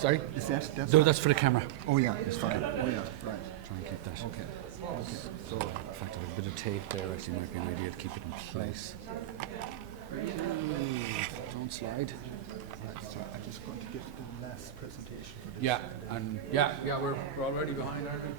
Sorry? Is that, that's No, that's for the camera. Oh yeah, it's fine. Oh yeah, right. Try and keep that. Okay. Okay. So, in fact, I have a bit of tape there actually might be an idea to keep it in place. Don't slide. Right, so I'm just going to get the last presentation for this. Yeah, and we're already behind, aren't we?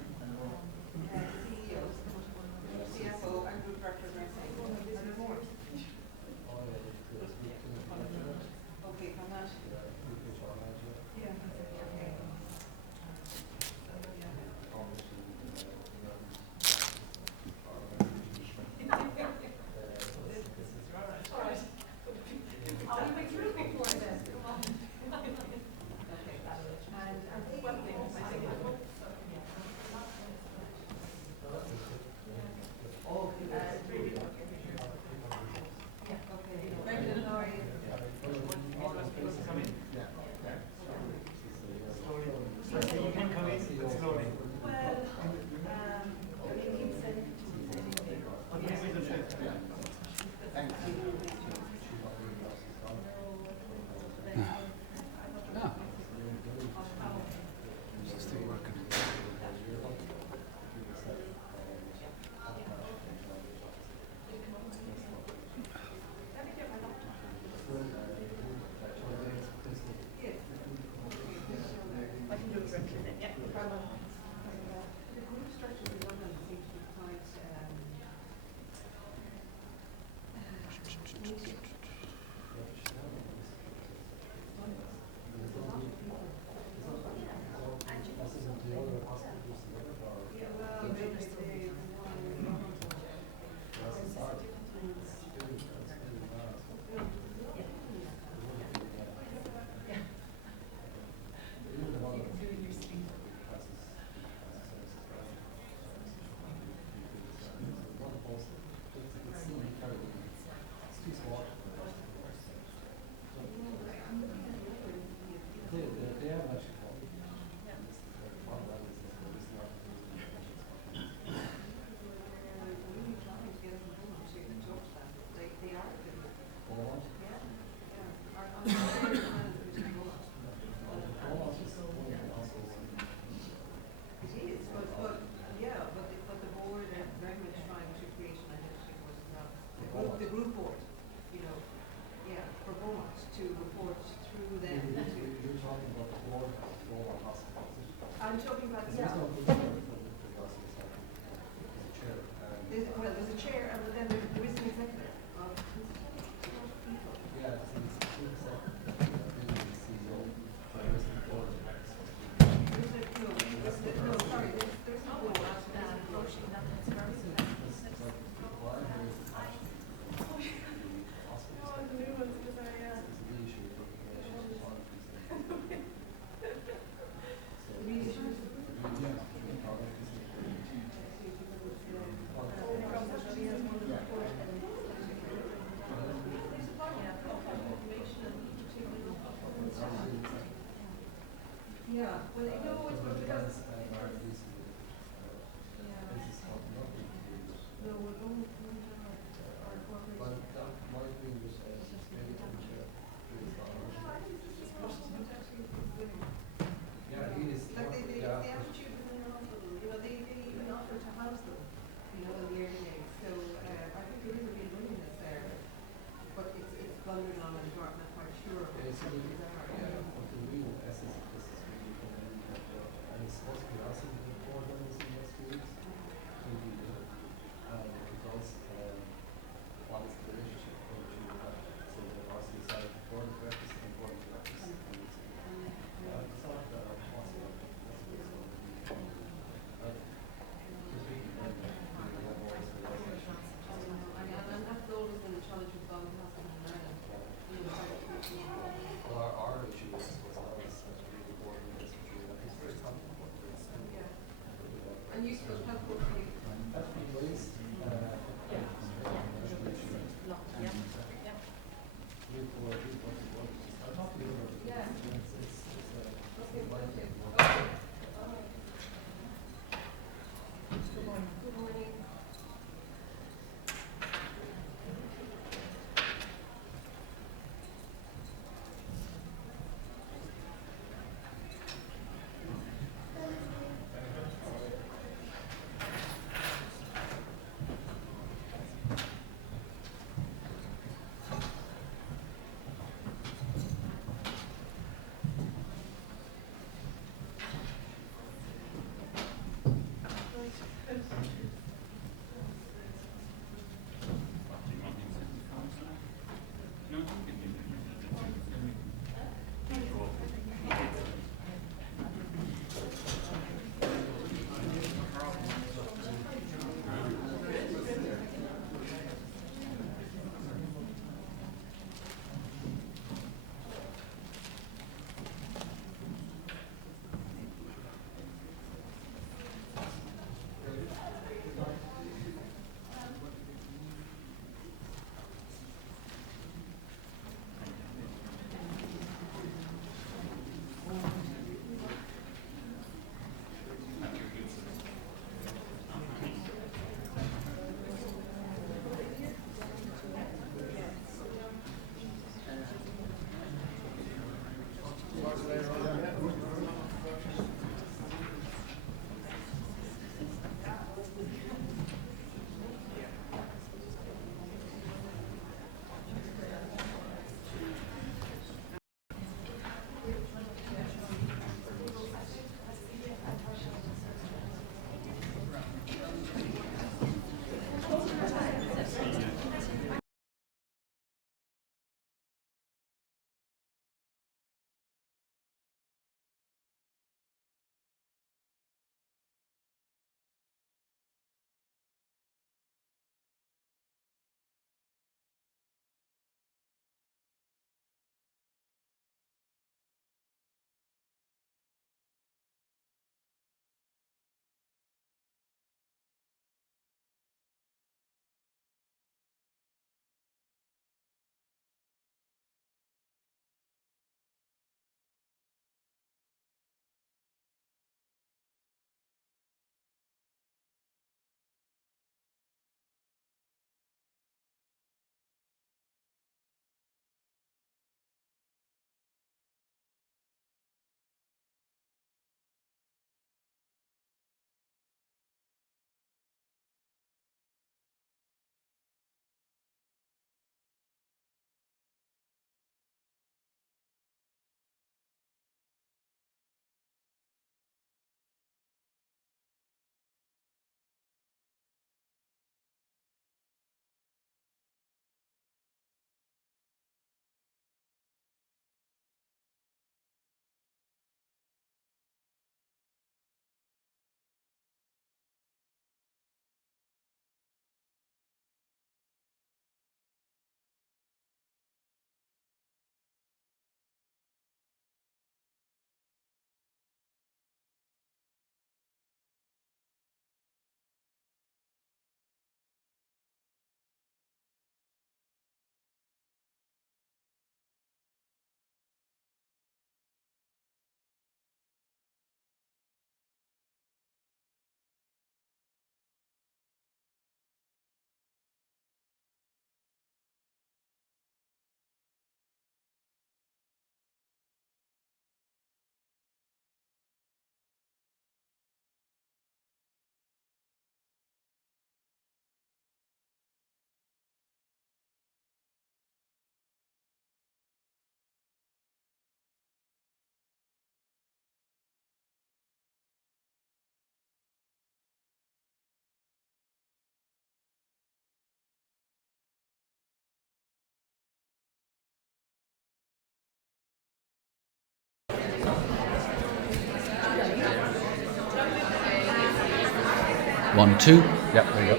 1, 2. Yeah, there you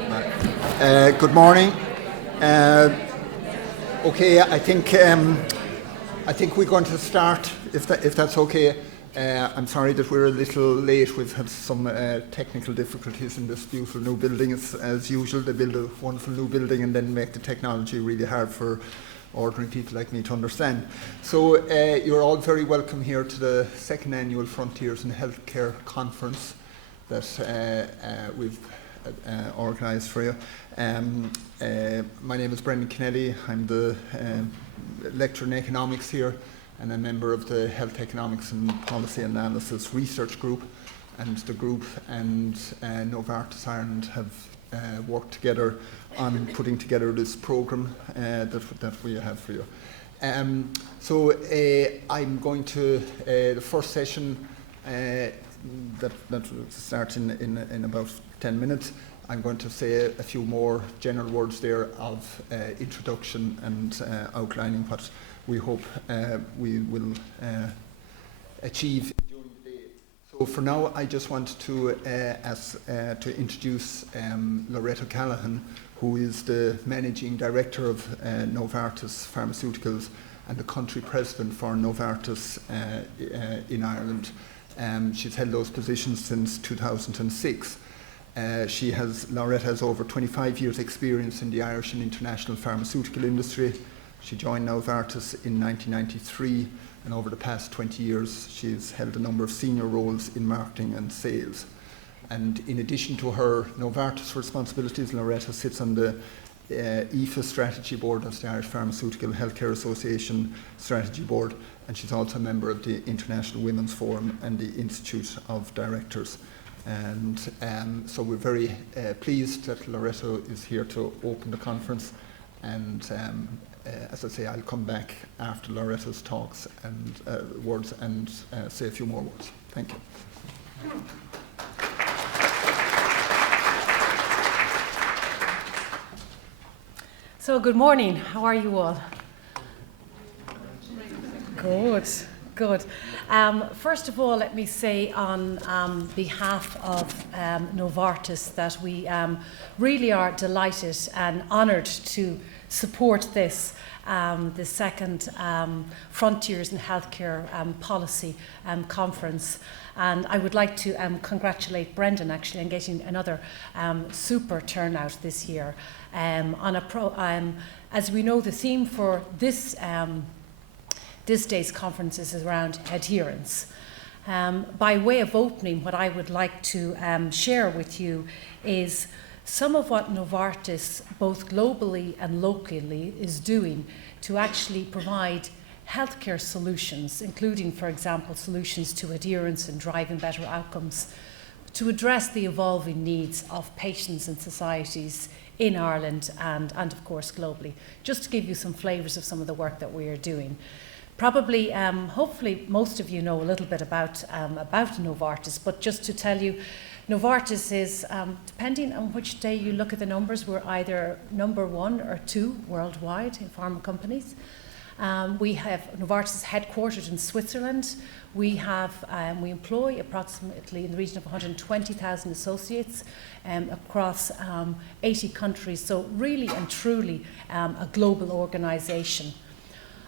go. Good morning. Okay, I think we're going to start, if that's okay. I'm sorry that we're a little late. We've had some technical difficulties in this beautiful new building. As usual, they build a wonderful new building and then make the technology really hard for ordinary people like me to understand. So you're all very welcome here to the second annual Frontiers in Healthcare Conference that we've organised for you. My name is Brendan Kennelly. I'm the lecturer in economics here, and a member of the Health Economics and Policy Analysis Research Group. And the group and Novartis Ireland have worked together on putting together this programme that we have for you. So I'm going to, the first session that will start in about 10 minutes, I'm going to say a few more general words there of introduction and outlining what we hope we will achieve during the day. So for now, I just want to introduce Loretto Callaghan, who is the Managing Director of Novartis Pharmaceuticals and the Country President for Novartis in Ireland. She's held those positions since 2006. Loretto has over 25 years' experience in the Irish and international pharmaceutical industry. She joined Novartis in 1993, and over the past 20 years, she's held a number of senior roles in marketing and sales. And in addition to her Novartis responsibilities, Loretto sits on the EFA Strategy Board, that's the Irish Pharmaceutical Healthcare Association Strategy Board, and she's also a member of the International Women's Forum and the Institute of Directors. And so we're very pleased that Loretto is here to open the conference. And as I say, I'll come back after Loretto's talks and words and say a few more words. Thank you. So good morning. How are you all? Good. Good. First of all, let me say on behalf of Novartis that we really are delighted and honoured to support this, the second Frontiers in Healthcare Policy Conference. And I would like to congratulate Brendan actually on getting another super turnout this year. As we know, the theme for this day's conference is around adherence. By way of opening, what I would like to share with you is some of what Novartis, both globally and locally, is doing to actually provide healthcare solutions, including, for example, solutions to adherence and driving better outcomes, to address the evolving needs of patients and societies in Ireland and of course, globally. Just to give you some flavours of some of the work that we are doing. Probably, hopefully, most of you know a little bit about Novartis, but just to tell you, Novartis is, depending on which day you look at the numbers, we're either number 1 or 2 worldwide in pharma companies. We have Novartis headquartered in Switzerland. We employ approximately in the region of 120,000 associates across 80 countries. So really and truly a global organisation.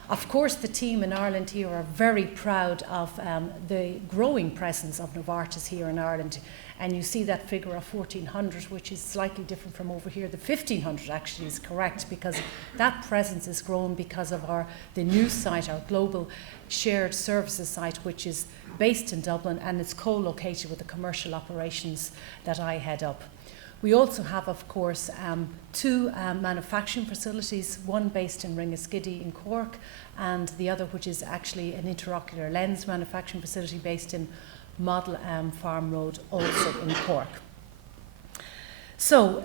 Of course, the team in Ireland here are very proud of the growing presence of Novartis here in Ireland. And you see that figure of 1,400, which is slightly different from over here. The 1,500 actually is correct because that presence is grown because of the new site, our global shared services site, which is based in Dublin and it's co-located with the commercial operations that I head up. We also have, of course, 2 manufacturing facilities, one based in Ringaskiddy in Cork and the other which is actually an intraocular lens manufacturing facility based in Model Farm Road, also in Cork. So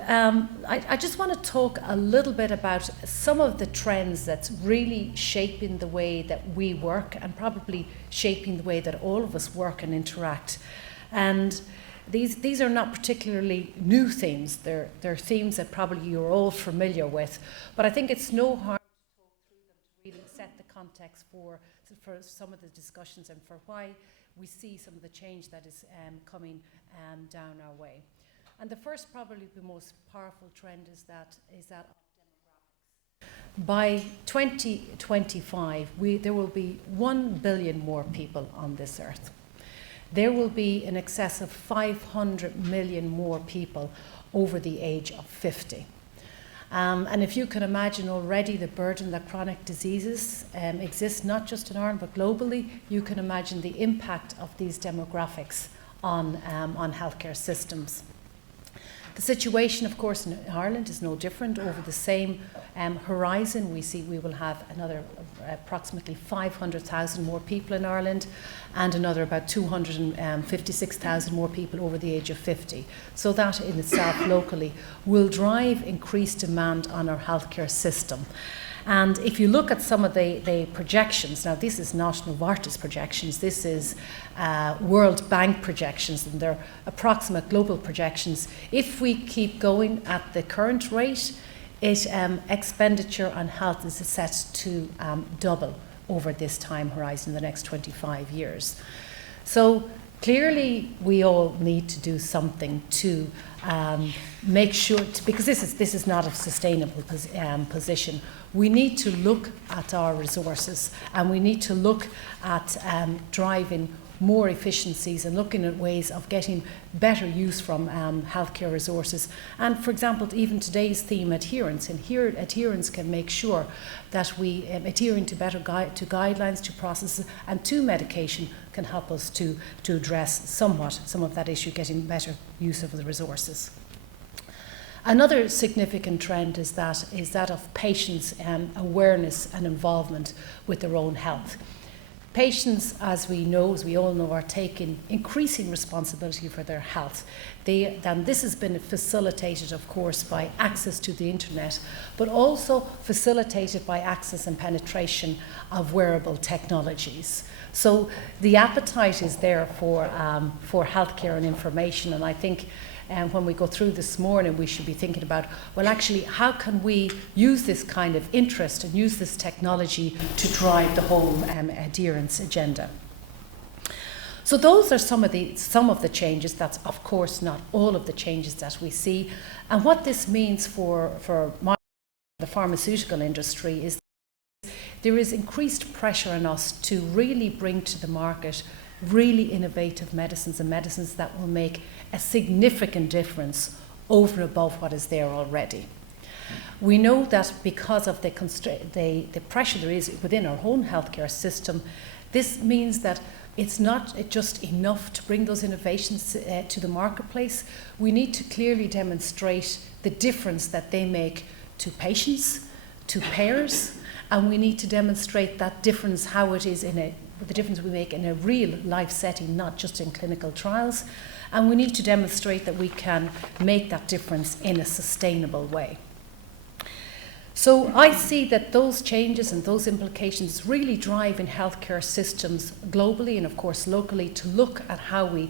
I just want to talk a little bit about some of the trends that's really shaping the way that we work and probably shaping the way that all of us work and interact. And these are not particularly new themes. They're themes that probably you're all familiar with. But I think it's no harm to talk through them to really set the context for some of the discussions and for why we see some of the change that is coming down our way. And the first, probably the most powerful trend is that of demographics. By 2025, there will be 1 billion more people on this earth. There will be in excess of 500 million more people over the age of 50. And if you can imagine already the burden that chronic diseases exist, not just in Ireland but globally, you can imagine the impact of these demographics on healthcare systems. The situation, of course, in Ireland is no different. Over the same horizon, we will have another approximately 500,000 more people in Ireland, and another about 256,000 more people over the age of 50. So that in itself locally will drive increased demand on our healthcare system. And if you look at some of the projections, now this is not Novartis projections, this is World Bank projections, and they're approximate global projections. If we keep going at the current rate, expenditure on health is set to double over this time horizon, the next 25 years. So clearly we all need to do something to make sure, because this is not a sustainable position. We need to look at our resources, and we need to look at driving more efficiencies and looking at ways of getting better use from healthcare resources. And for example, even today's theme, adherence. And here, adherence can make sure that we adhering to better to guidelines, to processes, and to medication can help us to address somewhat some of that issue, getting better use of the resources. Another significant trend is that of patients' awareness and involvement with their own health. Patients, as we all know, are taking increasing responsibility for their health. And this has been facilitated, of course, by access to the internet, but also facilitated by access and penetration of wearable technologies. So the appetite is there for healthcare and information, and I think when we go through this morning, we should be thinking about, well, actually, how can we use this kind of interest and use this technology to drive the whole adherence agenda? So those are some of the changes. That's, of course, not all of the changes that we see. And what this means for the pharmaceutical industry is there is increased pressure on us to really bring to the market really innovative medicines, and medicines that will make a significant difference over and above what is there already. We know that because of the pressure there is within our own healthcare system, this means that it's not just enough to bring those innovations to the marketplace. We need to clearly demonstrate the difference that they make to patients, to payers, and we need to demonstrate that difference, how it is the difference we make in a real life setting, not just in clinical trials. And we need to demonstrate that we can make that difference in a sustainable way. So I see that those changes and those implications really drive in healthcare systems globally and of course locally to look at how we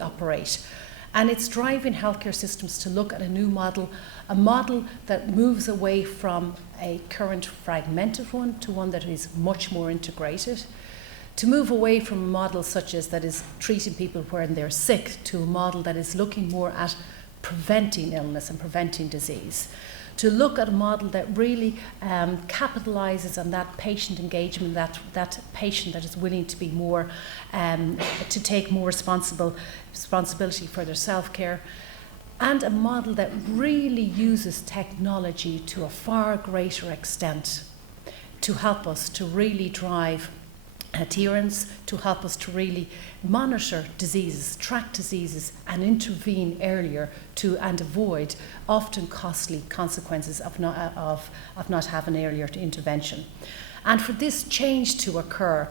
operate. And it's driving healthcare systems to look at a new model, a model that moves away from a current fragmented one to one that is much more integrated, to move away from a model such as that is treating people when they're sick to a model that is looking more at preventing illness and preventing disease, to look at a model that really capitalises on that patient engagement, that patient that is willing to be more, to take more responsibility for their self-care, and a model that really uses technology to a far greater extent to help us to really drive adherence, to help us to really monitor diseases, track diseases, and intervene earlier and avoid often costly consequences of not having earlier intervention. And for this change to occur,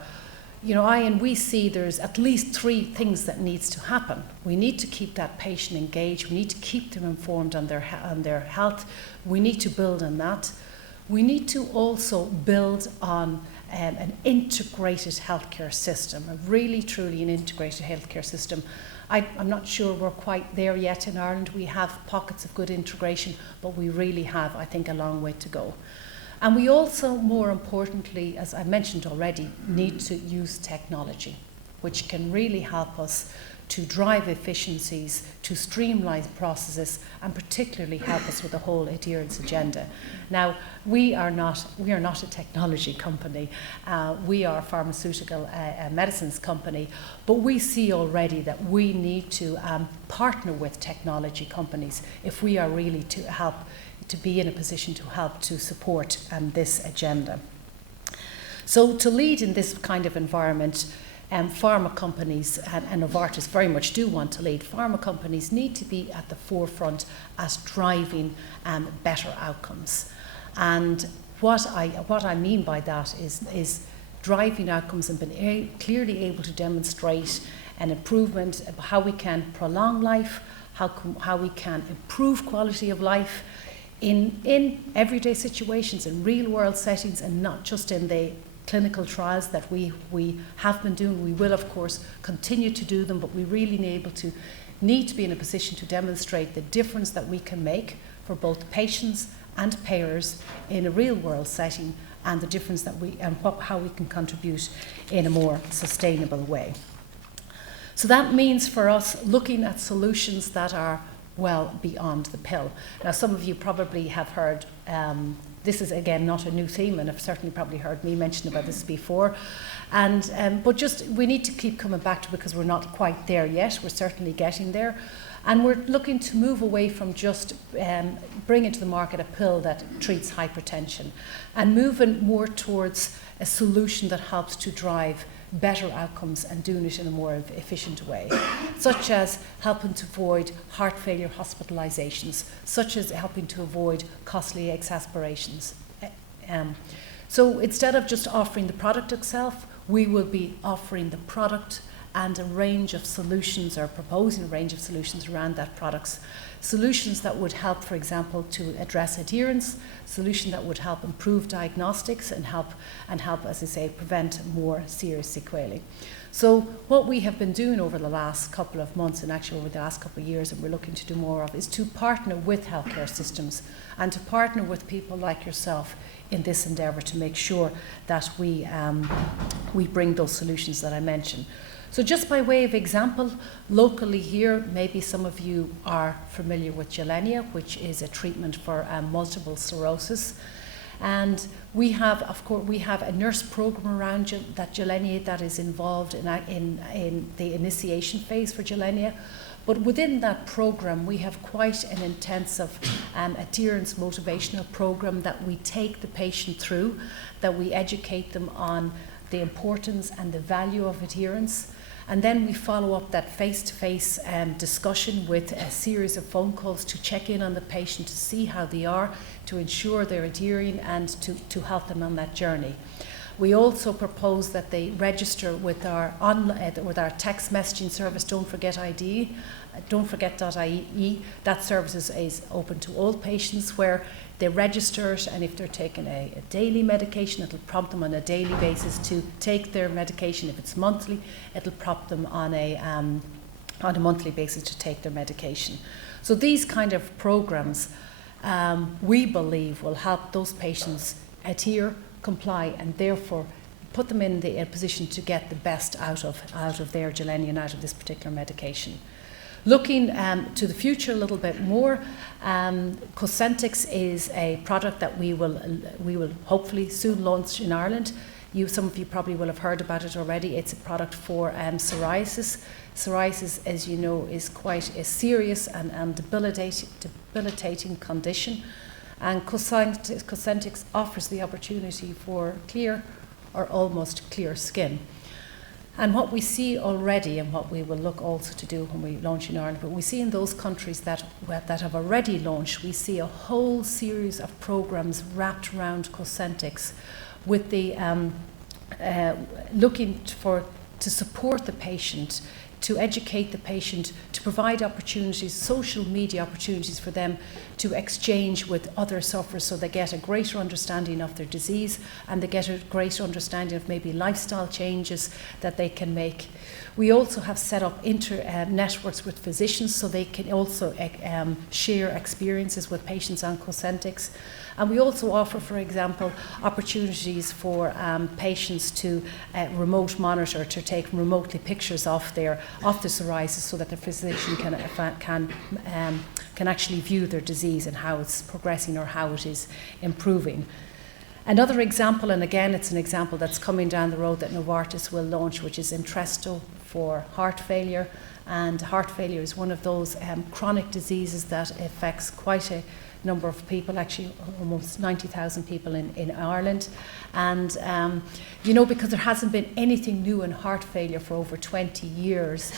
we see there's at least 3 things that needs to happen. We need to keep that patient engaged. We need to keep them informed on their health. We need to build on that. We need to also build on an integrated healthcare system, a really truly an integrated healthcare system. I'm not sure we're quite there yet in Ireland. We have pockets of good integration, but we really have, I think, a long way to go. And we also, more importantly, as I mentioned already, need to use technology. which can really help us to drive efficiencies, to streamline processes, and particularly help us with the whole adherence agenda. Now, we are not a technology company. We are a pharmaceutical medicines company, but we see already that we need to partner with technology companies if we are really to be in a position to help to support this agenda. So to lead in this kind of environment, pharma companies and Novartis very much do want to lead. Pharma companies need to be at the forefront as driving better outcomes. And what I mean by that is driving outcomes and being clearly able to demonstrate an improvement of how we can prolong life, how we can improve quality of life in everyday situations, in real world settings, and not just in the clinical trials that we have been doing. We will, of course, continue to do them, but we really need to be in a position to demonstrate the difference that we can make for both patients and payers in a real world setting, and the difference that how we can contribute in a more sustainable way. So that means for us looking at solutions that are well beyond the pill. Now, some of you probably have heard this is again not a new theme, and have certainly probably heard me mention about this before. And but just we need to keep coming back to it because we're not quite there yet. We're certainly getting there, and we're looking to move away from just bringing to the market a pill that treats hypertension, and moving more towards a solution that helps to drive better outcomes and doing it in a more efficient way, such as helping to avoid heart failure hospitalizations, such as helping to avoid costly exacerbations. So instead of just offering the product itself, we will be offering the product and a range of solutions, or proposing a range of solutions around that products. Solutions that would help, for example, to address adherence, solution that would help improve diagnostics and help, as I say, prevent more serious sequelae. So what we have been doing over the last couple of months, and actually over the last couple of years, and we're looking to do more of, is to partner with healthcare systems and to partner with people like yourself in this endeavour to make sure that we bring those solutions that I mentioned. So just by way of example, locally here, maybe some of you are familiar with Gilenya, which is a treatment for multiple sclerosis. And we have a nurse program around that Gilenya that is involved in the initiation phase for Gilenya. But within that program, we have quite an intensive adherence motivational program that we take the patient through, that we educate them on the importance and the value of adherence. And then we follow up that face-to-face discussion with a series of phone calls to check in on the patient, to see how they are, to ensure they're adhering, and to help them on that journey. We also propose that they register with our text messaging service, Don't Forget ID, don'tforget.ie. That service is open to all patients, where they register it, and if they're taking a daily medication, it'll prompt them on a daily basis to take their medication. If it's monthly, it'll prompt them on a monthly basis to take their medication. So these kind of programs, we believe, will help those patients adhere, comply, and therefore put them in the position to get the best out of their Gilenya and out of this particular medication. Looking to the future a little bit more, Cosentyx is a product that we will hopefully soon launch in Ireland. Some of you probably will have heard about it already. It's a product for psoriasis. Psoriasis, as you know, is quite a serious and debilitating condition. And Cosentyx offers the opportunity for clear or almost clear skin. And what we see already, and what we will look also to do when we launch in Ireland, but we see in those countries that have already launched, we see a whole series of programs wrapped around Cosentyx, with the looking to support the patient to educate the patient, to provide opportunities, social media opportunities for them to exchange with other sufferers, so they get a greater understanding of their disease and they get a greater understanding of maybe lifestyle changes that they can make. We also have set up networks with physicians so they can also share experiences with patients on Cosentyx. And we also offer, for example, opportunities for patients to remote monitor, to take remotely pictures of the psoriasis, so that the physician can actually view their disease and how it's progressing or how it is improving. Another example, and again it's an example that's coming down the road that Novartis will launch, which is Entresto for heart failure. And heart failure is one of those chronic diseases that affects quite a number of people, actually almost 90,000 people in Ireland. And, because there hasn't been anything new in heart failure for over 20 years,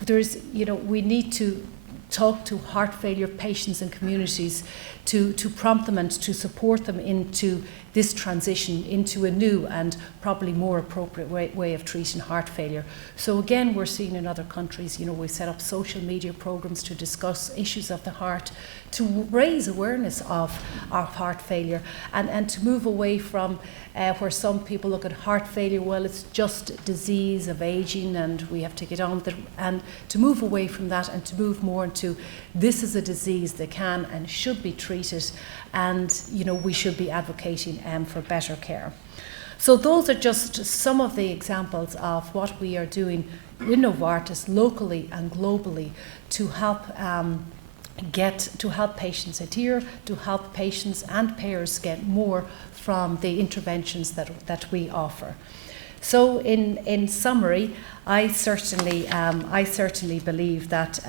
we need to talk to heart failure patients and communities to prompt them and to support them into this transition into a new and probably more appropriate way of treating heart failure. So again, we're seeing in other countries, we set up social media programs to discuss issues of the heart, to raise awareness of heart failure, and to move away from where some people look at heart failure, well, it's just a disease of aging and we have to get on with it, and to move away from that and to move more into this is a disease that can and should be treated, and we should be advocating for better care. So those are just some of the examples of what we are doing in Novartis locally and globally to help patients adhere, to help patients and payers get more from the interventions that we offer. So in summary, I certainly believe that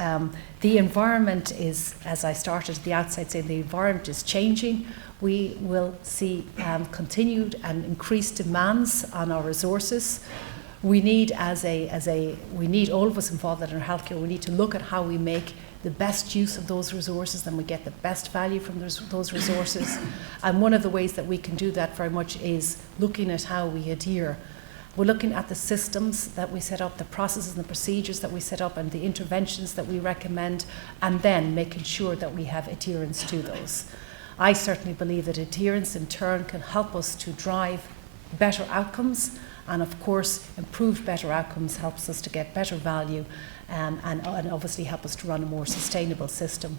the environment is, as I started at the outset saying, the environment is changing. We will see continued and increased demands on our resources. We need, we need all of us involved in our healthcare. We need to look at how we make the best use of those resources and we get the best value from those resources. And one of the ways that we can do that very much is looking at how we adhere. We're looking at the systems that we set up, the processes and the procedures that we set up, and the interventions that we recommend, and then making sure that we have adherence to those. I certainly believe that adherence in turn can help us to drive better outcomes, and of course improved better outcomes helps us to get better value and obviously help us to run a more sustainable system.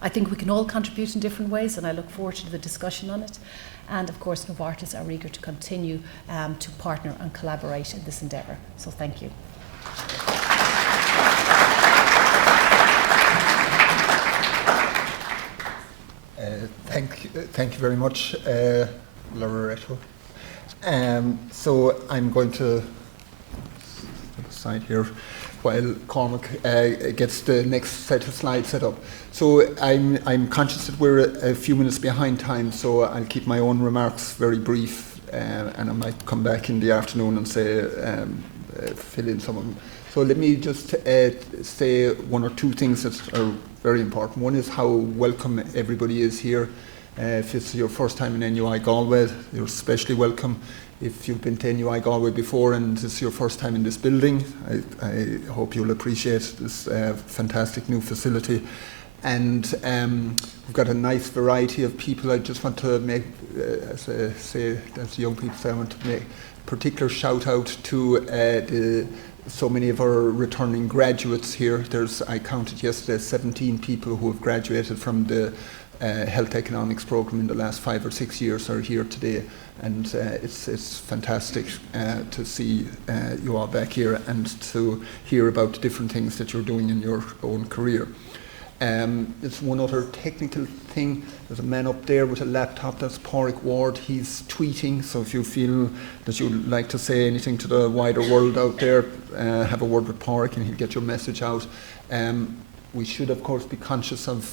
I think we can all contribute in different ways, and I look forward to the discussion on it. And of course Novartis are eager to continue to partner and collaborate in this endeavour. So thank you. Thank you very much, Loretto. So I'm going to step aside here while Cormac gets the next set of slides set up. So I'm conscious that we're a few minutes behind time, so I'll keep my own remarks very brief, and I might come back in the afternoon and say fill in some of them. So let me just say one or two things that are very important. One is how welcome everybody is here. If it's your first time in NUI Galway, you're especially welcome. If you've been to NUI Galway before and this is your first time in this building, I hope you'll appreciate this fantastic new facility. And we've got a nice variety of people. I just want to make, as young people say, I want to make a particular shout out to so many of our returning graduates here. I counted yesterday 17 people who have graduated from the health economics program in the last 5 or 6 years are here today, and it's fantastic to see you all back here and to hear about the different things that you're doing in your own career. There's one other technical thing. There's a man up there with a laptop. That's Pádraig Ward. He's tweeting, so if you feel that you'd like to say anything to the wider world out there, have a word with Pádraig and he'll get your message out. We should, of course, be conscious of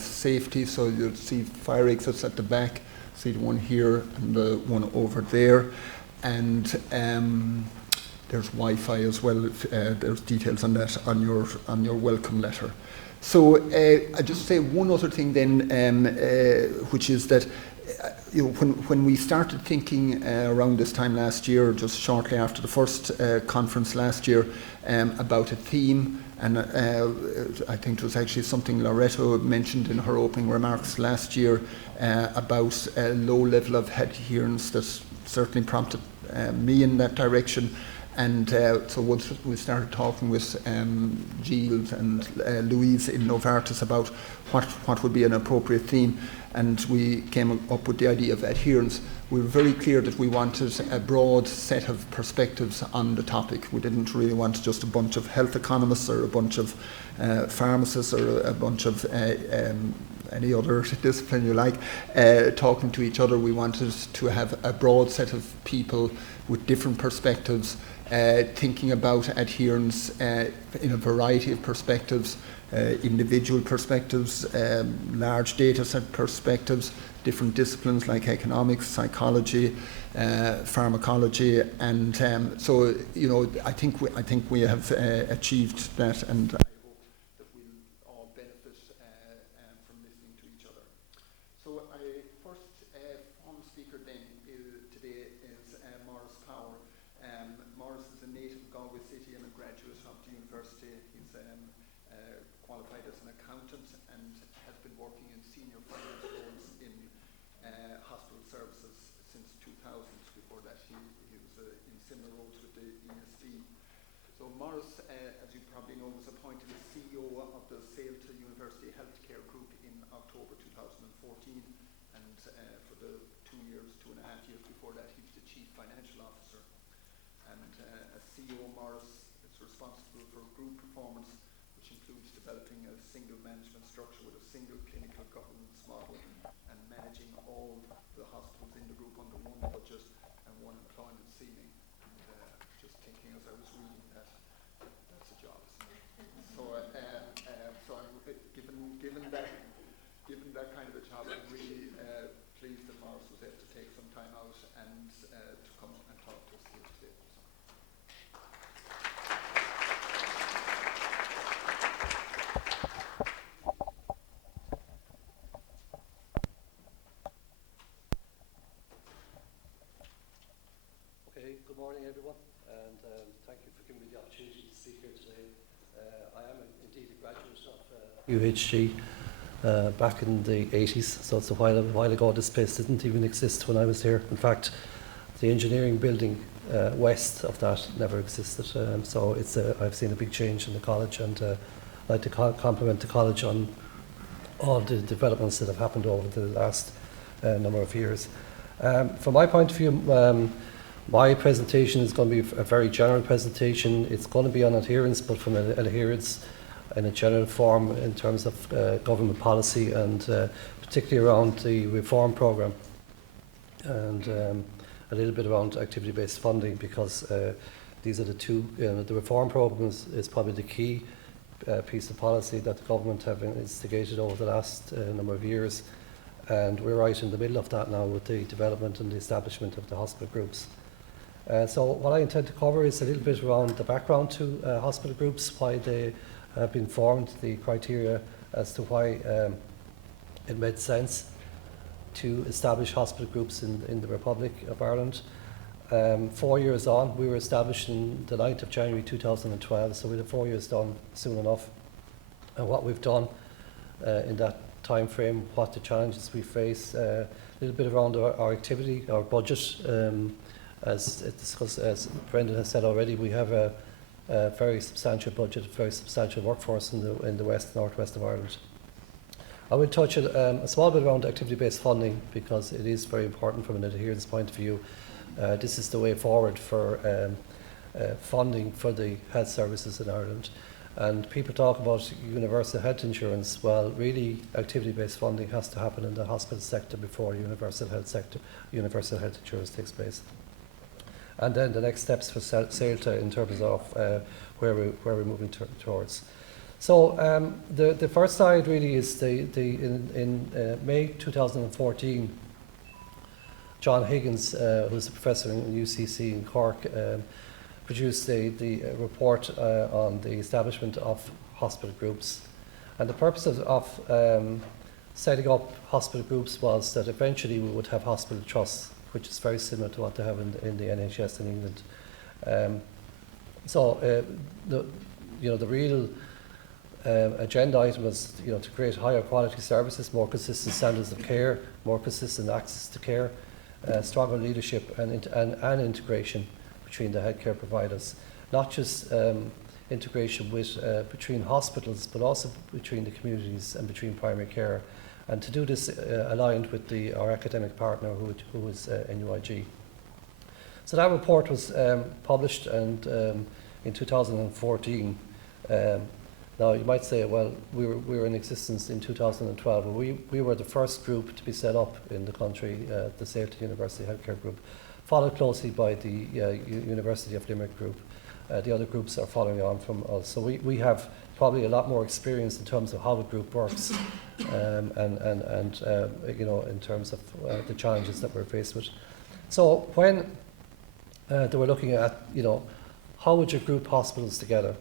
safety, so you'll see fire exits at the back, see the one here and the one over there, and there's Wi-Fi as well. There's details on that on your welcome letter. So I just say one other thing then, which is that when we started thinking around this time last year, just shortly after the first conference last year, about a theme, and I think it was actually something Loretto mentioned in her opening remarks last year about a low level of adherence that certainly prompted me in that direction. And so once we started talking with Gilles and Louise in Novartis about what would be an appropriate theme, and we came up with the idea of adherence, we were very clear that we wanted a broad set of perspectives on the topic. We didn't really want just a bunch of health economists or a bunch of pharmacists or a bunch of any other discipline you like, talking to each other. We wanted to have a broad set of people with different perspectives, thinking about adherence in a variety of perspectives, individual perspectives, large data set perspectives, different disciplines like economics, psychology, pharmacology, and so I think we have achieved that, and I hope that we'll all benefit from listening to each other. So our first formal speaker then today is Maurice Power. Maurice is a native of Galway City and a graduate of the university. He's qualified as an accountant and has been working in senior finance roles in hospital services since 2000. Before that, he was in similar roles with the ESB. So Maurice, as you probably know, was appointed as CEO of the Saolta University Healthcare Group in October 2014, and for the 2.5 years before that, he was the Chief Financial Officer. And as CEO, Maurice is responsible for group performance, which includes developing a single management structure with a single clinical governance model and managing all the hospitals in the group under one budget and one employment ceiling. And just thinking as I was reading that, that's a job, isn't it? So, given that kind of a job, I'm really pleased that Maurice was able to take some time out and to come and talk to us here today. Okay, good morning everyone, and thank you for giving me the opportunity to speak here today. I am indeed a graduate of UHG back in the 80s, so it's a while ago. This place didn't even exist when I was here. In fact, the engineering building west of that never existed, so I've seen a big change in the college, and I'd like to compliment the college on all the developments that have happened over the last number of years. From my point of view, my presentation is going to be a very general presentation. It's going to be on adherence, but from an adherence in a general form in terms of government policy, and particularly around the reform programme, and a little bit around activity-based funding, because these are the two. The reform programme is probably the key piece of policy that the government have instigated over the last number of years, and we're right in the middle of that now with the development and the establishment of the hospital groups. So what I intend to cover is a little bit around the background to hospital groups, why they have been formed, the criteria as to why it made sense to establish hospital groups in the Republic of Ireland. 4 years on, we were established in the 9th of January 2012, so we had 4 years done soon enough. And what we've done in that time frame, what the challenges we face, a little bit around our activity, our budget. As discussed, as Brendan has said already, we have a very substantial budget, a very substantial workforce in the northwest of Ireland. I will touch a small bit around activity-based funding, because it is very important from an adherence point of view. This is the way forward for funding for the health services in Ireland. And people talk about universal health insurance. Well, really, activity-based funding has to happen in the hospital sector before universal health insurance takes place. And then the next steps for Saolta in terms of where we're moving towards. So the first slide really is in May 2014, John Higgins, who's a professor in UCC in Cork, produced the report on the establishment of hospital groups. And the purpose of setting up hospital groups was that eventually we would have hospital trusts, which is very similar to what they have in the NHS in England. The real agenda item was, to create higher quality services, more consistent standards of care, more consistent access to care, stronger leadership and integration between the healthcare providers, not just integration between hospitals, but also between the communities and between primary care, and to do this aligned with our academic partner, who is NUIG. So that report was published and in 2014. Now you might say, well, we were in existence in 2012. Well, we were the first group to be set up in the country, the Saolta University Healthcare Group, followed closely by the University of Limerick Group. The other groups are following on from us. So we have probably a lot more experience in terms of how a group works, and in terms of the challenges that we're faced with. So when they were looking at, how would you group hospitals together?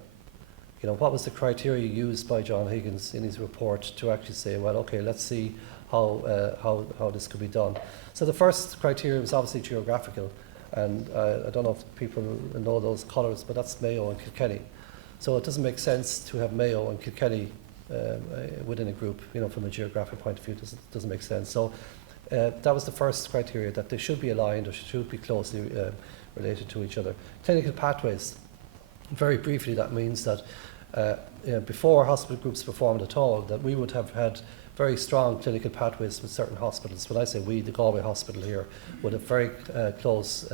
What was the criteria used by John Higgins in his report to actually say, well, okay, let's see how this could be done. So the first criteria was obviously geographical, and I don't know if people know those colours, but that's Mayo and Kilkenny. So it doesn't make sense to have Mayo and Kilkenny within a group, from a geographic point of view. It doesn't make sense. So that was the first criteria, that they should be aligned or should be closely related to each other. Clinical pathways. Very briefly, that means that before hospital groups were formed at all, that we would have had very strong clinical pathways with certain hospitals. When I say we, the Galway Hospital here would have very close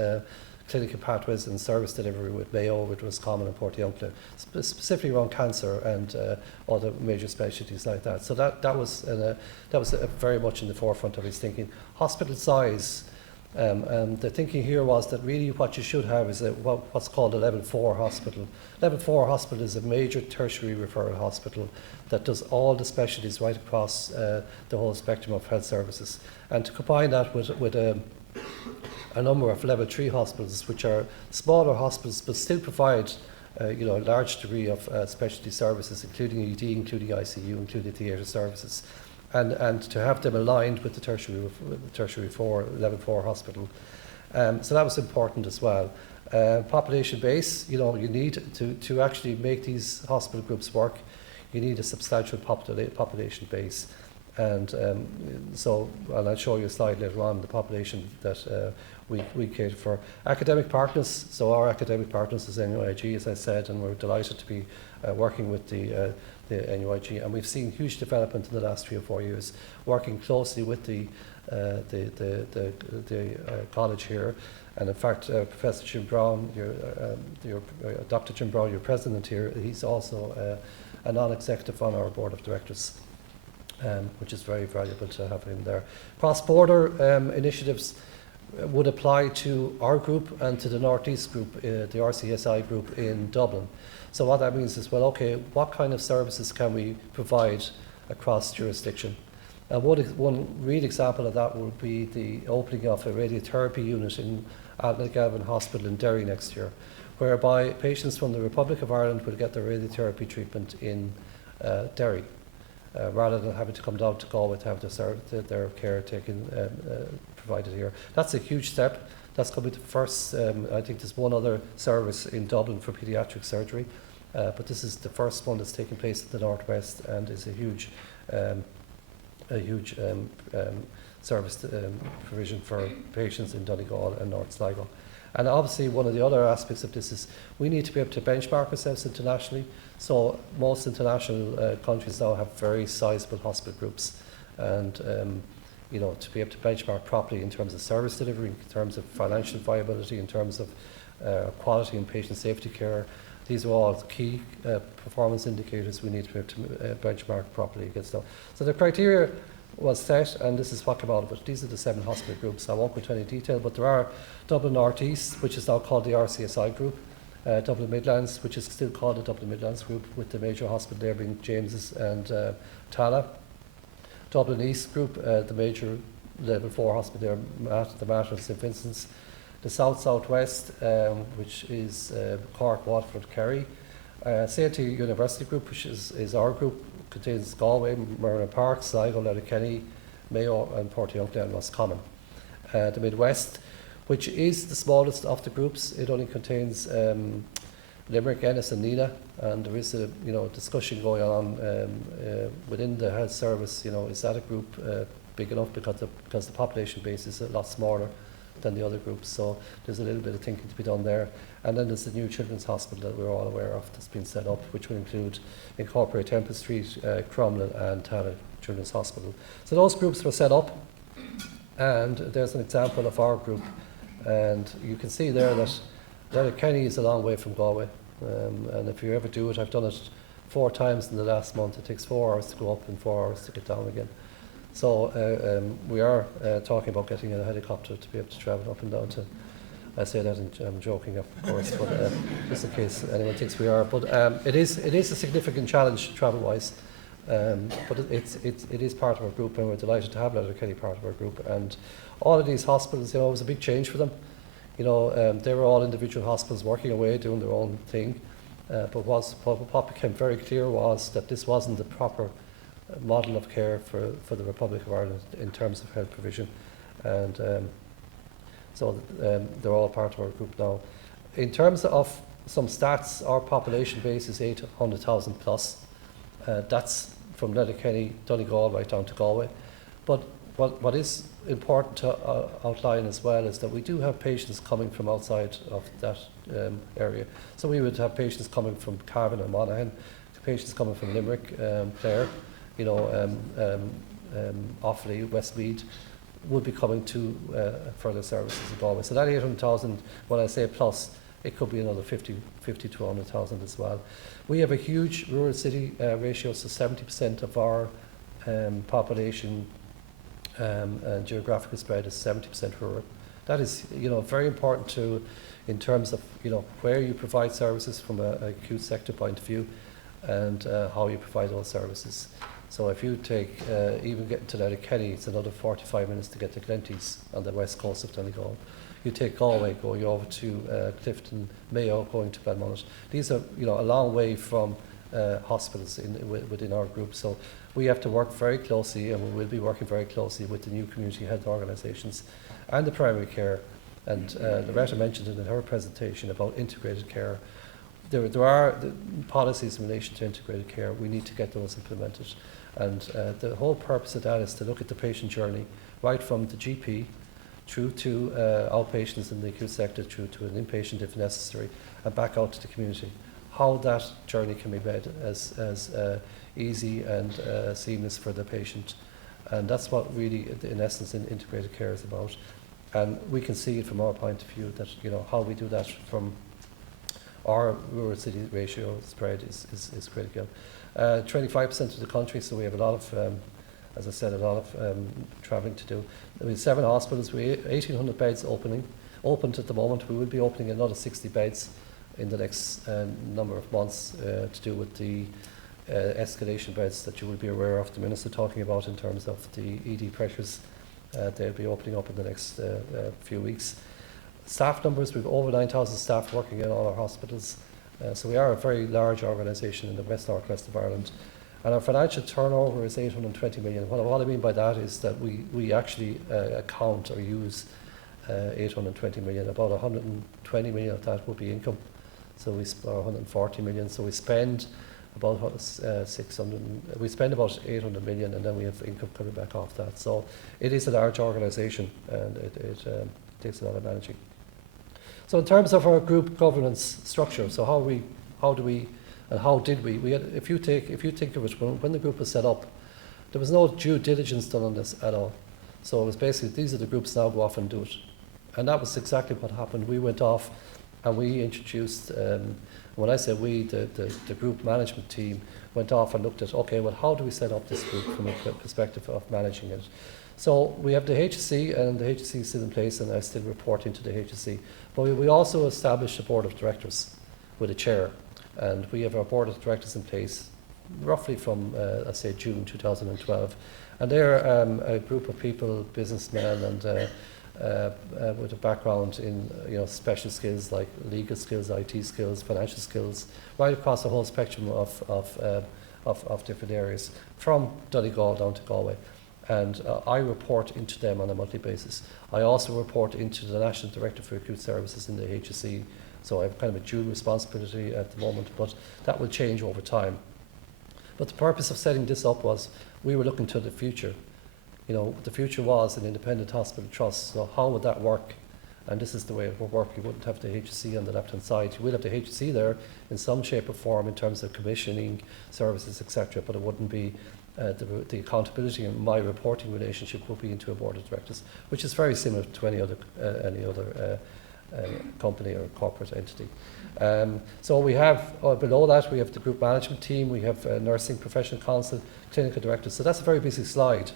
clinical pathways and service delivery with Mayo, with Roscommon and Portiuncula, specifically around cancer and other major specialties like that. So that was very much in the forefront of his thinking. Hospital size. And the thinking here was that really what you should have is what's called a level 4 hospital. Level 4 hospital is a major tertiary referral hospital that does all the specialties right across the whole spectrum of health services. And to combine that with a number of level 3 hospitals, which are smaller hospitals but still provide a large degree of specialty services, including ED, including ICU, including theatre services. And to have them aligned with the tertiary 4, level 4 hospital. So that was important as well. Population base, you need to actually make these hospital groups work, you need a substantial population base. And I'll show you a slide later on, the population that we cater for. Academic partners, so our academic partners is NUIG, as I said, and we're delighted to be working with the NUIG, and we've seen huge development in the last 3 or 4 years, working closely with the college here. And in fact, Professor Jim Brown, Dr. Jim Brown, your president here, he's also a non-executive on our board of directors, which is very valuable to have him there. Cross-border initiatives would apply to our group and to the North East group, the RCSI group in Dublin. So what that means is, well, okay, what kind of services can we provide across jurisdiction? And one real example of that would be the opening of a radiotherapy unit in Callaghan Hospital in Derry next year, whereby patients from the Republic of Ireland will get their radiotherapy treatment in Derry, rather than having to come down to Galway to have their care taken provided here. That's a huge step. That's going to be the first. I think there's one other service in Dublin for paediatric surgery, but this is the first one that's taking place in the Northwest, and is a huge service provision for patients in Donegal and North Sligo. And obviously, one of the other aspects of this is we need to be able to benchmark ourselves internationally. So most international countries now have very sizable hospital groups, and to be able to benchmark properly in terms of service delivery, in terms of financial viability, in terms of quality and patient safety care. These are all key performance indicators we need to be able to benchmark properly against them. So the criteria was set, and this is what came out of it. These are the 7 hospital groups. I won't go into any detail, but there are Dublin North East, which is now called the RCSI group, Dublin Midlands, which is still called the Dublin Midlands group, with the major hospital there being James's and Tala. Dublin East group, the major level 4 hospital there, the Mater and St Vincent's. The South-Southwest, which is Cork, Waterford, Kerry. Saolta University group, which is our group, contains Galway, Merlin Park, Sligo, Letterkenny, Mayo and Portadown and Roscommon. The Midwest, which is the smallest of the groups, it only contains Limerick, Ennis and Nina, and there is a discussion going on within the health service. Is that a group big enough, because the population base is a lot smaller than the other groups, so there's a little bit of thinking to be done there. And then there's the new Children's Hospital that we're all aware of that's been set up, which will incorporate Temple Street, Cromlin and Tala Children's Hospital. So those groups were set up, and there's an example of our group, and you can see there that Letterkenny is a long way from Galway, and if you ever do it, I've done it 4 times in the last month. It takes 4 hours to go up and 4 hours to get down again. So we are talking about getting a helicopter to be able to travel up and down to. I say that, and I'm joking, of course, but just in case anyone thinks we are. But it is a significant challenge travel-wise. But it is part of our group, and we're delighted to have Letterkenny part of our group. And all of these hospitals, it was a big change for them. They were all individual hospitals working away, doing their own thing. But what became very clear was that this wasn't the proper model of care for the Republic of Ireland in terms of health provision. And so they're all part of our group now. In terms of some stats, our population base is 800,000 plus. That's from Letterkenny, Donegal, right down to Galway. But what is important to outline as well is that we do have patients coming from outside of that area. So we would have patients coming from Cavan and Monaghan, patients coming from Limerick, Clare, Offaly, Westmeath, would be coming to further services in Galway. So that 800,000, when I say plus, it could be another 50 to 100,000 as well. We have a huge rural city ratio, so 70% of our population and geographical spread is 70% rural. That is, very important in terms of, where you provide services from an acute sector point of view, and how you provide those services. So if you take, even getting to Letterkenny, it's another 45 minutes to get to Glenties on the west coast of Donegal. You take Galway, going over to Clifton, Mayo, going to Belmont. These are, a long way from hospitals within our group. So we have to work very closely, and we will be working very closely with the new community health organisations and the primary care. And Loretto mentioned it in her presentation about integrated care. There are policies in relation to integrated care. We need to get those implemented. And the whole purpose of that is to look at the patient journey, right from the GP through to outpatients in the acute sector, through to an inpatient if necessary, and back out to the community. How that journey can be made as easy and seamless for the patient. And that's what really, in essence, integrated care is about. And we can see it from our point of view that, how we do that from our rural city ratio spread is critical. 25% of the country, so we have a lot of, as I said, a lot of travelling to do. We have 7 hospitals, we have 1,800 beds opened at the moment. We will be opening another 60 beds in the next number of months to do with the escalation beds that you will be aware of the Minister talking about in terms of the ED pressures. They'll be opening up in the next few weeks. Staff numbers, we have over 9,000 staff working in all our hospitals. So we are a very large organisation in the West Northwest of Ireland. And our financial turnover is 820 million. What I mean by that is that we actually account or use 820 million. About 120 million of that will be income. So we 140 million. So we spend about 600. We spend about 800 million, and then we have income coming back off that. So it is a large organisation, and it takes a lot of managing. So in terms of our group governance structure, so how do we, and how did we? We had, if you think of it, when the group was set up, there was no due diligence done on this at all. So it was basically, these are the groups, now go off and do it. And that was exactly what happened. We went off and we introduced, when I say we, the group management team went off and looked at, okay, well, how do we set up this group from a perspective of managing it? So we have the HSC, and the HSC is still in place, and I still report into the HSC. But we also established a board of directors with a chair, and we have our board of directors in place roughly from, let's say, June 2012. And they're a group of people, businessmen, and with a background in special skills like legal skills, IT skills, financial skills, right across the whole spectrum of of different areas, from Donegal down to Galway. And I report into them on a monthly basis. I also report into the National Director for Acute Services in the HSE, so I have kind of a dual responsibility at the moment, but that will change over time. But the purpose of setting this up was we were looking to the future. You know, the future was an independent hospital trust, so how would that work? And this is the way it will work. You wouldn't have the HSE on the left-hand side. You will have the HSE there in some shape or form in terms of commissioning services, etc., but it wouldn't be the accountability and my reporting relationship will be into a board of directors, which is very similar to any other company or corporate entity. So we have, below that, we have the group management team, we have nursing professional council, clinical directors. So that's a very busy slide.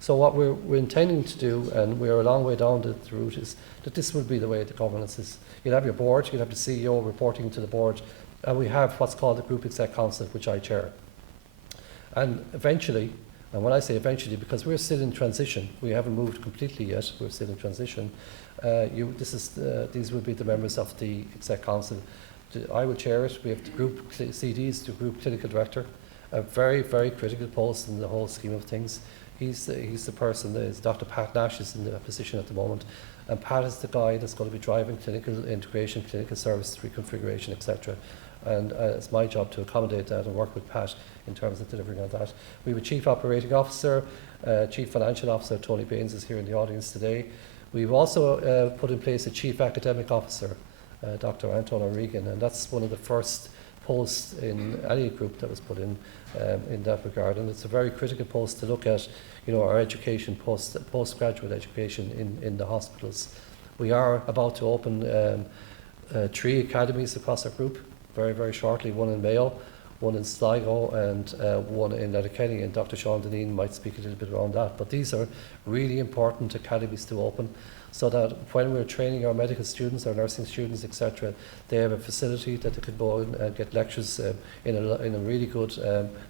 So what we're intending to do, and we're a long way down the route, is that this will be the way the governance is. You'll have your board, you'll have the CEO reporting to the board, and we have what's called the Group Exec Council, which I chair. And eventually, and when I say eventually, because we're still in transition, we haven't moved completely yet, we're still in transition, these will be the members of the Exec Council. I will chair it. We have the group CDs, the group clinical director, a very, very critical post in the whole scheme of things. He's the person, Dr. Pat Nash is in the position at the moment, and Pat is the guy that's going to be driving clinical integration, clinical service reconfiguration, etc. And it's my job to accommodate that and work with Pat in terms of delivering on that. We have a Chief Operating Officer, Chief Financial Officer, Tony Baines is here in the audience today. We've also put in place a Chief Academic Officer, Dr. Anton O'Regan, and that's one of the first posts in any group that was put in that regard. And it's a very critical post to look at, you know, our education, postgraduate education in the hospitals. We are about to open 3 academies across our group very, very shortly, one in Mayo, one in Sligo, and one in Letterkenny, and Dr. Sean Deneen might speak a little bit around that. But these are really important academies to open, so that when we're training our medical students, our nursing students, etc., they have a facility that they can go and get lectures in a really good,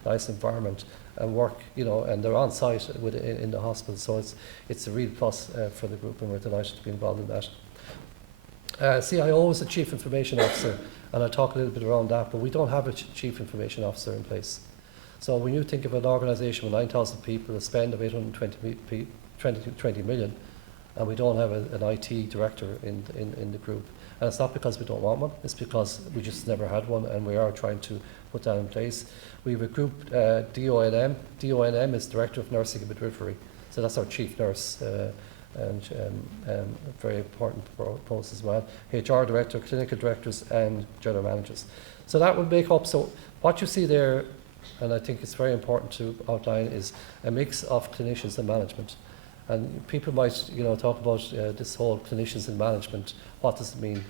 nice environment and work, you know, and they're on site in the hospital. So it's a real plus for the group, and we're delighted to be involved in that. CIO is the Chief Information Officer, and I'll talk a little bit around that, but we don't have a Chief Information Officer in place. So when you think of an organisation with 9,000 people, a spend of 820 million, and we don't have an IT director in the group. And it's not because we don't want one, it's because we just never had one, and we are trying to put that in place. We have a group, DONM. DONM is Director of Nursing and Midwifery, so that's our chief nurse, and a very important post as well. HR Director, Clinical Directors, and General Managers. So that would make up, so what you see there, and I think it's very important to outline, is a mix of clinicians and management. And people might, you know, talk about this whole clinicians and management. What does it mean?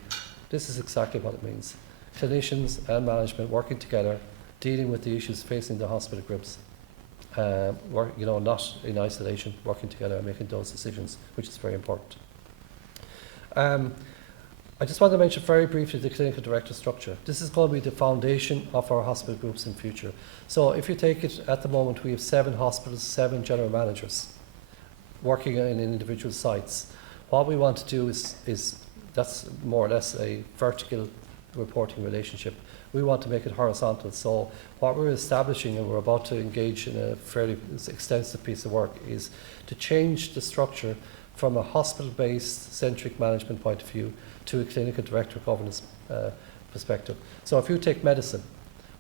This is exactly what it means. Clinicians and management working together, dealing with the issues facing the hospital groups. You know, not in isolation, working together and making those decisions, which is very important. I just want to mention very briefly the clinical director structure. This is going to be the foundation of our hospital groups in future. So if you take it, at the moment we have 7 hospitals, 7 general managers working in individual sites. What we want to do is that's more or less a vertical reporting relationship. We want to make it horizontal. So what we're establishing, and we're about to engage in a fairly extensive piece of work, is to change the structure from a hospital-based centric management point of view to a clinical director governance perspective. So if you take medicine,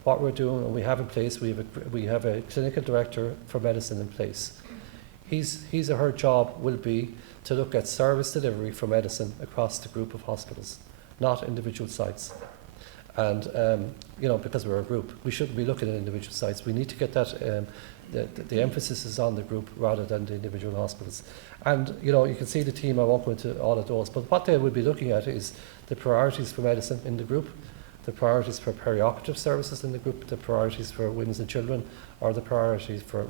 what we're doing, and we have in place, we have a clinical director for medicine in place. His or her job will be to look at service delivery for medicine across the group of hospitals, not individual sites. And, you know, because we're a group, we shouldn't be looking at individual sites. We need to get that, the emphasis is on the group rather than the individual hospitals. And, you know, you can see the team, I won't go into all of those, but what they will be looking at is the priorities for medicine in the group, the priorities for perioperative services in the group, the priorities for women and children, or the priorities for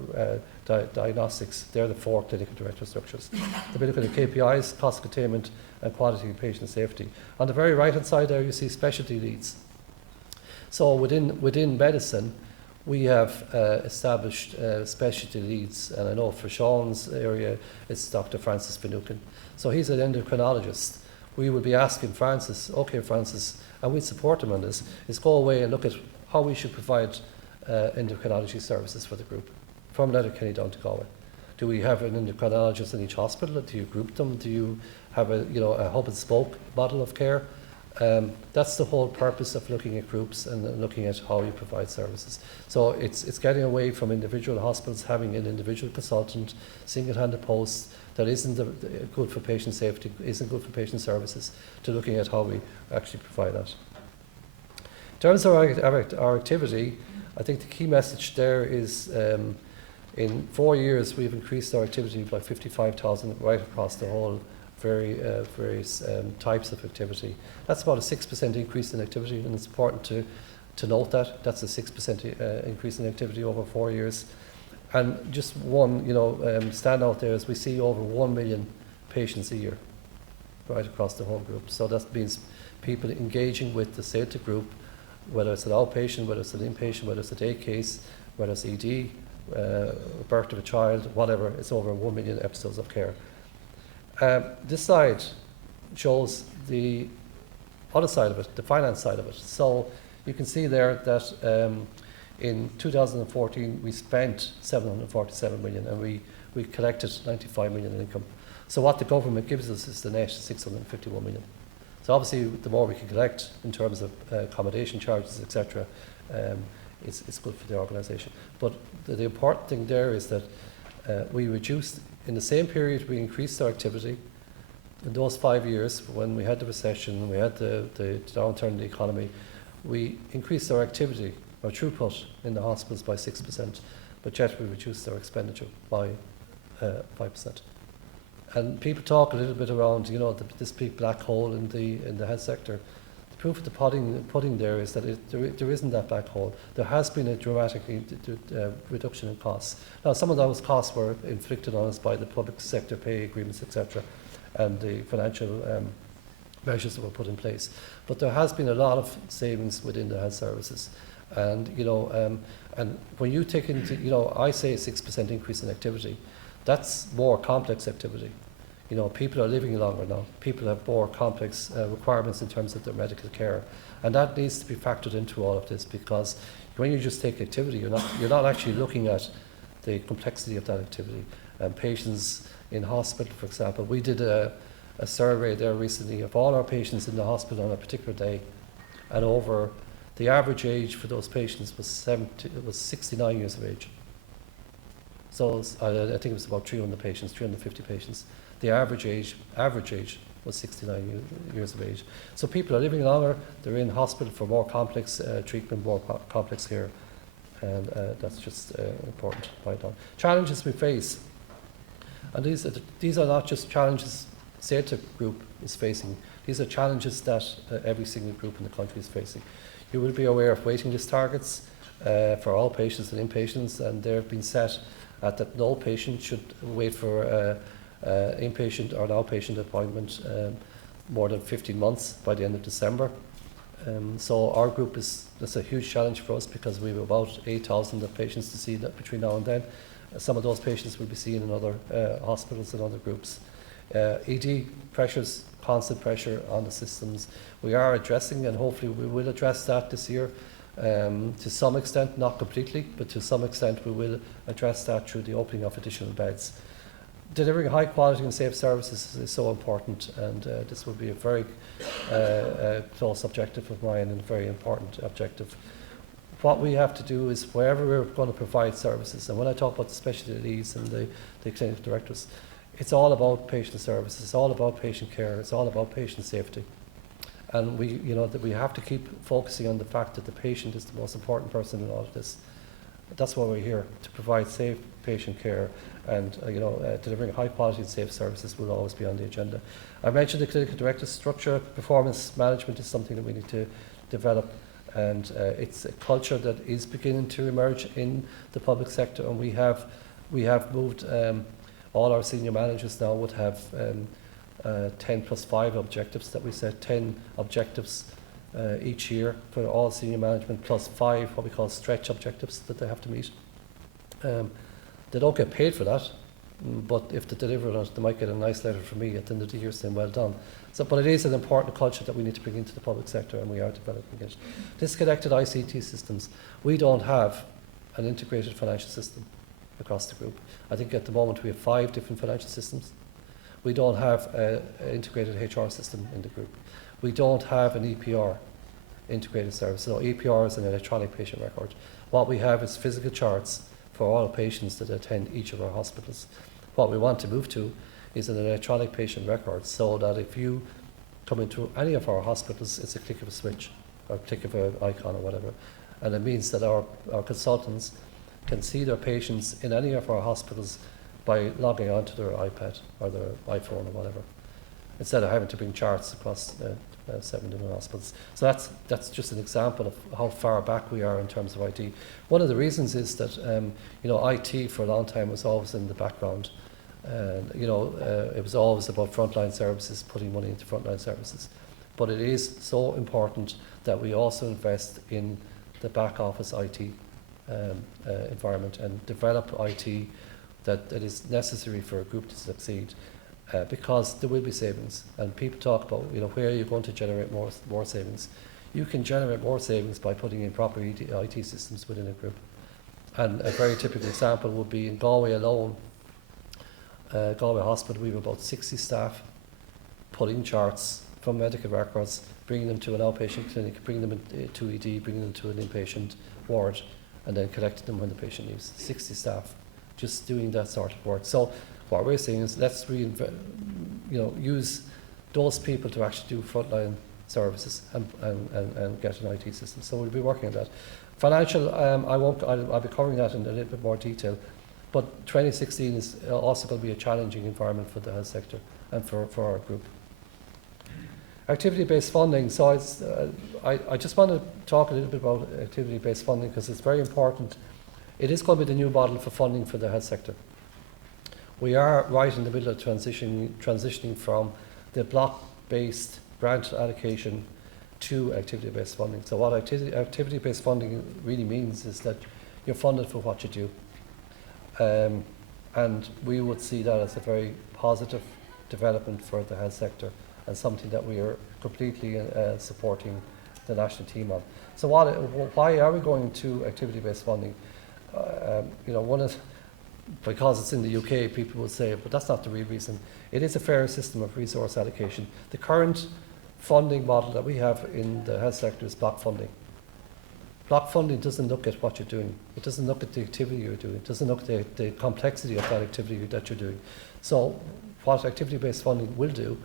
diagnostics. They're the 4 clinical director structures. They'll be looking at KPIs, cost containment, and quality and patient safety. On the very right hand side there you see specialty leads. So within medicine we have established specialty leads, and I know for Sean's area it's Dr. Francis Finucane. So he's an endocrinologist. We will be asking Francis, okay Francis, and we support him on this, is go away and look at how we should provide endocrinology services for the group, from Letterkenny down to Galway? Do we have an endocrinologist in each hospital? Do you group them? Do you have a hub and spoke model of care? That's the whole purpose of looking at groups and looking at how you provide services. So it's getting away from individual hospitals having an individual consultant, single-handed posts that isn't good for patient safety, isn't good for patient services, to looking at how we actually provide that. In terms of our activity, I think the key message there is in 4 years we've increased our activity by 55,000 right across the whole various types of activity. That's about a 6% increase in activity, and it's important to note that. That's a 6% increase in activity over 4 years. And just one standout there is we see over 1 million patients a year right across the whole group. So that means people engaging with the Saolta group, whether it's an outpatient, whether it's an inpatient, whether it's a day case, whether it's ED, birth of a child, whatever, it's over 1 million episodes of care. This slide shows the other side of it, the finance side of it. So you can see there that in 2014 we spent 747 million and we collected 95 million in income. So what the government gives us is the net 651 million. So obviously the more we can collect in terms of accommodation charges, etc., it's good for the organisation. But the important thing there is that we reduced, in the same period we increased our activity. In those 5 years, when we had the recession, we had the downturn in the economy, we increased our activity, our throughput in the hospitals by 6%, but yet we reduced our expenditure by 5%. And people talk a little bit around, this big black hole in the health sector. The proof of the pudding there is that there isn't that black hole. There has been a dramatic reduction in costs. Now, some of those costs were inflicted on us by the public sector pay agreements, etc., and the financial measures that were put in place. But there has been a lot of savings within the health services. And, and when you take into, I say a 6% increase in activity, that's more complex activity. People are living longer now. People have more complex requirements in terms of their medical care. And that needs to be factored into all of this, because when you just take activity, you're not actually looking at the complexity of that activity. Patients in hospital, for example, we did a survey there recently of all our patients in the hospital on a particular day, and over the average age for those patients was 69 years of age. So I think it was about 350 patients. The average age was 69 years of age. So people are living longer, they're in hospital for more complex treatment, more complex care, and that's just important to point out. Challenges we face, and these are not just challenges Saolta group is facing, these are challenges that every single group in the country is facing. You will be aware of waiting list targets for all patients and inpatients, and they've been set at that no patient should wait for inpatient or an outpatient appointment more than 15 months by the end of December. So our group that's a huge challenge for us, because we have about 8,000 patients to see that between now and then. Some of those patients will be seen in other hospitals and other groups. ED pressures, constant pressure on the systems. We are addressing, and hopefully we will address that this year. To some extent, not completely, but to some extent we will address that through the opening of additional beds. Delivering high quality and safe services is so important, and this will be a very close objective of mine and a very important objective. What we have to do is, wherever we're going to provide services, and when I talk about the specialty leads and the clinical directors, it's all about patient services, it's all about patient care, it's all about patient safety. And that we have to keep focusing on the fact that the patient is the most important person in all of this. That's why we're here, to provide safe patient care, and delivering high quality and safe services will always be on the agenda. I mentioned the clinical director structure. Performance management is something that we need to develop, and it's a culture that is beginning to emerge in the public sector, and we have moved, all our senior managers now would have 10 plus 5 objectives that we set, 10 objectives each year for all senior management, plus 5 what we call stretch objectives that they have to meet. They don't get paid for that, but if they deliver on it, they might get a nice letter from me at the end of the year saying well done. So, but it is an important culture that we need to bring into the public sector, and we are developing it. Disconnected ICT systems. We don't have an integrated financial system across the group. I think at the moment we have 5 different financial systems. We don't have an integrated HR system in the group. We don't have an EPR, integrated service. So EPR is an electronic patient record. What we have is physical charts for all patients that attend each of our hospitals. What we want to move to is an electronic patient record, so that if you come into any of our hospitals, it's a click of a switch or a click of an icon or whatever. And it means that our consultants can see their patients in any of our hospitals by logging onto their iPad or their iPhone or whatever, instead of having to bring charts across 7 different hospitals. So that's just an example of how far back we are in terms of IT. One of the reasons is that IT for a long time was always in the background. It was always about frontline services, putting money into frontline services. But it is so important that we also invest in the back office IT environment and develop IT that is necessary for a group to succeed, because there will be savings. And people talk about where are you going to generate more savings. You can generate more savings by putting in proper IT systems within a group. And a very typical example would be in Galway alone. Galway Hospital, we have about 60 staff putting charts from medical records, bringing them to an outpatient clinic, bringing them to ED, bringing them to an inpatient ward, and then collecting them when the patient leaves. 60 staff just doing that sort of work. So what we're saying is let's use those people to actually do frontline services and get an IT system. So we'll be working on that. Financial, I'll be covering that in a little bit more detail. But 2016 is also going to be a challenging environment for the health sector and for our group. Activity-based funding. So I just want to talk a little bit about activity-based funding because it's very important. It is going to be the new model for funding for the health sector. We are right in the middle of transitioning from the block-based grant allocation to activity-based funding. So what activity-based funding really means is that you're funded for what you do. And we would see that as a very positive development for the health sector and something that we are completely supporting the national team on. So why are we going to activity-based funding? Because it's in the UK, people will say, but that's not the real reason. It is a fair system of resource allocation. The current funding model that we have in the health sector is block funding. Block funding doesn't look at what you're doing. It doesn't look at the activity you're doing. It doesn't look at the complexity of that activity that you're doing. So what activity-based funding will do,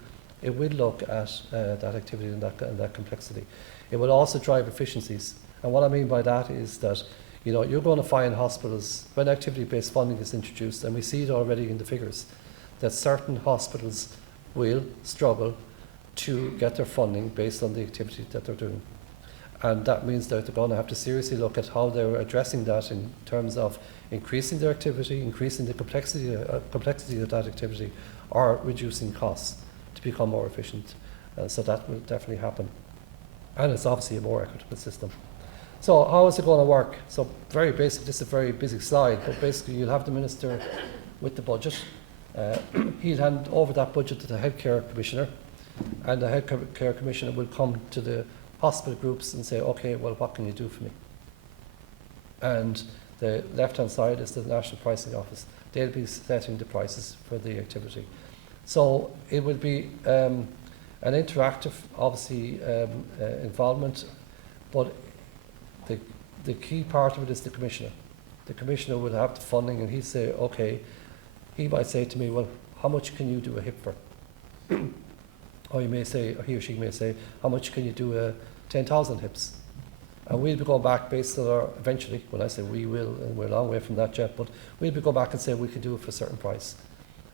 it will look at that activity and that complexity. It will also drive efficiencies. And what I mean by that is that you're going to find hospitals, when activity-based funding is introduced, and we see it already in the figures, that certain hospitals will struggle to get their funding based on the activity that they're doing. And that means that they're going to have to seriously look at how they're addressing that in terms of increasing their activity, increasing the complexity of that activity, or reducing costs to become more efficient. So that will definitely happen. And it's obviously a more equitable system. So how is it going to work? So very basic, this is a very busy slide, but basically you'll have the minister with the budget. He'll hand over that budget to the healthcare commissioner, and the healthcare commissioner will come to the hospital groups and say, okay, well, what can you do for me? And the left-hand side is the National Pricing Office. They'll be setting the prices for the activity. So it will be an interactive, obviously, involvement, but the key part of it is the commissioner. The commissioner will have the funding, and he'll say, okay, he might say to me, well, how much can you do a hip for? Or he or she may say, how much can you do 10,000 hips? And we'll be going back based on our, eventually, when I say we will, and we're a long way from that yet, but we'll be going back and say we can do it for a certain price.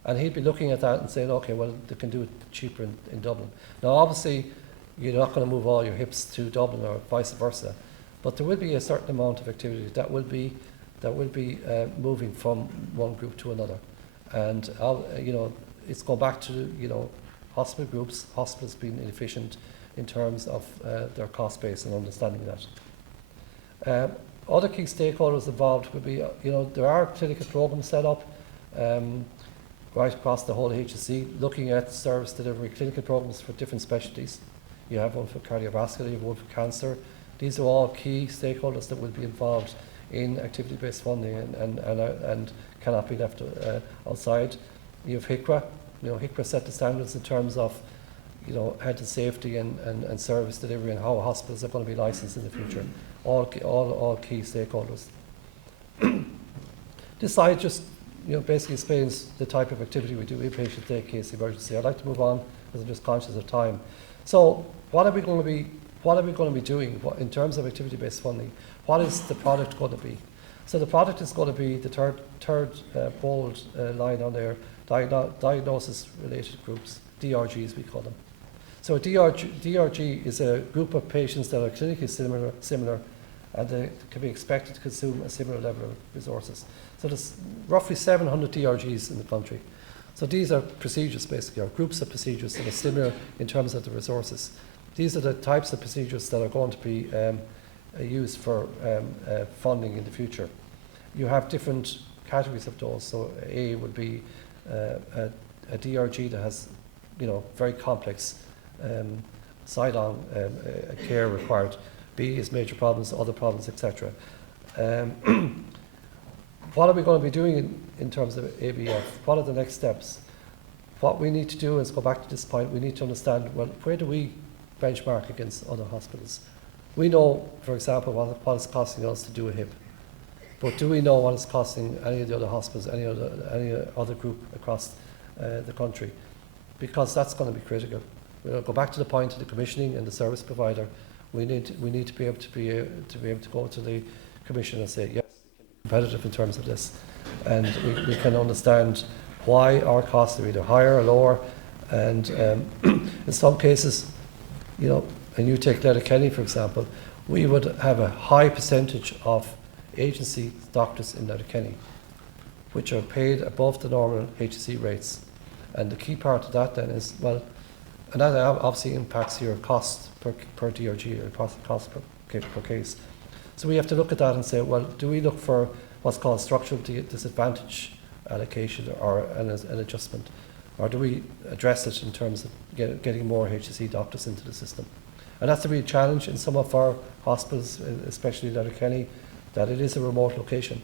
And he'll be looking at that and saying, okay, well, they can do it cheaper in Dublin. Now, obviously, you're not going to move all your hips to Dublin or vice versa, but there will be a certain amount of activity that will be moving from one group to another. And, it's going back to, hospital groups, hospitals being inefficient in terms of their cost base and understanding that. Other key stakeholders involved would be, there are clinical programs set up right across the whole HSE, looking at service delivery, clinical programs for different specialties. You have one for cardiovascular, you have one for cancer. These are all key stakeholders that will be involved in activity-based funding and cannot be left outside. You have HICRA. HICRA set the standards in terms of health and safety and service delivery and how hospitals are going to be licensed in the future. All key stakeholders. This slide just basically explains the type of activity we do, inpatient day case emergency. I'd like to move on because I'm just conscious of time. So what are we going to be doing in terms of activity-based funding? What is the product going to be? So the product is going to be the third bold line on there, diagnosis-related groups, DRGs we call them. So a DRG is a group of patients that are clinically similar and they can be expected to consume a similar level of resources. So there's roughly 700 DRGs in the country. So these are procedures basically, or groups of procedures that are similar in terms of the resources. These are the types of procedures that are going to be used for funding in the future. You have different categories of those. So A would be a DRG that has very complex side-on care required. B is major problems, other problems, etc. What are we going to be doing in terms of ABF? What are the next steps? What we need to do is go back to this point. We need to understand, well, where do we benchmark against other hospitals? We know, for example, what it's costing us to do a hip. But do we know what it's costing any of the other hospitals, any other group across the country? Because that's going to be critical. We'll go back to the point of the commissioning and the service provider. We need to be able to go to the commission and say, yes, we can be competitive in terms of this, and we can understand why our costs are either higher or lower. And in some cases, and you take Letterkenny for example, we would have a high percentage of agency doctors in Letterkenny, which are paid above the normal HSE rates. And the key part of that then is, well, and that obviously impacts your cost per DRG, or cost per case. So we have to look at that and say, well, do we look for what's called structural disadvantage allocation or an adjustment? Or do we address it in terms of getting more HSE doctors into the system? And that's a real challenge in some of our hospitals, especially Letterkenny, that it is a remote location.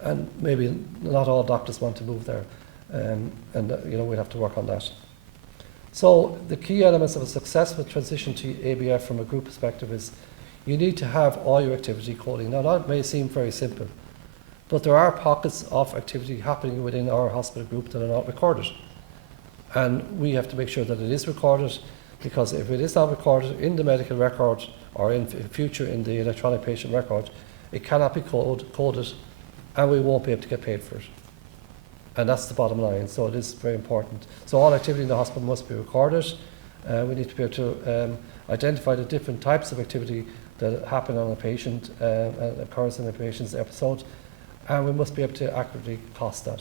And maybe not all doctors want to move there. And we'll have to work on that. So the key elements of a successful transition to ABF from a group perspective is you need to have all your activity coding. Now that may seem very simple, but there are pockets of activity happening within our hospital group that are not recorded. And we have to make sure that it is recorded, because if it is not recorded in the medical record or in future in the electronic patient record, it cannot be coded and we won't be able to get paid for it. And that's the bottom line, so it is very important. So all activity in the hospital must be recorded. We need to be able to identify the different types of activity that happen on a patient, occurs in a patient's episode, and we must be able to accurately cost that.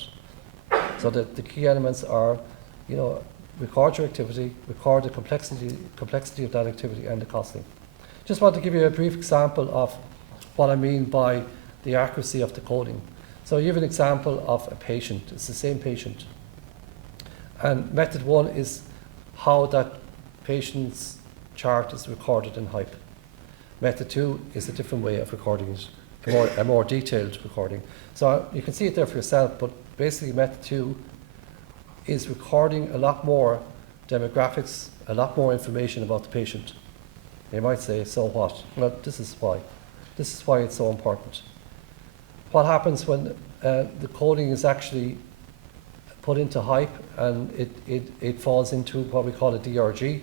So the key elements are, record your activity, record the complexity of that activity and the costing. Just want to give you a brief example of what I mean by the accuracy of the coding. So you have an example of a patient. It's the same patient. And method one is how that patient's chart is recorded in HYPE. Method two is a different way of recording it, a more detailed recording. So you can see it there for yourself, but basically method two is recording a lot more demographics, a lot more information about the patient. You might say, so what? Well, this is why. This is why it's so important. What happens when the coding is actually put into HYPE and it falls into what we call a DRG?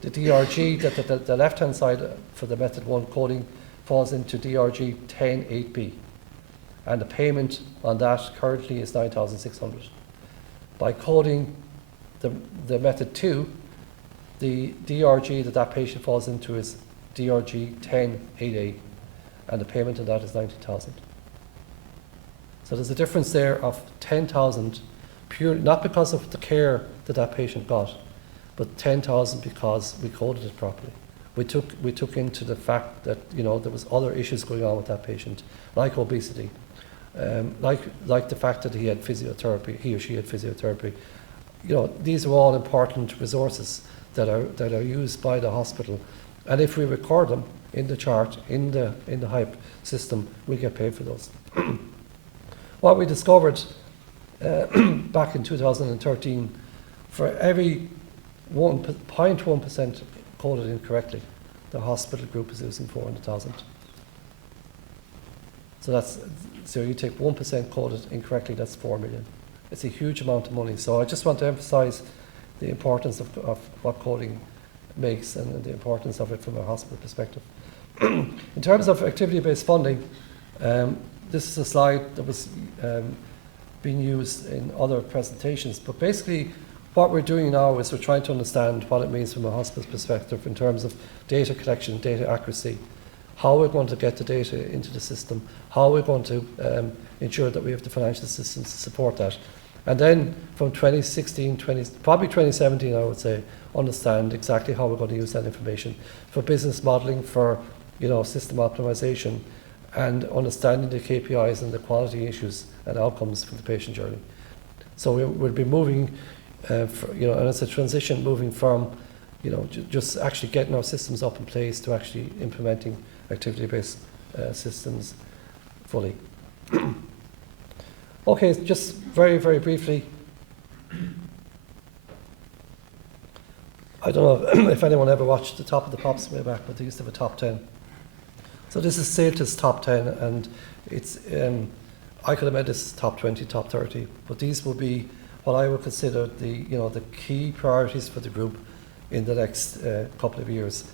The DRG, the left-hand side for the method one coding falls into DRG 10.8b. And the payment on that currently is 9,600. By coding the method 2, the DRG that patient falls into is DRG 10.8a, and the payment on that is 90,000. So there's a difference there of 10,000, pure, not because of the care that patient got, but 10,000 because we coded it properly. We took into the fact that there was other issues going on with that patient, like obesity, like the fact that he had physiotherapy, he or she had physiotherapy. These are all important resources that are used by the hospital, and if we record them, in the chart, in the HYPE system, will get paid for those. What we discovered back in 2013, for every 0.1% coded incorrectly, the hospital group is losing 400,000. So you take 1% coded incorrectly, that's 4 million. It's a huge amount of money. So I just want to emphasise the importance of what coding makes and the importance of it from a hospital perspective. In terms of activity-based funding, this is a slide that was being used in other presentations, but basically what we're doing now is we're trying to understand what it means from a hospital perspective in terms of data collection, data accuracy, how we're going to get the data into the system, how we're going to ensure that we have the financial systems to support that. And then from 2016, probably 2017, I would say, understand exactly how we're going to use that information for business modelling, for system optimization, and understanding the KPIs and the quality issues and outcomes for the patient journey. So we'll be moving, and it's a transition moving from, just actually getting our systems up in place to actually implementing activity-based systems fully. Okay, just very, very briefly. I don't know if anyone ever watched the Top of the Pops way back, but they used to have a top 10. So this is Saolta's top 10, and it's I could have made this top 20, top 30, but these will be what I would consider the key priorities for the group in the next couple of years.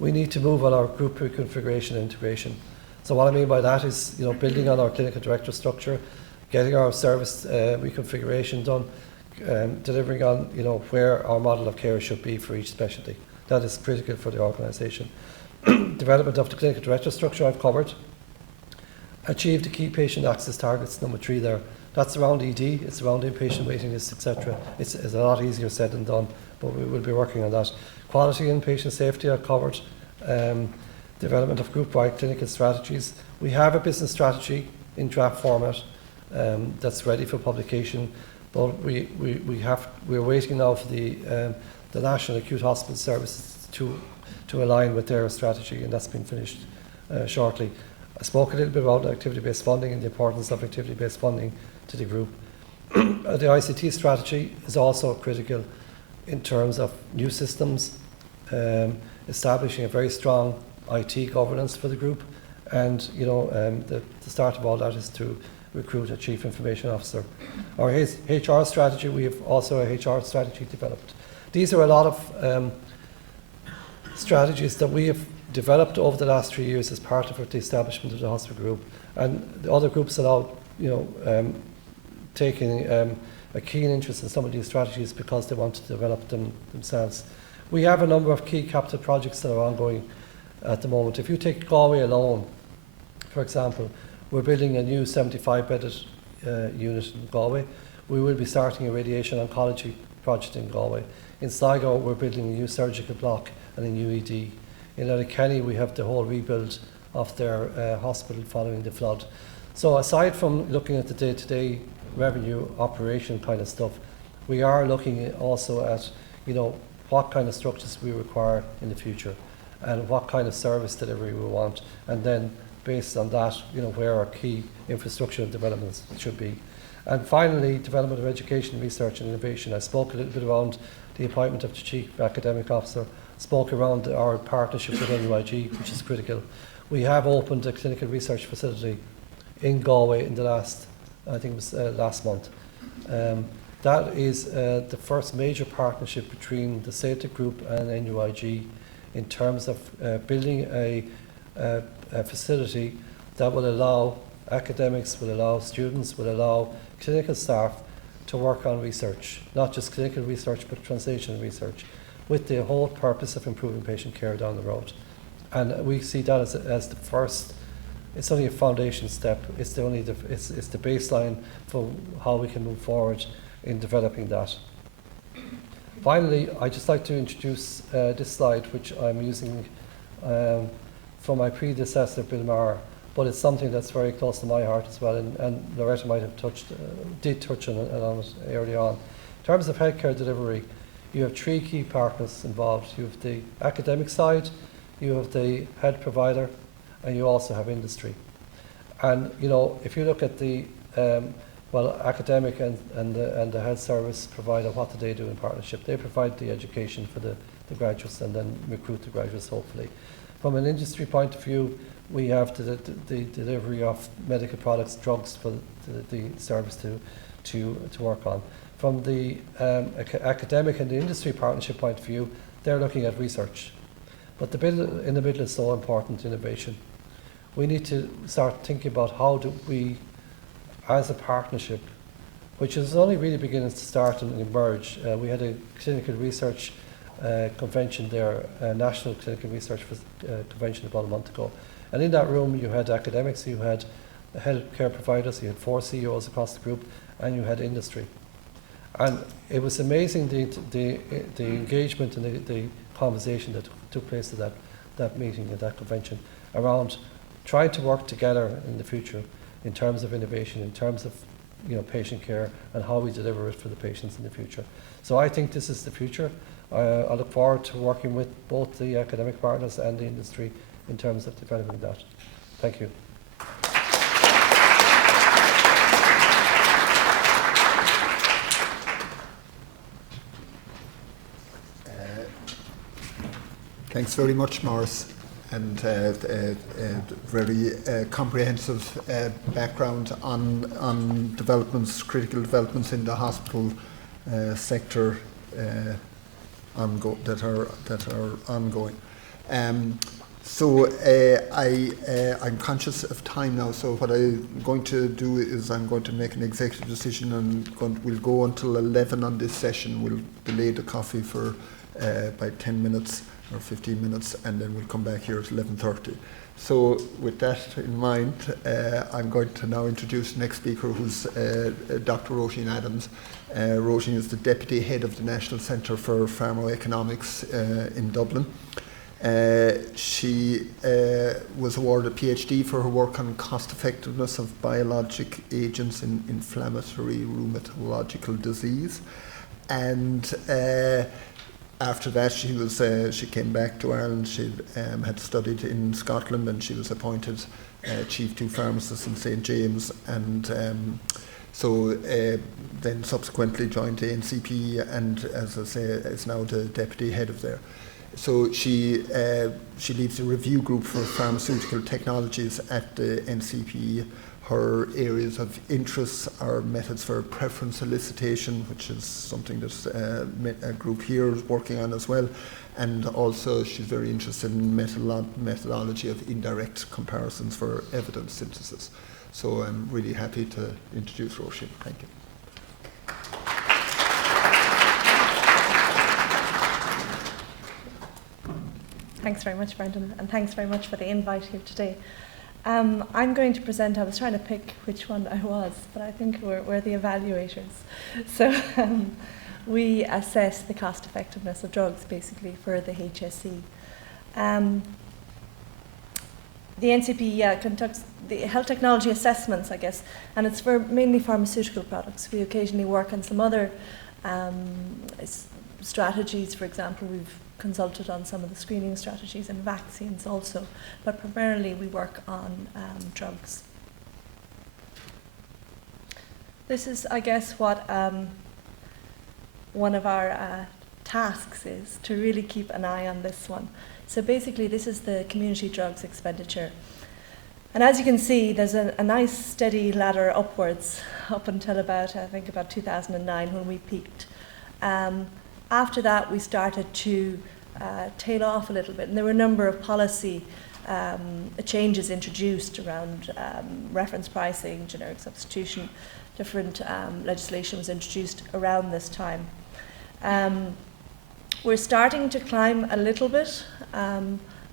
We need to move on our group reconfiguration and integration. So what I mean by that is building on our clinical director structure, getting our service reconfiguration done, delivering on where our model of care should be for each specialty. That is critical for the organisation. Development of the clinical director structure I've covered. Achieve the key patient access targets, number 3 there. That's around ED, it's around inpatient waiting lists, etc. It's a lot easier said than done, but we will be working on that. Quality and patient safety I've covered. Development of group-wide clinical strategies. We have a business strategy in draft format that's ready for publication, but we're waiting now for the National Acute Hospital Services to align with their strategy, and that's been finished shortly. I spoke a little bit about activity-based funding and the importance of activity-based funding to the group. The ICT strategy is also critical in terms of new systems, establishing a very strong IT governance for the group, and the start of all that is to recruit a chief information officer. Our HR strategy, we have also a HR strategy developed. These are a lot of strategies that we have developed over the last 3 years as part of the establishment of the hospital group, and the other groups are now taking a keen interest in some of these strategies because they want to develop them themselves. We have a number of key capital projects that are ongoing at the moment. If you take Galway alone, for example, we're building a new 75-bedded unit in Galway. We will be starting a radiation oncology project in Galway. In Sligo, we're building a new surgical block and a new ED. In Kennelly, we have the whole rebuild of their hospital following the flood. So aside from looking at the day-to-day revenue operation kind of stuff, we are looking also at what kind of structures we require in the future and what kind of service delivery we want, and then based on that, where our key infrastructure developments should be. And finally, development of education, research and innovation. I spoke a little bit around the appointment of the Chief Academic Officer, spoke around our partnership with NUI, which is critical. We have opened a clinical research facility in Galway in the last month. That is the first major partnership between the Saolta Group and NUI in terms of building a facility that will allow academics, will allow students, will allow clinical staff to work on research, not just clinical research but translational research, with the whole purpose of improving patient care down the road. And we see that as the first. It's only a foundation step. It's the baseline for how we can move forward in developing that. Finally, I'd just like to introduce this slide, which I'm using from my predecessor, Bill Maher, but it's something that's very close to my heart as well, and Loretto might have did touch on it early on. In terms of healthcare delivery, you have 3 key partners involved. You have the academic side, you have the health provider, and you also have industry. And you know, if you look at the academic and the health service provider, what do they do in partnership? They provide the education for the graduates and then recruit the graduates, hopefully. From an industry point of view, we have the delivery of medical products, drugs for the service to work on. From the academic and the industry partnership point of view, they're looking at research. But the bit in the middle is so important, innovation. We need to start thinking about how do we, as a partnership, which is only really beginning to start and emerge. We had a clinical research convention there, a national clinical research convention about a month ago. And in that room you had academics, you had healthcare providers, you had 4 CEOs across the group, and you had industry. And it was amazing the engagement and the conversation that took place at that meeting, at that convention, around trying to work together in the future in terms of innovation, in terms of patient care and how we deliver it for the patients in the future. So I think this is the future. I look forward to working with both the academic partners and the industry in terms of developing that. Thank you. Thanks very much, Maurice, and very comprehensive background on developments, critical developments in the hospital sector that are ongoing. I'm conscious of time now, so what I'm going to do is I'm going to make an executive decision, and we'll go until 11 on this session. We'll delay the coffee for by 10 minutes or 15 minutes, and then we'll come back here at 11:30. So with that in mind, I'm going to now introduce the next speaker, who's Dr. Roisin Adams. Roisin is the Deputy Head of the National Centre for Pharmacoeconomics in Dublin. She was awarded a PhD for her work on cost effectiveness of biologic agents in inflammatory rheumatological disease, and after that she came back to Ireland. She had studied in Scotland, and she was appointed Chief 2 Pharmacist in St. James, and then subsequently joined the NCP, and as I say, is now the Deputy Head of there. So she leads the review group for pharmaceutical technologies at the NCP. Her areas of interest are methods for preference solicitation, which is something that a group here is working on as well, and also she's very interested in methodology of indirect comparisons for evidence synthesis. So I'm really happy to introduce Roisin. Thank you. Thanks very much, Brendan, and thanks very much for the invite here today. I'm going to present, I was trying to pick which one I was, but I think we're the evaluators. So we assess the cost effectiveness of drugs, basically, for the HSE. The NCP conducts the health technology assessments, I guess, and it's for mainly pharmaceutical products. We occasionally work on some other strategies. For example, we've consulted on some of the screening strategies and vaccines also, but primarily we work on drugs. This is, I guess, what one of our tasks is, to really keep an eye on this one. So basically this is the community drugs expenditure. And as you can see, there's a nice steady ladder upwards up until about 2009, when we peaked. After that, we started to tail off a little bit, and there were a number of policy changes introduced around reference pricing, generic substitution. Different legislation was introduced around this time. We're starting to climb a little bit,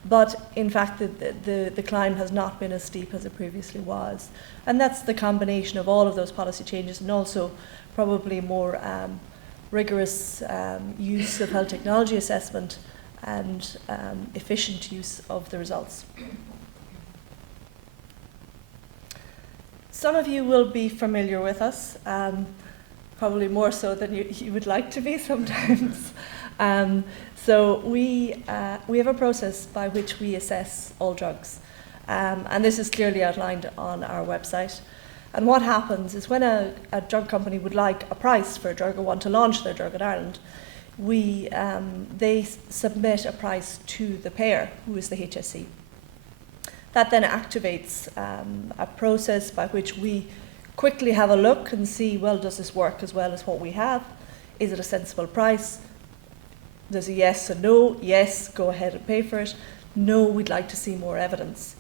but in fact the climb has not been as steep as it previously was. And that's the combination of all of those policy changes, and also probably more rigorous use of health technology assessment and efficient use of the results. Some of you will be familiar with us, probably more so than you would like to be sometimes. So we have a process by which we assess all drugs. And this is clearly outlined on our website. And what happens is when a drug company would like a price for a drug or want to launch their drug in Ireland, they submit a price to the payer, who is the HSE. That then activates a process by which we quickly have a look and see, well, does this work as well as what we have? Is it a sensible price? There's a yes and no. Yes, go ahead and pay for it. No, we'd like to see more evidence.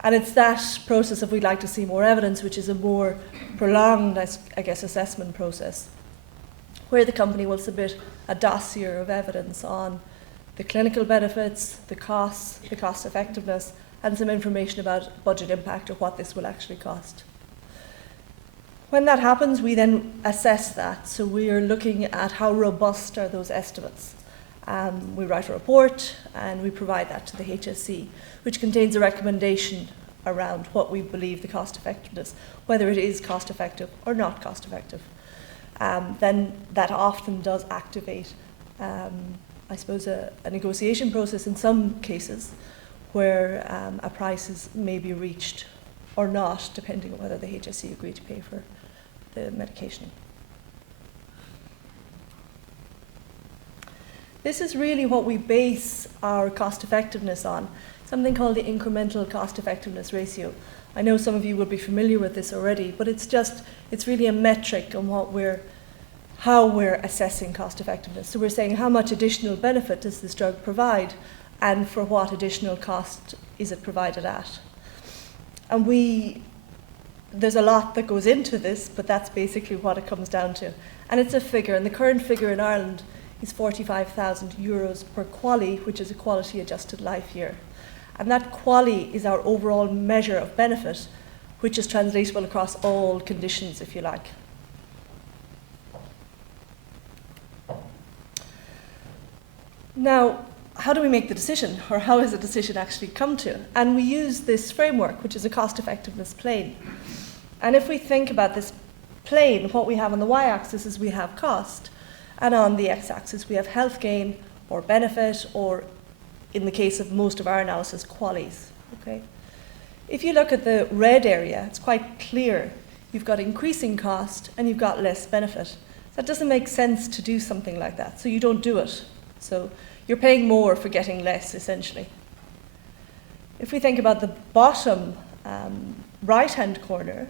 And it's that process of we'd like to see more evidence, which is a more prolonged, I guess, assessment process, where the company will submit a dossier of evidence on the clinical benefits, the costs, the cost effectiveness, and some information about budget impact or what this will actually cost. When that happens, we then assess that. So we are looking at how robust are those estimates. We write a report and we provide that to the HSE, which contains a recommendation around what we believe the cost effectiveness, whether it is cost effective or not cost effective. Then that often does activate, I suppose, a negotiation process in some cases where a price may be reached or not, depending on whether the HSE agree to pay for the medication. This is really what we base our cost effectiveness on, something called the incremental cost effectiveness ratio. I know some of you will be familiar with this already, but it's really a metric on how we're assessing cost effectiveness. So we're saying how much additional benefit does this drug provide, and for what additional cost is it provided at. And there's a lot that goes into this, but that's basically what it comes down to. And it's a figure, and the current figure in Ireland is €45,000 per QALY, which is a quality adjusted life year. And that QALY is our overall measure of benefit, which is translatable across all conditions, if you like. Now, how do we make the decision, or how is a decision actually come to? And we use this framework, which is a cost effectiveness plane. And if we think about this plane, what we have on the y-axis is we have cost, and on the x-axis we have health gain or benefit, or in the case of most of our analysis, QALYs. Okay? If you look at the red area, it's quite clear. You've got increasing cost and you've got less benefit. That doesn't make sense to do something like that, so you don't do it. So you're paying more for getting less, essentially. If we think about the bottom right-hand corner,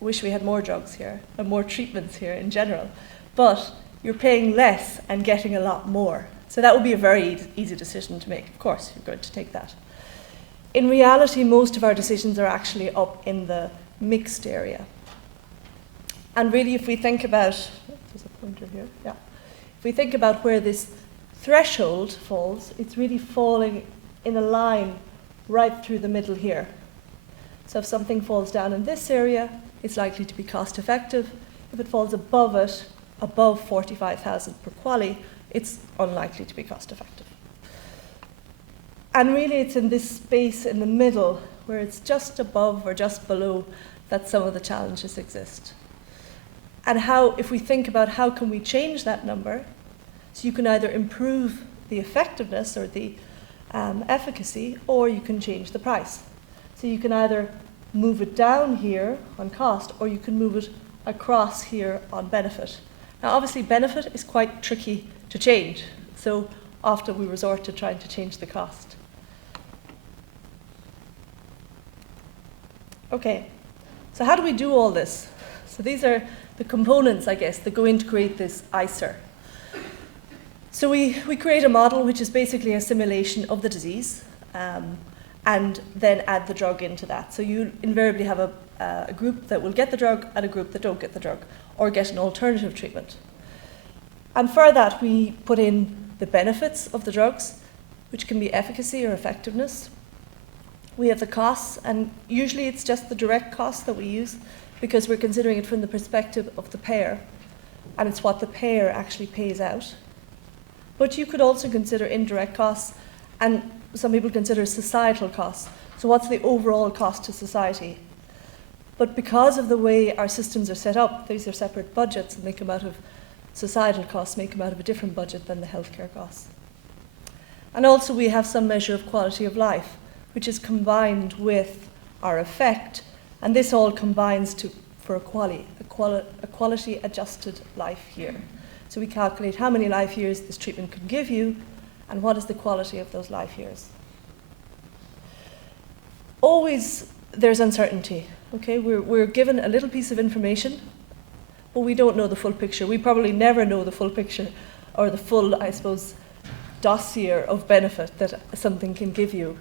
wish we had more drugs here and more treatments here in general, but you're paying less and getting a lot more. So that would be a very easy decision to make. Of course, you're going to take that. In reality, most of our decisions are actually up in the mixed area. And really, if we think about, there's a pointer here, yeah. If we think about where this threshold falls, it's really falling in a line right through the middle here. So if something falls down in this area, it's likely to be cost effective. If it falls above it, above 45,000 per QALY, it's unlikely to be cost effective. And really it's in this space in the middle, where it's just above or just below, that some of the challenges exist. And if we think about how can we change that number, so you can either improve the effectiveness or the efficacy, or you can change the price. So you can either move it down here on cost, or you can move it across here on benefit. Now obviously benefit is quite tricky to change, so often we resort to trying to change the cost. Okay, so how do we do all this? So these are the components, I guess, that go in to create this ICER. So we create a model which is basically a simulation of the disease, and then add the drug into that. So you invariably have a group that will get the drug and a group that don't get the drug, or get an alternative treatment. And for that, we put in the benefits of the drugs, which can be efficacy or effectiveness. We have the costs, and usually it's just the direct costs that we use, because we're considering it from the perspective of the payer, and it's what the payer actually pays out. But you could also consider indirect costs, and some people consider societal costs. So what's the overall cost to society? But because of the way our systems are set up, these are separate budgets and they come out of societal costs may come out of a different budget than the healthcare costs. And also we have some measure of quality of life, which is combined with our effect, and this all combines for a quality adjusted life year. So we calculate how many life years this treatment can give you, and what is the quality of those life years. Always there's uncertainty. Okay, we're given a little piece of information, but we don't know the full picture. We probably never know the full picture, or the full, I suppose, dossier of benefit that something can give you.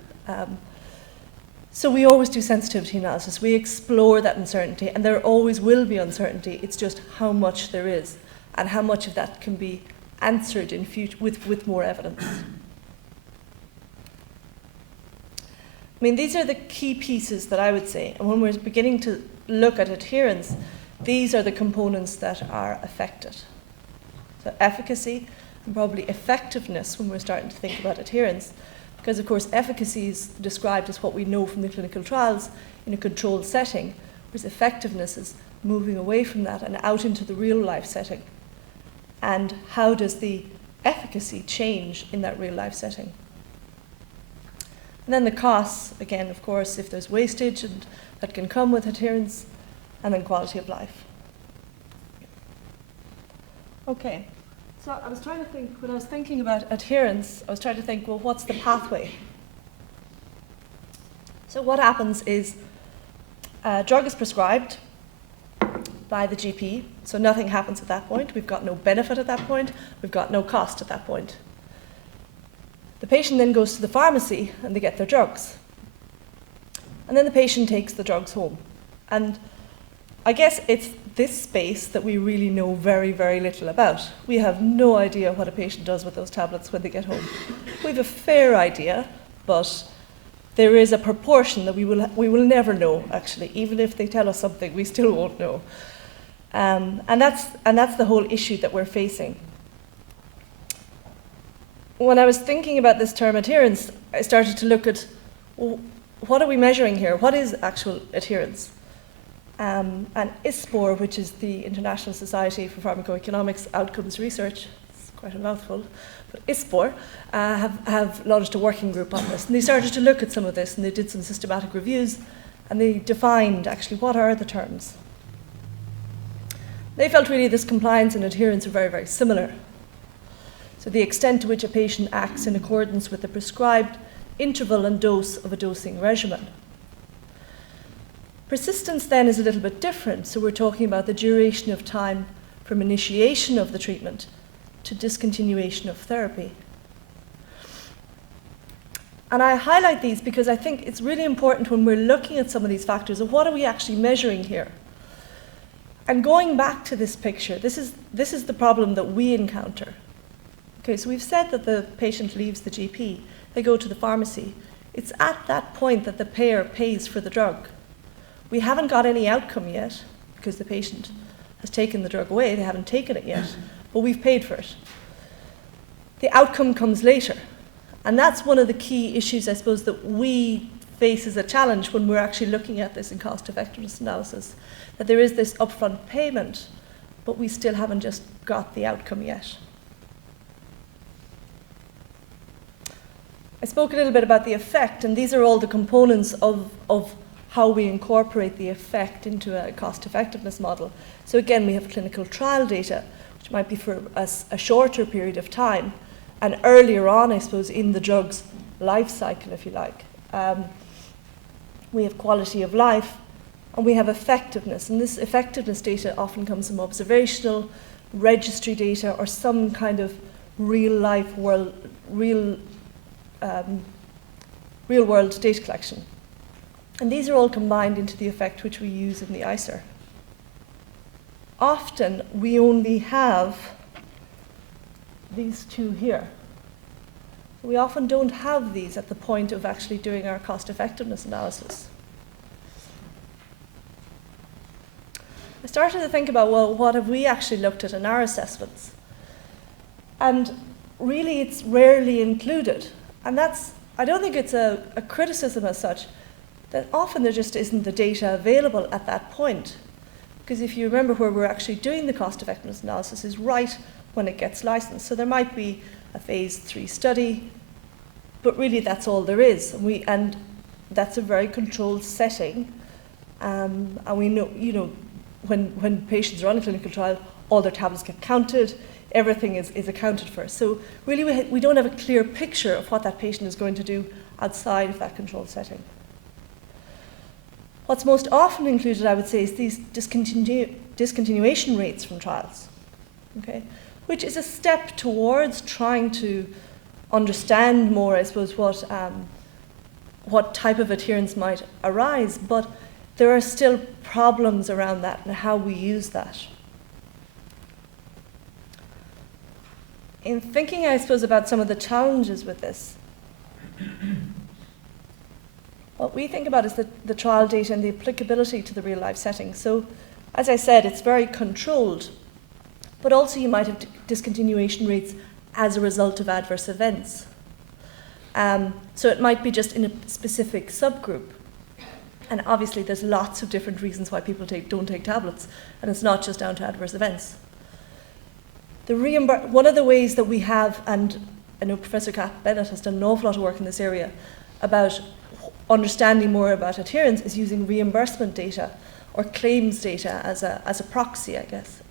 So we always do sensitivity analysis. We explore that uncertainty, and there always will be uncertainty. It's just how much there is, and how much of that can be answered in future with more evidence. I mean, these are the key pieces that I would say, and when we're beginning to look at adherence, these are the components that are affected. So efficacy and probably effectiveness when we're starting to think about adherence, because of course efficacy is described as what we know from the clinical trials in a controlled setting, whereas effectiveness is moving away from that and out into the real life setting. And how does the efficacy change in that real life setting? And then the costs, again, of course, if there's wastage and that can come with adherence, and then quality of life. Okay, so I was trying to think, when I was thinking about adherence, I was trying to think, well, what's the pathway? So what happens is a drug is prescribed by the GP, so nothing happens at that point. We've got no benefit at that point. We've got no cost at that point. The patient then goes to the pharmacy and they get their drugs. And then the patient takes the drugs home. And I guess it's this space that we really know very, very little about. We have no idea what a patient does with those tablets when they get home. We have a fair idea, but there is a proportion that we will never know, actually. Even if they tell us something, we still won't know. And that's the whole issue that we're facing. When I was thinking about this term adherence, I started to look at, well, what are we measuring here? What is actual adherence? And ISPOR, which is the International Society for Pharmacoeconomics Outcomes Research, it's quite a mouthful, but ISPOR have launched a working group on this. And they started to look at some of this, and they did some systematic reviews, and they defined actually what are the terms. They felt really this compliance and adherence are very, very similar. So the extent to which a patient acts in accordance with the prescribed interval and dose of a dosing regimen. Persistence then is a little bit different, so we're talking about the duration of time from initiation of the treatment to discontinuation of therapy. And I highlight these because I think it's really important when we're looking at some of these factors of what are we actually measuring here. And going back to this picture, this is the problem that we encounter. Okay, so we've said that the patient leaves the GP, they go to the pharmacy. It's at that point that the payer pays for the drug. We haven't got any outcome yet because the patient has taken the drug away, they haven't taken it yet, but we've paid for it. The outcome comes later. And that's one of the key issues, I suppose, that we face as a challenge when we're actually looking at this in cost effectiveness analysis, that there is this upfront payment, but we still haven't just got the outcome yet. I spoke a little bit about the effect, and these are all the components of how we incorporate the effect into a cost effectiveness model. So again, we have clinical trial data, which might be for a shorter period of time, and earlier on, I suppose, in the drug's life cycle, if you like. We have quality of life, and we have effectiveness. And this effectiveness data often comes from observational, registry data, or some kind of real-life world, real-world data collection. And these are all combined into the effect which we use in the ICER. Often, we only have these two here. We often don't have these at the point of actually doing our cost effectiveness analysis. I started to think about, well, what have we actually looked at in our assessments? And really, it's rarely included. And that's, I don't think it's a criticism as such, that often there just isn't the data available at that point. Because if you remember, where we're actually doing the cost effectiveness analysis is right when it gets licensed. So there might be a phase 3 study, but really that's all there is. And that's a very controlled setting. And we know, when patients are on a clinical trial, all their tablets get counted, everything is accounted for. So really we don't have a clear picture of what that patient is going to do outside of that controlled setting. What's most often included, I would say, is these discontinuation rates from trials, okay? Which is a step towards trying to understand more, I suppose, what type of adherence might arise, but there are still problems around that and how we use that. In thinking, I suppose, about some of the challenges with this, what we think about is the trial data and the applicability to the real-life setting. So, as I said, it's very controlled, but also you might have discontinuation rates as a result of adverse events. So it might be just in a specific subgroup. And obviously there's lots of different reasons why people don't take tablets, and it's not just down to adverse events. One of the ways that we have, and I know Professor Kat Bennett has done an awful lot of work in this area about understanding more about adherence, is using reimbursement data or claims data as a proxy, I guess.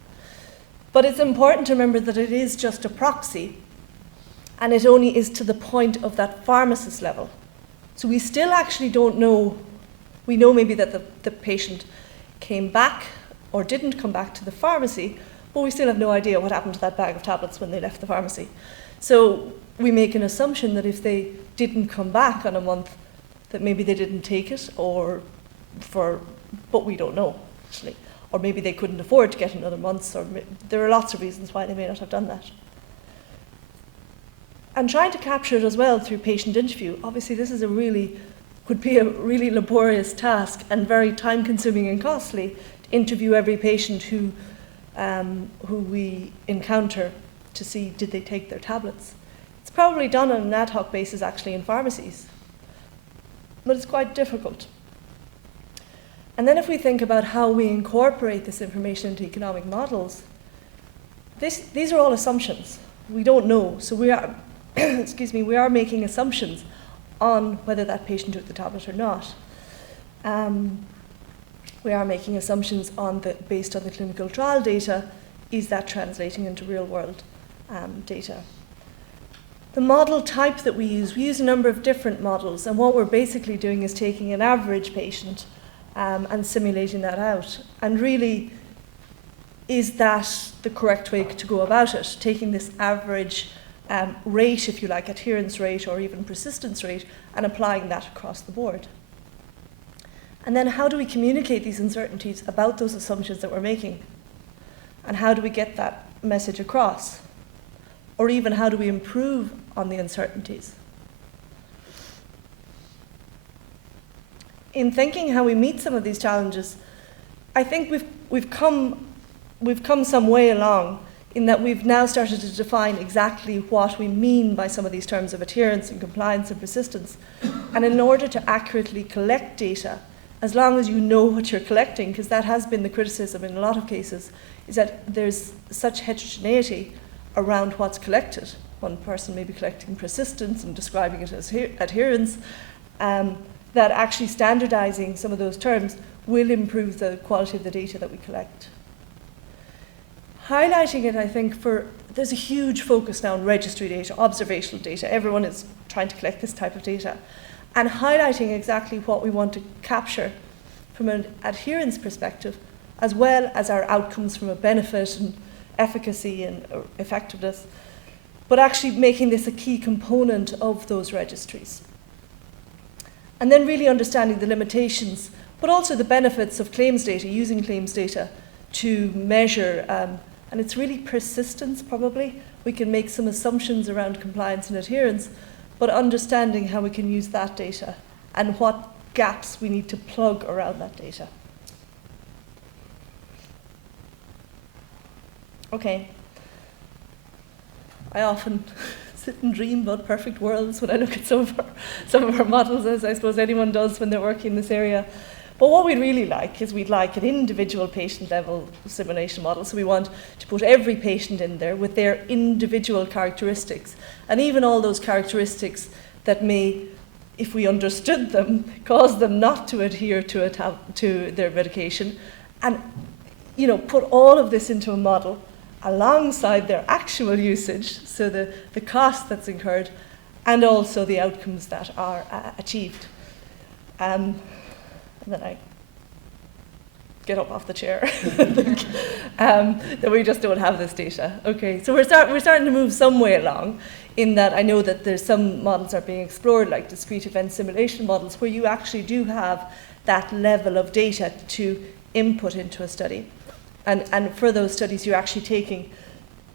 But it's important to remember that it is just a proxy, and it only is to the point of that pharmacist level. So we still actually don't know. We know maybe that the patient came back or didn't come back to the pharmacy, but we still have no idea what happened to that bag of tablets when they left the pharmacy. So we make an assumption that if they didn't come back on a month, that maybe they didn't take it, but we don't know, actually. Or maybe they couldn't afford to get another month, or there are lots of reasons why they may not have done that. And trying to capture it as well through patient interview, obviously this is could be a really laborious task and very time-consuming and costly to interview every patient who we encounter to see did they take their tablets. It's probably done on an ad hoc basis actually in pharmacies, but it's quite difficult. And then if we think about how we incorporate this information into economic models, these are all assumptions. We don't know, so we are, we are making assumptions on whether that patient took the tablet or not. We are making assumptions based on the clinical trial data. Is that translating into real world data? The model type that we use a number of different models, and what we're basically doing is taking an average patient and simulating that out. And really, is that the correct way to go about it? Taking this average rate, if you like, adherence rate or even persistence rate, and applying that across the board. And then how do we communicate these uncertainties about those assumptions that we're making? And how do we get that message across? Or even how do we improve on the uncertainties? In thinking how we meet some of these challenges, I think we've come some way along in that we've now started to define exactly what we mean by some of these terms of adherence and compliance and persistence. And in order to accurately collect data, as long as you know what you're collecting, because that has been the criticism in a lot of cases, is that there's such heterogeneity around what's collected. One person may be collecting persistence and describing it as adherence, that actually standardizing some of those terms will improve the quality of the data that we collect. Highlighting it, I think, there's a huge focus now on registry data, observational data. Everyone is trying to collect this type of data. And highlighting exactly what we want to capture from an adherence perspective, as well as our outcomes from a benefit and efficacy and effectiveness, but actually making this a key component of those registries. And then really understanding the limitations, but also the benefits of claims data, using claims data to measure, and it's really persistence probably. We can make some assumptions around compliance and adherence, but understanding how we can use that data and what gaps we need to plug around that data. Okay. I often sit and dream about perfect worlds when I look at some of our models, as I suppose anyone does when they're working in this area. But what we'd really like is we'd like an individual patient level simulation model. So we want to put every patient in there with their individual characteristics, and even all those characteristics that may, if we understood them, cause them not to adhere to their medication, and put all of this into a model alongside their actual usage, so the cost that's incurred, and also the outcomes that are achieved. And then I get up off the chair. That we just don't have this data. Okay, so we're starting to move some way along, in that I know that there's some models are being explored, like discrete event simulation models, where you actually do have that level of data to input into a study. And for those studies, you're actually taking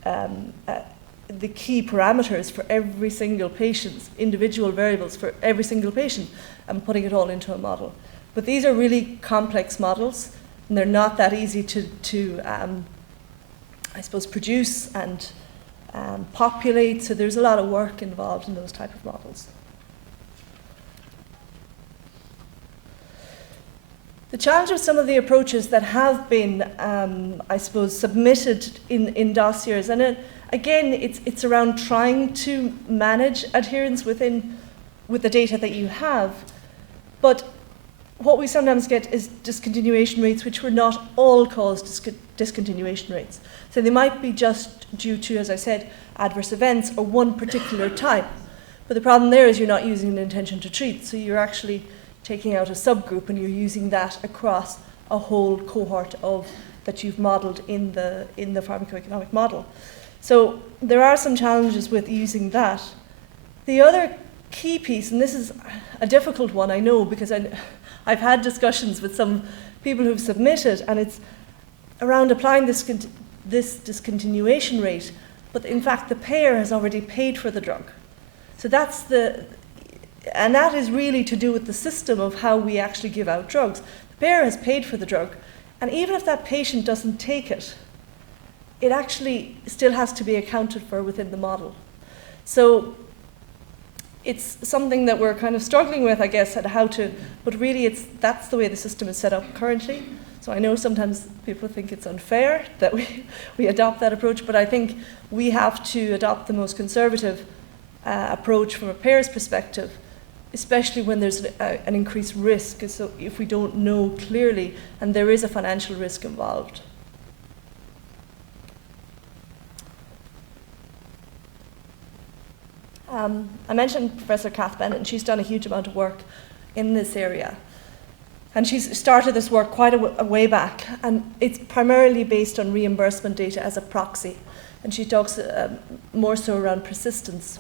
the key parameters for every single patient's individual variables for every single patient and putting it all into a model. But these are really complex models, and they're not that easy to I suppose, produce and populate. So there's a lot of work involved in those type of models. The challenge of some of the approaches that have been, I suppose, submitted in dossiers, and again, it's around trying to manage adherence with the data that you have. But what we sometimes get is discontinuation rates, which were not all cause discontinuation rates. So they might be just due to, as I said, adverse events or one particular type. But the problem there is you're not using an intention to treat, so you're actually taking out a subgroup and you're using that across a whole cohort that you've modelled in the pharmacoeconomic model. So there are some challenges with using that. The other key piece, and this is a difficult one, I know, because I've had discussions with some people who've submitted, and it's around applying this discontinuation rate, but in fact the payer has already paid for the drug. So and that is really to do with the system of how we actually give out drugs. The payer has paid for the drug, and even if that patient doesn't take it, it actually still has to be accounted for within the model. So it's something that we're kind of struggling with, I guess, at how to, but really that's the way the system is set up currently. So I know sometimes people think it's unfair that we adopt that approach, but I think we have to adopt the most conservative approach from a payer's perspective, especially when there's an increased risk, so if we don't know clearly, and there is a financial risk involved. I mentioned Professor Kath Bennett, and she's done a huge amount of work in this area. And she's started this work quite a way back, and it's primarily based on reimbursement data as a proxy. And she talks more so around persistence.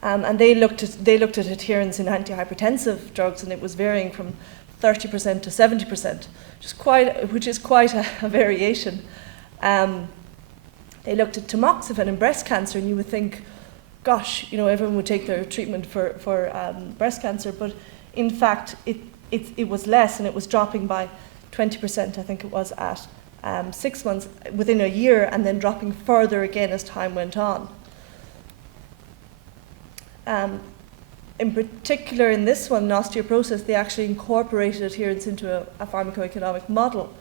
And they looked at adherence in antihypertensive drugs, and it was varying from 30% to 70%, which is quite a variation. They looked at tamoxifen in breast cancer, and you would think, gosh, everyone would take their treatment for breast cancer, but in fact, it was less, and it was dropping by 20%, I think it was, at 6 months, within a year, and then dropping further again as time went on. In particular, in this one, in osteoporosis, they actually incorporated adherence into a pharmacoeconomic model.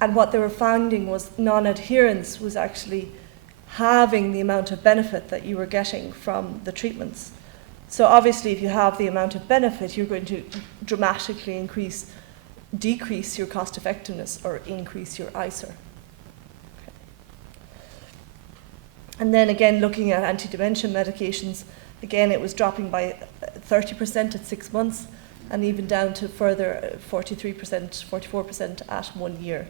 And what they were finding was non-adherence was actually halving the amount of benefit that you were getting from the treatments. So obviously, if you have the amount of benefit, you're going to dramatically decrease your cost effectiveness or increase your ICER. Okay. And then again, looking at anti-dementia medications, again, it was dropping by 30% at 6 months, and even down to further 43%, 44% at 1 year.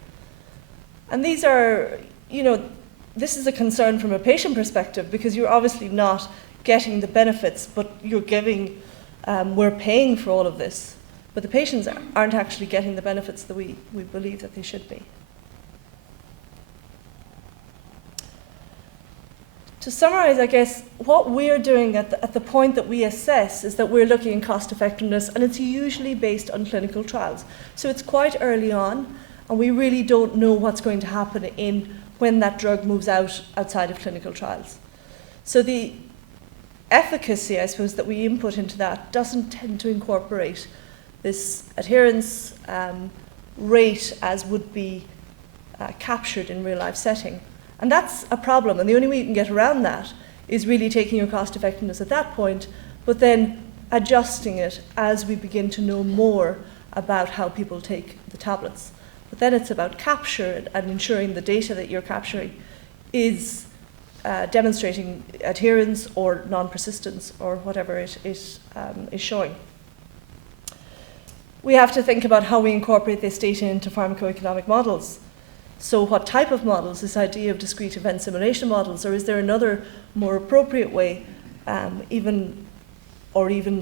And these are, this is a concern from a patient perspective, because you're obviously not getting the benefits, but we're paying for all of this. But the patients aren't actually getting the benefits that we believe that they should be. To summarize, I guess, what we're doing at the point that we assess is that we're looking at cost effectiveness, and it's usually based on clinical trials. So it's quite early on, and we really don't know what's going to happen when that drug moves outside of clinical trials. So the efficacy, I suppose, that we input into that doesn't tend to incorporate this adherence rate as would be captured in real life setting. And that's a problem, and the only way you can get around that is really taking your cost effectiveness at that point, but then adjusting it as we begin to know more about how people take the tablets. But then it's about capture and ensuring the data that you're capturing is demonstrating adherence or non-persistence or whatever it is showing. We have to think about how we incorporate this data into pharmacoeconomic models. So what type of models? This idea of discrete event simulation models, or is there another more appropriate way, even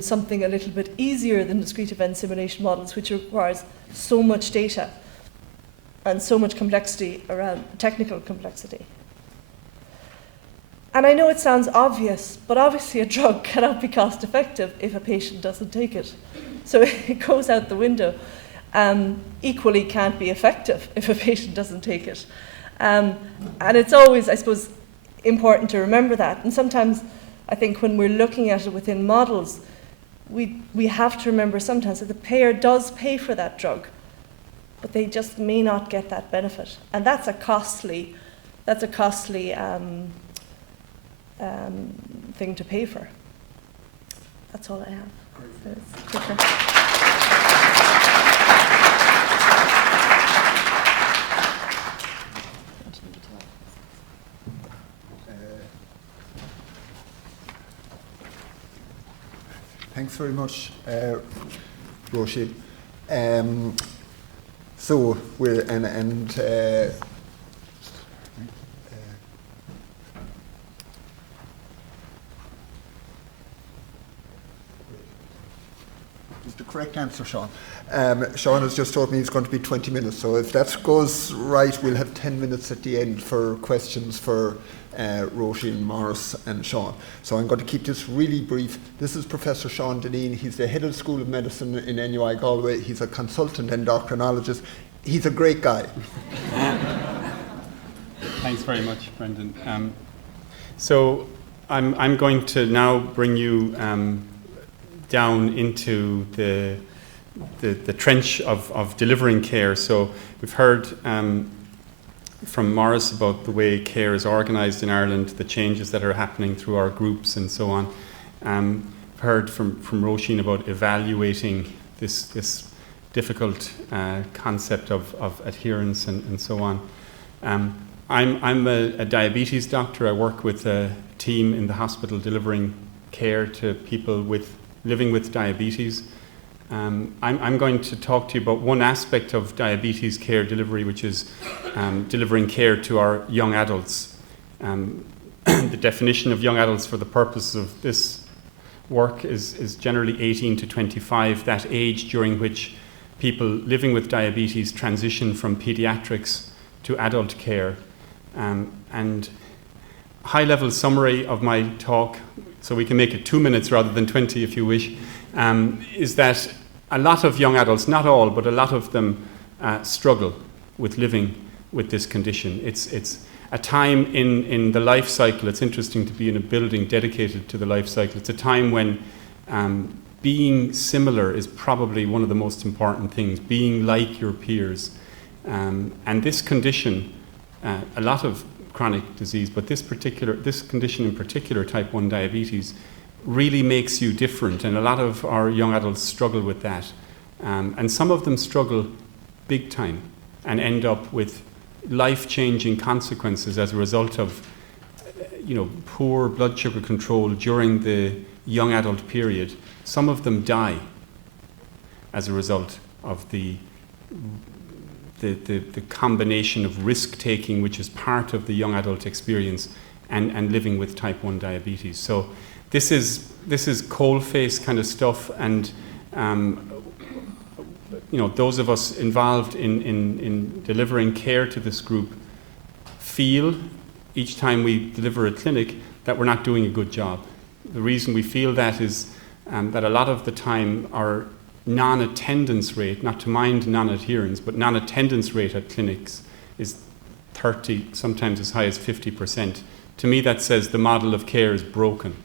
something a little bit easier than discrete event simulation models, which requires so much data and so much complexity around technical complexity? And I know it sounds obvious, but obviously a drug cannot be cost effective if a patient doesn't take it. So it goes out the window. Equally can't be effective if a patient doesn't take it. And it's always, I suppose, important to remember that. And sometimes I think when we're looking at it within models, we have to remember sometimes that the payer does pay for that drug, but they just may not get that benefit. And that's a costly thing to pay for. That's all I have. It's quicker. Thanks very much, Roisin. So we're is the correct answer, Sean? Sean has just told me it's going to be 20 minutes, so if that goes right, we'll have 10 minutes at the end for questions for Roisin, Maurice and Sean. So I'm going to keep this really brief. This is Professor Sean Deneen. He's the head of the School of Medicine in NUI Galway. He's a consultant endocrinologist. He's a great guy. Thanks very much, Brendan. So I'm going to now bring you down into the trench of delivering care. So we've heard from Maurice about the way care is organised in Ireland, the changes that are happening through our groups and so on. Heard from Roisin about evaluating this difficult concept of adherence and so on. I'm a diabetes doctor. I work with a team in the hospital delivering care to people living with diabetes. I'm going to talk to you about one aspect of diabetes care delivery, which is delivering care to our young adults. The definition of young adults for the purposes of this work is generally 18 to 25, that age during which people living with diabetes transition from pediatrics to adult care. And high-level summary of my talk, so we can make it 2 minutes rather than 20 if you wish, is that a lot of young adults, not all, but a lot of them struggle with living with this condition. It's a time in the life cycle. It's interesting to be in a building dedicated to the life cycle. It's a time when being similar is probably one of the most important things, being like your peers. And this condition, a lot of chronic disease, but this condition in particular, type 1 diabetes, really makes you different, and a lot of our young adults struggle with that. And some of them struggle big time and end up with life-changing consequences as a result of poor blood sugar control during the young adult period. Some of them die as a result of the combination of risk-taking, which is part of the young adult experience, and living with type 1 diabetes. So this is coal-face kind of stuff, and those of us involved in delivering care to this group feel each time we deliver a clinic that we're not doing a good job. The reason we feel that is that a lot of the time our non-attendance rate, not to mind non-adherence, but non-attendance rate at clinics is 30, sometimes as high as 50%. To me, that says the model of care is broken,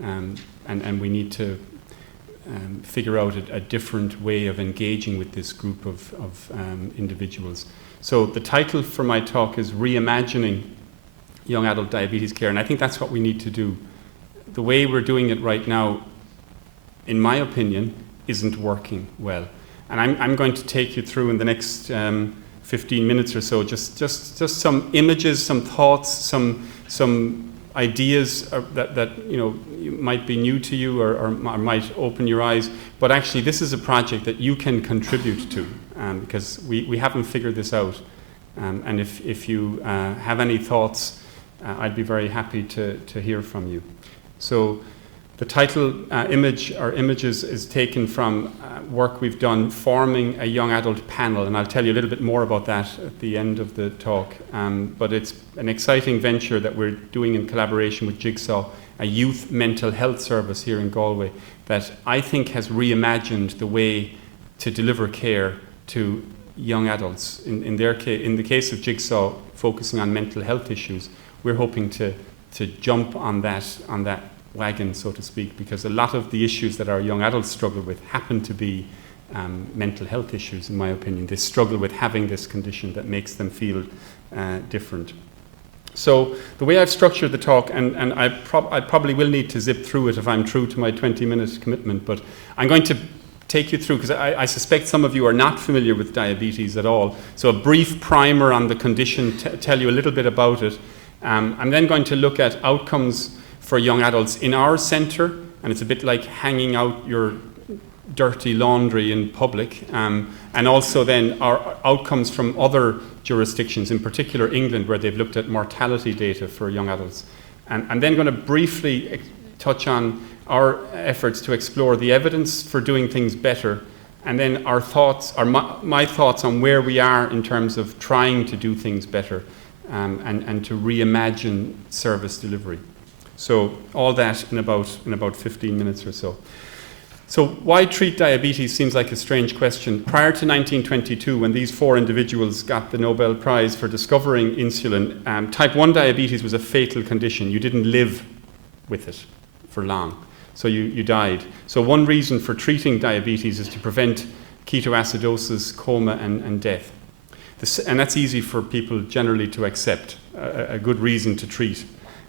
and we need to figure out a different way of engaging with this group of individuals. So the title for my talk is Reimagining Young Adult Diabetes Care, and I think that's what we need to do. The way we're doing it right now, in my opinion, isn't working well. And I'm going to take you through in the next 15 minutes or so just some images, some thoughts, some ideas that might be new to you or might open your eyes. But actually, this is a project that you can contribute to because we haven't figured this out. And if you have any thoughts, I'd be very happy to hear from you. So the title images is taken from work we've done forming a young adult panel, and I'll tell you a little bit more about that at the end of the talk. But it's an exciting venture that we're doing in collaboration with Jigsaw, a youth mental health service here in Galway that I think has reimagined the way to deliver care to young adults. In the case of Jigsaw, focusing on mental health issues, we're hoping to jump on that wagon, so to speak, because a lot of the issues that our young adults struggle with happen to be mental health issues, in my opinion. They struggle with having this condition that makes them feel different. So the way I've structured the talk, and I probably will need to zip through it if I'm true to my 20-minute commitment, but I'm going to take you through, because I suspect some of you are not familiar with diabetes at all. So a brief primer on the condition, tell you a little bit about it. I'm then going to look at outcomes for young adults in our centre, and it's a bit like hanging out your dirty laundry in public, and also then our outcomes from other jurisdictions, in particular England, where they've looked at mortality data for young adults. And I'm then going to briefly touch on our efforts to explore the evidence for doing things better, and then our thoughts, or my thoughts on where we are in terms of trying to do things better and to reimagine service delivery. So all that in about 15 minutes or so. So why treat diabetes seems like a strange question. Prior to 1922, when these four individuals got the Nobel Prize for discovering insulin, type 1 diabetes was a fatal condition. You didn't live with it for long, so you died. So one reason for treating diabetes is to prevent ketoacidosis, coma, and death. And that's easy for people generally to accept, a good reason to treat.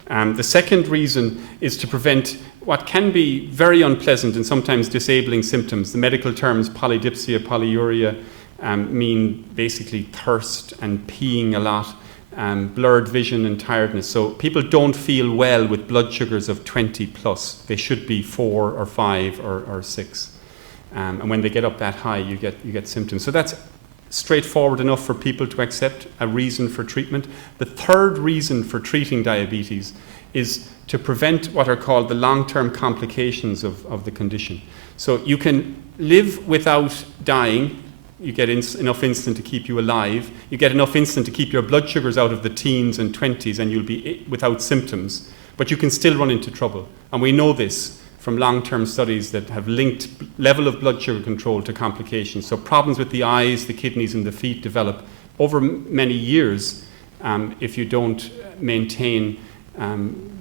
The second reason is to prevent what can be very unpleasant and sometimes disabling symptoms. The medical terms polydipsia, polyuria mean basically thirst and peeing a lot, blurred vision and tiredness. So people don't feel well with blood sugars of 20 plus. They should be 4 or 5 or 6. And when they get up that high, you get symptoms. So that's straightforward enough for people to accept a reason for treatment. The third reason for treating diabetes is to prevent what are called the long-term complications of the condition. So you can live without dying. You get enough insulin to keep you alive. You get enough insulin to keep your blood sugars out of the teens and 20s, and you'll be without symptoms. But you can still run into trouble. And we know this from long-term studies that have linked level of blood sugar control to complications. So problems with the eyes, the kidneys, and the feet develop over many years if you don't maintain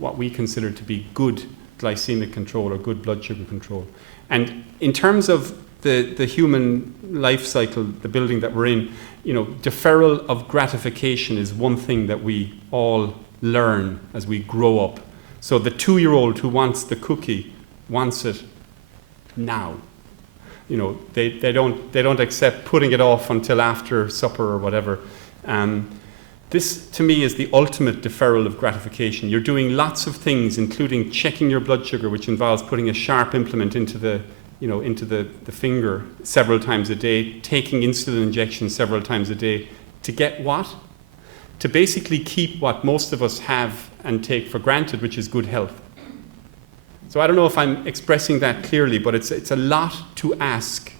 what we consider to be good glycemic control or good blood sugar control. And in terms of the human life cycle, the building that we're in, deferral of gratification is one thing that we all learn as we grow up. So the 2-year-old who wants the cookie wants it now. They don't accept putting it off until after supper or whatever. This, to me, is the ultimate deferral of gratification. You're doing lots of things, including checking your blood sugar, which involves putting a sharp implement into the finger several times a day, taking insulin injections several times a day. To get what? To basically keep what most of us have and take for granted, which is good health. So I don't know if I'm expressing that clearly, but it's a lot to ask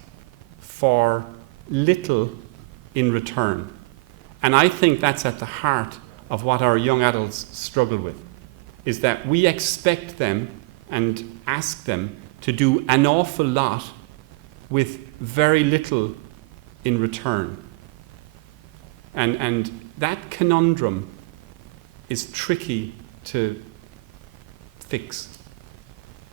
for little in return. And I think that's at the heart of what our young adults struggle with, is that we expect them and ask them to do an awful lot with very little in return. And that conundrum is tricky to fix.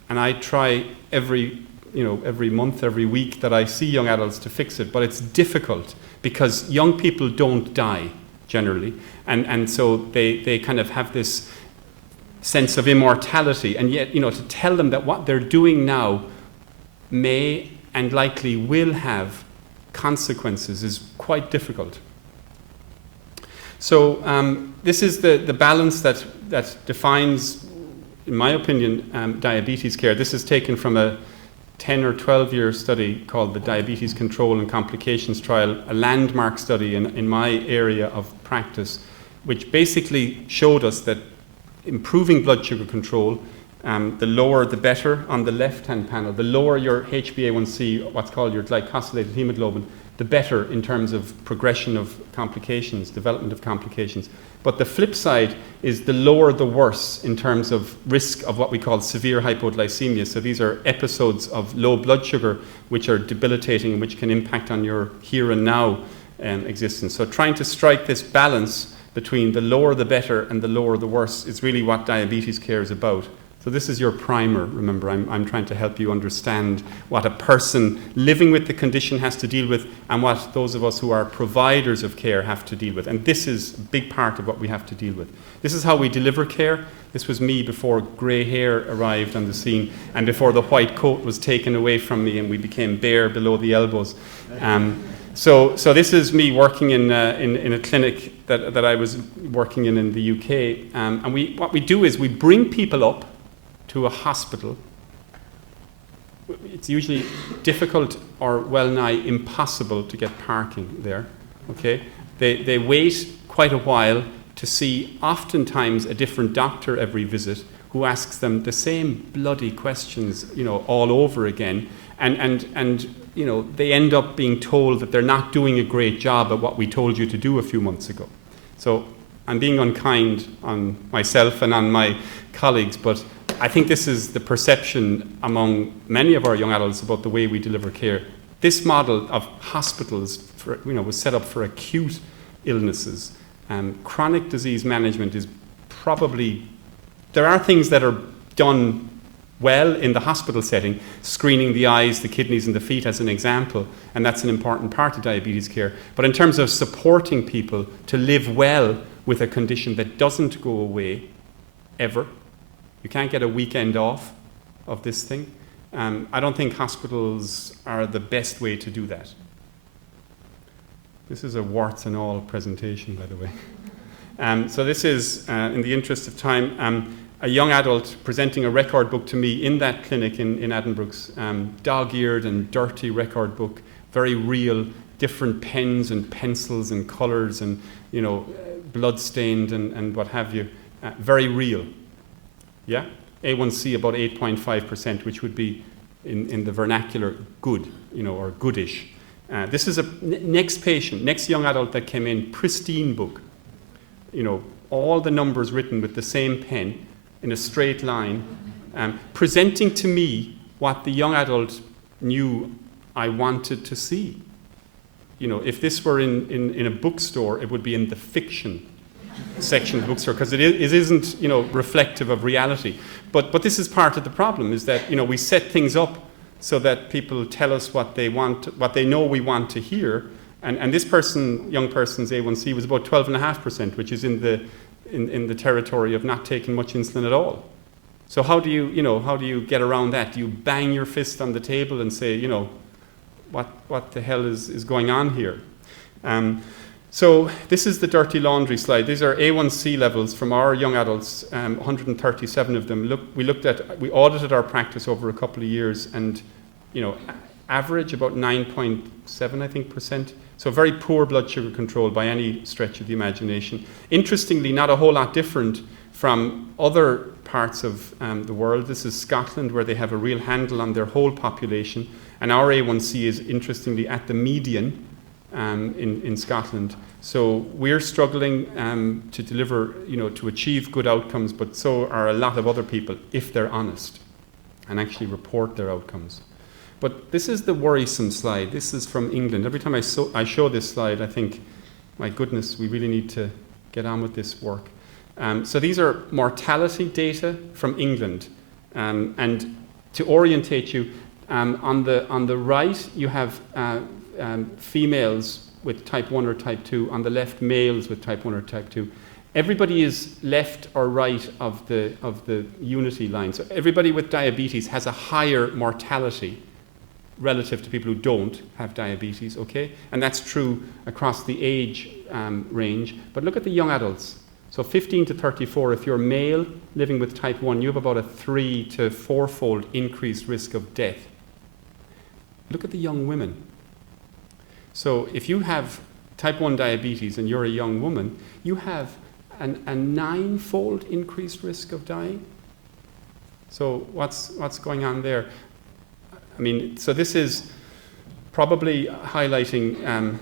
And I try every every month, every week that I see young adults to fix it, but it's difficult because young people don't die generally, and so they kind of have this sense of immortality, and yet, to tell them that what they're doing now may and likely will have consequences is quite difficult. So this is the balance that defines, in my opinion, diabetes care. This is taken from a 10 or 12-year study called the Diabetes Control and Complications Trial, a landmark study in my area of practice, which basically showed us that improving blood sugar control, the lower the better on the left-hand panel, the lower your HbA1c, what's called your glycosylated hemoglobin, the better in terms of progression of complications, development of complications. But the flip side is the lower the worse in terms of risk of what we call severe hypoglycemia. So these are episodes of low blood sugar which are debilitating and which can impact on your here and now existence. So trying to strike this balance between the lower the better and the lower the worse is really what diabetes care is about. So this is your primer. Remember, I'm trying to help you understand what a person living with the condition has to deal with and what those of us who are providers of care have to deal with. And this is a big part of what we have to deal with. This is how we deliver care. This was me before grey hair arrived on the scene and before the white coat was taken away from me and we became bare below the elbows. So this is me working in a clinic that I was working in the UK. And what we do is we bring people up to a hospital. It's usually difficult or well nigh impossible to get parking there. Okay, they wait quite a while to see oftentimes a different doctor every visit who asks them the same bloody questions, all over again, and they end up being told that they're not doing a great job at what we told you to do a few months ago. So I'm being unkind on myself and on my colleagues, but I think this is the perception among many of our young adults about the way we deliver care. This model of hospitals was set up for acute illnesses. Chronic disease management is probably, there are things that are done well in the hospital setting, screening the eyes, the kidneys and the feet as an example, and that's an important part of diabetes care. But in terms of supporting people to live well with a condition that doesn't go away ever, you can't get a weekend off of this thing. I don't think hospitals are the best way to do that. This is a warts and all presentation, by the way. So this is, in the interest of time, a young adult presenting a record book to me in that clinic in Addenbrooke's, dog-eared and dirty record book, very real, different pens and pencils and colours and, blood-stained and what have you. Very real. Yeah, A1C about 8.5%, which would be in the vernacular good, or goodish. This is a next patient, next young adult that came in, pristine book. All the numbers written with the same pen in a straight line, presenting to me what the young adult knew I wanted to see. If this were in a bookstore, it would be in the fiction section of the bookstore because it isn't reflective of reality. But this is part of the problem, is that we set things up so that people tell us what they want, what they know we want to hear, and this young person's A1C was about 12.5%, which is in the territory of not taking much insulin at all. So how do you get around that? Do you bang your fist on the table and say what the hell is going on here? So this is the dirty laundry slide. These are A1C levels from our young adults, 137 of them. We audited our practice over a couple of years, and average about 9.7, I think, %. So very poor blood sugar control by any stretch of the imagination. Interestingly, not a whole lot different from other parts of the world. This is Scotland, where they have a real handle on their whole population, and our A1C is interestingly at the median in Scotland. So we're struggling to deliver, to achieve good outcomes, but so are a lot of other people, if they're honest and actually report their outcomes. But this is the worrisome slide. This is from England. Every time I show this slide, I think, my goodness, we really need to get on with this work. So these are mortality data from England. And to orientate you, On the right, you have females with type 1 or type 2. On the left, males with type 1 or type 2. Everybody is left or right of the unity line. So everybody with diabetes has a higher mortality relative to people who don't have diabetes, okay? And that's true across the age range. But look at the young adults. So 15 to 34, if you're male living with type 1, you have about a 3 to 4-fold increased risk of death. Look at the young women. So if you have type 1 diabetes and you're a young woman, you have a 9-fold increased risk of dying. So what's going on there? I mean, so this is probably highlighting,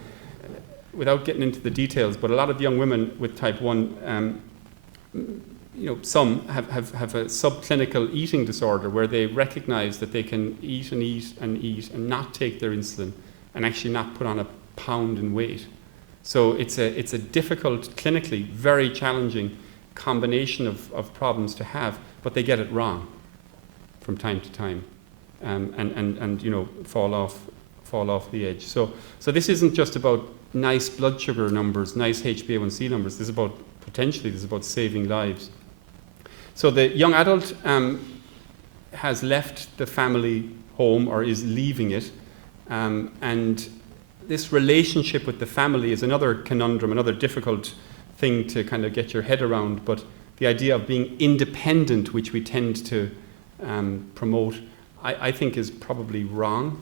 without getting into the details, but a lot of young women with type 1, some have a subclinical eating disorder where they recognize that they can eat and eat and eat and not take their insulin and actually not put on a pound in weight. So it's a difficult, clinically very challenging combination of problems to have, but they get it wrong from time to time, and fall off the edge. So this isn't just about nice blood sugar numbers, nice HbA1c numbers. This is about saving lives. So the young adult has left the family home or is leaving it, and this relationship with the family is another conundrum, another difficult thing to kind of get your head around. But the idea of being independent, which we tend to promote, I think is probably wrong.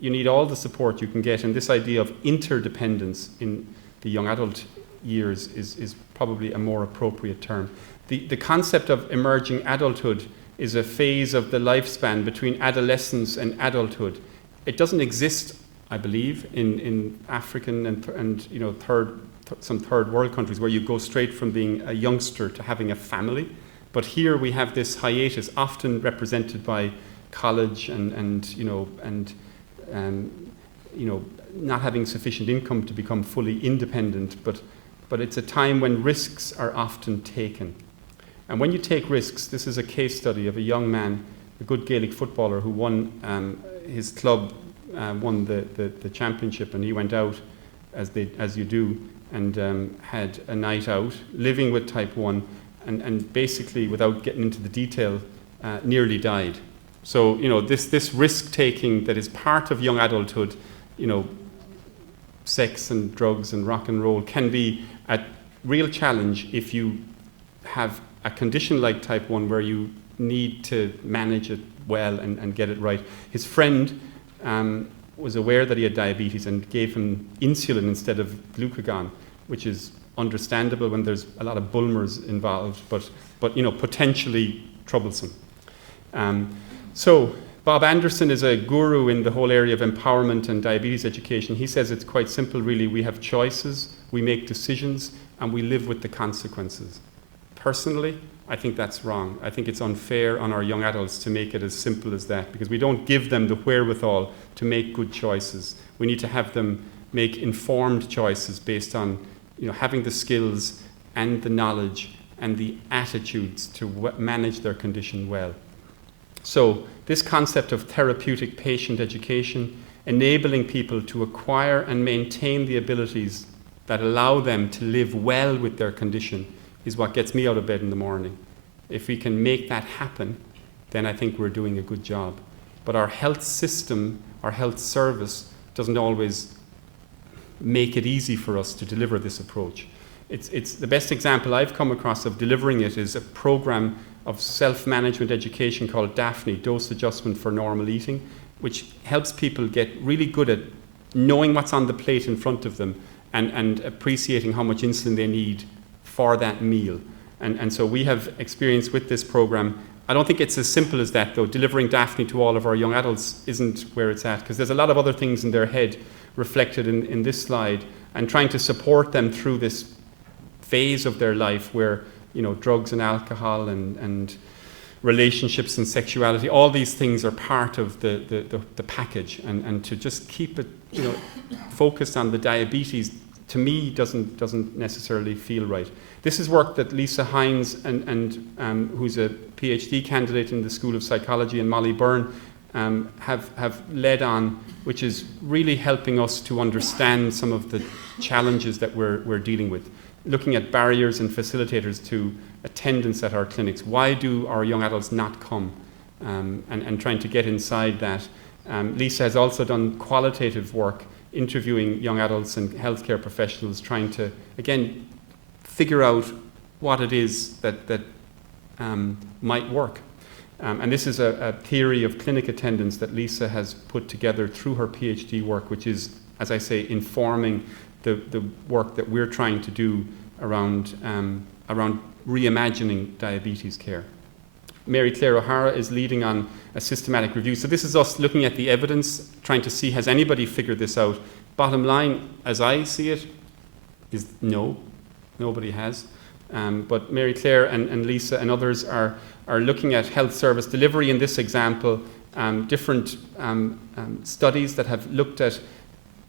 You need all the support you can get, and this idea of interdependence in the young adult years is probably a more appropriate term. The concept of emerging adulthood is a phase of the lifespan between adolescence and adulthood. It doesn't exist, I believe, in African and some third world countries where you go straight from being a youngster to having a family. But here we have this hiatus, often represented by college and not having sufficient income to become fully independent. But it's a time when risks are often taken. And when you take risks, this is a case study of a young man, a good Gaelic footballer who won his club. Won the championship, and he went out as you do, and had a night out, living with type 1, and basically, without getting into the detail, nearly died. So this risk taking that is part of young adulthood, sex and drugs and rock and roll, can be a real challenge if you have a condition like type 1 where you need to manage it well and get it right. His friend was aware that he had diabetes and gave him insulin instead of glucagon, which is understandable when there's a lot of Bulmers involved, but potentially troublesome. So Bob Anderson is a guru in the whole area of empowerment and diabetes education. He says it's quite simple, really. We have choices, we make decisions, and we live with the consequences. Personally, I think that's wrong. I think it's unfair on our young adults to make it as simple as that, because we don't give them the wherewithal to make good choices. We need to have them make informed choices based on having the skills and the knowledge and the attitudes to manage their condition well. So this concept of therapeutic patient education, enabling people to acquire and maintain the abilities that allow them to live well with their condition, is what gets me out of bed in the morning. If we can make that happen, then I think we're doing a good job. But our health system, our health service, doesn't always make it easy for us to deliver this approach. It's the best example I've come across of delivering it is a program of self-management education called DAPHNE, Dose Adjustment for Normal Eating, which helps people get really good at knowing what's on the plate in front of them and appreciating how much insulin they need for that meal. And so we have experience with this program. I don't think it's as simple as that, though. Delivering DAPHNE to all of our young adults isn't where it's at, because there's a lot of other things in their head reflected in this slide, and trying to support them through this phase of their life where drugs and alcohol and relationships and sexuality, all these things are part of the package, and to just keep it focused on the diabetes, to me, doesn't necessarily feel right. This is work that Lisa Hines and who's a PhD candidate in the School of Psychology, and Molly Byrne have led on, which is really helping us to understand some of the challenges that we're dealing with. Looking at barriers and facilitators to attendance at our clinics. Why do our young adults not come? And trying to get inside that. Lisa has also done qualitative work interviewing young adults and healthcare professionals, trying to, again, figure out what it is that might work. And this is a theory of clinic attendance that Lisa has put together through her PhD work, which is, as I say, informing the work that we're trying to do around reimagining diabetes care. Mary Claire O'Hara is leading on a systematic review. So this is us looking at the evidence, trying to see, has anybody figured this out? Bottom line, as I see it, is no, nobody has. But Mary Claire and Lisa and others are looking at health service delivery in this example, different studies that have looked at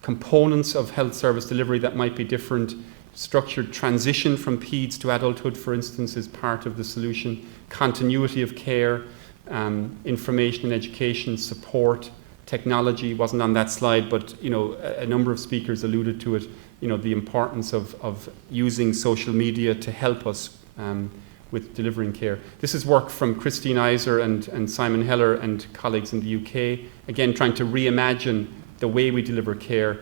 components of health service delivery that might be different. Structured transition from peds to adulthood, for instance, is part of the solution. Continuity of care, information and education, support, technology wasn't on that slide, but a number of speakers alluded to it. The importance of using social media to help us with delivering care. This is work from Christine Iser and Simon Heller and colleagues in the UK. Again, trying to reimagine the way we deliver care.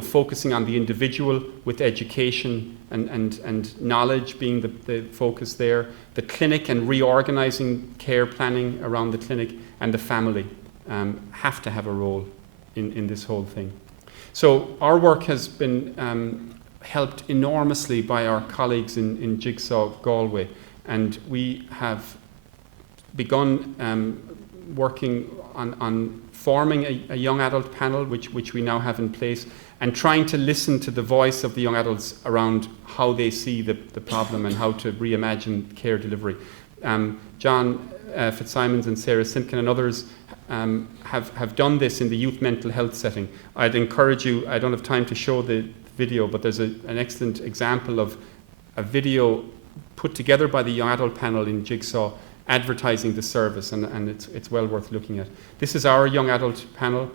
Focusing on the individual with education and knowledge being the focus there. The clinic and reorganizing care planning around the clinic, and the family have to have a role in this whole thing. So our work has been helped enormously by our colleagues in Jigsaw Galway, and we have begun working on forming a young adult panel, which we now have in place, and trying to listen to the voice of the young adults around how they see the problem and how to reimagine care delivery. John Fitzsimons and Sarah Simpkin and others have done this in the youth mental health setting. I'd encourage you, I don't have time to show the video, but there's an excellent example of a video put together by the young adult panel in Jigsaw advertising the service, and it's well worth looking at. This is our young adult panel.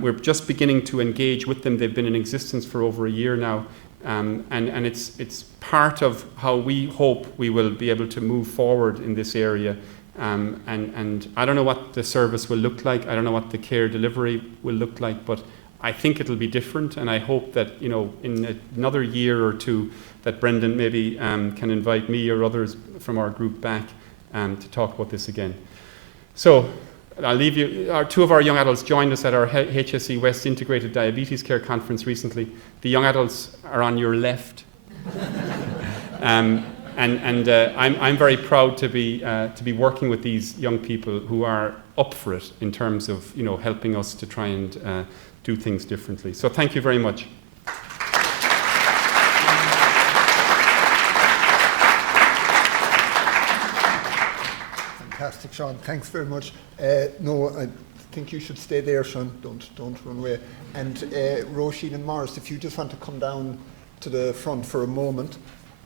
We're just beginning to engage with them. They've been in existence for over a year now, and it's part of how we hope we will be able to move forward in this area. And I don't know what the service will look like. I don't know what the care delivery will look like, but I think it'll be different, and I hope that in another year or two that Brendan maybe can invite me or others from our group back to talk about this again. So I'll leave you. Two of our young adults joined us at our HSE West Integrated Diabetes Care Conference recently. The young adults are on your left. I'm very proud to be working with these young people who are up for it in terms of helping us to try and do things differently. So thank you very much. Fantastic, Sean. Thanks very much. No, I think you should stay there, Sean. Don't run away. And Roisin and Maurice, if you just want to come down to the front for a moment.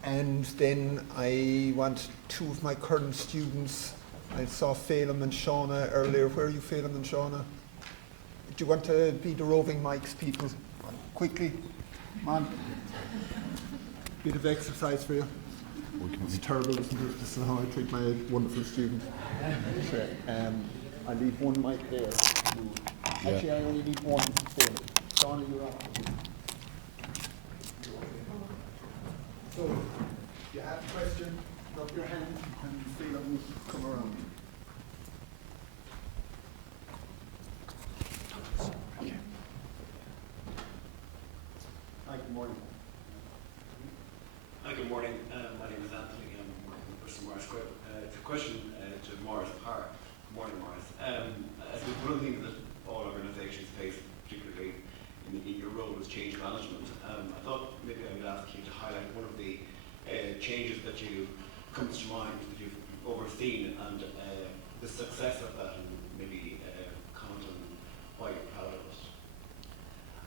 And then I want two of my current students. I saw Phelim and Shauna earlier. Where are you, Phelim and Shauna? Do you want to be the roving mics people? Quickly, come on. Bit of exercise for you. It's terrible, isn't it? This is how I treat my wonderful students. I leave one mic there. Actually, I only need one. Shauna, you're up. So, if you have a question, rub your hand and feel them come around. Okay. Hi, good morning. Hi, good morning. My name is Anthony. I'm working with Bristol Morris Squibb. It's a question to Maurice Parr. Good morning, Maurice. I think one of the things that all organisations face, particularly in your role, is change management. I thought maybe I would ask you to highlight one of the changes that comes to mind that you've overseen and the success of that, and maybe comment on why you're proud of it.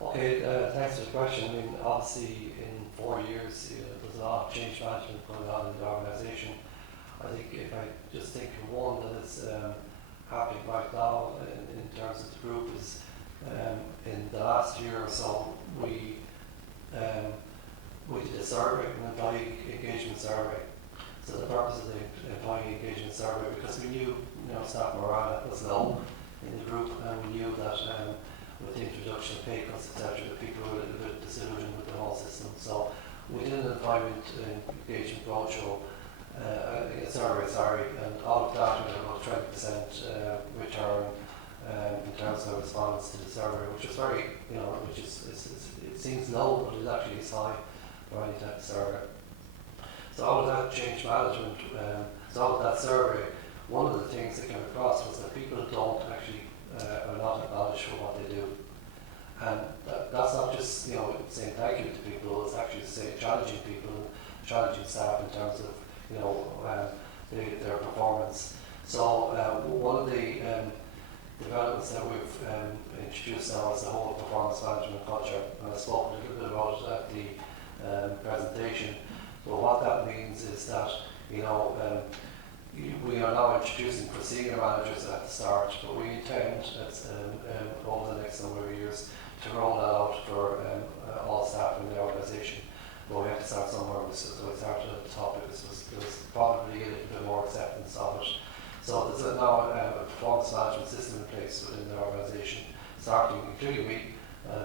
Okay, thanks for the question. I mean, obviously in 4 years there's a lot of change management going on in the organisation. I think if I just think of one, that it's happening right now in terms of the group is in the last year or so we did a survey, an employee engagement survey. So the purpose of the employee engagement survey, because we knew staff morale was low in the group, and we knew that with the introduction of pay cuts, etc., that people were a little bit disillusioned with the whole system. So we did an employment engagement roadshow, survey, and all of that we had about 20% return in terms of response to the survey, which was very, it seems low, but it actually is high for any type of survey. So all of that change management, so all of that survey, one of the things that came across was that people don't actually are not acknowledged for what they do. And that's not just saying thank you to people, it's actually saying challenging people, challenging staff in terms of their performance. So one of the developments that we've introduced now is the whole performance management culture, and I spoke a little bit about it at the presentation. But what that means is that we are now introducing for senior managers at the start, but we intend over the next number of years to roll that out for all staff in the organisation. But we have to start somewhere, so we started at the top because there was probably a little bit more acceptance of it. So there's now a performance management system in place within the organisation, starting, including me.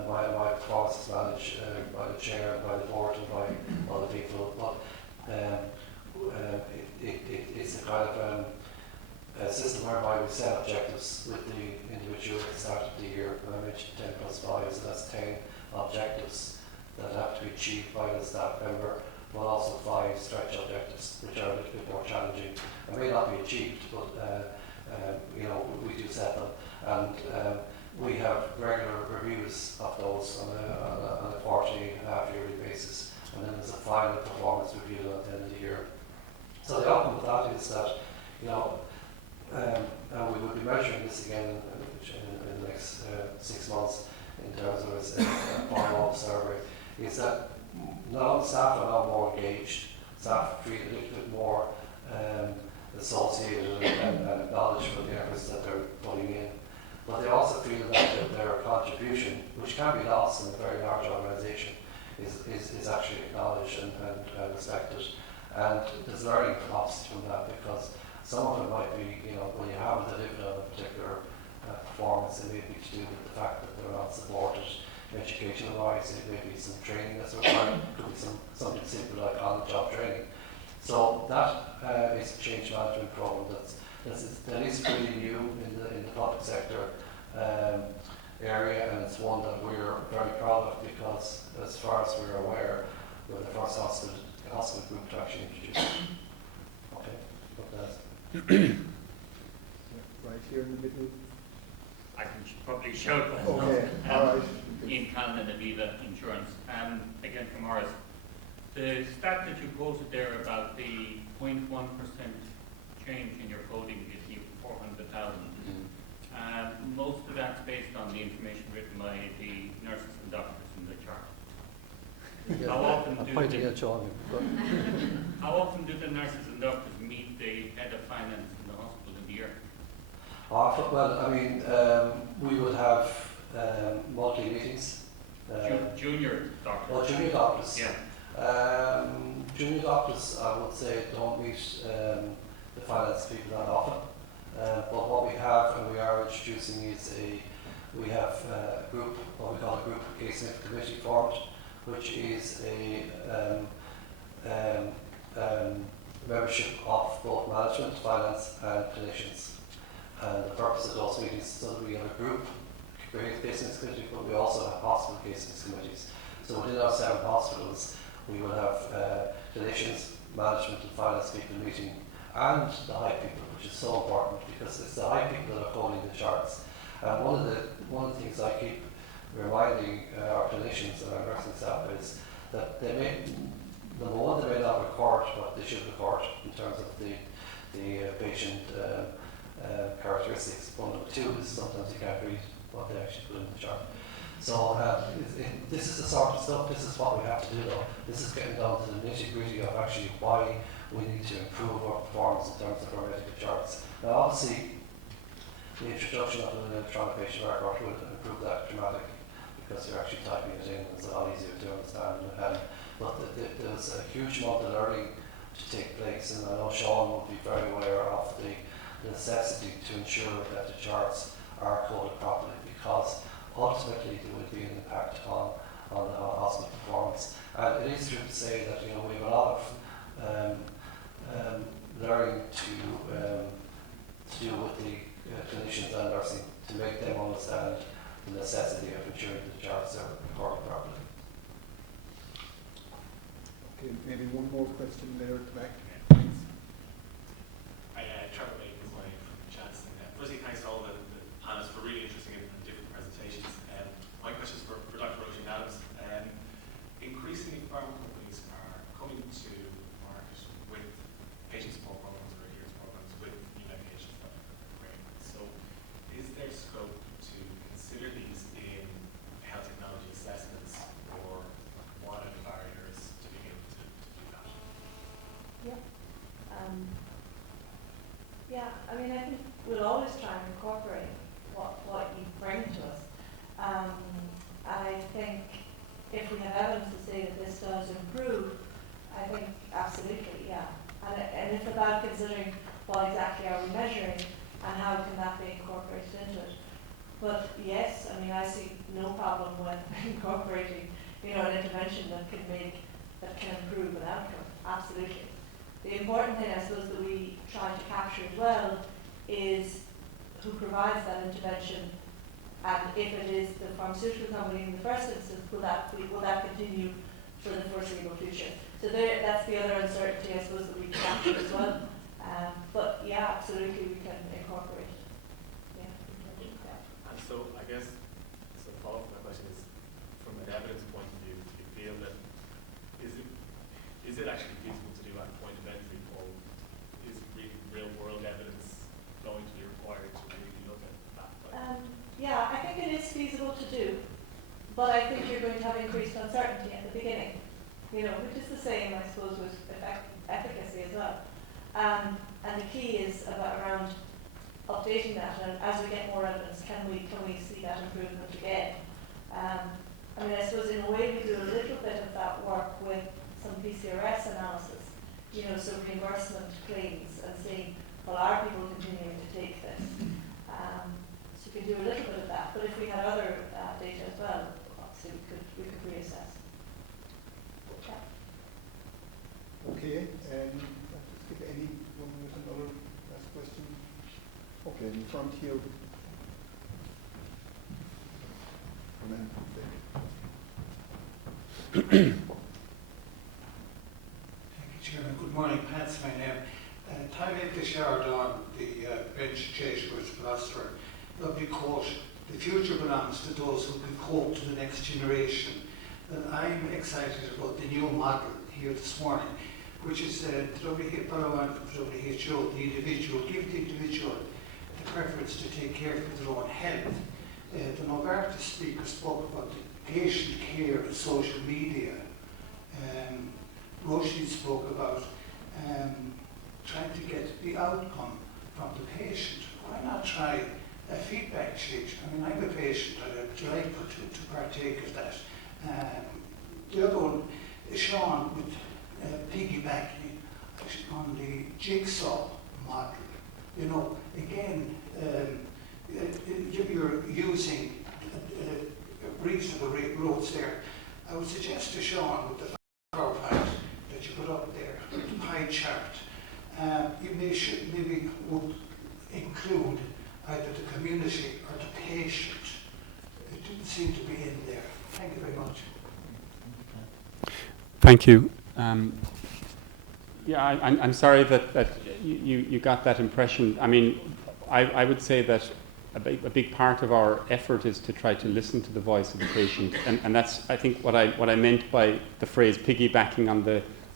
My performance is managed by the chair, by the board, and by other people. But it's a kind of a system whereby we set objectives with the individual at the start of the year. And I mentioned 10+5, so that's 10 objectives that have to be achieved by the staff member, but also 5 stretch objectives, which are a little bit more challenging and may not be achieved, but we do set them. And we have regular reviews of those on a quarterly and half-yearly basis, and then there's a final performance review at the end of the year. So the outcome of that is that, and we will be measuring this again in the next 6 months in terms of a follow-up survey, is that now staff are now more engaged, staff feel a little bit more associated and acknowledged for the efforts that they're putting in. But they also feel that their contribution, which can be lost in a very large organisation, is actually acknowledged and respected. And there's learning costs from that, because some of it might be, when you haven't delivered on a particular performance, it may be to do with the fact that they're not supported educational-wise. It may be some training that's required, it could be something simple like on-the-job training. So that is a change management program that is pretty new in the public sector area, and it's one that we're very proud of, because as far as we're aware, we're the first hospital group to actually introduce it. Okay, look at that. Right here in the middle. I can probably shout that. Okay, all right. Ian Callaghan and Aviva Insurance. Again from Maurice. The stat that you quoted there about the 0.1% change in your coding gives you 400,000. Most of that's based on the information written by the nurses and doctors in the chart. How often do the nurses and doctors meet the head of finance in the hospital in the year? Well, I mean, we would have monthly meetings. Junior doctors? Well, junior doctors. Yeah. Junior doctors, I would say, don't meet the finance people that often. But what we have, and we are introducing, is we have a group, what we call a group case committee formed, which is a membership of both management, finance, and clinicians. And the purpose of those meetings is so that we have a group business committee, but we also have hospital business committees. So within our 7 hospitals, we will have clinicians, management, and finance people meeting, and the high people, which is so important, because it's the high people that are coding the charts. And one of the things I keep reminding our clinicians and our nursing staff is that they may, number one, they may not record what they should record in terms of the patient characteristics. But number 2 is sometimes you can't read what they actually put in the chart. So this is the sort of stuff, this is what we have to do though. This is getting down to the nitty-gritty of actually why we need to improve our performance in terms of our medical charts. Now obviously, the introduction of an electronic patient record will improve that dramatically, because you're actually typing it in, and it's a lot easier to understand. But there's a huge amount of learning to take place, and I know Sean will be very aware of the necessity to ensure that the charts are coded properly, because ultimately there will be an impact on the hospital performance. And it is true to say that, you know, we have a lot of learning to do with the clinicians and nursing to make them understand the necessity of ensuring that the charts are recorded properly. Okay, maybe one more question there at the back. Thanks. Trevor Bacon is my from Chance. Firstly, thanks to all the panelists for really interesting and different presentations. My question is for Dr. Roisin Adams. Increasingly, pharma companies are coming to market with patient support programs or adherence programs with new medications that are great. So, is there scope to consider these in health technology assessments, or what are the barriers to being able to do that? Yeah. Yeah, I mean, I think we'll always try and incorporate what you bring to us. I think if we have evidence to say that this does improve, I think absolutely, yeah. And it's about considering what exactly are we measuring and how can that be incorporated into it. But yes, I mean, I see no problem with incorporating, you know, an intervention that can improve an outcome. Absolutely. The important thing, I suppose, that we try to capture as well is who provides that intervention, and if it is the pharmaceutical company in the first instance, will that continue for the foreseeable future? So that's the other uncertainty, I suppose, that we can capture as well. But yeah, absolutely, we can incorporate it. Yeah. And so I guess, so the follow-up to my question is, from an evidence point of view, do you feel that is it actually feasible to do at point of entry, or is really real-world evidence going to be required to really look at that? Yeah, I think it is feasible to do, but I think you're going to have increased uncertainty at the beginning, you know, which is the same, I suppose, with efficacy as well. And the key is around updating that, and as we get more evidence, can we see that improvement again? I mean, I suppose in a way we do a little bit of that work with some PCRS analysis, you know, so reimbursement claims and seeing, well, are people continuing to take this? So we can do a little bit of that, but if we had other data as well, obviously we could reassess. Yeah. Okay, let's give anyone with another last question. Okay, in front here. Chairman, good morning. Pat's my name. Tyler Dishard on the bench Jesuit philosopher. Lovely quote: "The future belongs to those who can cope to the next generation." And I'm excited about the new model here this morning, which is the WHO, the individual, give the individual the preference to take care of their own health. The Novartis speaker spoke about the patient care and social media. Roisin spoke about trying to get the outcome from the patient. Why not try a feedback sheet? I mean, I'm a patient, I'd like to partake of that. The other one, Sean, with piggybacking on the jigsaw model. You know, again, you're using reasonable roads there. I would suggest to Sean, with the PowerPoint that you put up there, the pie chart, you maybe would include either the community or the patient. It didn't seem to be in there. Thank you very much. Thank you. Yeah, I'm sorry that you got that impression. I mean, I would say that a big part of our effort is to try to listen to the voice of the patient, and that's, I think, what I meant by the phrase piggybacking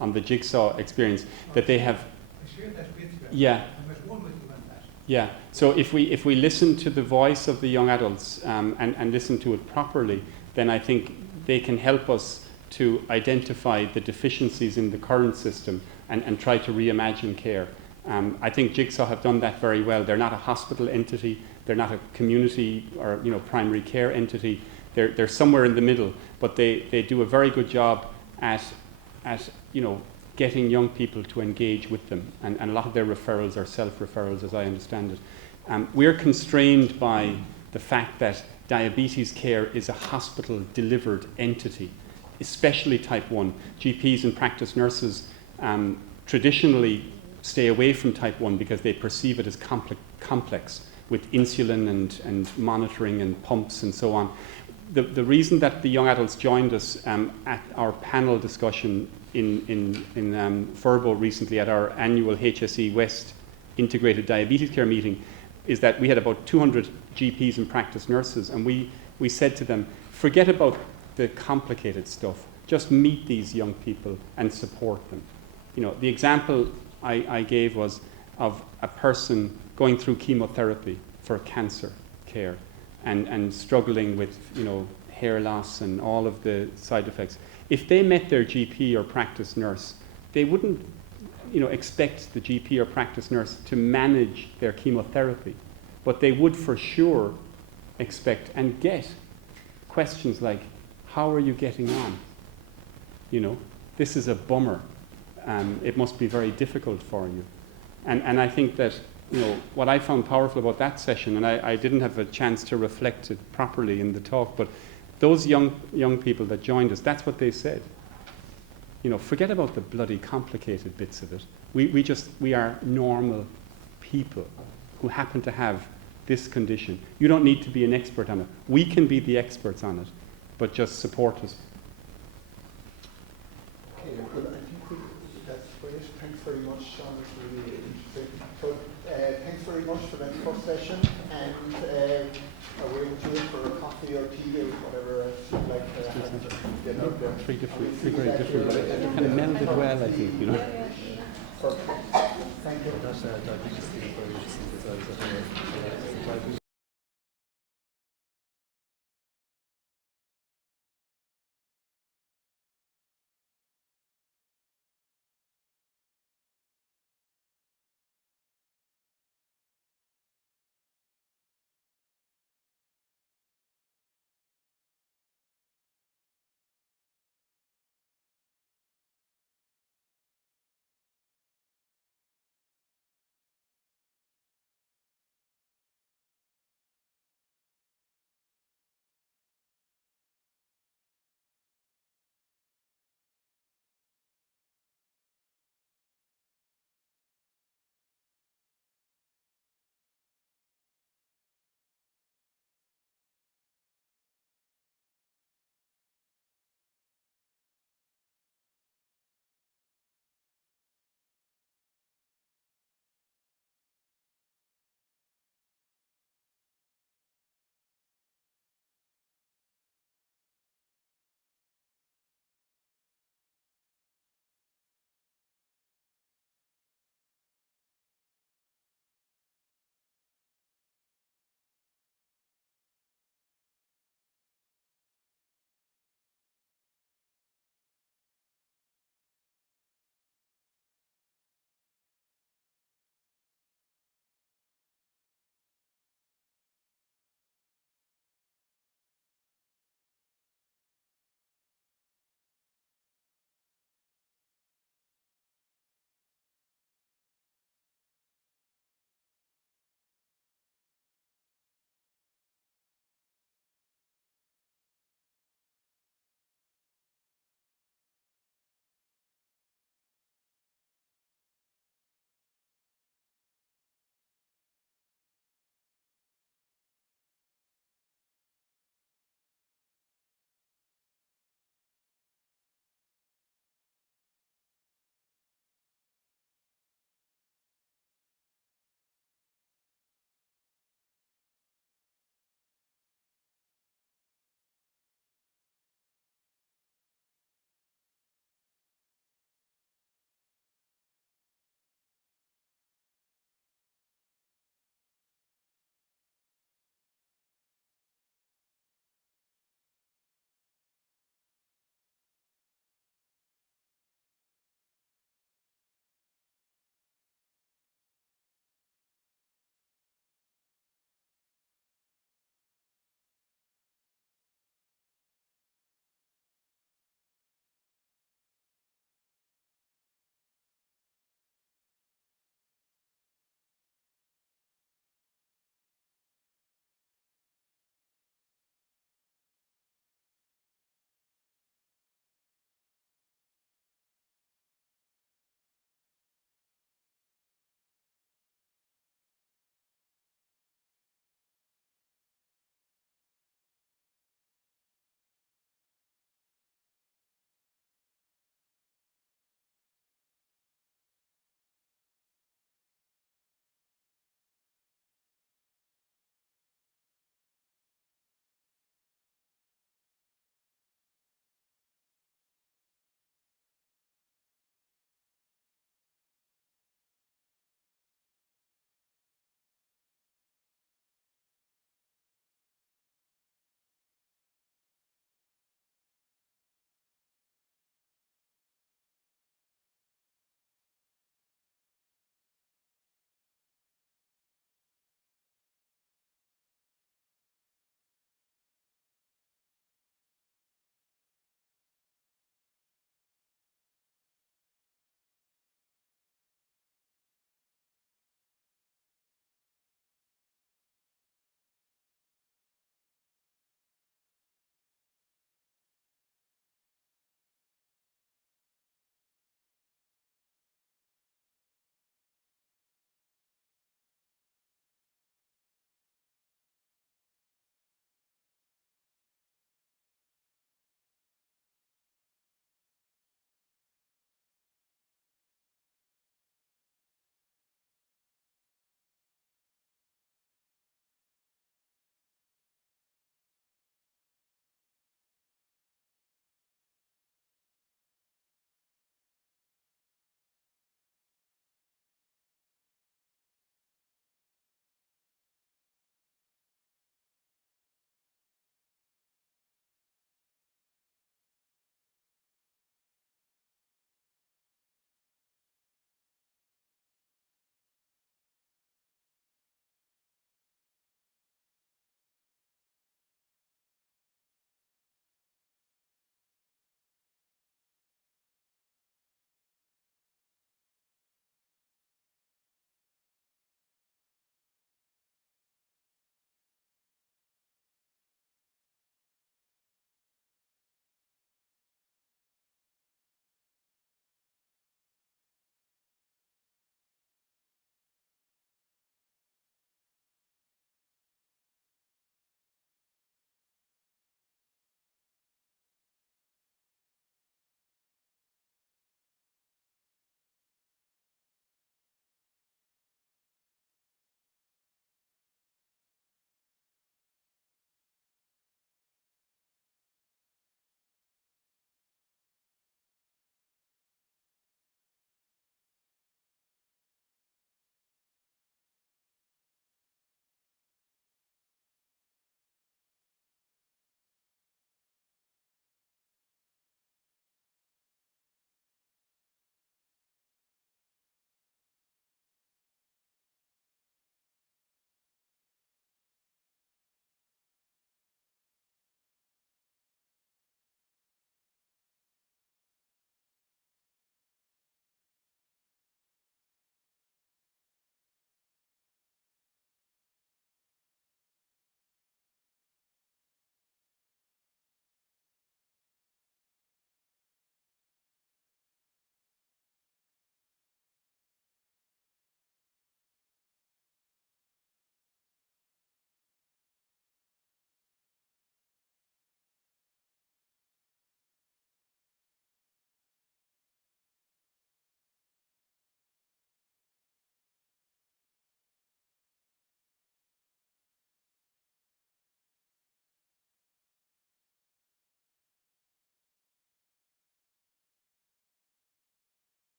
on the jigsaw experience, that they have. I share that with you. Yeah. I'm at one with you on that. Yeah. So if we listen to the voice of the young adults and listen to it properly, then I think they can help us to identify the deficiencies in the current system and try to reimagine care. I think Jigsaw have done that very well. They're not a hospital entity. They're not a community or primary care entity. They're somewhere in the middle, but they do a very good job at getting young people to engage with them, and a lot of their referrals are self-referrals, as I understand it. We're constrained by the fact that diabetes care is a hospital-delivered entity, especially type 1. GPs and practice nurses traditionally stay away from type 1 because they perceive it as complex with insulin and monitoring and pumps and so on. The reason that the young adults joined us at our panel discussion in Furbo recently at our annual HSE West Integrated Diabetes Care meeting is that we had about 200 GPs and practice nurses, and we said to them, forget about the complicated stuff, just meet these young people and support them. The example I gave was of a person going through chemotherapy for cancer care and struggling with hair loss and all of the side effects. If they met their GP or practice nurse, they wouldn't expect the GP or practice nurse to manage their chemotherapy, but they would for sure expect and get questions like, how are you getting on? This is a bummer. It must be very difficult for you. And I think that what I found powerful about that session, and I didn't have a chance to reflect it properly in the talk, but those young people that joined us, that's what they said. Forget about the bloody complicated bits of it. We are normal people who happen to have this condition. You don't need to be an expert on it. We can be the experts on it, but just support us. Okay, well, I think that's great. Thanks very much, Sean. It's really interesting. So, thanks very much for that first session, and we're able to in for a coffee or tea or whatever else you'd like to have. Three very different, but it kind of melded well, I think, Perfect. Thank you. That's diabetes thing is very interesting as well.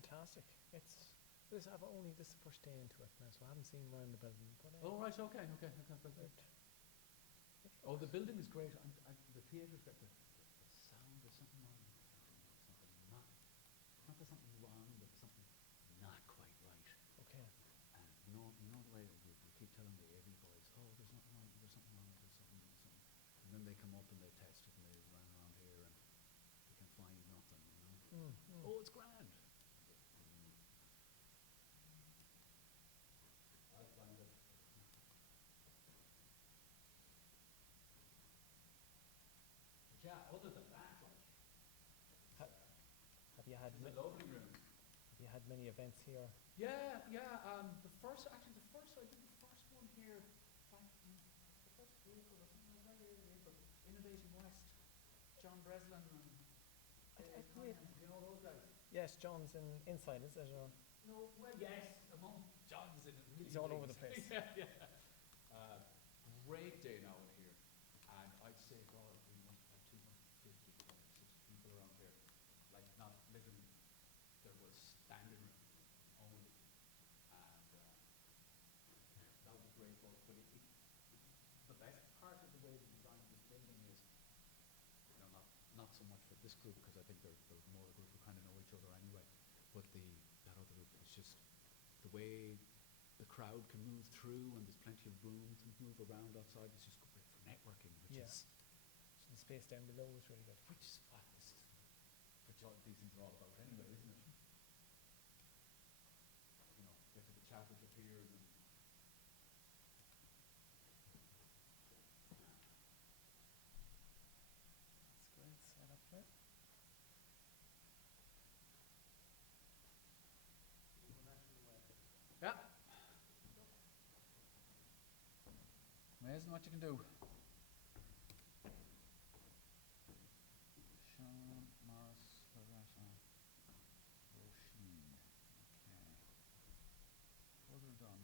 fantastic. I've only this is the first day into it now, so I haven't seen around the building. But, Oh, right, okay. Oh, the building is great. The theatre's got the sound. There's something wrong. Something not there's something wrong, but something not quite right. Okay. And you know the way we keep telling the AV boys, oh, there's nothing wrong. There's something wrong. There's something. And then they come up and they test it and they run around here and they can find nothing. Oh, it's grand. I find it. Yeah, other than that, like, Have you had it's a lovely room. Have you had many events here? Yeah. The first one here back in the first April or something like that, April. Innovation West, John Breslin and Callaghan, you know those guys? Yes, John's inside, is it? Or? No, well, yes, among John's in it. Really He's all over the place. yeah. Great day now in here, and I'd say, God, we must have 250, 260 people around here. Like, not literally, there was standing room only, and that was great. But the best part of the way we designed this building is, not so much for this group, because I think there's more a group who kind of know each other anyway, but that other group is just the way the crowd can move through, and there's plenty of room to move around outside. It's just great for networking, which is... So the space down below is really good. Which is what these things are all about anyway, isn't it? Get to the chapters up here and... That's great setup there. Yeah. Amazing what you can do. Sean, Maurice, Loretto, Roisin. Okay. Further done.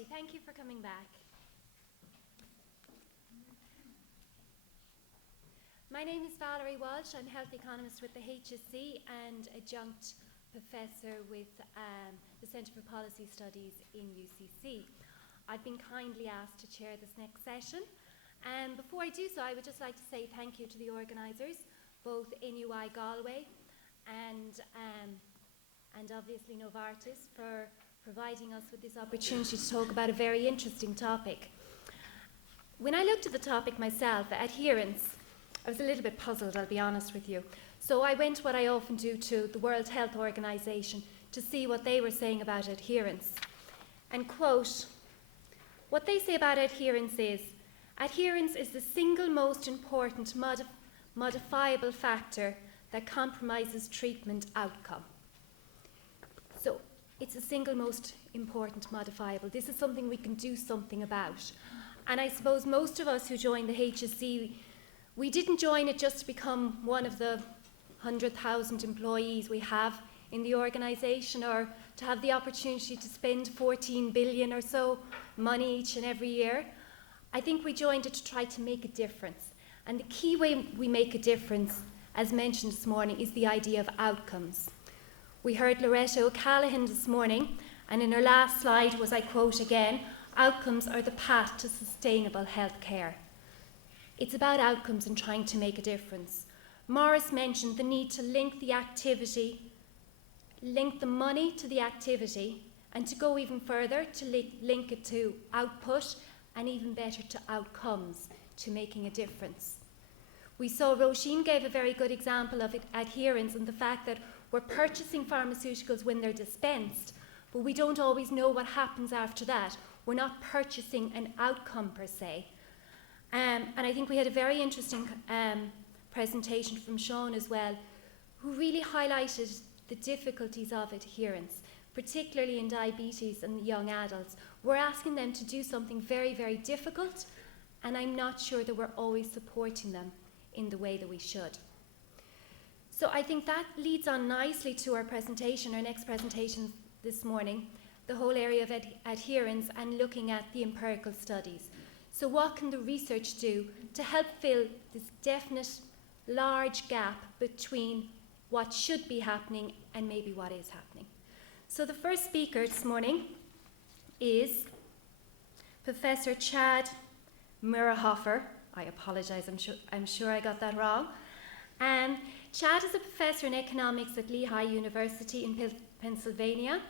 Okay, thank you for coming back. My name is Valerie Walsh. I'm health economist with the HSC and adjunct professor with the Centre for Policy Studies in UCC. I've been kindly asked to chair this next session. And before I do so, I would just like to say thank you to the organisers, both NUI Galway and obviously Novartis, for providing us with this opportunity to talk about a very interesting topic. When I looked at the topic myself, adherence, I was a little bit puzzled, I'll be honest with you. So I went, what I often do, to the World Health Organization to see what they were saying about adherence. And quote, what they say about adherence is the single most important modifiable factor that compromises treatment outcome. So it's the single most important modifiable. This is something we can do something about. And I suppose most of us who joined the HSC, we didn't join it just to become one of the 100,000 employees we have in the organisation, or to have the opportunity to spend 14 billion or so money each and every year. I think we joined it to try to make a difference. And the key way we make a difference, as mentioned this morning, is the idea of outcomes. We heard Loretto Callaghan this morning, and in her last slide was, I quote again, outcomes are the path to sustainable health care. It's about outcomes and trying to make a difference. Maurice mentioned the need to link the activity, link the money to the activity, and to go even further, to link it to output, and even better to outcomes, to making a difference. We saw Roisin gave a very good example of adherence and the fact that we're purchasing pharmaceuticals when they're dispensed, but we don't always know what happens after that. We're not purchasing an outcome per se. And I think we had a very interesting presentation from Sean as well, who really highlighted the difficulties of adherence, particularly in diabetes and young adults. We're asking them to do something very, very difficult, and I'm not sure that we're always supporting them in the way that we should. So I think that leads on nicely to our presentation, our next presentation this morning, the whole area of adherence and looking at the empirical studies. So what can the research do to help fill this definite large gap between what should be happening and maybe what is happening? So the first speaker this morning is Professor Chad Murahoffer. I apologize, I'm sure I got that wrong. Chad is a professor in economics at Lehigh University in Pennsylvania.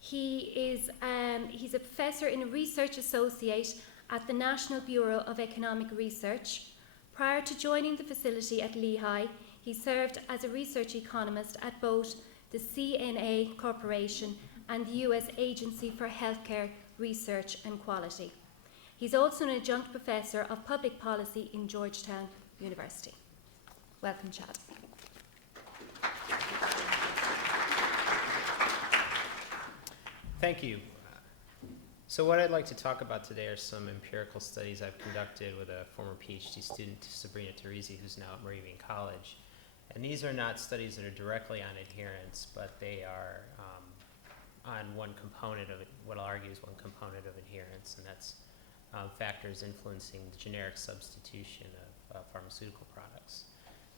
He's a professor and a research associate at the National Bureau of Economic Research. Prior to joining the facility at Lehigh, he served as a research economist at both the CNA Corporation and the US Agency for Healthcare Research and Quality. He's also an adjunct professor of public policy in Georgetown University. Welcome, Chad. Thank you. So what I'd like to talk about today are some empirical studies I've conducted with a former PhD student, Sabrina Teresi, who's now at Moravian College. And these are not studies that are directly on adherence, but they are on one component of it, what I'll argue is one component of adherence, and that's factors influencing the generic substitution of pharmaceutical products.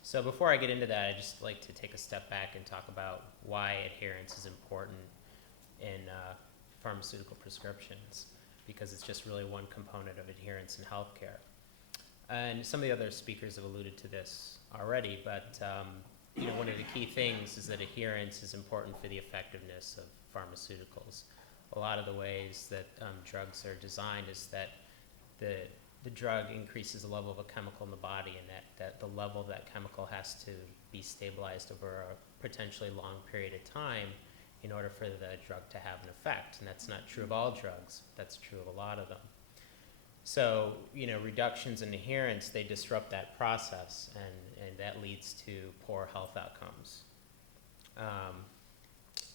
So before I get into that, I'd just like to take a step back and talk about why adherence is important in pharmaceutical prescriptions, because it's just really one component of adherence in healthcare. And some of the other speakers have alluded to this already, but one of the key things is that adherence is important for the effectiveness of pharmaceuticals. A lot of the ways that drugs are designed is that the drug increases the level of a chemical in the body, and that the level of that chemical has to be stabilized over a potentially long period of time in order for the drug to have an effect. And that's not true of all drugs. That's true of a lot of them. So, reductions in adherence, they disrupt that process, and that leads to poor health outcomes.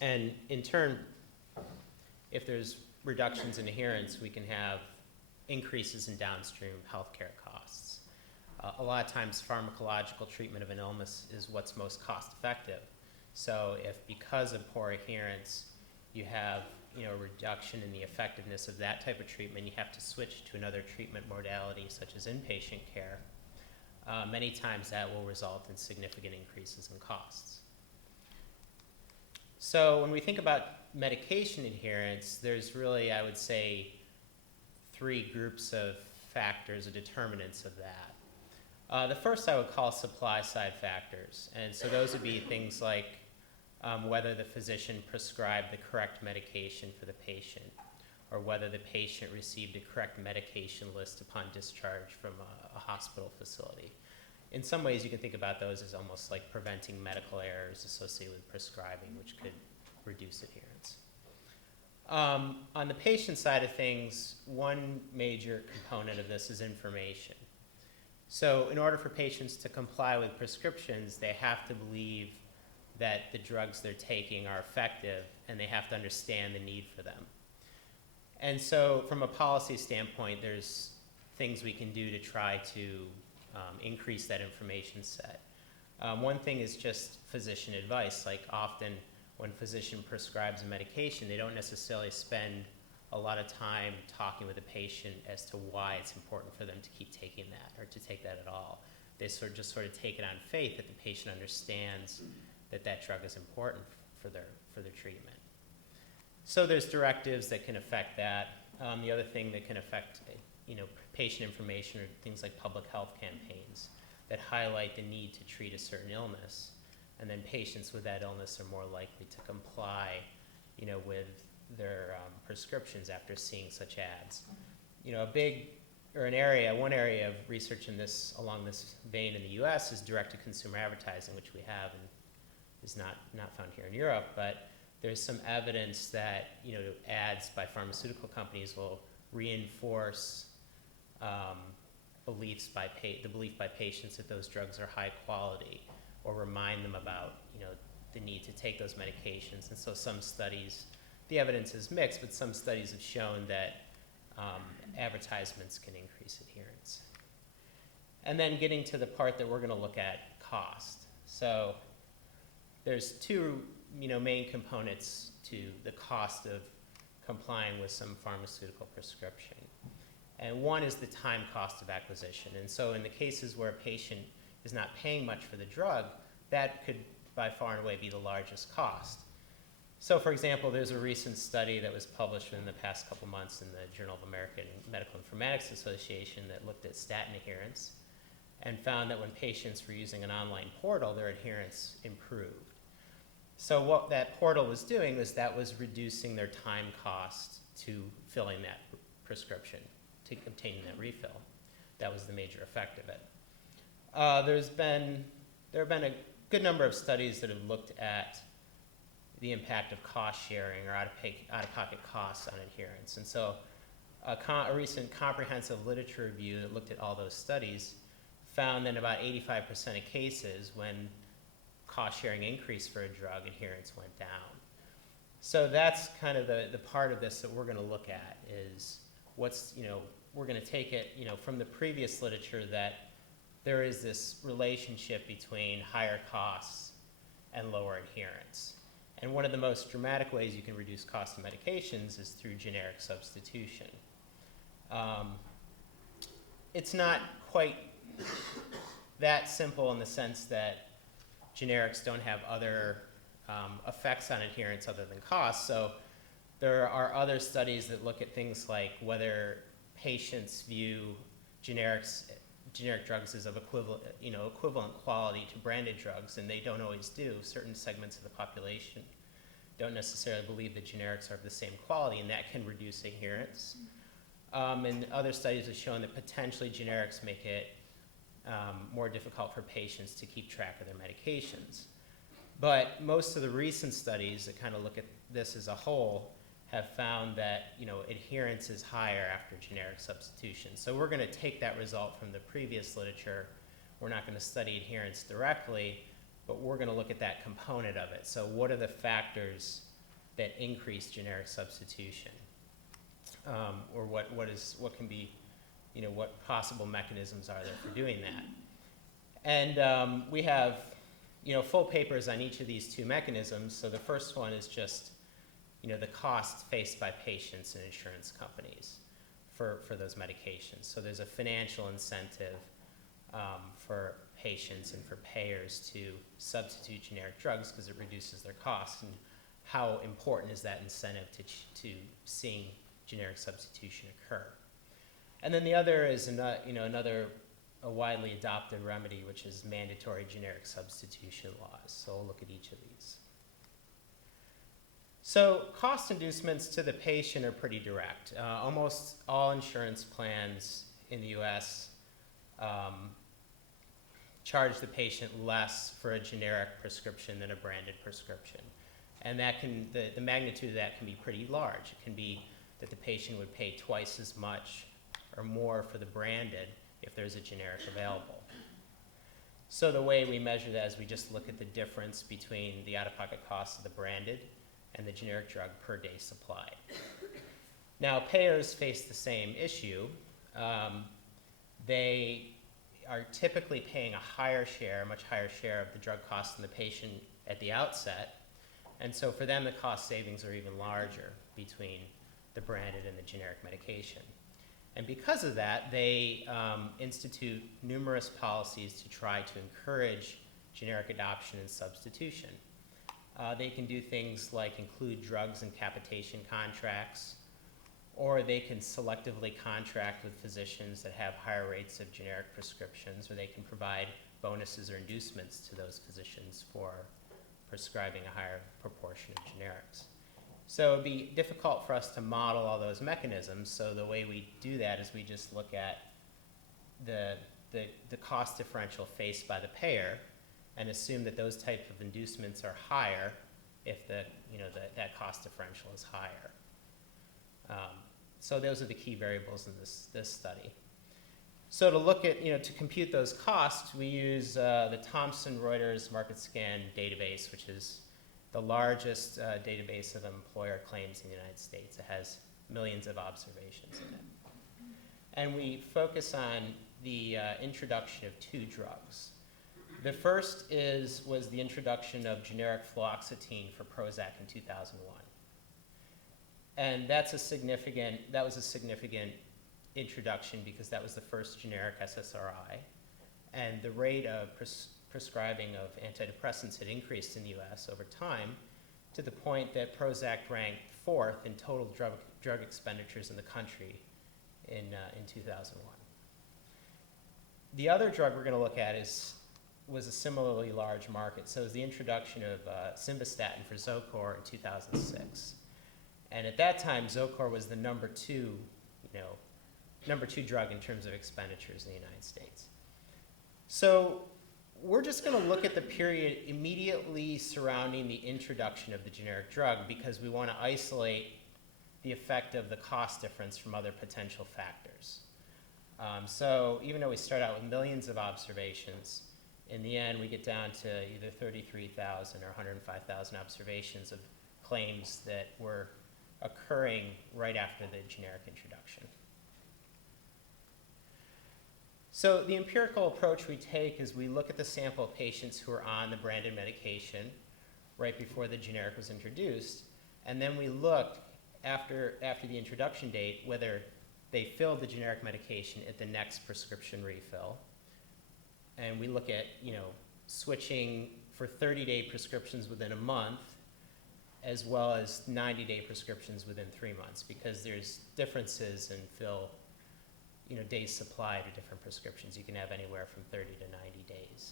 And in turn, if there's reductions in adherence, we can have increases in downstream healthcare costs. A lot of times, pharmacological treatment of an illness is what's most cost effective. So if because of poor adherence, you have a reduction in the effectiveness of that type of treatment, you have to switch to another treatment modality such as inpatient care. Many times that will result in significant increases in costs. So when we think about medication adherence, there's really, I would say, 3 groups of factors or determinants of that. The first I would call supply side factors. And so those would be things like whether the physician prescribed the correct medication for the patient, or whether the patient received a correct medication list upon discharge from a hospital facility. In some ways, you can think about those as almost like preventing medical errors associated with prescribing, which could reduce adherence. On the patient side of things, one major component of this is information. So in order for patients to comply with prescriptions, they have to believe that the drugs they're taking are effective, and they have to understand the need for them. And so from a policy standpoint, there's things we can do to try to increase that information set. One thing is just physician advice. Like often when a physician prescribes a medication, they don't necessarily spend a lot of time talking with the patient as to why it's important for them to keep taking that or to take that at all. They just sort of take it on faith that the patient understands that that drug is important for their treatment. So there's directives that can affect that. The other thing that can affect patient information are things like public health campaigns that highlight the need to treat a certain illness. And then patients with that illness are more likely to comply with their prescriptions after seeing such ads. One area of research along this vein in the US is direct-to-consumer advertising, which we have and is not found here in Europe, but there's some evidence that ads by pharmaceutical companies will reinforce the belief by patients that those drugs are high quality, or remind them about the need to take those medications. And so some studies, the evidence is mixed, but some studies have shown that advertisements can increase adherence. And then getting to the part that we're going to look at, cost. So there's 2 main components to the cost of complying with some pharmaceutical prescription. And one is the time cost of acquisition. And so in the cases where a patient is not paying much for the drug, that could by far and away be the largest cost. So for example, there's a recent study that was published in the past couple months in the Journal of American Medical Informatics Association that looked at statin adherence and found that when patients were using an online portal, their adherence improved. So what that portal was doing was that was reducing their time cost to filling that prescription, to obtaining that refill. That was the major effect of it. There have been a good number of studies that have looked at the impact of cost sharing or out-of-pocket costs on adherence. And so a recent comprehensive literature review that looked at all those studies found that in about 85% of cases, when cost sharing increased for a drug, adherence went down. So that's kind of the part of this that we're going to look at is we're going to take it, from the previous literature that there is this relationship between higher costs and lower adherence. And one of the most dramatic ways you can reduce cost of medications is through generic substitution. It's not quite that simple in the sense that generics don't have other effects on adherence other than cost. So there are other studies that look at things like whether patients view generic drugs as of equivalent quality to branded drugs, and they don't always do. Certain segments of the population don't necessarily believe that generics are of the same quality, and that can reduce adherence. And other studies have shown that potentially generics make it more difficult for patients to keep track of their medications. But most of the recent studies that kind of look at this as a whole have found that adherence is higher after generic substitution. So we're going to take that result from the previous literature. We're not going to study adherence directly, but we're going to look at that component of it. So what are the factors that increase generic substitution? Or what can be, what possible mechanisms are there for doing that? And we have, full papers on each of these 2 mechanisms. So the first one is just the cost faced by patients and insurance companies for those medications. So there's a financial incentive for patients and for payers to substitute generic drugs because it reduces their costs. And how important is that incentive to seeing generic substitution occur? And then the other is another a widely adopted remedy, which is mandatory generic substitution laws. So we'll look at each of these. So cost inducements to the patient are pretty direct. Almost all insurance plans in the US charge the patient less for a generic prescription than a branded prescription. And that the magnitude of that can be pretty large. It can be that the patient would pay twice as much or more for the branded if there's a generic available. So the way we measure that is we just look at the difference between the out-of-pocket cost of the branded and the generic drug per day supplied. Now, payers face the same issue. They are typically paying a much higher share of the drug cost than the patient at the outset. And so for them, the cost savings are even larger between the branded and the generic medication. And because of that, they institute numerous policies to try to encourage generic adoption and substitution. They can do things like include drugs in capitation contracts, or they can selectively contract with physicians that have higher rates of generic prescriptions, or they can provide bonuses or inducements to those physicians for prescribing a higher proportion of generics. So it'd be difficult for us to model all those mechanisms, so the way we do that is we just look at the cost differential faced by the payer and assume that those types of inducements are higher if that cost differential is higher. So those are the key variables in this study. So to look at, to compute those costs, we use the Thomson Reuters Market Scan database, which is the largest database of employer claims in the United States. It has millions of observations in it. And we focus on the introduction of 2 drugs. The first was the introduction of generic fluoxetine for Prozac in 2001. And that was a significant introduction because that was the first generic SSRI. And the rate of prescribing of antidepressants had increased in the US over time to the point that Prozac ranked 4th in total drug expenditures in the country in 2001. The other drug we're going to look at was a similarly large market. So it was the introduction of simvastatin for Zocor in 2006. And at that time, Zocor was the number two drug in terms of expenditures in the United States. So we're just going to look at the period immediately surrounding the introduction of the generic drug because we want to isolate the effect of the cost difference from other potential factors. So even though we start out with millions of observations, in the end we get down to either 33,000 or 105,000 observations of claims that were occurring right after the generic introduction. So the empirical approach we take is we look at the sample of patients who are on the branded medication right before the generic was introduced, and then we look after the introduction date whether they filled the generic medication at the next prescription refill. And we look at switching for 30-day prescriptions within a month as well as 90-day prescriptions within 3 months because there's differences in fill days supply to different prescriptions. You can have anywhere from 30 to 90 days.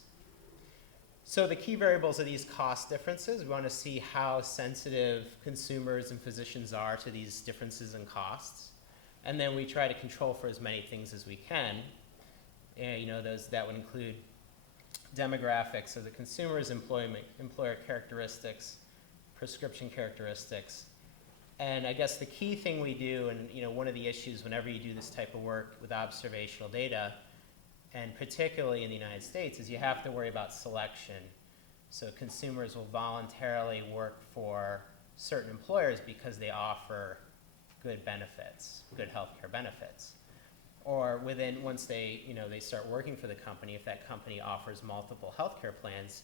So the key variables of these cost differences, we want to see how sensitive consumers and physicians are to these differences in costs. And then we try to control for as many things as we can. And, that would include demographics of the consumers, employer characteristics, prescription characteristics. And I guess the key thing we do, and one of the issues whenever you do this type of work with observational data, and particularly in the United States, is you have to worry about selection. So consumers will voluntarily work for certain employers because they offer good benefits, good healthcare benefits. Or once they start working for the company, if that company offers multiple healthcare plans,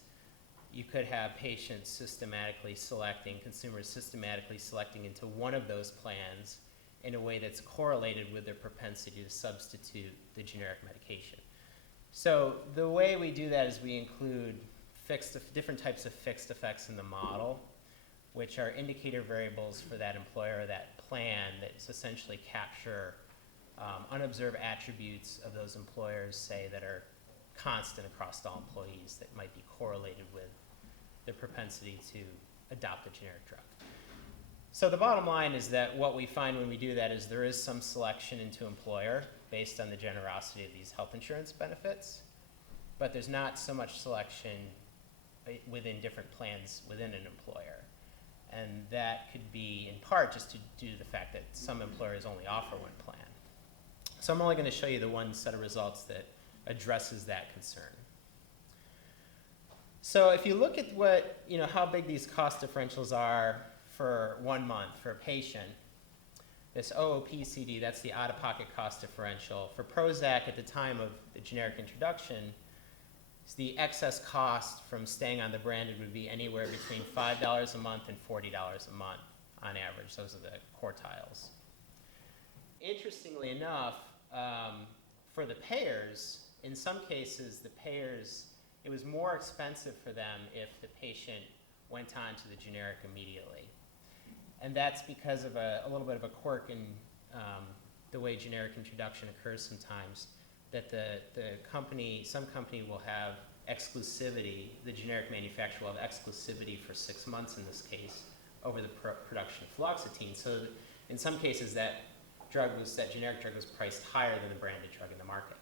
you could have patients systematically selecting, consumers systematically selecting into one of those plans in a way that's correlated with their propensity to substitute the generic medication. So the way we do that is we include different types of fixed effects in the model, which are indicator variables for that employer or that plan that essentially capture unobserved attributes of those employers, say, that are constant across all employees that might be correlated with their propensity to adopt a generic drug. So the bottom line is that what we find when we do that is there is some selection into employer based on the generosity of these health insurance benefits, but there's not so much selection within different plans within an employer. And that could be in part just due to the fact that some employers only offer one plan. So I'm only going to show you the one set of results that addresses that concern. So if you look at what, how big these cost differentials are for 1 month for a patient, this OOP-CD, that's the out-of-pocket cost differential. For Prozac at the time of the generic introduction, the excess cost from staying on the branded would be anywhere between $5 a month and $40 a month on average. Those are the quartiles. Interestingly enough, for the payers, in some cases, the payers, it was more expensive for them if the patient went on to the generic immediately. And that's because of a little bit of a quirk in the way generic introduction occurs sometimes, that some company will have exclusivity, the generic manufacturer will have exclusivity for 6 months in this case over the production of fluoxetine. So in some cases that generic drug was priced higher than the branded drug in the market.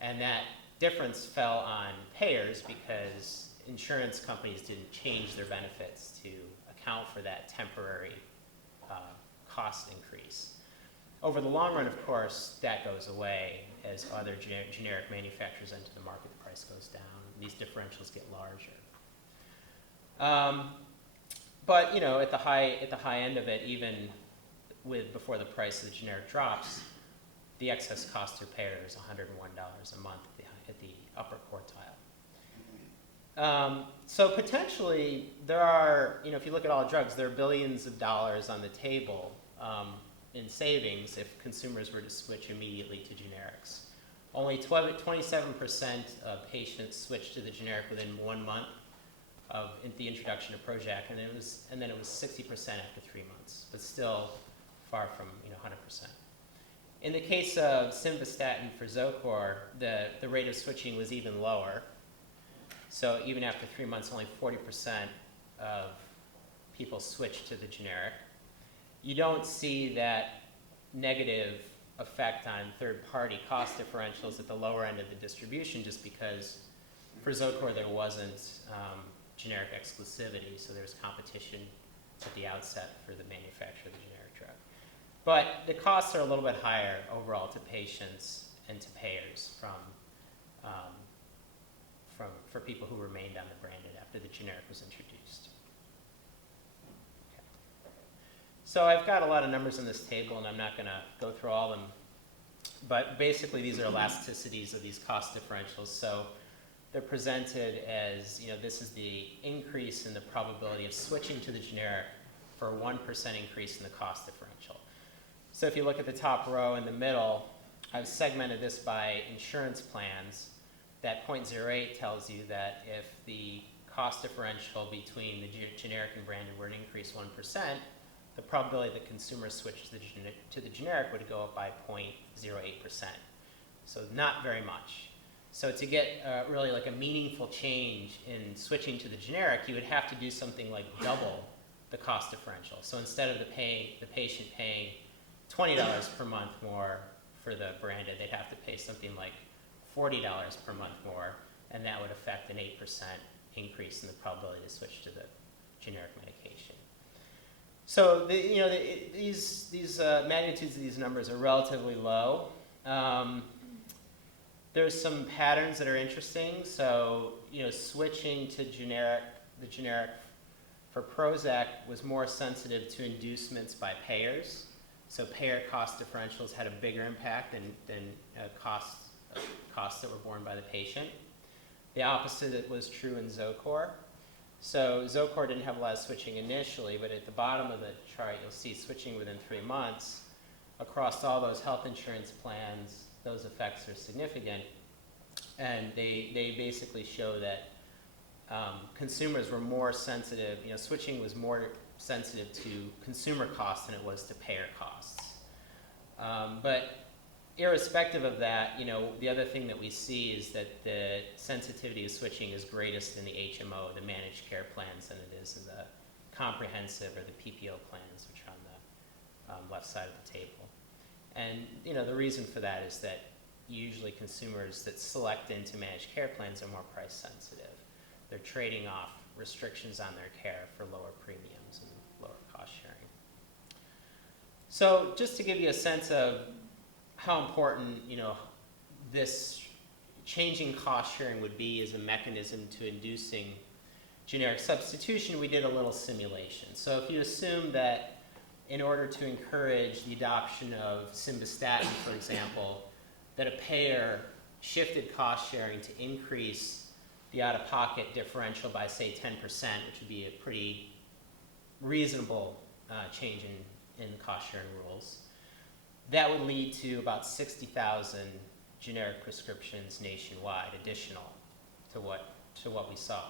And that difference fell on payers because insurance companies didn't change their benefits to account for that temporary cost increase. Over the long run, of course, that goes away as other generic manufacturers enter the market, the price goes down, and these differentials get larger. But at the high end of it, even before the price of the generic drops, the excess cost to payer is $101 a month at the upper quartile. So potentially, there are, if you look at all drugs, there are billions of dollars on the table in savings if consumers were to switch immediately to generics. Only 27% of patients switched to the generic within 1 month of the introduction of Prozac, and then it was 60% after 3 months, but still far from 100%. In the case of simvastatin for Zocor, the rate of switching was even lower. So even after 3 months, only 40% of people switched to the generic. You don't see that negative effect on third-party cost differentials at the lower end of the distribution just because for Zocor there wasn't generic exclusivity, so there's competition at the outset for the manufacturer of the generic drug. But the costs are a little bit higher overall to patients and to payers for people who remained on the branded after the generic was introduced. Okay. So I've got a lot of numbers in this table, and I'm not going to go through all of them. But basically, these are elasticities of these cost differentials. So they're presented as, this is the increase in the probability of switching to the generic for a 1% increase in the cost differential. So if you look at the top row in the middle, I've segmented this by insurance plans. That 0.08 tells you that if the cost differential between the generic and branded were to increase 1%, the probability that consumers switch to the generic would go up by 0.08%. So not very much. So to get really like a meaningful change in switching to the generic, you would have to do something like double the cost differential. So instead of the patient paying $20 per month more for the branded, they'd have to pay something like $40 per month more, and that would affect an 8% increase in the probability to switch to the generic medication. So these magnitudes of these numbers are relatively low. There's some patterns that are interesting. So switching to the generic for Prozac was more sensitive to inducements by payers. So payer cost differentials had a bigger impact than costs that were borne by the patient. The opposite was true in Zocor. So Zocor didn't have a lot of switching initially, but at the bottom of the chart, you'll see switching within 3 months. Across all those health insurance plans, those effects are significant. And they basically show that consumers were more sensitive, switching was more sensitive to consumer costs than it was to payer costs. But irrespective of that, the other thing that we see is that the sensitivity of switching is greatest in the HMO, the managed care plans, than it is in the comprehensive or the PPO plans, which are on the left side of the table. And the reason for that is that usually consumers that select into managed care plans are more price sensitive. They're trading off restrictions on their care for lower premiums and lower cost sharing. So just to give you a sense of how important, this changing cost sharing would be as a mechanism to inducing generic substitution, we did a little simulation. So if you assume that in order to encourage the adoption of simvastatin, for example, that a payer shifted cost sharing to increase the out-of-pocket differential by, say, 10%, which would be a pretty reasonable change in cost sharing rules, that would lead to about 60,000 generic prescriptions nationwide, additional to what we saw.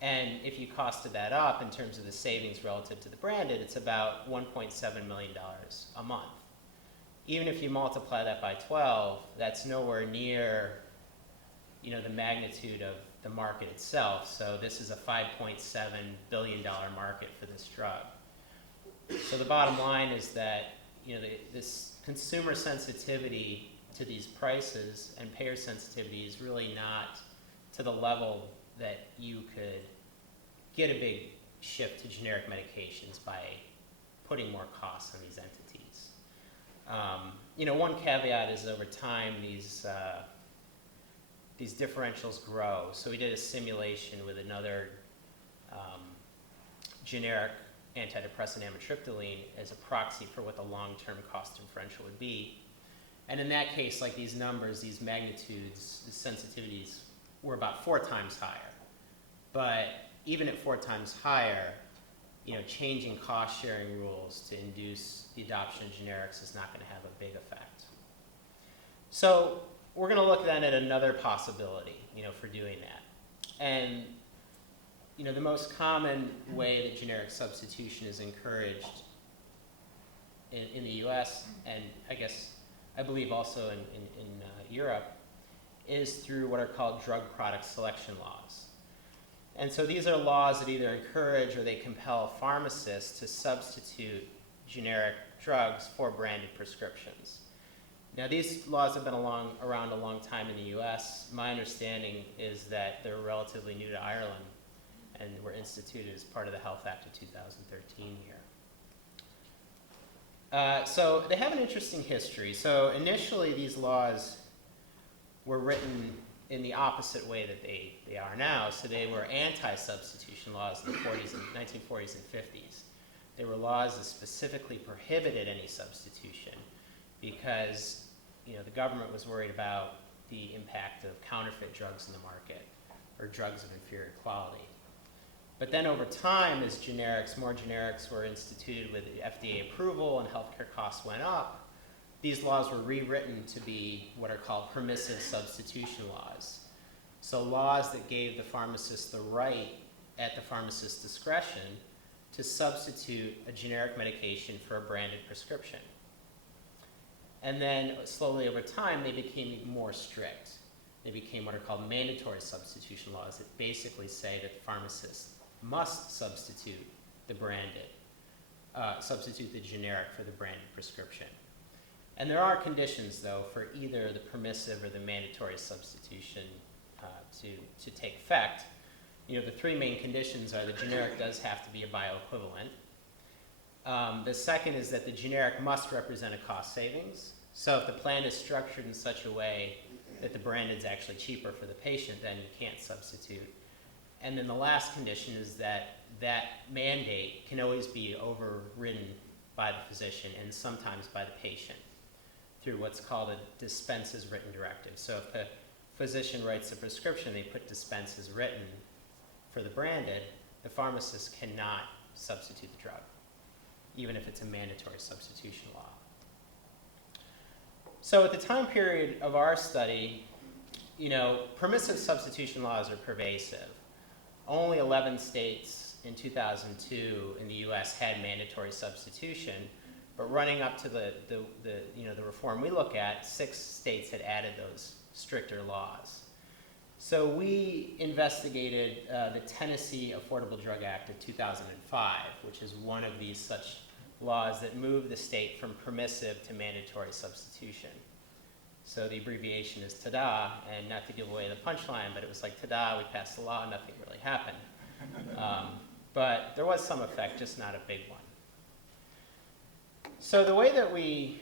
And if you costed that up in terms of the savings relative to the branded, it's about $1.7 million a month. Even if you multiply that by 12, that's nowhere near the magnitude of the market itself. So this is a $5.7 billion market for this drug. So the bottom line is that this consumer sensitivity to these prices and payer sensitivity is really not to the level that you could get a big shift to generic medications by putting more costs on these entities. One caveat is over time these differentials grow. So we did a simulation with another generic antidepressant, amitriptyline, as a proxy for what the long-term cost differential would be. And in that case, like these numbers, these magnitudes, the sensitivities were about 4 times higher. But even at 4 times higher, changing cost-sharing rules to induce the adoption of generics is not going to have a big effect. So we're going to look then at another possibility, for doing that. And the most common way that generic substitution is encouraged in the U.S. and I believe also in Europe is through what are called drug product selection laws. And so these are laws that either encourage or they compel pharmacists to substitute generic drugs for branded prescriptions. Now, these laws have been around a long time in the U.S. My understanding is that they're relatively new to Ireland and were instituted as part of the Health Act of 2013 here. So they have an interesting history. So initially, these laws were written in the opposite way that they are now. So they were anti-substitution laws in the 1940s and 50s. They were laws that specifically prohibited any substitution because the government was worried about the impact of counterfeit drugs in the market or drugs of inferior quality. But then over time, as more generics were instituted with FDA approval and healthcare costs went up, these laws were rewritten to be what are called permissive substitution laws. So laws that gave the pharmacist the right, at the pharmacist's discretion, to substitute a generic medication for a branded prescription. And then slowly over time, they became even more strict. They became what are called mandatory substitution laws that basically say that pharmacists must substitute the generic for the branded prescription. And there are conditions, though, for either the permissive or the mandatory substitution to take effect. The 3 main conditions are the generic does have to be a bioequivalent. The second is that the generic must represent a cost savings. So if the plan is structured in such a way that the branded is actually cheaper for the patient, then you can't substitute. And then the last condition is that mandate can always be overridden by the physician and sometimes by the patient through what's called a dispenses written directive. So if the physician writes a prescription, they put dispenses written for the branded, the pharmacist cannot substitute the drug, even if it's a mandatory substitution law. So at the time period of our study, permissive substitution laws are pervasive. Only 11 states in 2002 in the US had mandatory substitution, but running up to the reform we look at, 6 states had added those stricter laws. So we investigated the Tennessee Affordable Drug Act of 2005, which is one of these such laws that moved the state from permissive to mandatory substitution. So the abbreviation is TADA, and not to give away the punchline, but it was like, TADA, we passed the law, nothing really happened. But there was some effect, just not a big one. So the way that we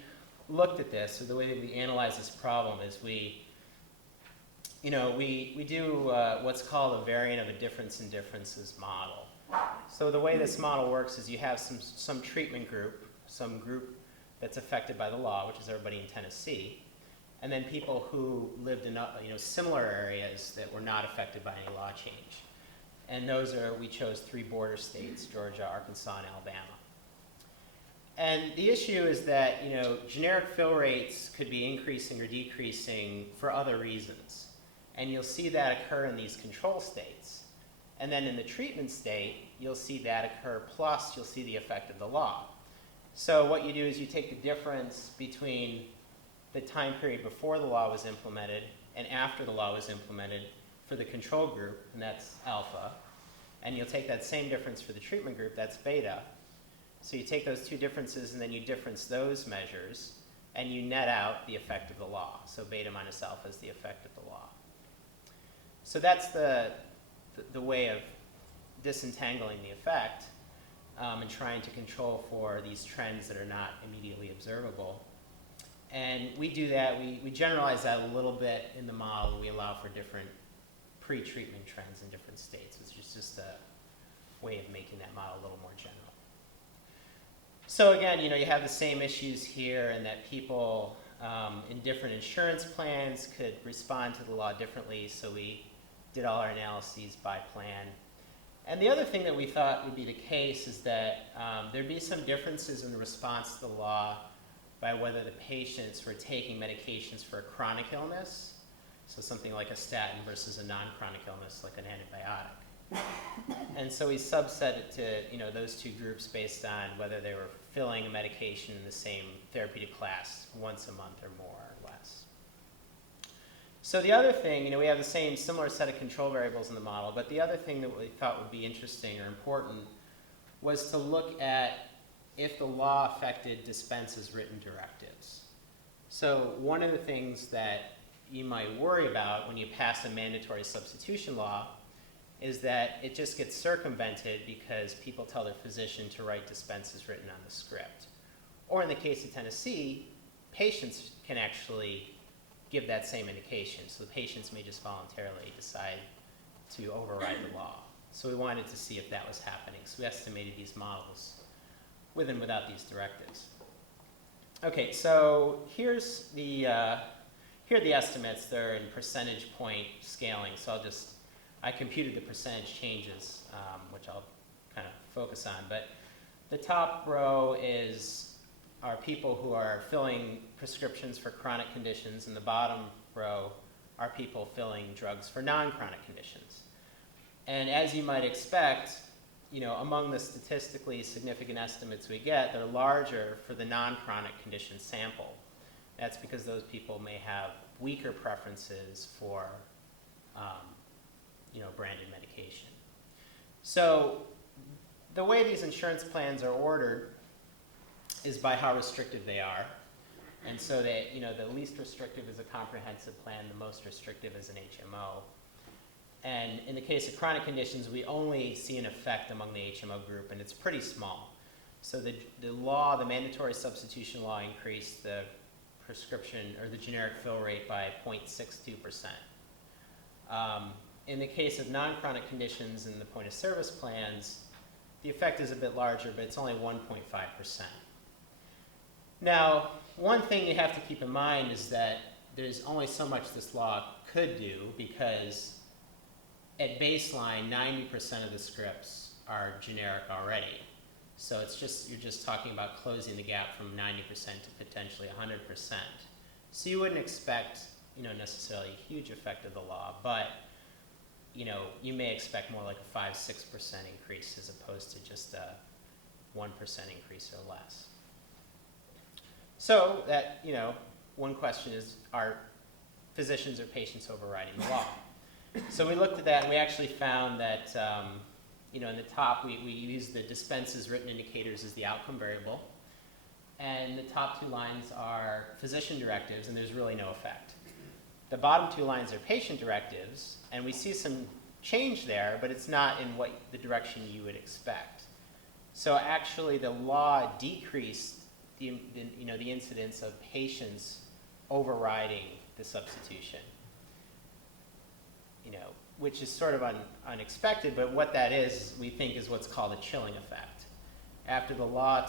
looked at this, or the way that we analyzed this problem, is we do what's called a variant of a difference in differences model. So the way this model works is you have some treatment group, some group that's affected by the law, which is everybody in Tennessee, and then people who lived in similar areas that were not affected by any law change. And we chose 3 border states, Georgia, Arkansas, and Alabama. And the issue is that generic fill rates could be increasing or decreasing for other reasons. And you'll see that occur in these control states. And then in the treatment state, you'll see that occur, plus you'll see the effect of the law. So what you do is you take the difference between the time period before the law was implemented and after the law was implemented for the control group, and that's alpha. And you'll take that same difference for the treatment group, that's beta. So you take those 2 differences and then you difference those measures, and you net out the effect of the law. So beta minus alpha is the effect of the law. So that's the way of disentangling the effect and trying to control for these trends that are not immediately observable. And we do that, we generalize that a little bit in the model. We allow for different pre-treatment trends in different states, which is just a way of making that model a little more general. So again, you have the same issues here, and that people in different insurance plans could respond to the law differently, so we did all our analyses by plan. And the other thing that we thought would be the case is that there'd be some differences in the response to the law by whether the patients were taking medications for a chronic illness, so something like a statin versus a non-chronic illness like an antibiotic. And so we subset it to those 2 groups based on whether they were filling a medication in the same therapeutic class once a month or more or less. So the other thing, we have the similar set of control variables in the model, but the other thing that we thought would be interesting or important was to look at if the law affected dispenses written directives. So one of the things that you might worry about when you pass a mandatory substitution law is that it just gets circumvented because people tell their physician to write dispenses written on the script. Or in the case of Tennessee, patients can actually give that same indication. So the patients may just voluntarily decide to override the law. So we wanted to see if that was happening. So we estimated these models with and without these directives. Okay, so here are the estimates. They're in percentage point scaling. So I computed the percentage changes, which I'll kind of focus on. But the top row are people who are filling prescriptions for chronic conditions, and the bottom row are people filling drugs for non-chronic conditions. And as you might expect, among the statistically significant estimates we get, they're larger for the non-chronic condition sample. That's because those people may have weaker preferences for branded medication. So the way these insurance plans are ordered is by how restrictive they are. And so the least restrictive is a comprehensive plan, the most restrictive is an HMO. And in the case of chronic conditions, we only see an effect among the HMO group, and it's pretty small. So the mandatory substitution law increased the prescription or the generic fill rate by 0.62%. In the case of non-chronic conditions in the point of service plans, the effect is a bit larger, but it's only 1.5%. Now, one thing you have to keep in mind is that there's only so much this law could do, because at baseline, 90% of the scripts are generic already. So you're just talking about closing the gap from 90% to potentially 100%. So you wouldn't expect, necessarily a huge effect of the law, but you may expect more like a 5-6% increase as opposed to just a 1% increase or less. So that, one question is, are physicians or patients overriding the law? So we looked at that, and we actually found that, in the top, we used the dispenses written indicators as the outcome variable. And the top 2 lines are physician directives, and there's really no effect. The bottom 2 lines are patient directives, and we see some change there, but it's not in the direction you would expect. So actually, the law decreased the incidence of patients overriding the substitution, which is sort of unexpected, but what that is, we think, is what's called a chilling effect. After the law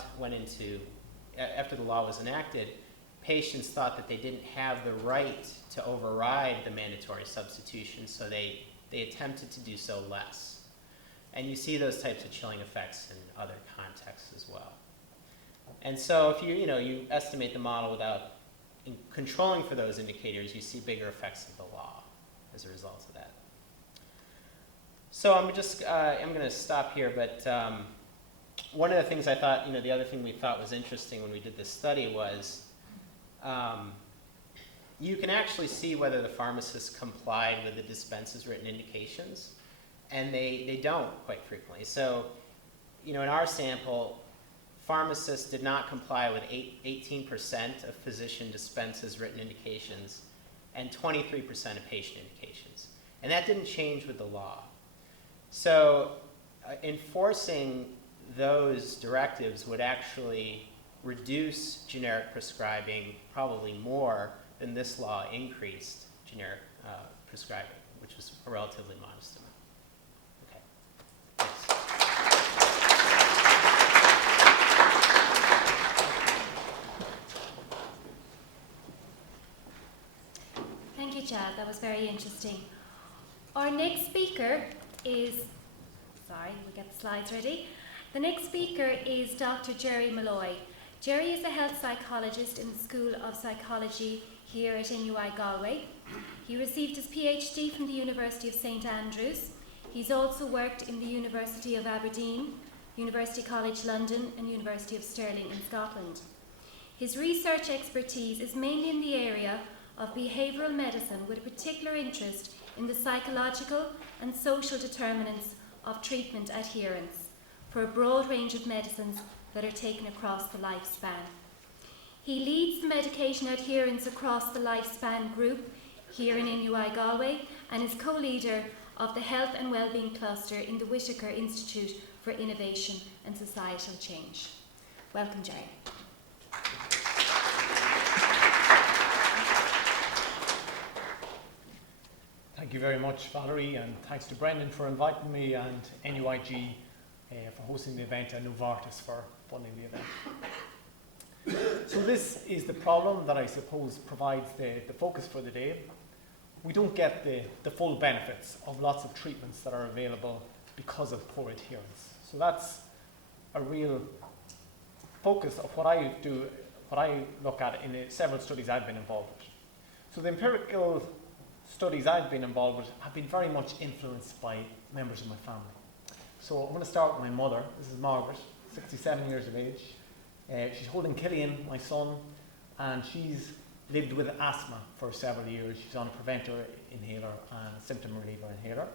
was enacted, patients thought that they didn't have the right to override the mandatory substitution, so they attempted to do so less. And you see those types of chilling effects in other contexts as well. And so if you estimate the model without controlling for those indicators, you see bigger effects of the law as a result of that. So I'm going to stop here, but one of the things I thought, the other thing we thought was interesting when we did this study was you can actually see whether the pharmacists complied with the dispenses written indications, and they don't quite frequently. So, in our sample, pharmacists did not comply with 18% of physician dispenses written indications and 23% of patient indications. And that didn't change with the law. So enforcing those directives would actually reduce generic prescribing probably more than this law increased generic prescribing, which was a relatively modest amount. Okay. Thanks. Thank you, Chad. That was very interesting. Our next speaker is, we'll get the slides ready. The next speaker is Dr. Jerry Malloy. Jerry is a health psychologist in the School of Psychology here at NUI Galway. He received his PhD from the University of St Andrews. He's also worked in the University of Aberdeen, University College London, and University of Stirling in Scotland. His research expertise is mainly in the area of behavioural medicine, with a particular interest in the psychological and social determinants of treatment adherence for a broad range of medicines that are taken across the lifespan. He leads the medication adherence across the lifespan group here in NUI Galway and is co-leader of the Health and Wellbeing Cluster in the Whitaker Institute for Innovation and Societal Change. Welcome, Jerry. Thank you very much, Valerie, and thanks to Brendan for inviting me and NUIG for hosting the event and Novartis for funding the event. So this is the problem that I suppose provides the focus for the day. We don't get the full benefits of lots of treatments that are available because of poor adherence. So that's a real focus of what I do, what I look at in several studies I've been involved with. So the empirical studies I've been involved with have been very much influenced by members of my family. So I'm going to start with my mother. This is Margaret, 67 years of age. She's holding Killian, my son, and she's lived with asthma for several years. She's on a preventer inhaler and a symptom reliever inhaler.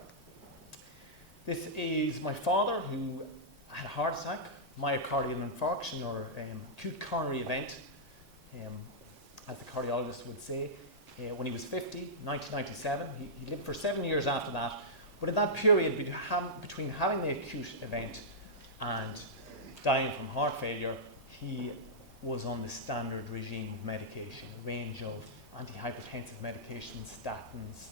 This is my father, who had a heart attack, myocardial infarction, or acute coronary event, as the cardiologist would say, when he was 50, 1997. He lived for 7 years after that. But in that period, between having the acute event and dying from heart failure, he was on the standard regime of medication, a range of antihypertensive medications, statins,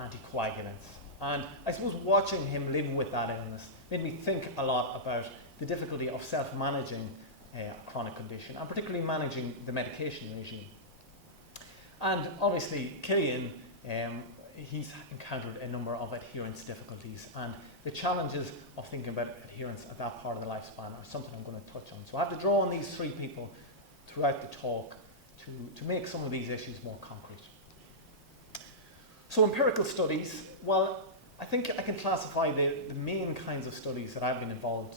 anticoagulants. And I suppose watching him live with that illness made me think a lot about the difficulty of self-managing a chronic condition, and particularly managing the medication regime. And obviously, Killian, he's encountered a number of adherence difficulties, and the challenges of thinking about adherence at that part of the lifespan are something I'm going to touch on. So I have to draw on these three people throughout the talk to make some of these issues more concrete. So empirical studies, well, I think I can classify the main kinds of studies that I've been involved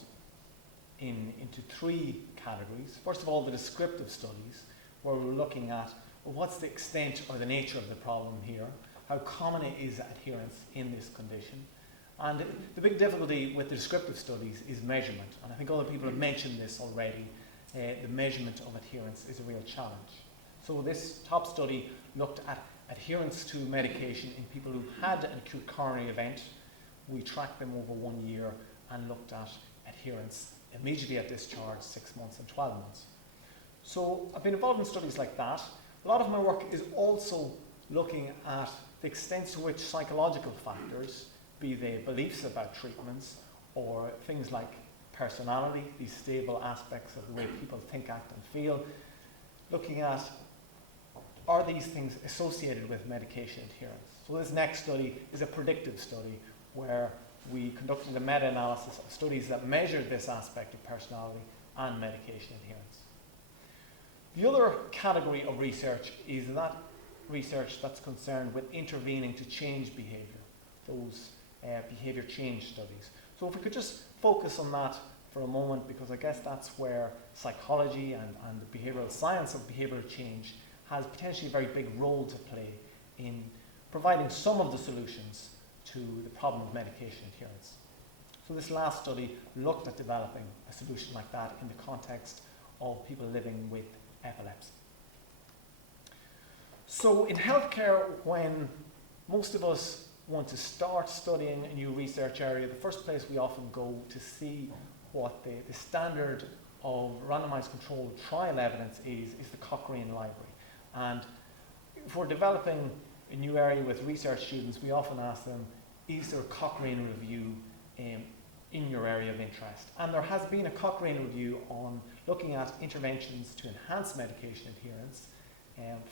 in into three categories. First of all, the descriptive studies, where we're looking at, well, what's the extent or the nature of the problem here, how common it is adherence in this condition. And the big difficulty with the descriptive studies is measurement, and I think other people have mentioned this already. The measurement of adherence is a real challenge. So this top study looked at adherence to medication in people who had an acute coronary event. We tracked them over 1 year and looked at adherence immediately at discharge, 6 months and 12 months. So I've been involved in studies like that. A lot of my work is also looking at the extent to which psychological factors, be they beliefs about treatments or things like personality, these stable aspects of the way people think, act and feel, looking at, are these things associated with medication adherence? So this next study is a predictive study where we conducted a meta-analysis of studies that measured this aspect of personality and medication adherence. The other category of research is that research that's concerned with intervening to change behaviour, those behaviour change studies. So if we could just focus on that for a moment, because I guess that's where psychology and the behavioural science of behavioural change has potentially a very big role to play in providing some of the solutions to the problem of medication adherence. So this last study looked at developing a solution like that in the context of people living with epilepsy. So in healthcare, when most of us want to start studying a new research area, the first place we often go to see what the standard of randomized controlled trial evidence is the Cochrane Library. And if we're developing a new area with research students, we often ask them, is there a Cochrane review in your area of interest? And there has been a Cochrane review on looking at interventions to enhance medication adherence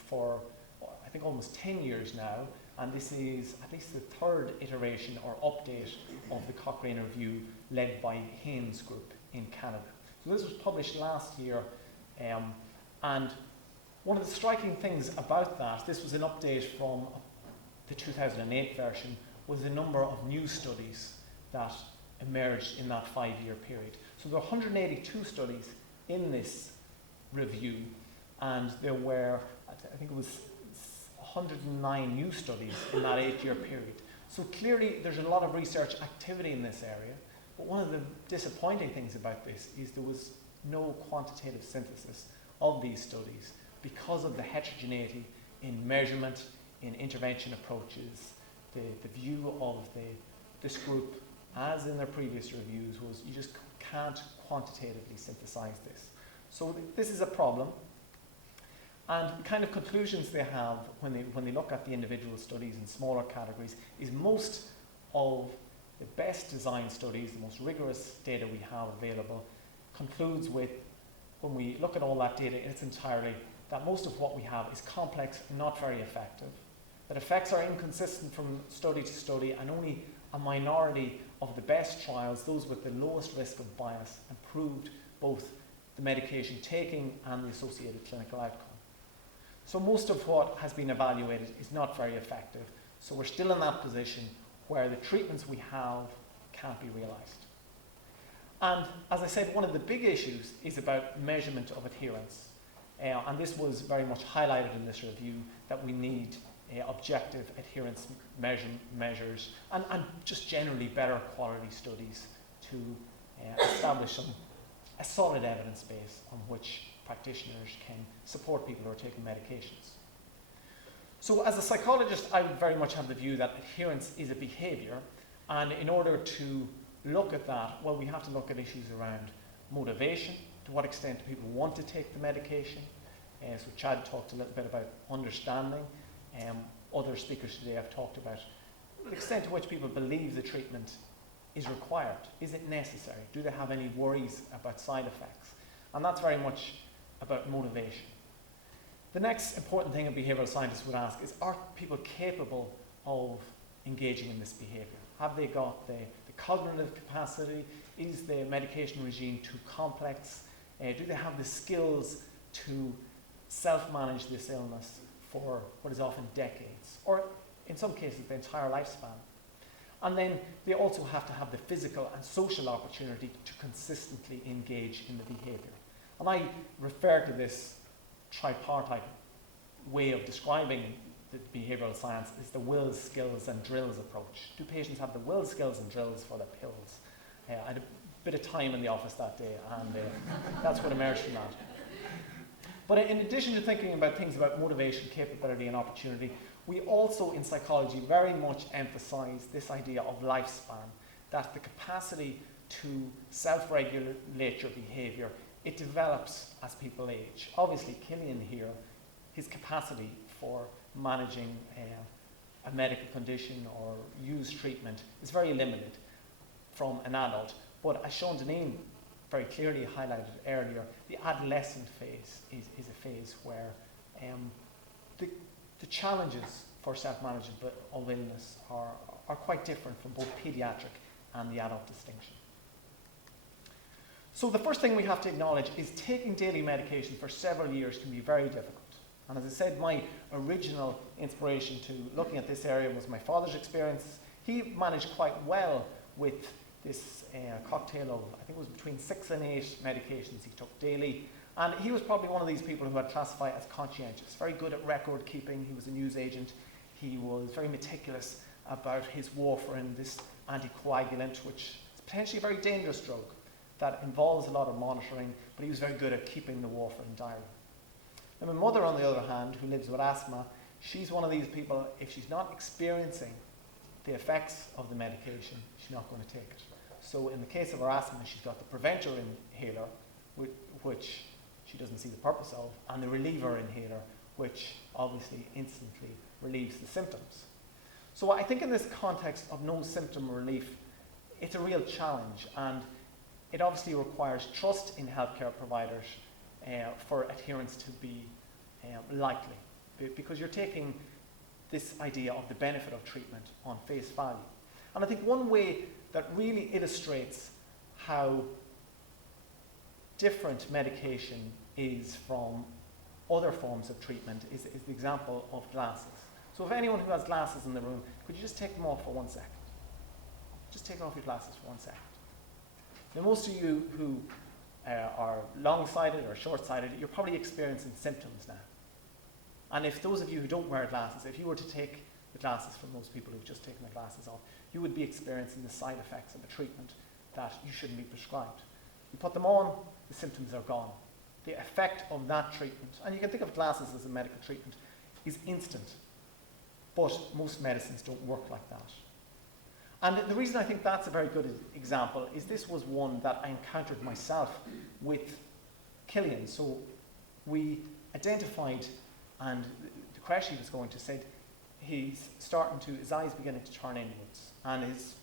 for, I think, almost 10 years now. And this is at least the third iteration or update of the Cochrane review led by Haynes Group in Canada. So this was published last year, and one of the striking things about that, this was an update from the 2008 version, was the number of new studies that emerged in that 5-year period. So there were 182 studies in this review, and there were, I think it was 109 new studies in that 8-year period. So clearly there's a lot of research activity in this area, but one of the disappointing things about this is there was no quantitative synthesis of these studies because of the heterogeneity in measurement, in intervention approaches. The view of this group, as in their previous reviews, was you just can't quantitatively synthesize this. So this is a problem. And the kind of conclusions they have when they look at the individual studies in smaller categories is most of the best designed studies, the most rigorous data we have available, concludes with, when we look at all that data in its entirety, that most of what we have is complex and not very effective, that effects are inconsistent from study to study, and only a minority of the best trials, those with the lowest risk of bias, improved both the medication taking and the associated clinical outcome. So most of what has been evaluated is not very effective. So we're still in that position where the treatments we have can't be realized. And as I said, one of the big issues is about measurement of adherence. And this was very much highlighted in this review, that we need objective adherence measures and just generally better quality studies to establish a solid evidence base on which practitioners can support people who are taking medications. So as a psychologist, I would very much have the view that adherence is a behavior, and in order to look at that, well, we have to look at issues around motivation, to what extent do people want to take the medication. So Chad talked a little bit about understanding. Other speakers today have talked about the extent to which people believe the treatment is required. Is it necessary? Do they have any worries about side effects? And that's very much about motivation. The next important thing a behavioural scientist would ask is, are people capable of engaging in this behaviour? Have they got the cognitive capacity? Is the medication regime too complex? Do they have the skills to self-manage this illness for what is often decades, or in some cases the entire lifespan? And then they also have to have the physical and social opportunity to consistently engage in the behaviour. And I refer to this tripartite way of describing the behavioural science as the wills, skills and drills approach. Do patients have the wills, skills and drills for their pills? I had a bit of time in the office that day, and that's what emerged from that. But in addition to thinking about things about motivation, capability and opportunity, we also in psychology very much emphasise this idea of lifespan, that the capacity to self-regulate your behaviour, it develops as people age. Obviously, Killian here, his capacity for managing a medical condition or use treatment is very limited from an adult. But as Sean Deneen very clearly highlighted earlier, the adolescent phase is a phase where the challenges for self-management of illness are quite different from both paediatric and the adult distinction. So the first thing we have to acknowledge is taking daily medication for several years can be very difficult. And as I said, my original inspiration to looking at this area was my father's experience. He managed quite well with this cocktail of, I think it was between 6 and 8 medications he took daily. And he was probably one of these people who I'd classify as conscientious, very good at record keeping. He was a newsagent. He was very meticulous about his warfarin, this anticoagulant, which is potentially a very dangerous drug that involves a lot of monitoring, but he was very good at keeping the warfarin diary. And my mother, on the other hand, who lives with asthma, she's one of these people, if she's not experiencing the effects of the medication, she's not going to take it. So in the case of her asthma, she's got the preventer inhaler, which she doesn't see the purpose of, and the reliever inhaler, which obviously instantly relieves the symptoms. So I think in this context of no symptom relief, it's a real challenge, and it obviously requires trust in healthcare providers for adherence to be likely, because you're taking this idea of the benefit of treatment on face value. And I think one way that really illustrates how different medication is from other forms of treatment is the example of glasses. So if anyone who has glasses in the room, could you just take them off for 1 second? Just take off your glasses for 1 second. Now, most of you who are long-sighted or short-sighted, you're probably experiencing symptoms now. And if those of you who don't wear glasses, if you were to take the glasses from those people who've just taken their glasses off, you would be experiencing the side effects of a treatment that you shouldn't be prescribed. You put them on, the symptoms are gone. The effect of that treatment, and you can think of glasses as a medical treatment, is instant. But most medicines don't work like that. And the reason I think that's a very good example is this was one that I encountered myself with Killian. So we identified, and the crash he was going to said he's starting to, his eyes beginning to turn inwards. And his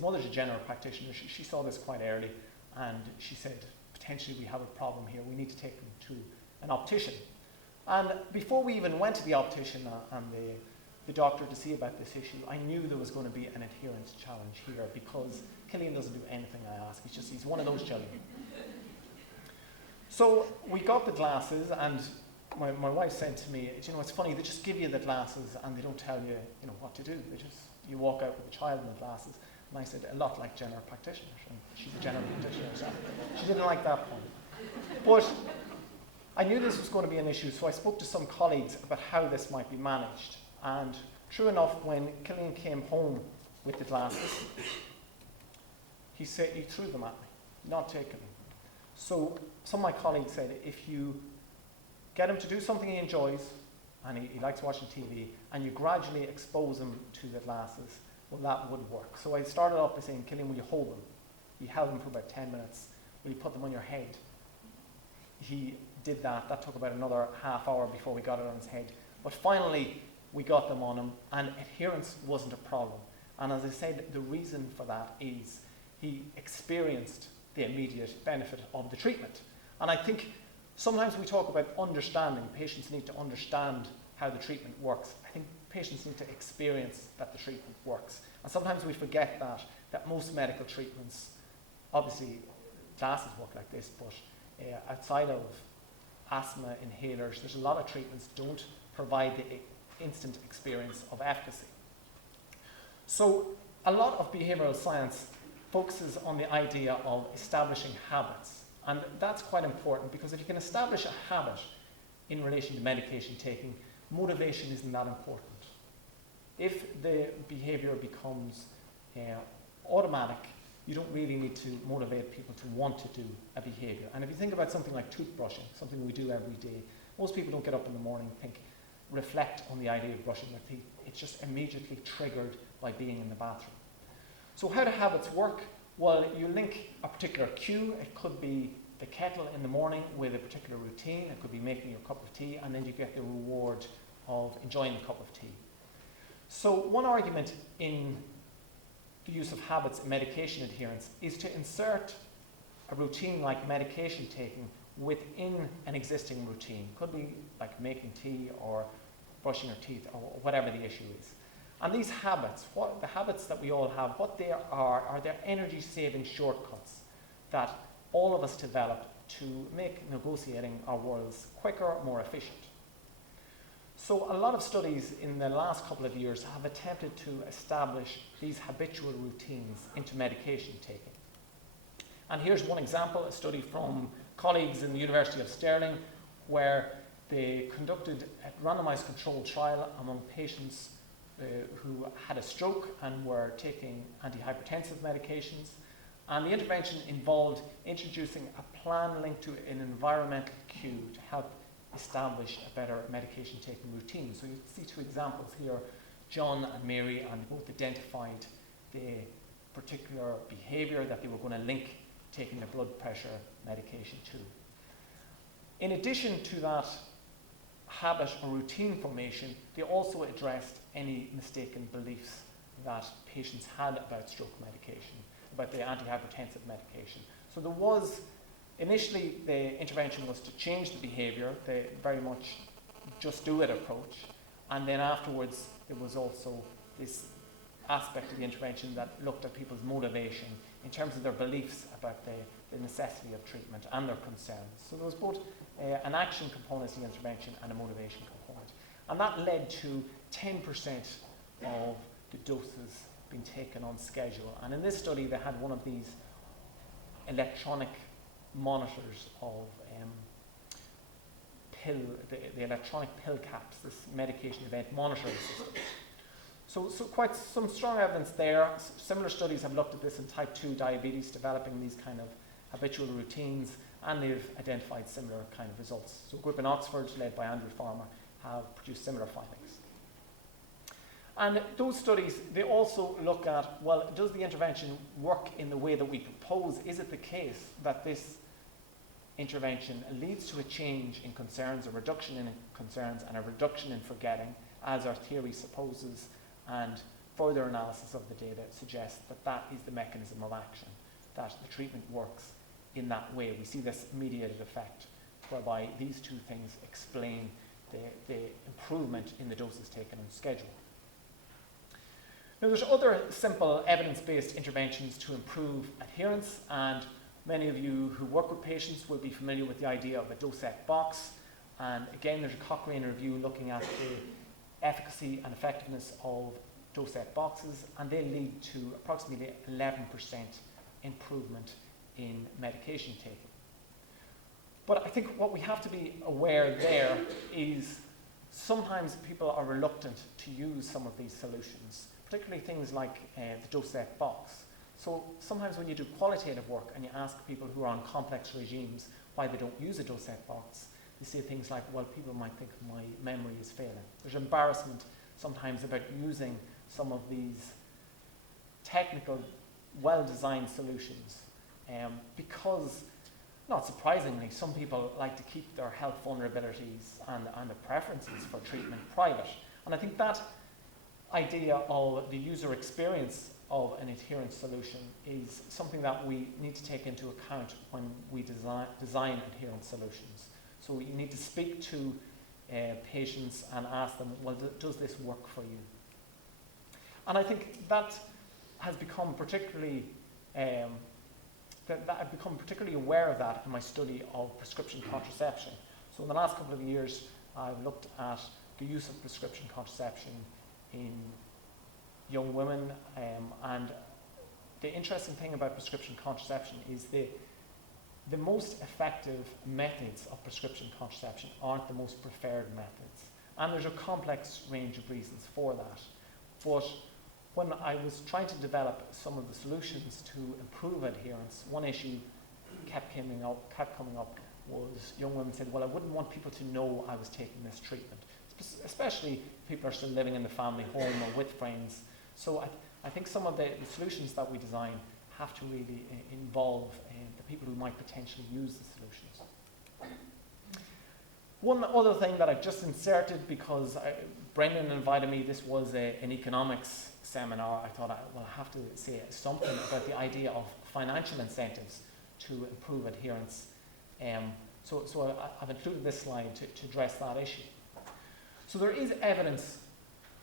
mother's a general practitioner. She saw this quite early, and she said, potentially we have a problem here. We need to take him to an optician. And before we even went to the optician and the doctor to see about this issue, I knew there was going to be an adherence challenge here, because Killian doesn't do anything I ask. He's one of those children. So we got the glasses, and my wife said to me, you know, it's funny, they just give you the glasses and they don't tell you, what to do. You walk out with the child in the glasses. And I said, a lot like general practitioners, and she's a general practitioner herself. She didn't like that point. But I knew this was going to be an issue, so I spoke to some colleagues about how this might be managed. And true enough, when Killian came home with the glasses, he threw them at me, not taking them. So some of my colleagues said, if you get him to do something he enjoys, and he likes watching TV, and you gradually expose him to the glasses, well, that would work. So I started off by saying, Killian, will you hold them? He held them for about 10 minutes. Will you put them on your head? He did that. That took about another half hour before we got it on his head. But finally, we got them on him, and adherence wasn't a problem. And as I said, the reason for that is he experienced the immediate benefit of the treatment. And I think sometimes we talk about understanding. Patients need to understand how the treatment works. I think patients need to experience that the treatment works. And sometimes we forget that most medical treatments, obviously glasses work like this, but outside of asthma inhalers, there's a lot of treatments don't provide the instant experience of efficacy. So a lot of behavioral science focuses on the idea of establishing habits. And that's quite important, because if you can establish a habit in relation to medication taking, motivation isn't that important. If the behavior becomes automatic, you don't really need to motivate people to want to do a behavior. And if you think about something like toothbrushing, something we do every day, most people don't get up in the morning and reflect on the idea of brushing their teeth. It's just immediately triggered by being in the bathroom. So how do habits work? Well, you link a particular cue. It could be the kettle in the morning with a particular routine. It could be making your cup of tea, and then you get the reward of enjoying the cup of tea. So one argument in the use of habits in medication adherence is to insert a routine like medication taking within an existing routine. Could be like making tea or brushing your teeth or whatever the issue is. And these habits, the habits that we all have, what they are they're energy-saving shortcuts that all of us develop to make negotiating our worlds quicker, more efficient. So a lot of studies in the last couple of years have attempted to establish these habitual routines into medication taking. And here's one example, a study from colleagues in the University of Stirling, where they conducted a randomized controlled trial among patients who had a stroke and were taking antihypertensive medications. And the intervention involved introducing a plan linked to an environmental cue to help establish a better medication taking routine. So you see two examples here, John and Mary, and they both identified the particular behavior that they were going to link taking the blood pressure medication to. In addition to that habit or routine formation, they also addressed any mistaken beliefs that patients had about stroke medication, about the antihypertensive medication. So there was, initially the intervention was to change the behavior, the very much just do it approach, and then afterwards there was also this aspect of the intervention that looked at people's motivation in terms of their beliefs about the necessity of treatment and their concerns. So there was both an action component to the intervention and a motivation component. And that led to 10% of the doses being taken on schedule. And in this study, they had one of these electronic monitors of the electronic pill caps, this medication event monitoring system. So quite some strong evidence there. Similar studies have looked at this in type 2 diabetes, developing these kind of habitual routines, and they've identified similar kind of results. So a group in Oxford, led by Andrew Farmer, have produced similar findings. And those studies, they also look at, well, does the intervention work in the way that we propose? Is it the case that this intervention leads to a change in concerns, a reduction in concerns, and a reduction in forgetting, as our theory supposes, and further analysis of the data suggests that that is the mechanism of action, that the treatment works in that way. We see this mediated effect, whereby these two things explain the improvement in the doses taken on schedule. Now, there's other simple evidence-based interventions to improve adherence, and many of you who work with patients will be familiar with the idea of a dosette box. And again, there's a Cochrane review looking at the efficacy and effectiveness of dosette boxes, and they lead to approximately 11% improvement in medication taking. But I think what we have to be aware there is sometimes people are reluctant to use some of these solutions, particularly things like the dosette box. So sometimes when you do qualitative work and you ask people who are on complex regimes why they don't use a dosette box, they say things like, well, people might think my memory is failing. There's embarrassment sometimes about using some of these technical, well-designed solutions because, not surprisingly, some people like to keep their health vulnerabilities and the preferences for treatment private. And I think that idea of the user experience of an adherence solution is something that we need to take into account when we design adherence solutions. So you need to speak to patients and ask them, well, does this work for you? And I think that has become particularly, that I've become particularly aware of that in my study of prescription contraception. So in the last couple of years, I've looked at the use of prescription contraception in young women, and the interesting thing about prescription contraception is the most effective methods of prescription contraception aren't the most preferred methods. And there's a complex range of reasons for that. But when I was trying to develop some of the solutions to improve adherence, one issue kept coming up was young women said, well, I wouldn't want people to know I was taking this treatment, especially if people are still living in the family home or with friends. So I think some of the solutions that we design have to really involve the people who might potentially use the solutions. One other thing that I've just inserted, because Brendan invited me, this was an economics seminar, I thought I have to say something about the idea of financial incentives to improve adherence. So I've included this slide to address that issue. So there is evidence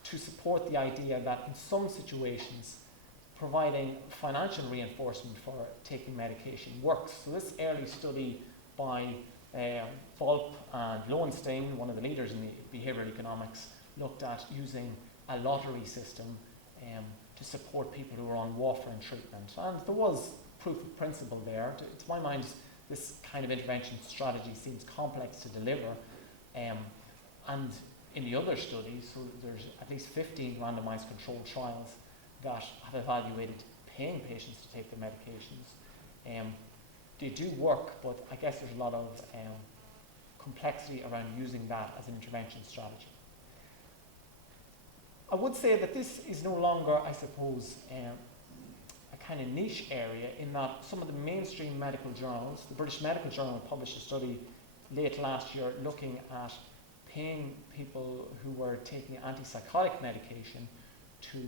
to support the idea that in some situations, providing financial reinforcement for taking medication works. So this early study by Volp and Lowenstein, one of the leaders in the behavioral economics, looked at using a lottery system to support people who are on warfarin treatment. And there was proof of principle there. To my mind, this kind of intervention strategy seems complex to deliver. And in the other studies, so there's at least 15 randomized controlled trials that have evaluated paying patients to take their medications. They do work, but I guess there's a lot of complexity around using that as an intervention strategy. I would say that this is no longer, I suppose, a kind of niche area, in that some of the mainstream medical journals, the British Medical Journal published a study late last year looking at paying people who were taking antipsychotic medication to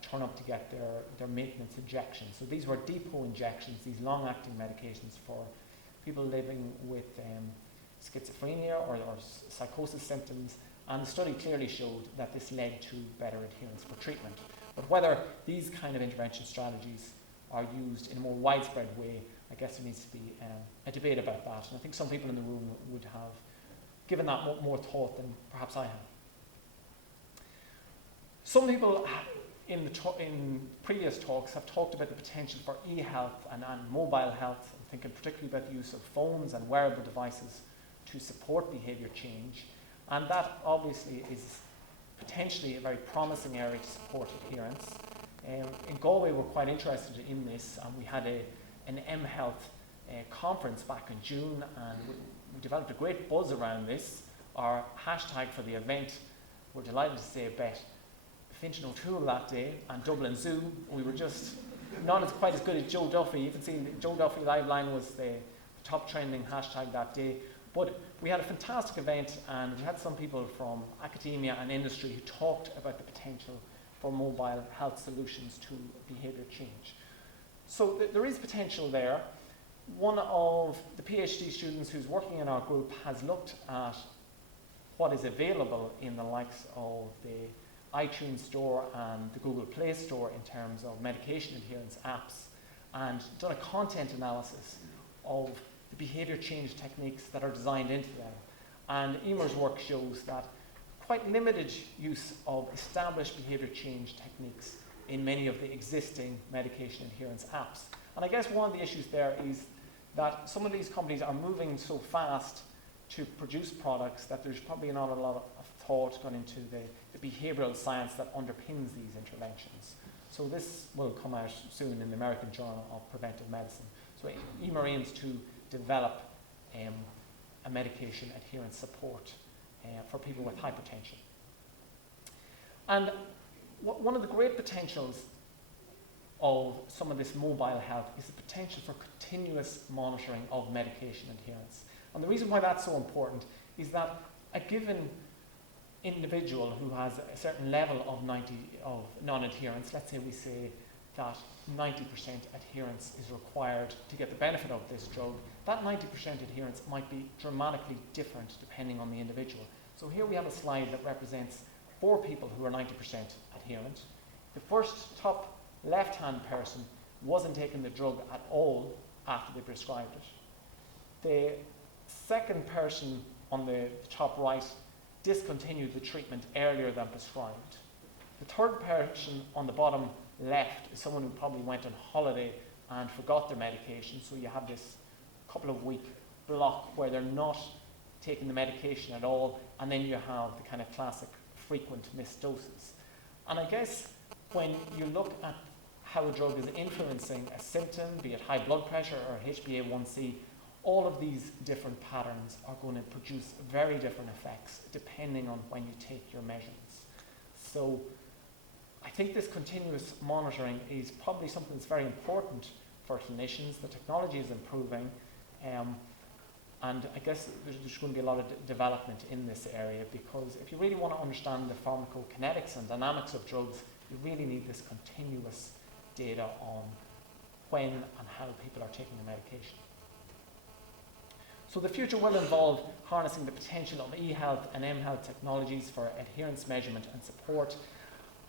turn up to get their maintenance injections. So these were depot injections, these long-acting medications for people living with schizophrenia or psychosis symptoms, and the study clearly showed that this led to better adherence for treatment. But whether these kind of intervention strategies are used in a more widespread way, I guess there needs to be a debate about that. And I think some people in the room would have given that more thought than perhaps I have. Some people in previous talks have talked about the potential for e-health and mobile health. I'm thinking particularly about the use of phones and wearable devices to support behaviour change. And that obviously is potentially a very promising area to support adherence. In Galway, we're quite interested in this, and we had an mHealth conference back in June, and we developed a great buzz around this. Our hashtag for the event, we're delighted to say, bet Finch and O'Toole that day, and Dublin Zoo. We were just not quite as good as Joe Duffy. You can see Joe Duffy Liveline was the top trending hashtag that day. But we had a fantastic event, and we had some people from academia and industry who talked about the potential for mobile health solutions to behaviour change. So there is potential there. One of the PhD students who's working in our group has looked at what is available in the likes of the iTunes Store and the Google Play Store in terms of medication adherence apps, and done a content analysis of the behaviour change techniques that are designed into them. And Emer's work shows that quite limited use of established behaviour change techniques in many of the existing medication adherence apps. And I guess one of the issues there is that some of these companies are moving so fast to produce products that there's probably not a lot of thought gone into the behavioural science that underpins these interventions. So this will come out soon in the American Journal of Preventive Medicine. So Emer aims to develop a medication adherence support for people with hypertension. And one of the great potentials of some of this mobile health is the potential for continuous monitoring of medication adherence. And the reason why that's so important is that a given individual who has a certain level of non-adherence, let's say we say that 90% adherence is required to get the benefit of this drug, that 90% adherence might be dramatically different depending on the individual. So here we have a slide that represents 4 people who are 90% adherent. The first top left-hand person wasn't taking the drug at all after they prescribed it. The second person on the top right discontinued the treatment earlier than prescribed. The third person on the bottom left is someone who probably went on holiday and forgot their medication, so you have this couple of week block where they're not taking the medication at all, and then you have the kind of classic frequent missed doses. And I guess when you look at how a drug is influencing a symptom, be it high blood pressure or HbA1c, all of these different patterns are going to produce very different effects depending on when you take your measurements. So I think this continuous monitoring is probably something that's very important for clinicians. The technology is improving, and I guess there's going to be a lot of development in this area, because if you really want to understand the pharmacokinetics and dynamics of drugs, you really need this continuous data on when and how people are taking the medication. So the future will involve harnessing the potential of e-health and m-health technologies for adherence measurement and support.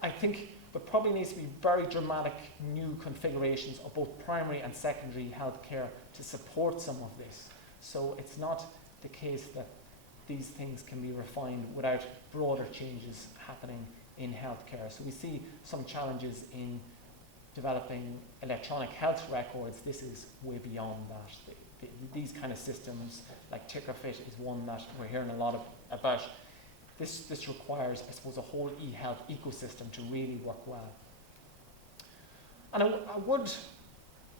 I think there probably needs to be very dramatic new configurations of both primary and secondary healthcare to support some of this. So it's not the case that these things can be refined without broader changes happening in healthcare. So we see some challenges in developing electronic health records. This is way beyond that. These kind of systems, like TickerFit is one that we're hearing a lot about. This requires, I suppose, a whole e-health ecosystem to really work well. And I would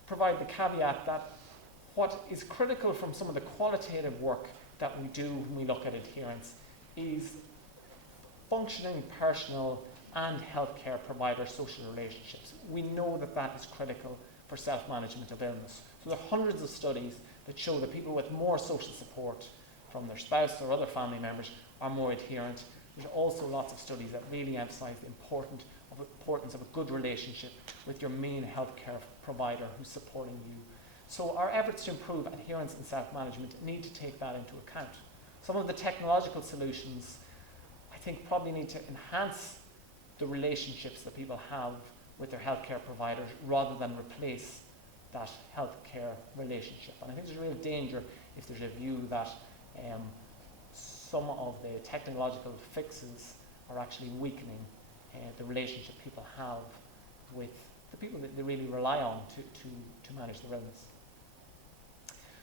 provide the caveat that what is critical from some of the qualitative work that we do when we look at adherence is functioning personal and healthcare provider social relationships. We know that that is critical for self-management of illness. So there are hundreds of studies that show that people with more social support from their spouse or other family members are more adherent. There's also lots of studies that really emphasize the importance of a good relationship with your main healthcare provider who's supporting you. So our efforts to improve adherence and self-management need to take that into account. Some of the technological solutions, I think, probably need to enhance the relationships that people have with their healthcare providers rather than replace that healthcare relationship. And I think there's a real danger if there's a view that some of the technological fixes are actually weakening the relationship people have with the people that they really rely on to manage their illness.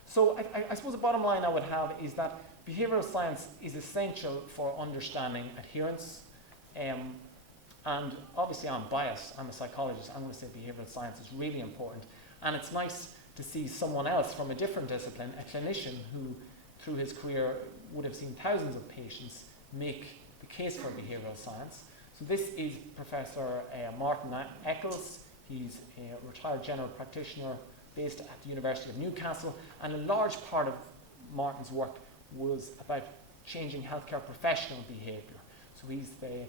So I suppose the bottom line I would have is that behavioural science is essential for understanding adherence. And obviously I'm biased, I'm a psychologist, I'm going to say behavioural science is really important. And it's nice to see someone else from a different discipline, a clinician who through his career would have seen thousands of patients, make the case for behavioural science. So this is Professor Martin Eccles. He's a retired general practitioner based at the University of Newcastle, and a large part of Martin's work was about changing healthcare professional behaviour. So he's the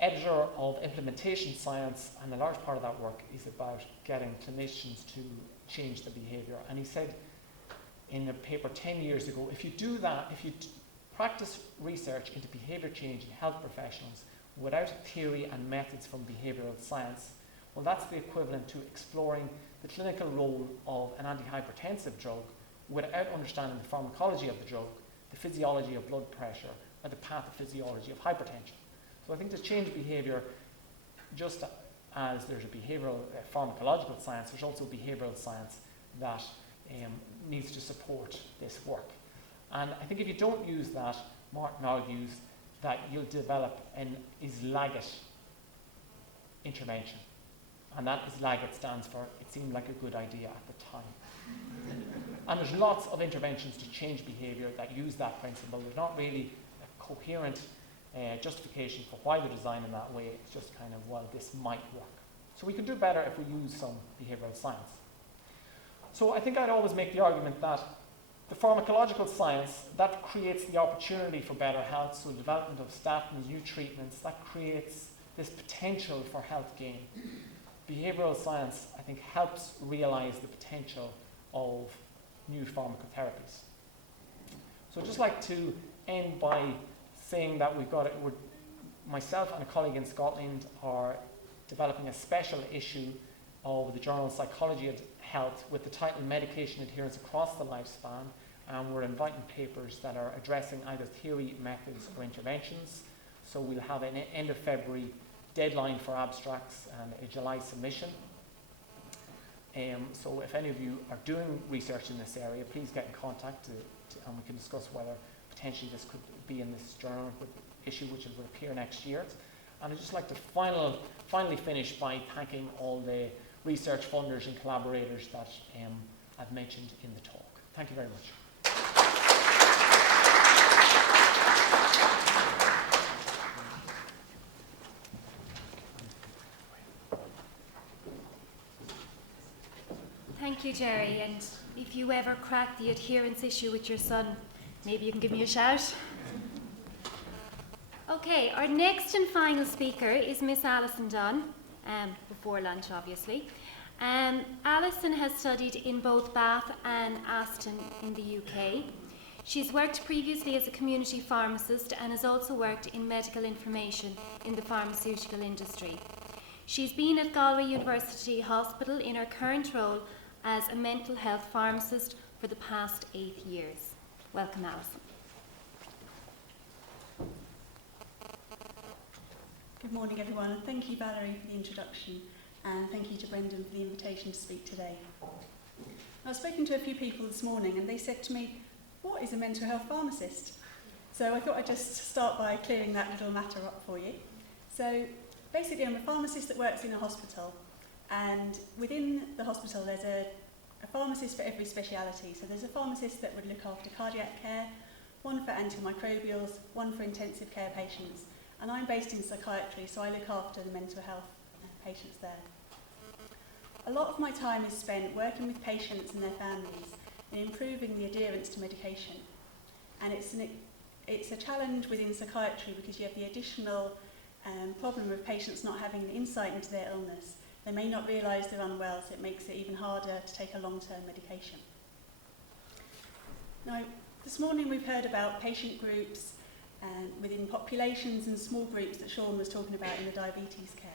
editor of Implementation Science, and a large part of that work is about getting clinicians to change the behaviour. And he said in a paper 10 years ago, if you do that, if you practice research into behaviour change in health professionals without theory and methods from behavioural science, well, that's the equivalent to exploring the clinical role of an antihypertensive drug without understanding the pharmacology of the drug, the physiology of blood pressure, or the pathophysiology of hypertension. So I think to change behaviour, just as there's a behavioural pharmacological science, there's also behavioural science that needs to support this work. And I think if you don't use that, Martin argues that you'll develop an is-lagit intervention. And that is-lagit stands for, it seemed like a good idea at the time. And there's lots of interventions to change behaviour that use that principle. There's not really a coherent justification for why they're designed in that way. It's just kind of, well, this might work. So we could do better if we use some behavioural science. So I think I'd always make the argument that the pharmacological science, that creates the opportunity for better health, so development of statins, new treatments, that creates this potential for health gain. Behavioural science, I think, helps realise the potential of new pharmacotherapies. So I'd just like to end by saying that myself and a colleague in Scotland are developing a special issue of the journal Psychology of Health with the title Medication Adherence Across the Lifespan, and we're inviting papers that are addressing either theory, methods or interventions. So we'll have an end of February deadline for abstracts and a July submission. So if any of you are doing research in this area, please get in contact and we can discuss whether potentially this could be in this journal issue, which will appear next year. And I'd just like to finally finish by thanking all the research funders and collaborators that I've mentioned in the talk. Thank you very much. Thank you, Jerry. And if you ever crack the adherence issue with your son, maybe you can give me a shout. Okay, our next and final speaker is Miss Alison Dunn, before lunch obviously. Alison has studied in both Bath and Aston in the UK. She's worked previously as a community pharmacist and has also worked in medical information in the pharmaceutical industry. She's been at Galway University Hospital in her current role as a mental health pharmacist for the past 8 years. Welcome, Alison. Good morning, everyone, and thank you, Valerie, for the introduction, and thank you to Brendan for the invitation to speak today. I've spoken to a few people this morning, and they said to me, "What is a mental health pharmacist?" So I thought I'd just start by clearing that little matter up for you. So basically, I'm a pharmacist that works in a hospital, and within the hospital there's a pharmacist for every speciality. So there's a pharmacist that would look after cardiac care, one for antimicrobials, one for intensive care patients, and I'm based in psychiatry, so I look after the mental health patients there. A lot of my time is spent working with patients and their families and improving the adherence to medication. And it's a challenge within psychiatry because you have the additional problem of patients not having insight into their illness. They may not realise they're unwell, so it makes it even harder to take a long-term medication. Now, this morning we've heard about patient groups within populations and small groups that Sean was talking about in the diabetes care.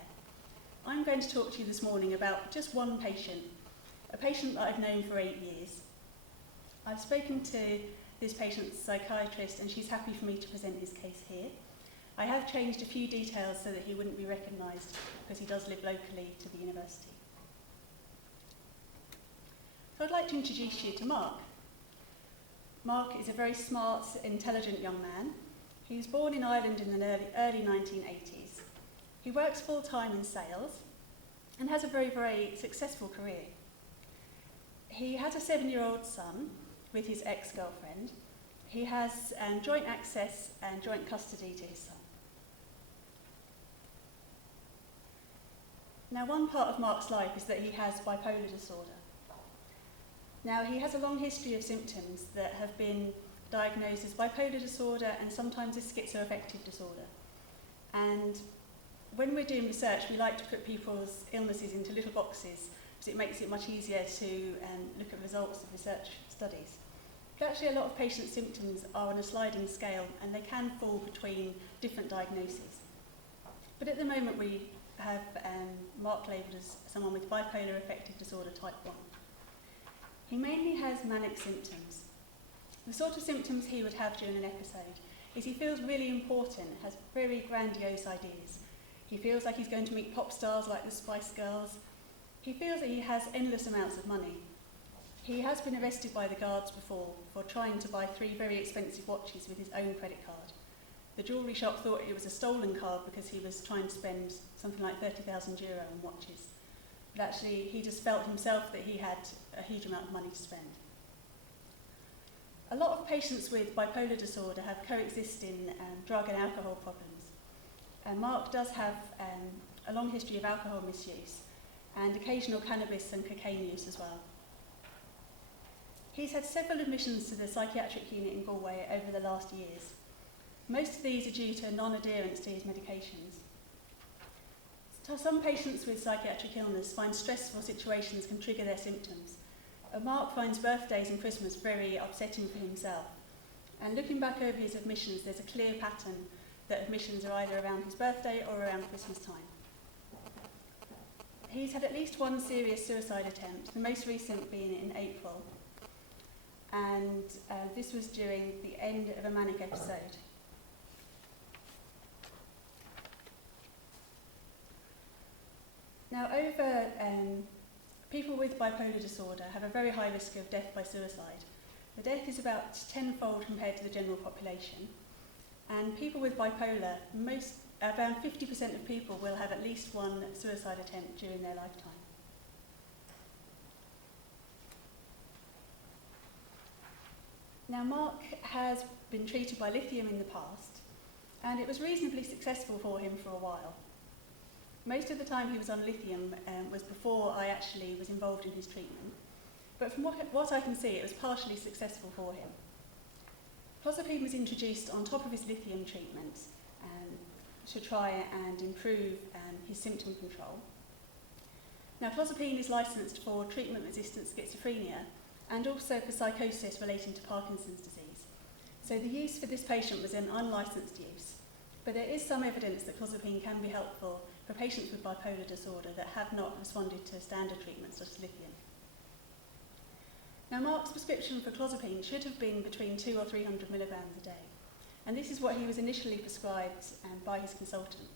I'm going to talk to you this morning about just one patient, a patient that I've known for 8 years. I've spoken to this patient's psychiatrist and she's happy for me to present his case here. I have changed a few details so that he wouldn't be recognised because he does live locally to the university. So I'd like to introduce you to Mark. Mark is a very smart, intelligent young man. He was born in Ireland in the early 1980s. He works full-time in sales and has a very, very successful career. He has a 7-year-old son with his ex-girlfriend. He has joint access and joint custody to his son. Now, one part of Mark's life is that he has bipolar disorder. Now, he has a long history of symptoms that have been diagnosed as bipolar disorder and sometimes as schizoaffective disorder. And when we're doing research, we like to put people's illnesses into little boxes because it makes it much easier to look at results of research studies. But actually, a lot of patients' symptoms are on a sliding scale and they can fall between different diagnoses. But at the moment, we have Mark labelled as someone with bipolar affective disorder type 1. He mainly has manic symptoms. The sort of symptoms he would have during an episode is he feels really important, has very grandiose ideas. He feels like he's going to meet pop stars like the Spice Girls. He feels that he has endless amounts of money. He has been arrested by the guards before for trying to buy 3 very expensive watches with his own credit card. The jewellery shop thought it was a stolen card because he was trying to spend something like €30,000 on watches. But actually, he just felt himself that he had a huge amount of money to spend. A lot of patients with bipolar disorder have coexisting drug and alcohol problems. And Mark does have a long history of alcohol misuse and occasional cannabis and cocaine use as well. He's had several admissions to the psychiatric unit in Galway over the last years. Most of these are due to non-adherence to his medications. So some patients with psychiatric illness find stressful situations can trigger their symptoms. Mark finds birthdays and Christmas very upsetting for himself, And looking back over his admissions, there's a clear pattern that admissions are either around his birthday or around Christmas time. He's had at least one serious suicide attempt, the most recent being in April, and this was during the end of a manic episode. Now, people with bipolar disorder have a very high risk of death by suicide. The death is about tenfold compared to the general population, and people with bipolar, around 50% of people will have at least one suicide attempt during their lifetime. Now, Mark has been treated by lithium in the past, and it was reasonably successful for him for a while. Most of the time he was on lithium was before I actually was involved in his treatment, but from what I can see, it was partially successful for him. Clozapine was introduced on top of his lithium treatment to try and improve his symptom control. Now, clozapine is licensed for treatment-resistant schizophrenia and also for psychosis relating to Parkinson's disease. So the use for this patient was an unlicensed use, but there is some evidence that clozapine can be helpful for patients with bipolar disorder that have not responded to standard treatments such as lithium. Now, Mark's prescription for clozapine should have been between 200 or 300 milligrams a day, and this is what he was initially prescribed by his consultant.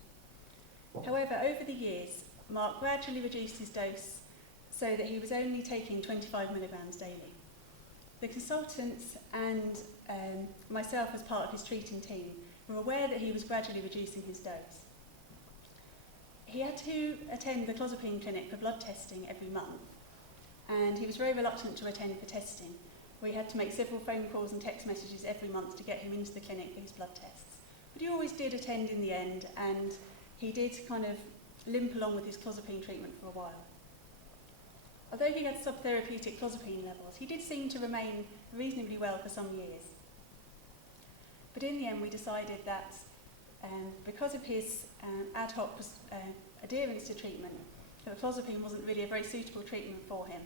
However, over the years, Mark gradually reduced his dose so that he was only taking 25 milligrams daily. The consultants and myself as part of his treating team were aware that he was gradually reducing his dose. He had to attend the clozapine clinic for blood testing every month, and he was very reluctant to attend for testing. We had to make several phone calls and text messages every month to get him into the clinic for his blood tests. But he always did attend in the end, and he did kind of limp along with his clozapine treatment for a while. Although he had subtherapeutic clozapine levels, he did seem to remain reasonably well for some years. But in the end, we decided that because of his ad hoc adherence to treatment, that clozapine wasn't really a very suitable treatment for him.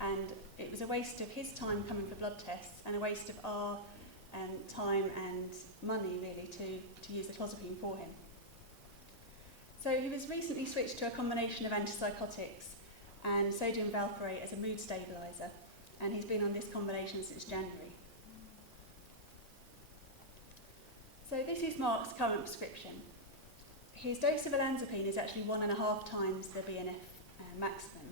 And it was a waste of his time coming for blood tests and a waste of our time and money, really, to use the clozapine for him. So he was recently switched to a combination of antipsychotics and sodium valproate as a mood stabiliser, and he's been on this combination since January. So this is Mark's current prescription. His dose of olanzapine is actually 1.5 times the BNF maximum.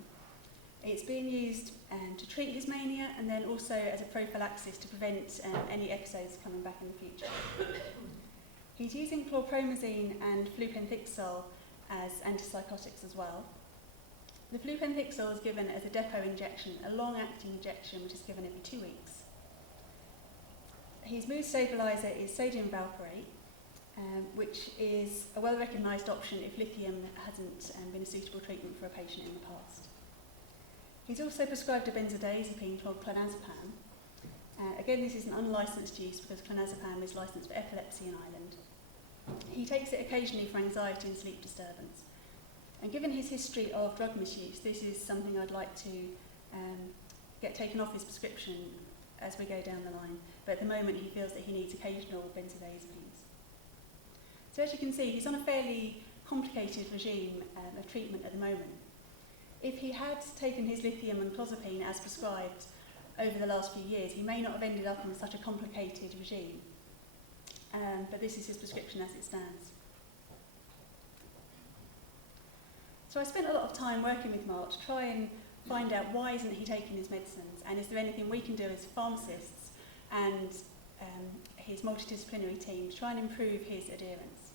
It's being used to treat his mania and then also as a prophylaxis to prevent any episodes coming back in the future. He's using chlorpromazine and flupentixol as antipsychotics as well. The flupentixol is given as a depot injection, a long-acting injection which is given every 2 weeks. His mood stabiliser is sodium valproate, which is a well-recognised option if lithium hasn't been a suitable treatment for a patient in the past. He's also prescribed a benzodiazepine called clonazepam. Again, this is an unlicensed use because clonazepam is licensed for epilepsy in Ireland. He takes it occasionally for anxiety and sleep disturbance. And given his history of drug misuse, this is something I'd like to get taken off his prescription as we go down the line. But at the moment, he feels that he needs occasional benzodiazepines. So as you can see, he's on a fairly complicated regime of treatment at the moment. If he had taken his lithium and clozapine as prescribed over the last few years, he may not have ended up in such a complicated regime. But this is his prescription as it stands. So I spent a lot of time working with Mark to try and find out why isn't he taking his medicines, and is there anything we can do as pharmacists and his multidisciplinary team to try and improve his adherence.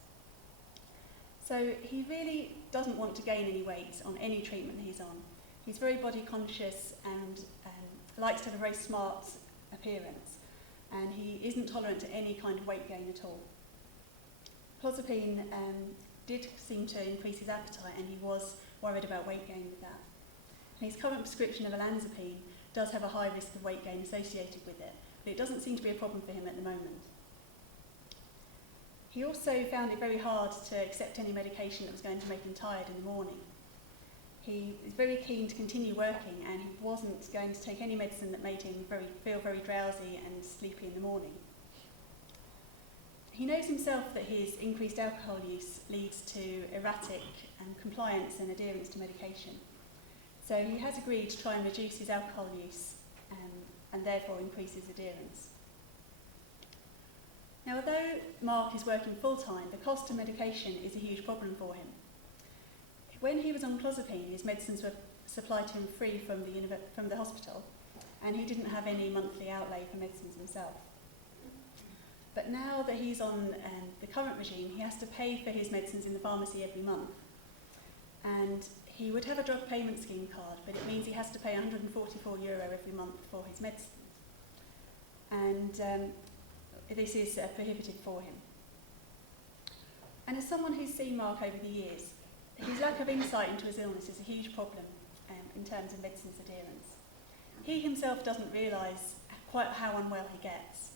So he really doesn't want to gain any weight on any treatment he's on. He's very body conscious and likes to have a very smart appearance, and he isn't tolerant to any kind of weight gain at all. Clozapine did seem to increase his appetite, and he was worried about weight gain with that. And his current prescription of olanzapine does have a high risk of weight gain associated with it, but it doesn't seem to be a problem for him at the moment. He also found it very hard to accept any medication that was going to make him tired in the morning. He is very keen to continue working, and he wasn't going to take any medicine that made him feel very drowsy and sleepy in the morning. He knows himself that his increased alcohol use leads to erratic compliance and adherence to medication. So he has agreed to try and reduce his alcohol use and therefore increase his adherence. Now, although Mark is working full-time, the cost of medication is a huge problem for him. When he was on clozapine, his medicines were supplied to him free from the hospital, and he didn't have any monthly outlay for medicines himself. But now that he's on the current regime, he has to pay for his medicines in the pharmacy every month. And he would have a drug payment scheme card, but it means he has to pay €144 every month for his medicines. And this is prohibitive for him. And as someone who's seen Mark over the years, his lack of insight into his illness is a huge problem in terms of medicines adherence. He himself doesn't realise quite how unwell he gets,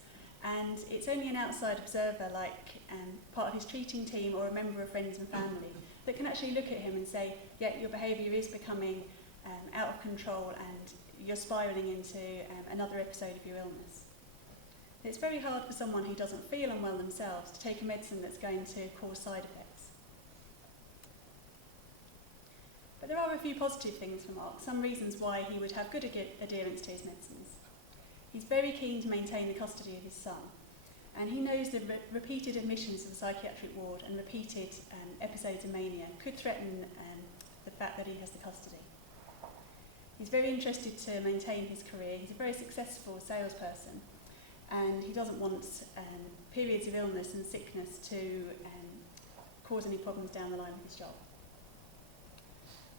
and it's only an outside observer like part of his treating team or a member of friends and family that can actually look at him and say, yeah, your behaviour is becoming out of control and you're spiralling into another episode of your illness. It's very hard for someone who doesn't feel unwell themselves to take a medicine that's going to cause side effects. But there are a few positive things for Mark, some reasons why he would have good adherence to his medicines. He's very keen to maintain the custody of his son, and he knows that repeated admissions to the psychiatric ward and repeated episodes of mania could threaten the fact that he has the custody. He's very interested to maintain his career. He's a very successful salesperson, and he doesn't want periods of illness and sickness to cause any problems down the line with his job.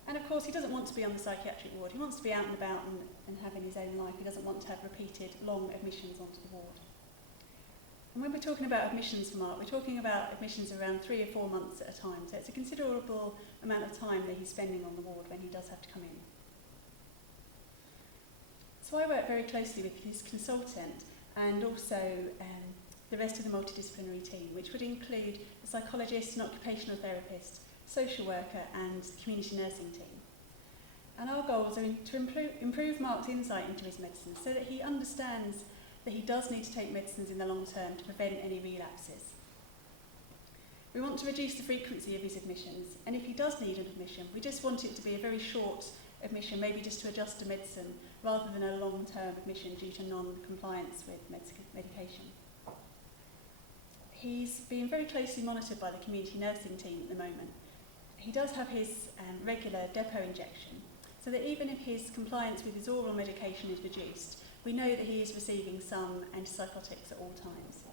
And of course, he doesn't want to be on the psychiatric ward. He wants to be out and about and having his own life. He doesn't want to have repeated long admissions onto the ward. And when we're talking about admissions for Mark, we're talking about admissions around 3 or 4 months at a time. So it's a considerable amount of time that he's spending on the ward when he does have to come in. So I work very closely with his consultant and also the rest of the multidisciplinary team, which would include a psychologist, an occupational therapist, social worker and the community nursing team. And our goals are to improve Mark's insight into his medicines so that he understands that he does need to take medicines in the long term to prevent any relapses. We want to reduce the frequency of his admissions, and if he does need an admission, we just want it to be a very short admission, maybe just to adjust a medicine, rather than a long-term admission due to non-compliance with medication. He's being very closely monitored by the community nursing team at the moment. He does have his regular depot injection, so that even if his compliance with his oral medication is reduced, we know that he is receiving some antipsychotics at all times.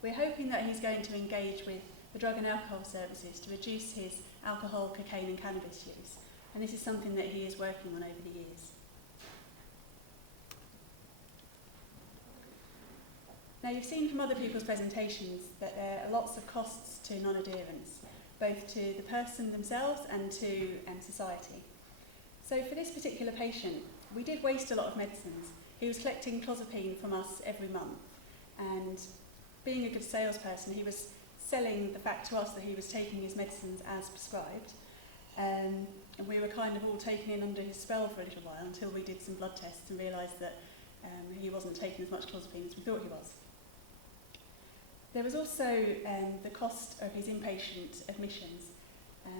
We're hoping that he's going to engage with the drug and alcohol services to reduce his alcohol, cocaine and cannabis use, and this is something that he is working on over the years. Now, you've seen from other people's presentations that there are lots of costs to non-adherence, both to the person themselves and to society. So for this particular patient, we did waste a lot of medicines. He was collecting clozapine from us every month, and being a good salesperson, he was selling the fact to us that he was taking his medicines as prescribed, and we were kind of all taken in under his spell for a little while until we did some blood tests and realised that he wasn't taking as much clozapine as we thought he was. There was also the cost of his inpatient admissions.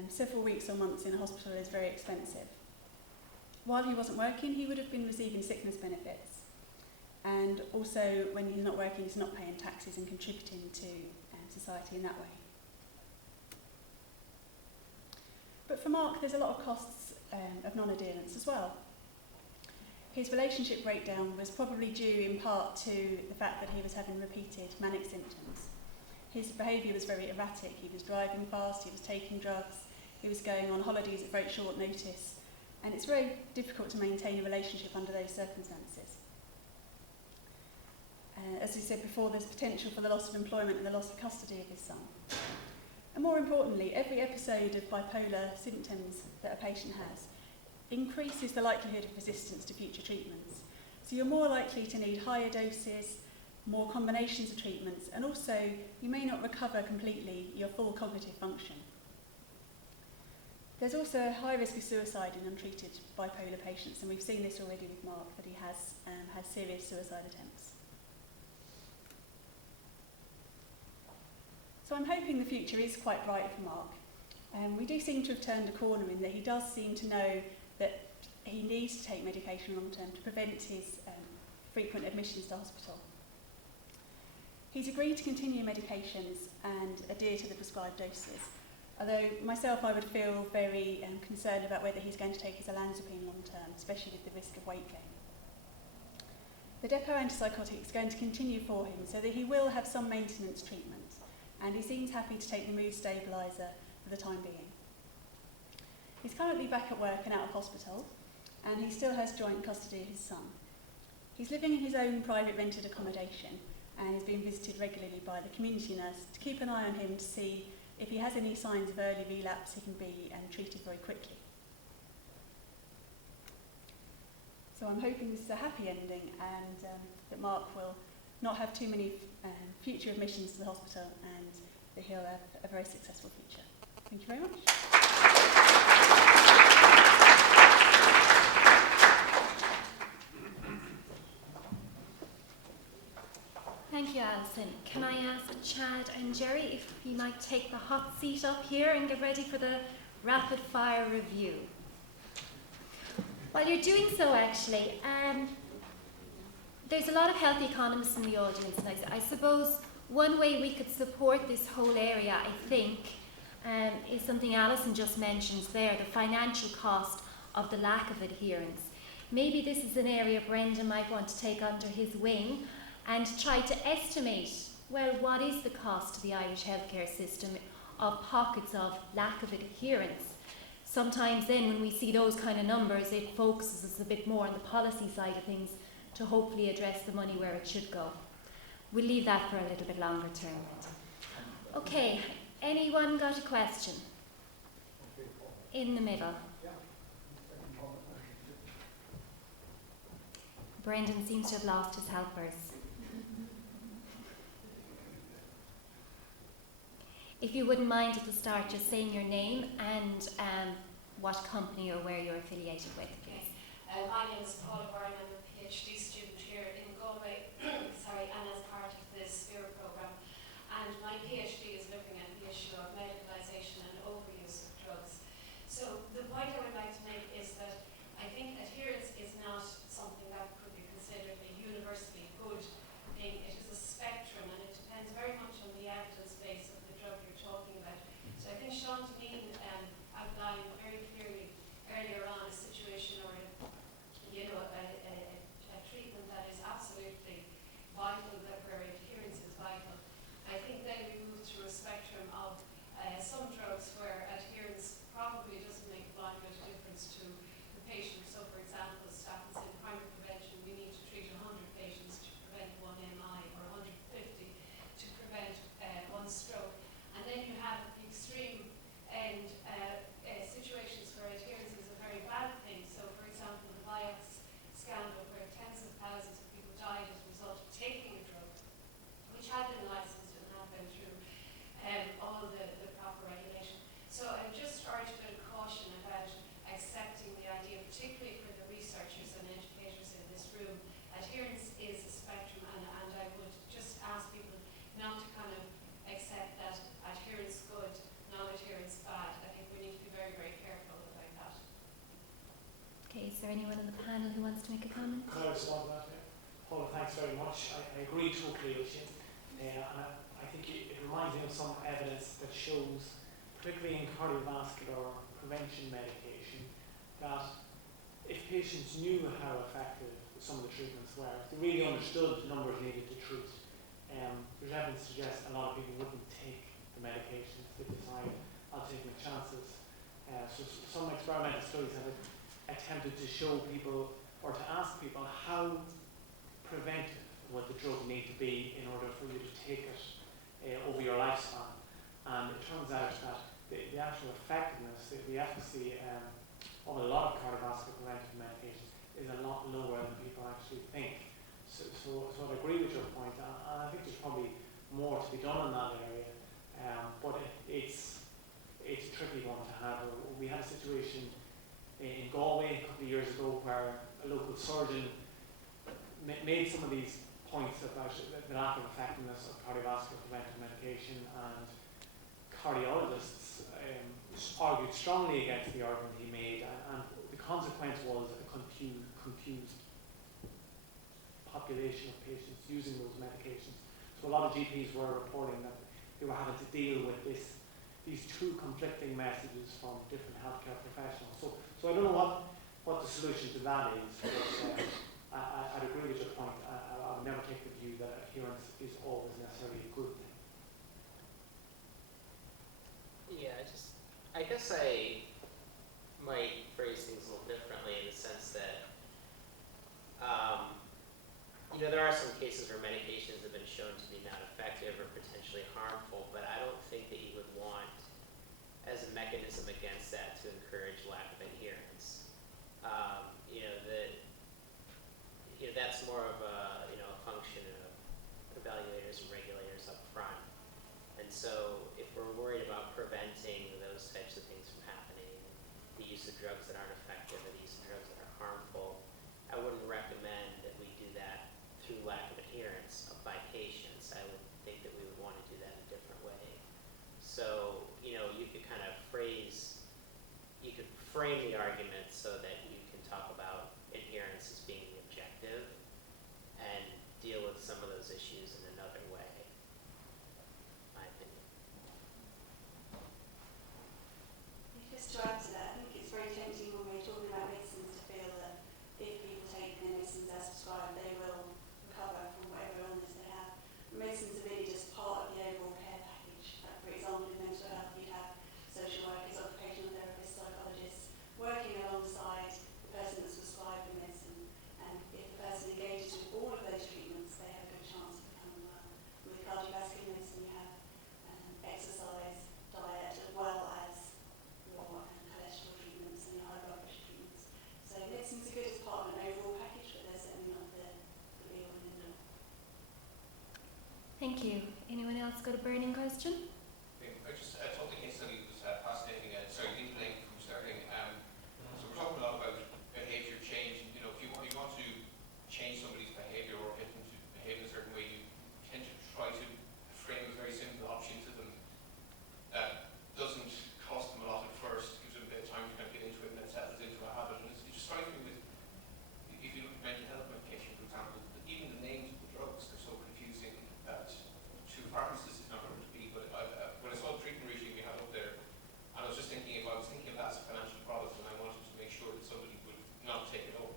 Several weeks or months in a hospital is very expensive. While he wasn't working, he would have been receiving sickness benefits. And also, when he's not working, he's not paying taxes and contributing to society in that way. But for Mark, there's a lot of costs of non-adherence as well. His relationship breakdown was probably due in part to the fact that he was having repeated manic symptoms. His behaviour was very erratic. He was driving fast, he was taking drugs, he was going on holidays at very short notice, and it's very difficult to maintain a relationship under those circumstances. As we said before, there's potential for the loss of employment and the loss of custody of his son. And more importantly, every episode of bipolar symptoms that a patient has increases the likelihood of resistance to future treatments. So you're more likely to need higher doses, more combinations of treatments, and also you may not recover completely your full cognitive function. There's also a high risk of suicide in untreated bipolar patients, and we've seen this already with Mark, that he has serious suicide attempts. So I'm hoping the future is quite bright for Mark. We do seem to have turned a corner in that he does seem to know that he needs to take medication long term to prevent his frequent admissions to hospital. He's agreed to continue medications and adhere to the prescribed doses, although myself I would feel very concerned about whether he's going to take his olanzapine long term, especially with the risk of weight gain. The depot antipsychotic is going to continue for him so that he will have some maintenance treatment, and he seems happy to take the mood stabiliser for the time being. He's currently back at work and out of hospital, and he still has joint custody of his son. He's living in his own private rented accommodation and is being visited regularly by the community nurse to keep an eye on him to see if he has any signs of early relapse. He can be treated very quickly. So I'm hoping this is a happy ending and that Mark will not have too many future admissions to the hospital and that he'll have a very successful future. Thank you very much. Thank you, Alison. Can I ask Chad and Jerry if you might take the hot seat up here and get ready for the rapid fire review? While you're doing so, actually, there's a lot of health economists in the audience, and I suppose one way we could support this whole area, I think, is something Alison just mentioned there, the financial cost of the lack of adherence. Maybe this is an area Brendan might want to take under his wing and try to estimate, well, what is the cost to the Irish healthcare system of pockets of lack of adherence? Sometimes then when we see those kind of numbers, it focuses us a bit more on the policy side of things to hopefully address the money where it should go. We'll leave that for a little bit longer term. Okay, anyone got a question? In the middle. Brendan seems to have lost his helpers. If you wouldn't mind at the start just saying your name and what company or where you're affiliated with, please. My name is Paula Byrne. I'm a PhD student here in Galway, and as part of the SPHERE programme. And my PhD is looking at the issue of medicalisation and overuse of drugs. So the point I would like to make is that I think adherence is not something that could be considered a universally good thing. It is a spectrum, and it depends very much on the evidence base of the drug you're talking about. So I think Sean Deneen outlined very clearly earlier on a situation or a treatment that is absolutely vital, that where adherence is vital. I think then we move through a spectrum of some drugs where adherence probably doesn't make a blind bit of difference to the patient. So for example, statins in primary prevention, we need to treat 100 patients to prevent 1 MI or 150 to prevent 1 stroke. And then you have the extreme end situations where adherence is a very bad thing. So for example, the Vioxx scandal where tens of thousands of people died as a result of taking a drug which had been licensed and had been through all the proper regulation. So I just urge a bit of caution about accepting the idea, particularly for the researchers and educators in this room. Adherence is a spectrum, and I would just ask people not to kind of accept that adherence good, non-adherence bad. I think we need to be very, very careful about that. Okay, is there anyone on the panel who wants to make a comment? Could I respond to that? Paula, thanks very much. I agree totally with you. And I think it reminds me of some evidence that shows, particularly in cardiovascular prevention medication, that if patients knew how effective some of the treatments were, if they really understood the numbers needed to treat, there's evidence to suggest a lot of people wouldn't take the medications. They decide, I'll take my chances. So some experimental studies have attempted to show people or to ask people how preventive would the drug need to be in order for you to take it over your lifespan. And it turns out that the actual effectiveness, the efficacy of a lot of cardiovascular preventive medications is a lot lower than people actually think. So I agree with your point, and I think there's probably more to be done in that area, but it's a tricky one to have. We had a situation in Galway a couple of years ago where a local surgeon made some of these points about the lack of effectiveness of cardiovascular preventive medication, and cardiologists argued strongly against the argument he made, and the consequence was a confused population of patients using those medications. So a lot of GPs were reporting that they were having to deal with these two conflicting messages from different healthcare professionals. So I don't know what the solution to that is, but I'd agree with your point. I would never take the view that adherence is always necessarily a good thing. Yeah, I guess I might phrase things a little differently in the sense that, there are some cases where medications have been shown to be not effective or potentially harmful, but I don't think that you would want, as a mechanism against that, to encourage lack of adherence. That's more of a function of evaluators and regulators up front. And so if we're worried about preventing those types of things from happening, the use of drugs that aren't effective or the use of drugs that are harmful, I wouldn't recommend that we do that through lack of adherence by patients. I would think that we would want to do that in a different way. So, you could kind of frame the argument so that you can talk about adherence as being the objective and deal with some of those issues in another way, in my opinion. Just to add to that, I think it's very tempting when we're talking about medicines to feel that if people take their medicines as prescribed, they will recover from whatever illness they have. Medicines are really just part of the overall care package. Like, for example, in mental health, you'd have social workers, occupational therapists, psychologists working alongside the person that's prescribed the medicine. And if the person engages with all of those treatments, they have a good chance of becoming well. With cardiovascular medicine, you have exercise, diet, as well as your cholesterol treatments and your high blood pressure treatments. So medicines are good as part of an overall package, but they're certainly not the be-all and end-all. Thank you. Anyone else got a burning question? I just thought the case study was fascinating. Sorry, Dean Blake from Sterling. So we're talking a lot about behaviour change. If you want to change somebody's behaviour or get them to behave in a certain way, you tend to try to frame a very simple option to them that doesn't cost them a lot at first, gives them a bit of time to kind of get into it, and then settles into a habit. And it just strikes me with, if you look at mental health medication, for example, even the names of the drugs are so confusing that to pharmacists it's not going to be. But when I saw the treatment regime we had up there, and I was just thinking, if I was thinking of that as a financial product and I wanted to make sure that somebody would not take it up,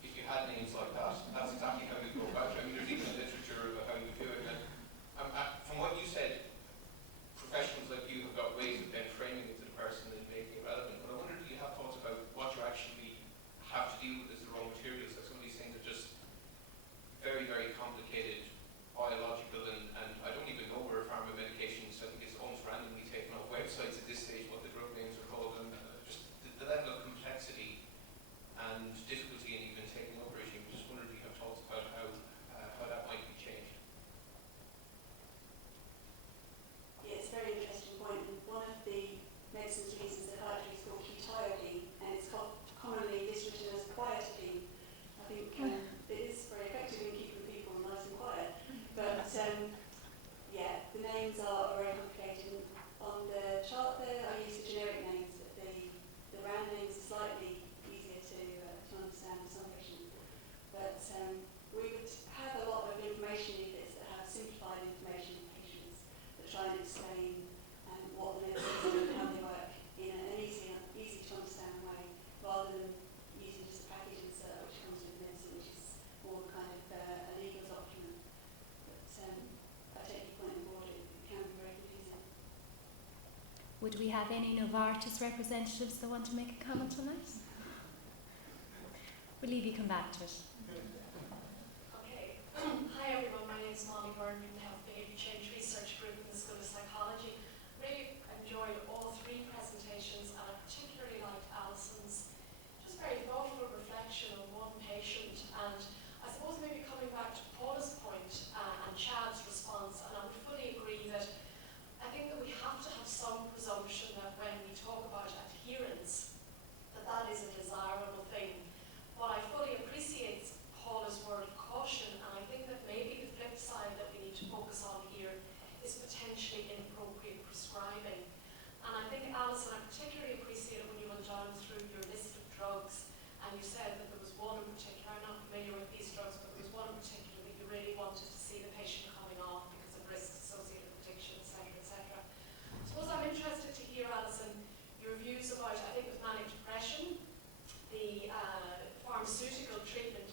if you had names like that, that's exactly how you go about it. I mean, there's even a literature about how you do it. And from what you said, professionals like you have got ways of then framing it to the person and making it relevant. But I wonder, do you have thoughts about what you actually have to deal with as the raw materials? Like some of these things are just very, very complicated, biological, and I don't even know where pharma medications, I think it's almost randomly taken off websites at this stage, what the drug names are called, and just the level of complexity and difficulty in even taking up regime. I just wonder, do you have thoughts about how that might be changed? Yeah, it's a very interesting point. And one of the medicines used in psychiatry is called quetiapine, and it's commonly written as quietapine. I think it is very effective in keeping people nice and quiet. But yeah, the names are very complicated. On the chart there, I use the generic names, but the round names are slightly easier to understand for some patients. But we would have a lot of information leaflets that have simplified information for patients that try and explain what the medicines are and how they work in an easy to understand way, rather than using just a package insert which comes with medicine, which is more kind of a legal document. But I take your point on board, it can be very confusing. Would we have any Novartis representatives that want to make a comment on that? We'll leave you come back to it. Okay. Hi everyone, my name is Molly Byrne from the Health Behaviour Change Research Group in the School of Psychology. Really enjoyed all three presentations, and I particularly liked Alison's just very thoughtful reflection on one patient. And I suppose maybe coming back to Paula's point and Chad's response, and I would fully agree that I think that we have to have some presumption that when we talk about adherence, that is a desirable thing. But I fully appreciate Paula's word of caution, and I think that maybe the flip side that we need to focus on here is potentially inappropriate prescription. prescribing. And I think, Alison, I particularly appreciated when you went down through your list of drugs and you said that there was one in particular, I'm not familiar with these drugs, but there was one in particular that you really wanted to see the patient coming off because of risks associated with addiction, etc., etc. I suppose I'm interested to hear, Alison, your views about, I think with manic depression, the pharmaceutical treatment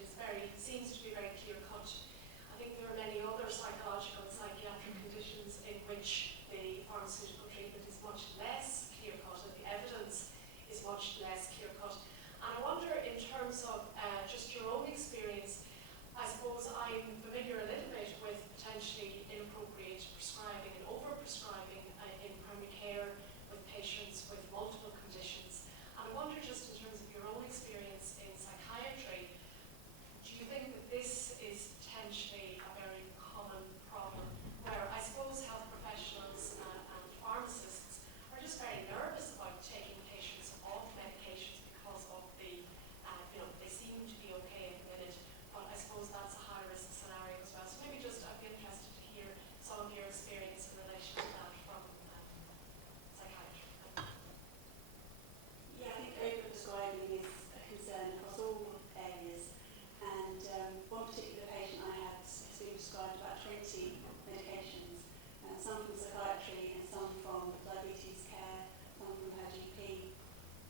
seems to be very clear-cut. I think there are many other psychological and psychiatric conditions in which the pharmaceutical treatment is much less clear-cut and the evidence is much less clear-cut. And I wonder, in terms of just your own experience, I suppose I'm familiar a little bit with potentially inappropriate prescribing and over-prescribing in primary care with patients with multiple conditions. And I wonder, just in terms of your own experience in psychiatry, do you think that this is potentially a very common problem where I suppose health professionals and pharmacists are just very nervous about taking patients off medications because of the, they seem to be okay at the minute, but I suppose that's a high-risk scenario as well. So maybe just I'd be interested to hear some of your experience in relation to that from psychiatry. Yeah, I think over-prescribing is a concern across all areas. And one particular patient I had has been prescribed about 20 medications, some from psychiatry and some from diabetes care, some from her GP.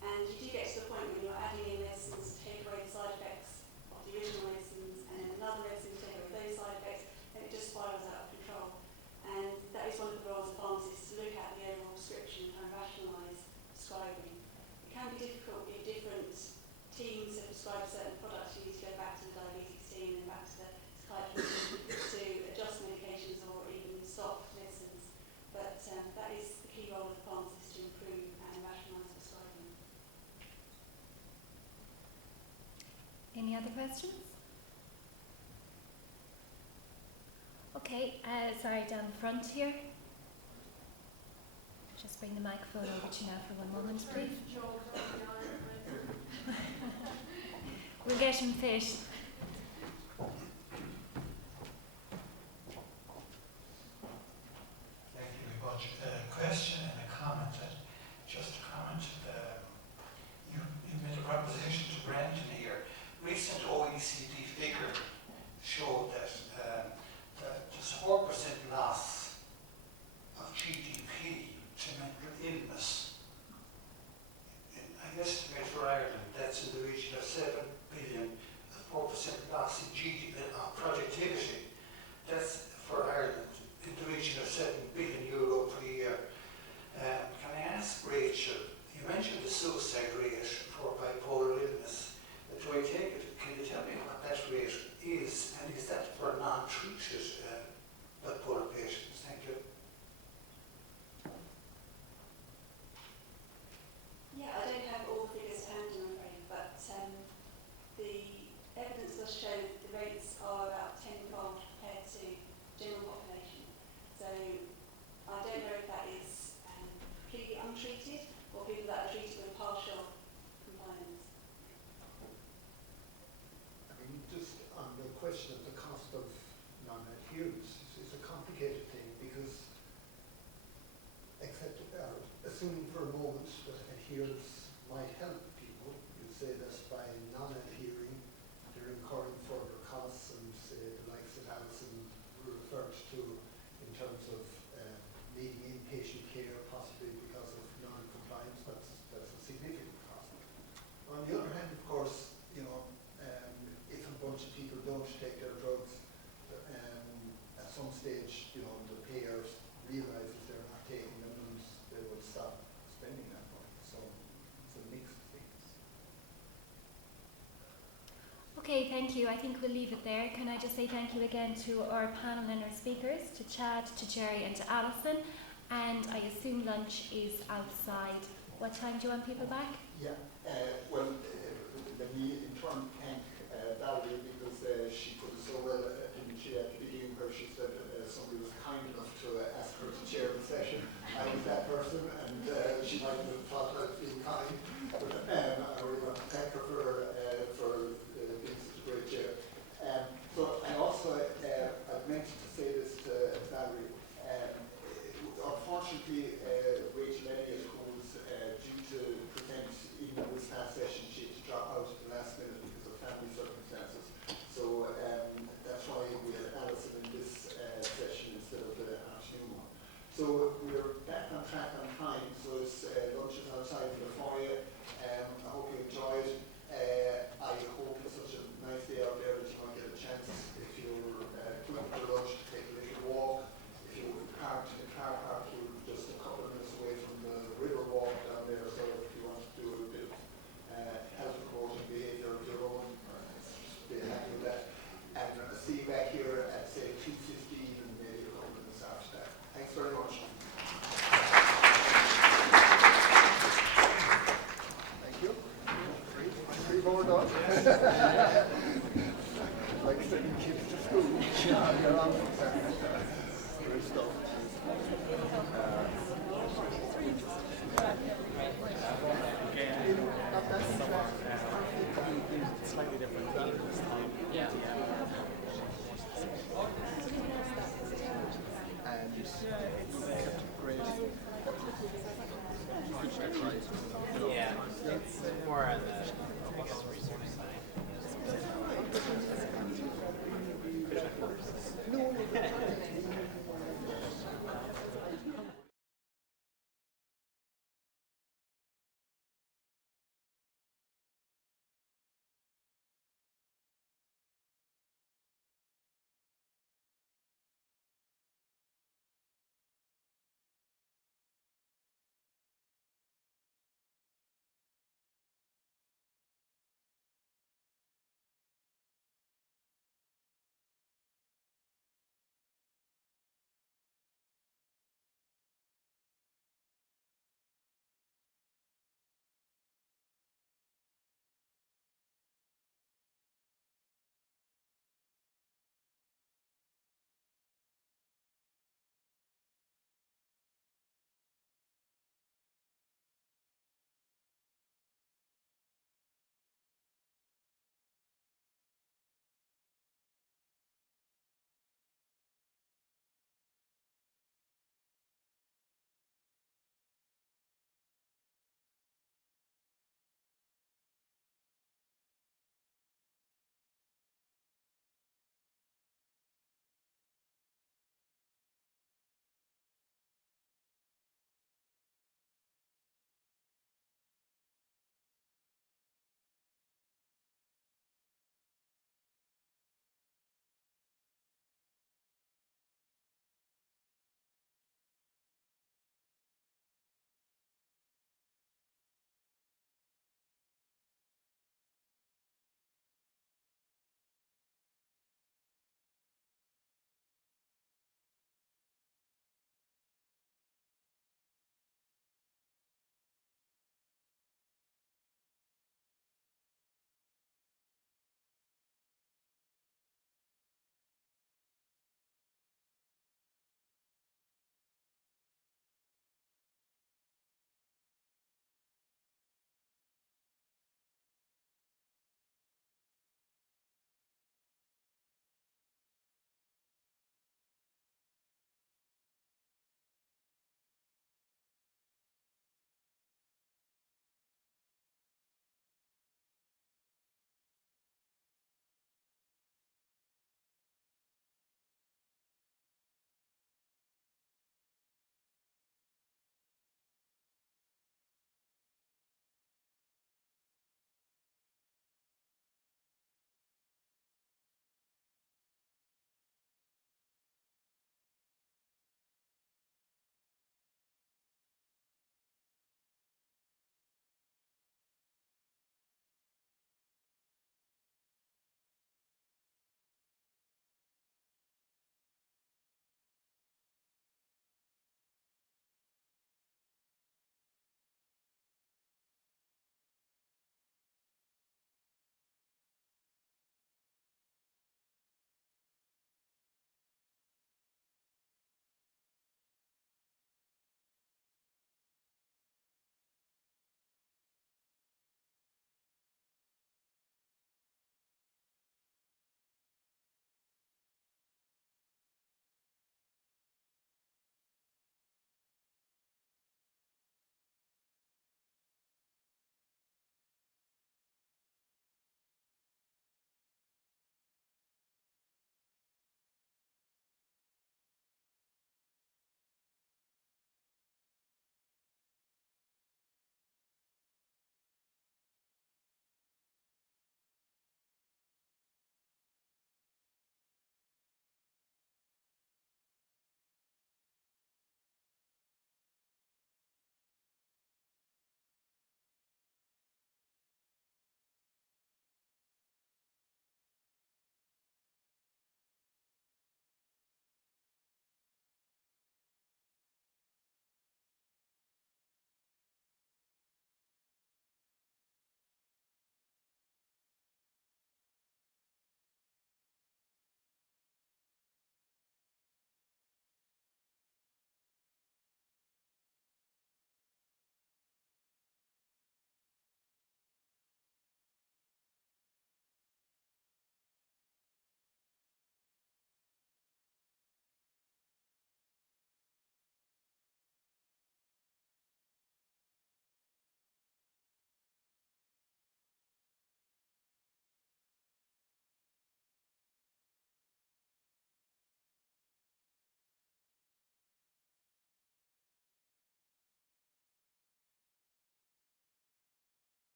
And you do get to the point when you're adding in medicines to take away the side effects of the original medicines and then another medicine to take away those side effects, and it just spirals out of control. And that is one of the roles of pharmacists, to look at the overall prescription and try and rationalise prescribing. It can be difficult if different teams have prescribed certain products. You need to go back to the diabetes team and back to the psychiatry to adjust medications or even stop medicines. But that is the key role of the pharmacist, to improve and rationalise prescribing. Any other questions? Okay, sorry, down the front here. Just bring the microphone over to you now for 1 moment, please. We'll get him fit. Thank you very much. A question and a comment. Just a comment. You made a proposition to Brandon here. Recent OECD figure showed that there's 4% loss of GDP to mental illness. I estimate for Ireland that's in the region of 7 billion, 4% loss in GDP of productivity. That's for Ireland in the region of €7 billion per year. Can I ask Rachel, you mentioned the suicide rate for bipolar illness. Do I take it, can you tell me what that rate is, and is that for non-treated bipolar patients? Thank you. Yeah, I don't have all the figures to hand, I'm afraid, but the evidence does show that the rates are about 10-fold compared to general population. So I don't know if that is completely untreated or people that are treated with partial compliance. I mean, just on the question of the cost of non-adherence, it's a complicated thing because, assuming for a moment that adherence might help people, you'd say that by non-adhering, they're incurring further costs, and say the likes that Alison referred to in terms of needing inpatient care, possibly because of non-compliance. That's a significant cost. On the other hand, of course, if a bunch of people don't take their drugs, at some stage, the payers realize that they're not taking them and they will stop spending that money. So it's a mix of things. Okay, thank you. I think we'll leave it there. Can I just say thank you again to our panel and our speakers, to Chad, to Jerry and to Alison. And I assume lunch is outside. What time do you want people back? Yeah, well, let me in turn thank Valerie, because she put it so well, didn't she, at the beginning, where she said somebody was kind enough to ask her to chair the session. I was that person, and she might have thought I'd been kind, but I really want to thank her for being such a great chair. So I also, I've mentioned to say this to Valerie, unfortunately, Like sending kids to school. Yeah, you're on. Great stuff. Slightly different theme this time. Yeah. And it's great. Yeah, it's more on the research side.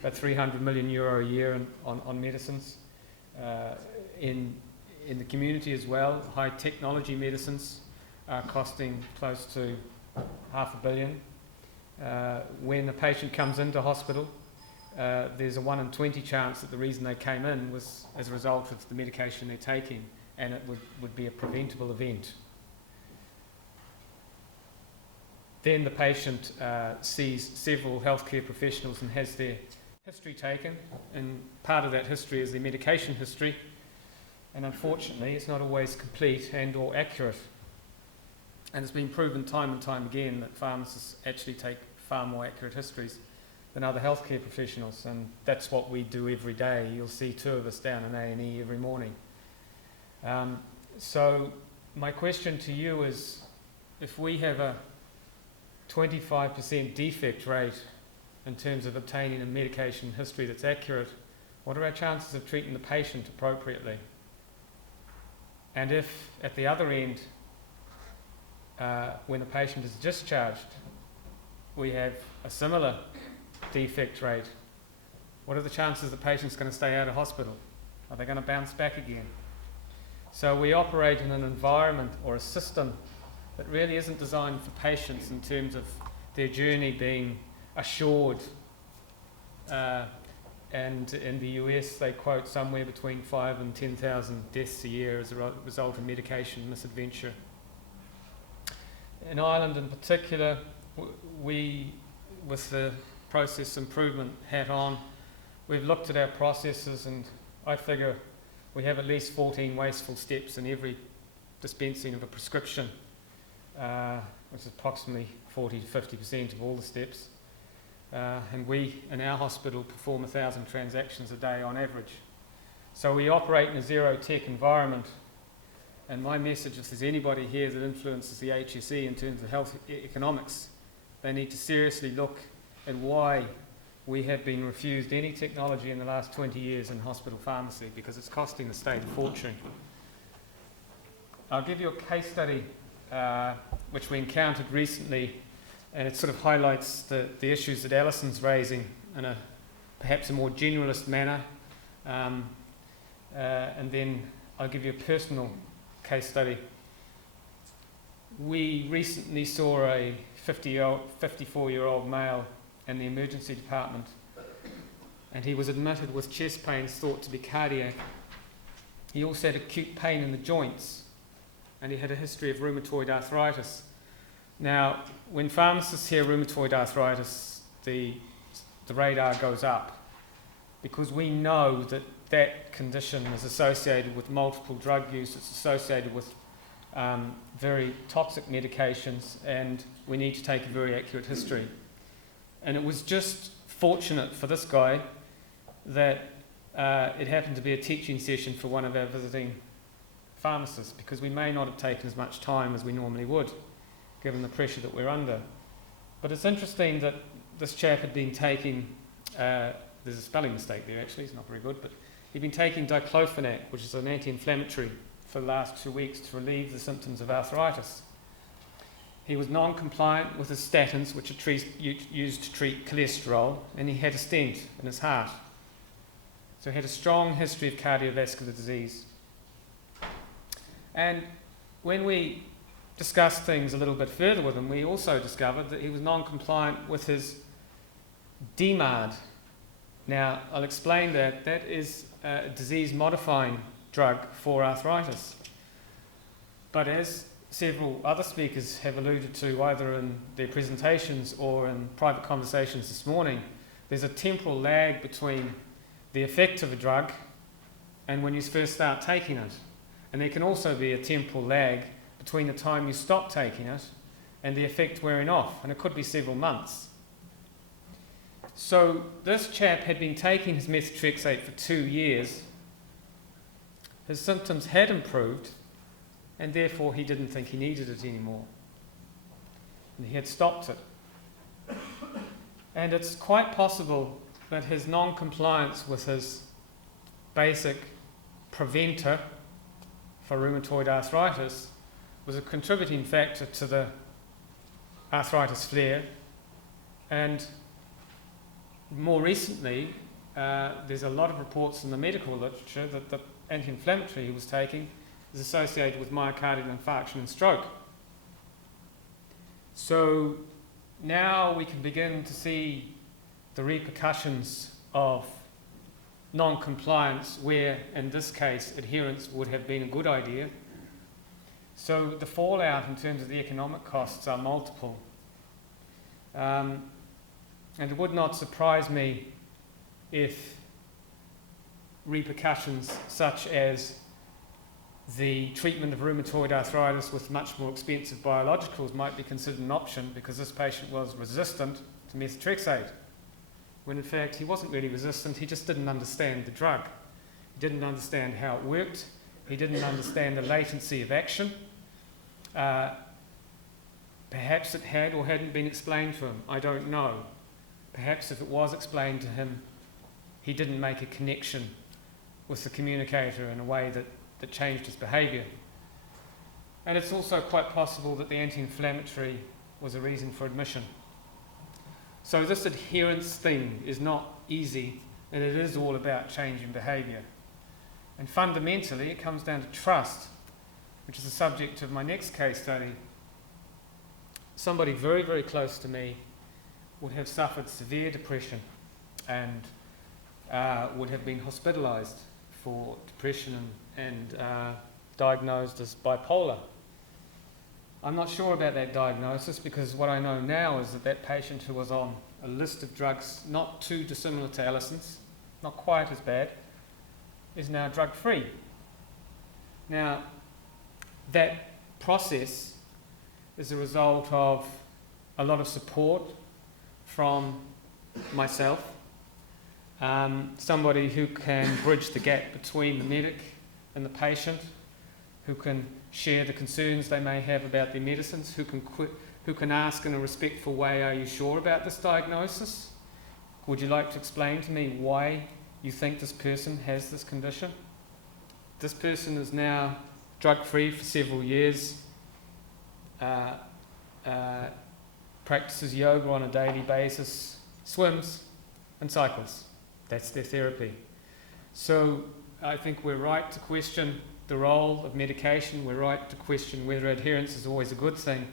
about €300 million a year on medicines. In the community as well, high technology medicines are costing close to $500 million. When a patient comes into hospital, there's a 1 in 20 chance that the reason they came in was as a result of the medication they're taking, and it would be a preventable event. Then the patient sees several healthcare professionals and has their history taken, and part of that history is their medication history, and unfortunately it's not always complete and or accurate. And it's been proven time and time again that pharmacists actually take far more accurate histories than other healthcare professionals, and that's what we do every day. You'll see 2 of us down in A&E every morning. So my question to you is, if we have a 25% defect rate in terms of obtaining a medication history that's accurate, what are our chances of treating the patient appropriately? And if at the other end, when a patient is discharged, we have a similar defect rate, what are the chances the patient's going to stay out of hospital? Are they going to bounce back again? So we operate in an environment or a system that really isn't designed for patients in terms of their journey being assured. And in the US, they quote somewhere between 5,000 and 10,000 deaths a year as a result of medication misadventure. In Ireland in particular, we, with the process improvement hat on, we've looked at our processes, and I figure we have at least 14 wasteful steps in every dispensing of a prescription, which is approximately 40 to 50% of all the steps. And we, in our hospital, perform 1,000 transactions a day on average. So we operate in a zero-tech environment. And my message, if there's anybody here that influences the HSE in terms of health economics, they need to seriously look at why we have been refused any technology in the last 20 years in hospital pharmacy, because it's costing the state a fortune. I'll give you a case study which we encountered recently, and it sort of highlights the issues that Alison's raising in perhaps a more generalist manner. And then I'll give you a personal case study. We recently saw a 54-year-old male in the emergency department, and he was admitted with chest pains thought to be cardiac. He also had acute pain in the joints, and he had a history of rheumatoid arthritis. Now, when pharmacists hear rheumatoid arthritis, the radar goes up, because we know that that condition is associated with multiple drug use, it's associated with very toxic medications, and we need to take a very accurate history. And it was just fortunate for this guy that it happened to be a teaching session for one of our visiting pharmacists, because we may not have taken as much time as we normally would, given the pressure that we're under. But it's interesting that this chap had been taking, there's a spelling mistake there actually, it's not very good, but he'd been taking diclofenac, which is an anti-inflammatory, for the last 2 weeks to relieve the symptoms of arthritis. He was non-compliant with his statins, which are used to treat cholesterol, and he had a stent in his heart. So he had a strong history of cardiovascular disease. And when we discussed things a little bit further with him, we also discovered that he was non-compliant with his DMARD. Now, I'll explain that. That is a disease-modifying drug for arthritis. But as several other speakers have alluded to, either in their presentations or in private conversations this morning, there's a temporal lag between the effect of a drug and when you first start taking it. And there can also be a temporal lag between the time you stop taking it and the effect wearing off, and it could be several months. So this chap had been taking his methotrexate for 2 years. His symptoms had improved, and therefore he didn't think he needed it anymore. And he had stopped it. And it's quite possible that his non-compliance with his basic preventer for rheumatoid arthritis was a contributing factor to the arthritis flare, and more recently, there's a lot of reports in the medical literature that the anti-inflammatory he was taking is associated with myocardial infarction and stroke. So now we can begin to see the repercussions of non-compliance where, in this case, adherence would have been a good idea. So the fallout in terms of the economic costs are multiple. And it would not surprise me if repercussions such as the treatment of rheumatoid arthritis with much more expensive biologicals might be considered an option because this patient was resistant to methotrexate, when in fact he wasn't really resistant, he just didn't understand the drug. He didn't understand how it worked, he didn't understand the latency of action. Perhaps it had or hadn't been explained to him, I don't know. Perhaps if it was explained to him, he didn't make a connection with the communicator in a way that changed his behaviour. And it's also quite possible that the anti-inflammatory was a reason for admission. So this adherence thing is not easy, and it is all about changing behaviour. And fundamentally, it comes down to trust, which is the subject of my next case study. Somebody very, very close to me would have suffered severe depression and would have been hospitalised for depression and diagnosed as bipolar. I'm not sure about that diagnosis because what I know now is that patient who was on a list of drugs not too dissimilar to Allison's, not quite as bad, is now drug-free. Now, that process is a result of a lot of support from myself, somebody who can bridge the gap between the medic and the patient, who can share the concerns they may have about their medicines, who can ask in a respectful way, are you sure about this diagnosis? Would you like to explain to me why you think this person has this condition? This person is now drug-free for several years, practices yoga on a daily basis, swims and cycles. That's their therapy. So I think we're right to question the role of medication. We're right to question whether adherence is always a good thing.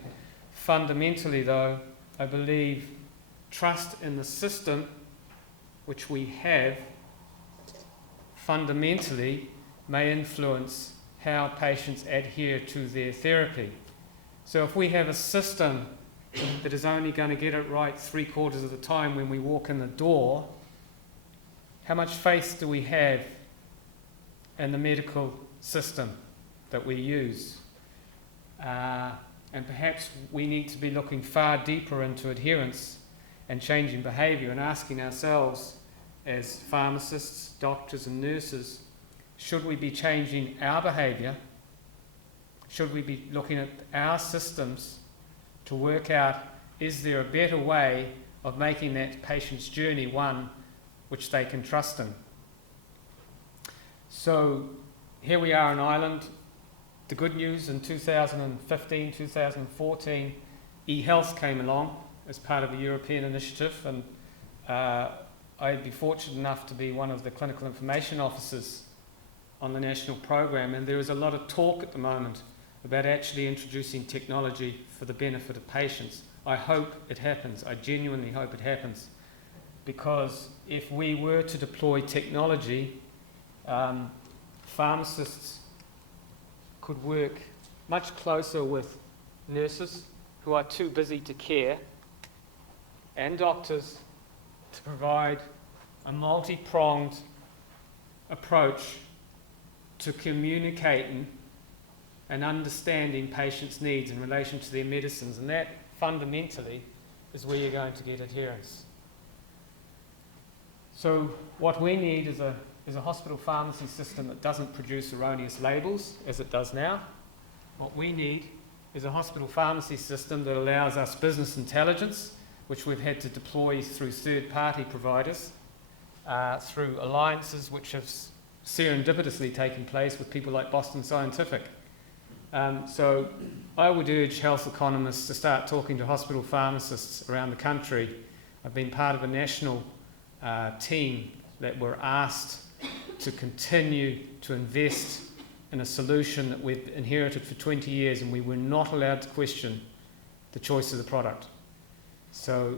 Fundamentally, though, I believe trust in the system which we have fundamentally may influence how patients adhere to their therapy. So if we have a system that is only going to get it right 3/4 of the time when we walk in the door, how much faith do we have in the medical system that we use? And perhaps we need to be looking far deeper into adherence and changing behaviour and asking ourselves as pharmacists, doctors and nurses, should we be changing our behaviour? Should we be looking at our systems to work out, is there a better way of making that patient's journey one which they can trust in? So here we are in Ireland. The good news, in 2015, 2014, e-health came along as part of a European initiative, and I'd be fortunate enough to be one of the clinical information officers on the national program, and there is a lot of talk at the moment about actually introducing technology for the benefit of patients. I hope it happens. I genuinely hope it happens, because if we were to deploy technology, pharmacists could work much closer with nurses who are too busy to care, and doctors, to provide a multi-pronged approach to communicating and understanding patients' needs in relation to their medicines, and that fundamentally is where you're going to get adherence. So what we need is a hospital pharmacy system that doesn't produce erroneous labels, as it does now. What we need is a hospital pharmacy system that allows us business intelligence, which we've had to deploy through third-party providers, through alliances which have serendipitously taken place with people like Boston Scientific. So I would urge health economists to start talking to hospital pharmacists around the country. I've been part of a national team that were asked to continue to invest in a solution that we've inherited for 20 years, and we were not allowed to question the choice of the product. So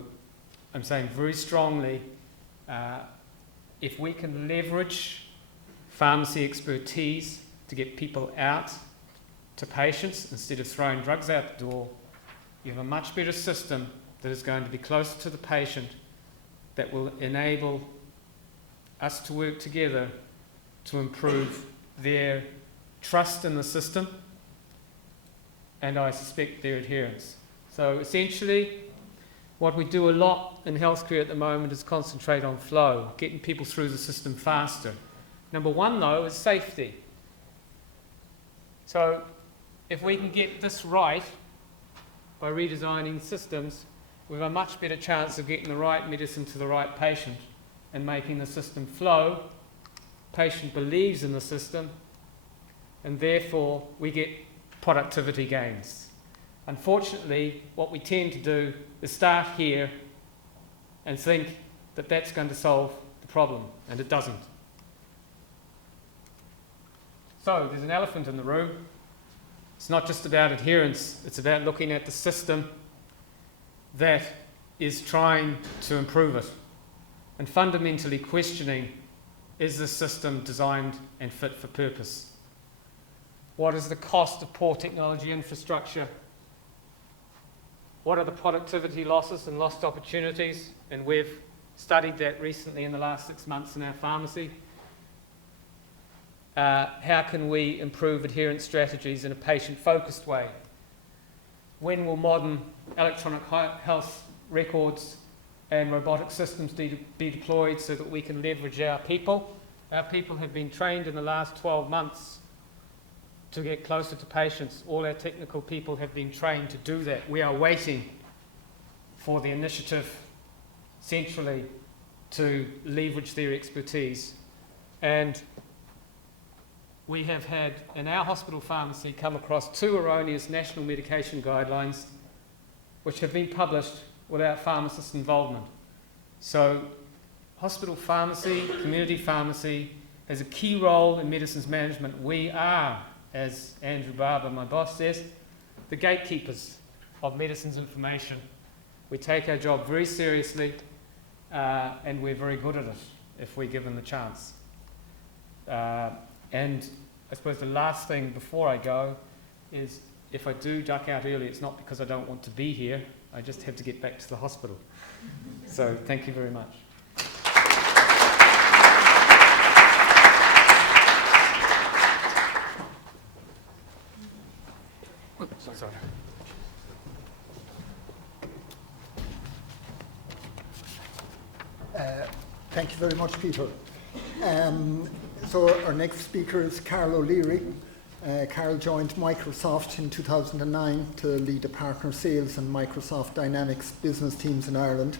I'm saying very strongly, if we can leverage pharmacy expertise to get people out to patients instead of throwing drugs out the door, you have a much better system that is going to be closer to the patient, that will enable us to work together to improve their trust in the system, and I suspect their adherence. So essentially, what we do a lot in healthcare at the moment is concentrate on flow, getting people through the system faster. Number one, though, is safety. So if we can get this right by redesigning systems, we have a much better chance of getting the right medicine to the right patient and making the system flow. Patient believes in the system, and therefore we get productivity gains. Unfortunately, what we tend to do is start here and think that that's going to solve the problem, and it doesn't. So there's an elephant in the room. It's not just about adherence, it's about looking at the system that is trying to improve it and fundamentally questioning, is this system designed and fit for purpose? What is the cost of poor technology infrastructure? What are the productivity losses and lost opportunities? And we've studied that recently in the last 6 months in our pharmacy. How can we improve adherence strategies in a patient-focused way? When will modern electronic health records and robotic systems be deployed so that we can leverage our people? Our people have been trained in the last 12 months to get closer to patients. All our technical people have been trained to do that. We are waiting for the initiative centrally to leverage their expertise. And we have had, in our hospital pharmacy, come across 2 erroneous national medication guidelines which have been published without pharmacist involvement. So hospital pharmacy, community pharmacy, has a key role in medicines management. We are, as Andrew Barber, my boss, says, the gatekeepers of medicines information. We take our job very seriously, and we're very good at it if we're given the chance. And I suppose the last thing before I go is, if I do duck out early, it's not because I don't want to be here. I just have to get back to the hospital. So thank you very much. Sorry. Thank you very much, Peter. So our next speaker is Carl O'Leary. Carl joined Microsoft in 2009 to lead the partner sales and Microsoft Dynamics business teams in Ireland.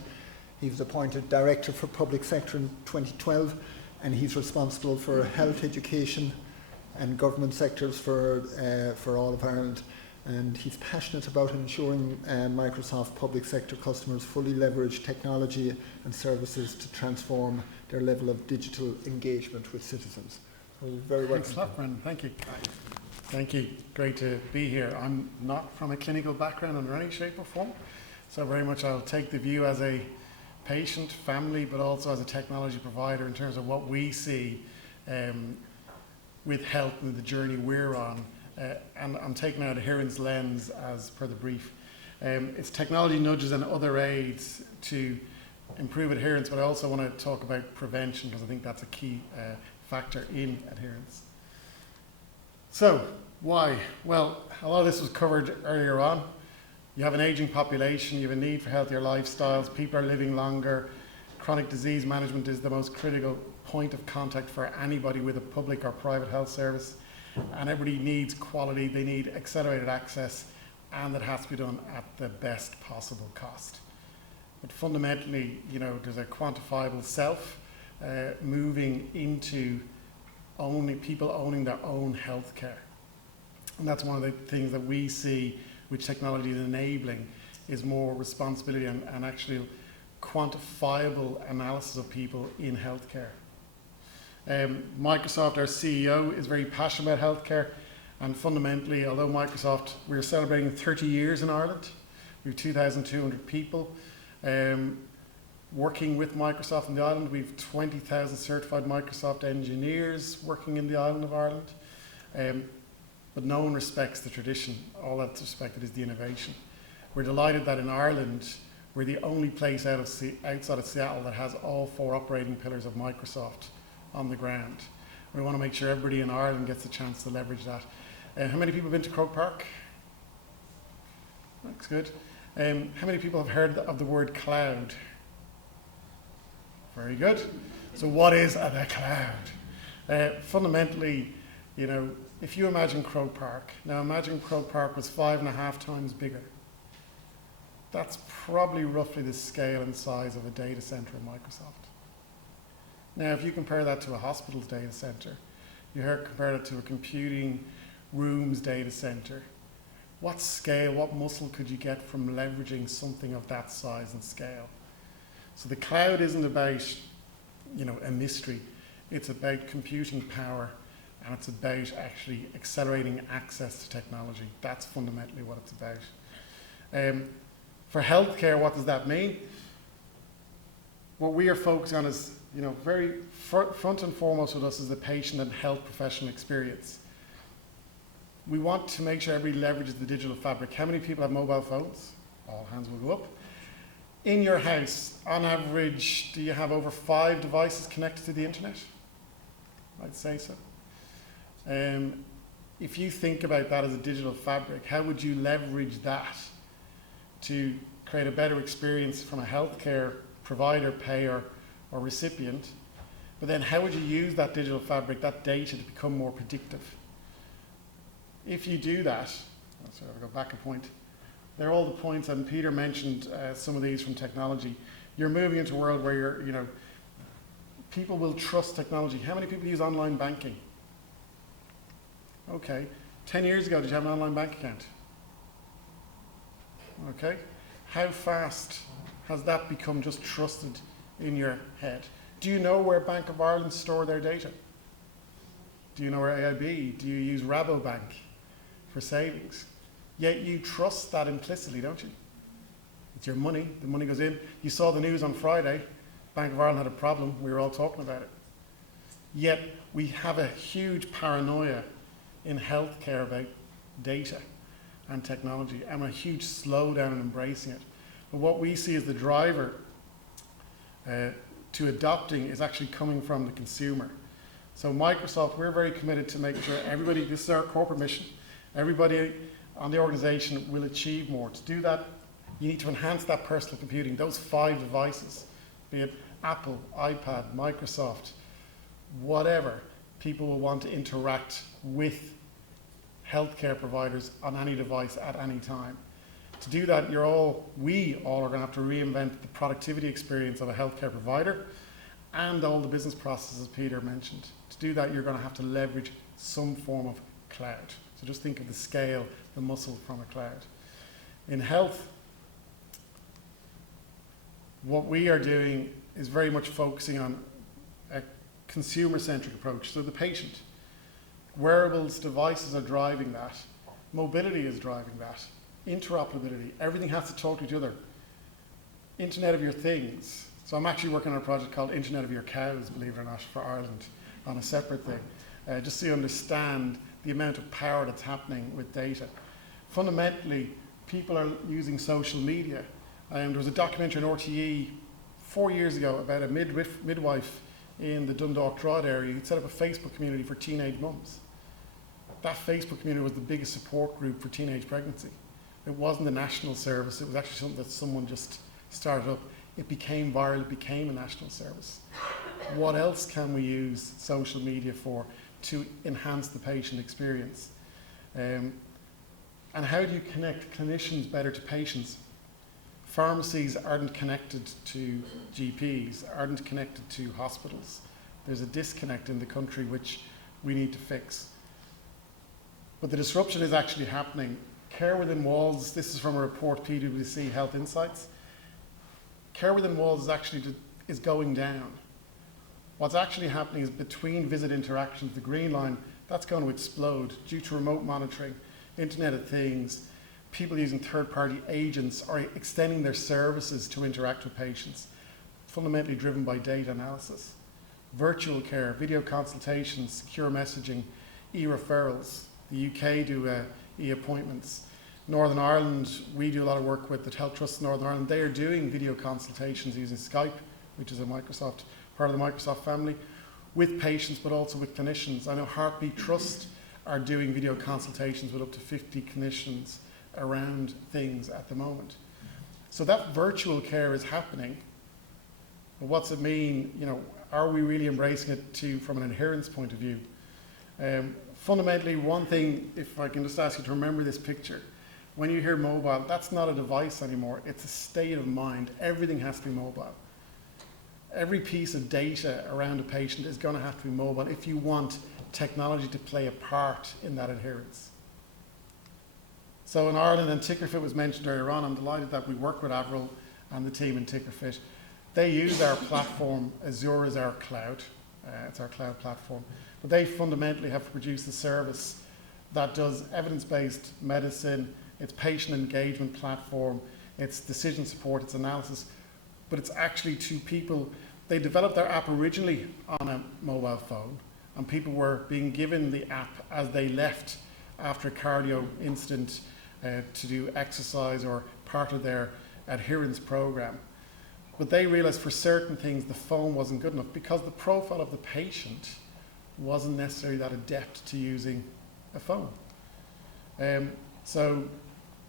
He was appointed Director for Public Sector in 2012, and he's responsible for health, education and government sectors for all of Ireland. And he's passionate about ensuring Microsoft public sector customers fully leverage technology and services to transform their level of digital engagement with citizens. So very welcome. Thanks a lot, Brendan. Thank you. Thank you. Great to be here. I'm not from a clinical background in any shape or form, so very much I'll take the view as a patient, family, but also as a technology provider in terms of what we see with health and the journey we're on. And I'm taking an adherence lens as per the brief. It's technology nudges and other aids to improve adherence, but I also want to talk about prevention because I think that's a key factor in adherence. So, why? Well, a lot of this was covered earlier on. You have an aging population, you have a need for healthier lifestyles, people are living longer, chronic disease management is the most critical point of contact for anybody with a public or private health service. And everybody needs quality, they need accelerated access, and it has to be done at the best possible cost. But fundamentally, you know, there's a quantifiable self moving into people owning their own healthcare. And that's one of the things that we see which technology is enabling, is more responsibility and actually quantifiable analysis of people in healthcare. Microsoft, our CEO, is very passionate about healthcare, and fundamentally, although Microsoft, we're celebrating 30 years in Ireland. We have 2,200 people working with Microsoft in the island. We have 20,000 certified Microsoft engineers working in the island of Ireland. But no one respects the tradition. All that's respected is the innovation. We're delighted that in Ireland, we're the only place outside of Seattle that has all 4 operating pillars of Microsoft on the ground. We want to make sure everybody in Ireland gets a chance to leverage that. How many people have been to Croke Park? That's good. How many people have heard of the word cloud? Very good. So what is the cloud? Fundamentally, you know, if you imagine Croke Park, now imagine Croke Park was 5.5 times bigger. That's probably roughly the scale and size of a data center in Microsoft. Now, if you compare that to a hospital's data center, compare it to a computing room's data center, what scale, what muscle could you get from leveraging something of that size and scale? So the cloud isn't about, you know, a mystery. It's about computing power, and it's about actually accelerating access to technology. That's fundamentally what it's about. For healthcare, what does that mean? What we are focusing on is, you know, very front and foremost with us is the patient and health professional experience. We want to make sure everybody leverages the digital fabric. How many people have mobile phones? All hands will go up. In your house, on average, do you have over 5 devices connected to the internet? I'd say so. If you think about that as a digital fabric, how would you leverage that to create a better experience from a healthcare provider, payer, or recipient? But then how would you use that digital fabric, that data, to become more predictive? If you do that, sorry, I'll go back a point. They're all the points, and Peter mentioned some of these from technology. You're moving into a world where you're, you know, people will trust technology. How many people use online banking? Okay. 10 years ago, did you have an online bank account? Okay. How fast has that become just trusted in your head? Do you know where Bank of Ireland store their data? Do you know where AIB? Do you use Rabobank for savings? Yet you trust that implicitly, don't you? It's your money. The money goes in. You saw the news on Friday. Bank of Ireland had a problem. We were all talking about it. Yet we have a huge paranoia in healthcare about data and technology, and a huge slowdown in embracing it. But what we see as the driver to adopting is actually coming from the consumer. So Microsoft, we're very committed to making sure everybody, this is our corporate mission, everybody on the organization will achieve more. To do that, you need to enhance that personal computing, those 5 devices, be it Apple, iPad, Microsoft, whatever. People will want to interact with healthcare providers on any device at any time. To do that, we all are going to have to reinvent the productivity experience of a healthcare provider and all the business processes Peter mentioned. To do that, you're going to have to leverage some form of cloud. So just think of the scale, the muscle from a cloud. In health, what we are doing is very much focusing on a consumer-centric approach. So the patient, wearables, devices are driving that. Mobility is driving that. Interoperability, everything has to talk to each other. Internet of your things. So I'm actually working on a project called Internet of your cows, believe it or not, for Ireland, on a separate thing. Just so you understand the amount of power that's happening with data. Fundamentally, people are using social media. There was a documentary on RTE 4 years ago about a midwife in the Dundalk Drogheda area who set up a Facebook community for teenage mums. That Facebook community was the biggest support group for teenage pregnancy. It wasn't a national service, it was actually something that someone just started up. It became viral, it became a national service. What else can we use social media for to enhance the patient experience? And how do you connect clinicians better to patients? Pharmacies aren't connected to GPs, aren't connected to hospitals. There's a disconnect in the country which we need to fix. But the disruption is actually happening. Care within walls, this is from a report, PwC Health Insights. care within walls is going down. What's actually happening is between visit interactions, the green line, that's going to explode due to remote monitoring, Internet of Things, people using third-party agents or extending their services to interact with patients, fundamentally driven by data analysis. Virtual care, video consultations, secure messaging, e-referrals. The UK do e-appointments. Northern Ireland, we do a lot of work with the Health Trust in Northern Ireland. They are doing video consultations using Skype, which is a part of the Microsoft family, with patients but also with clinicians. I know Heartbeat Trust are doing video consultations with up to 50 clinicians around things at the moment. So that virtual care is happening. But what's it mean? Are we really embracing it from an adherence point of view? Fundamentally, one thing, if I can just ask you to remember this picture, when you hear mobile, that's not a device anymore, it's a state of mind. Everything has to be mobile. Every piece of data around a patient is going to have to be mobile if you want technology to play a part in that adherence. So in Ireland, and Tickerfit was mentioned earlier on, I'm delighted that we work with Avril and the team in Tickerfit. They use our platform. Azure is our cloud. It's our cloud platform. But they fundamentally have produced a service that does evidence-based medicine, it's patient engagement platform, it's decision support, it's analysis, but it's actually to people. They developed their app originally on a mobile phone, and people were being given the app as they left after a cardio incident to do exercise or part of their adherence program. But they realized for certain things the phone wasn't good enough because the profile of the patient wasn't necessarily that adept to using a phone. So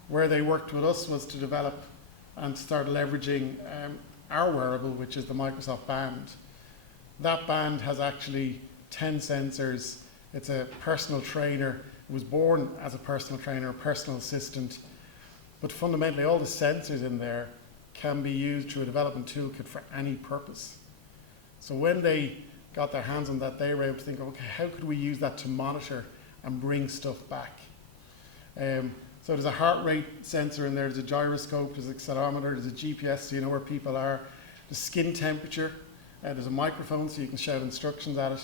where they worked with us was to develop and start leveraging our wearable, which is the Microsoft Band. That band has actually 10 sensors. It's a personal trainer. It was born as a personal trainer, a personal assistant. But fundamentally, all the sensors in there can be used through a development toolkit for any purpose. So when they got their hands on that, they were able to think, okay, how could we use that to monitor and bring stuff back? So there's a heart rate sensor in there, there's a gyroscope, there's an accelerometer, there's a GPS so you know where people are, there's skin temperature, there's a microphone so you can shout instructions at it,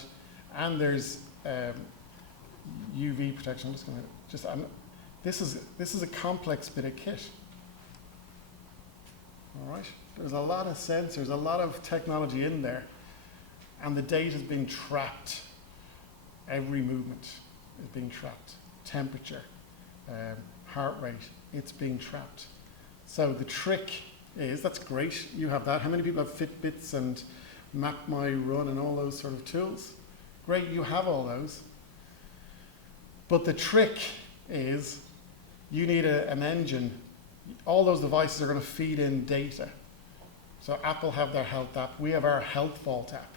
and there's UV protection. This is a complex bit of kit. All right, there's a lot of sensors, a lot of technology in there, and the data is being trapped. Every movement is being trapped. Temperature, heart rate, it's being trapped. So the trick is, that's great, you have that. How many people have Fitbits and Map My Run and all those sort of tools? Great, you have all those. But the trick is, you need an engine. All those devices are going to feed in data. So Apple have their health app, we have our Health Vault app.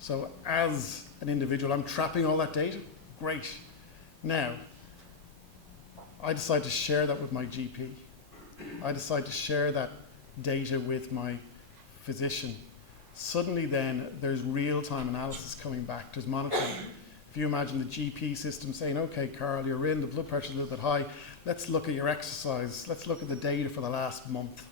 So as an individual, I'm trapping all that data, great. Now, I decide to share that with my GP. I decide to share that data with my physician. Suddenly then, there's real-time analysis coming back, there's monitoring. If you imagine the GP system saying, okay, Carl, you're in, the blood pressure's a little bit high, let's look at your exercise, let's look at the data for the last month.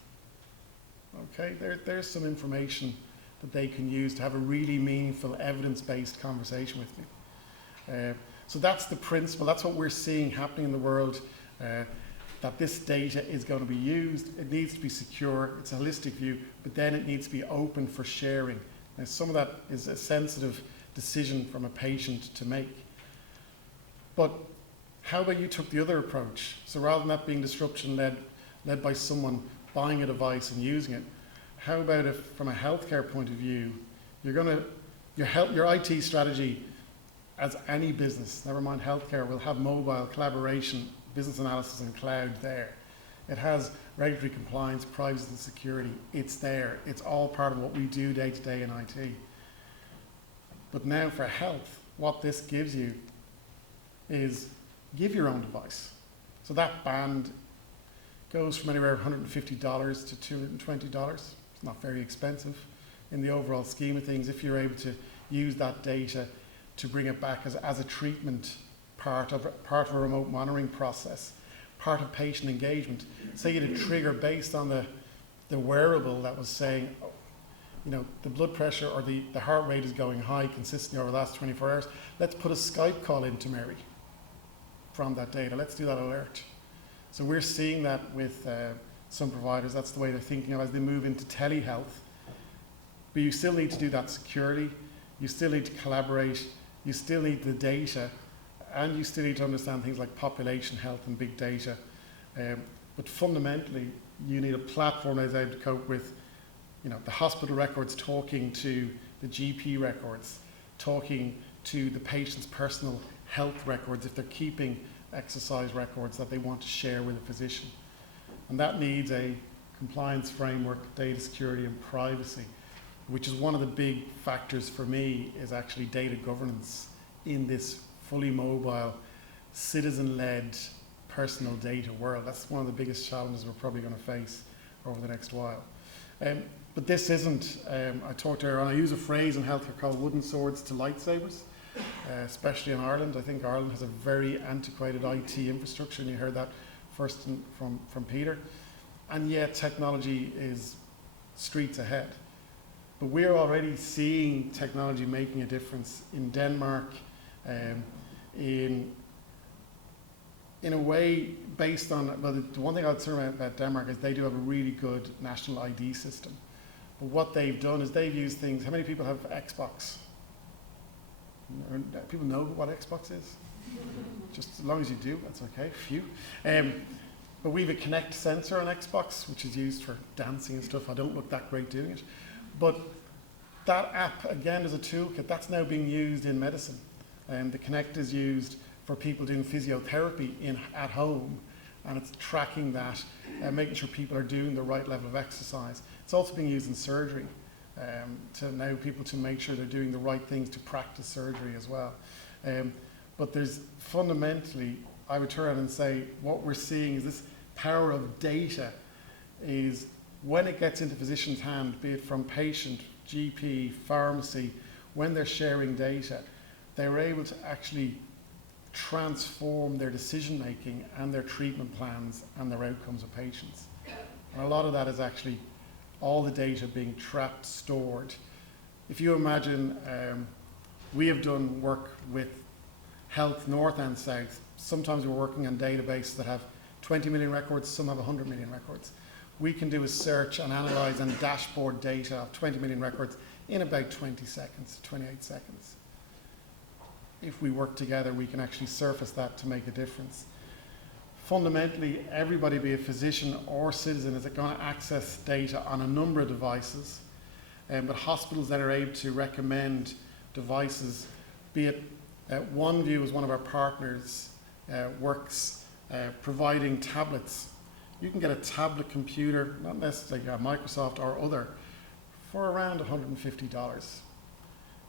Okay, there's some information that they can use to have a really meaningful, evidence-based conversation with me. So that's the principle, that's what we're seeing happening in the world, that this data is going to be used, it needs to be secure, it's a holistic view, but then it needs to be open for sharing. Now some of that is a sensitive decision from a patient to make. But how about you took the other approach? So rather than that being disruption led by someone buying a device and using it, how about if from a healthcare point of view, your IT strategy as any business, never mind healthcare, will have mobile collaboration, business analysis and cloud there. It has regulatory compliance, privacy and security. It's there. It's all part of what we do day to day in IT. But now for health, what this gives you is give your own device. So that band goes from anywhere $150 to $220. It's not very expensive in the overall scheme of things if you're able to use that data to bring it back as a treatment part of a remote monitoring process, part of patient engagement. Say you had a trigger based on the the wearable that was saying, oh, you know, the blood pressure or the heart rate is going high consistently over the last 24 hours. Let's put a Skype call into Mary from that data. Let's do that alert. So we're seeing that with some providers. That's the way they're thinking of as they move into telehealth. But you still need to do that securely. You still need to collaborate. You still need the data. And you still need to understand things like population health and big data. But fundamentally, you need a platform that's able to cope with, you know, the hospital records talking to the GP records, talking to the patient's personal health records if they're keeping exercise records that they want to share with a physician. And that needs a compliance framework, data security and privacy, which is one of the big factors for me is actually data governance in this fully mobile, citizen-led personal data world. That's one of the biggest challenges we're probably going to face over the next while. But this isn't, I talked earlier on, I use a phrase in healthcare called wooden swords to lightsabers, especially in Ireland. I think Ireland has a very antiquated IT infrastructure, and you heard that first from Peter. And yet technology is streets ahead. But we're already seeing technology making a difference in Denmark, in a way based on, well, the one thing I'd say about Denmark is they do have a really good national ID system. But what they've done is they've used things, how many people have Xbox? People know what Xbox is? Just as long as you do, that's okay, few. But we have a Kinect sensor on Xbox, which is used for dancing and stuff. I don't look that great doing it. But that app, again, is a toolkit. That's now being used in medicine. The Kinect is used for people doing physiotherapy at home, and it's tracking that and making sure people are doing the right level of exercise. It's also being used in surgery to allow people to make sure they're doing the right things to practice surgery as well. But there's fundamentally, I would turn and say, what we're seeing is this power of data is when it gets into physician's hand, be it from patient, GP, pharmacy, when they're sharing data, they're able to actually transform their decision making and their treatment plans and their outcomes of patients. And a lot of that is actually all the data being trapped, stored. If you imagine, we have done work with health north and south. Sometimes we're working on databases that have 20 million records, some have 100 million records. We can do a search and analyze and dashboard data of 20 million records in about 20 seconds, 28 seconds. If we work together, we can actually surface that to make a difference. Fundamentally, everybody, be a physician or citizen, is going to access data on a number of devices. But hospitals that are able to recommend devices, be it OneView is one of our partners, works providing tablets. You can get a tablet computer, not necessarily Microsoft or other, for around $150.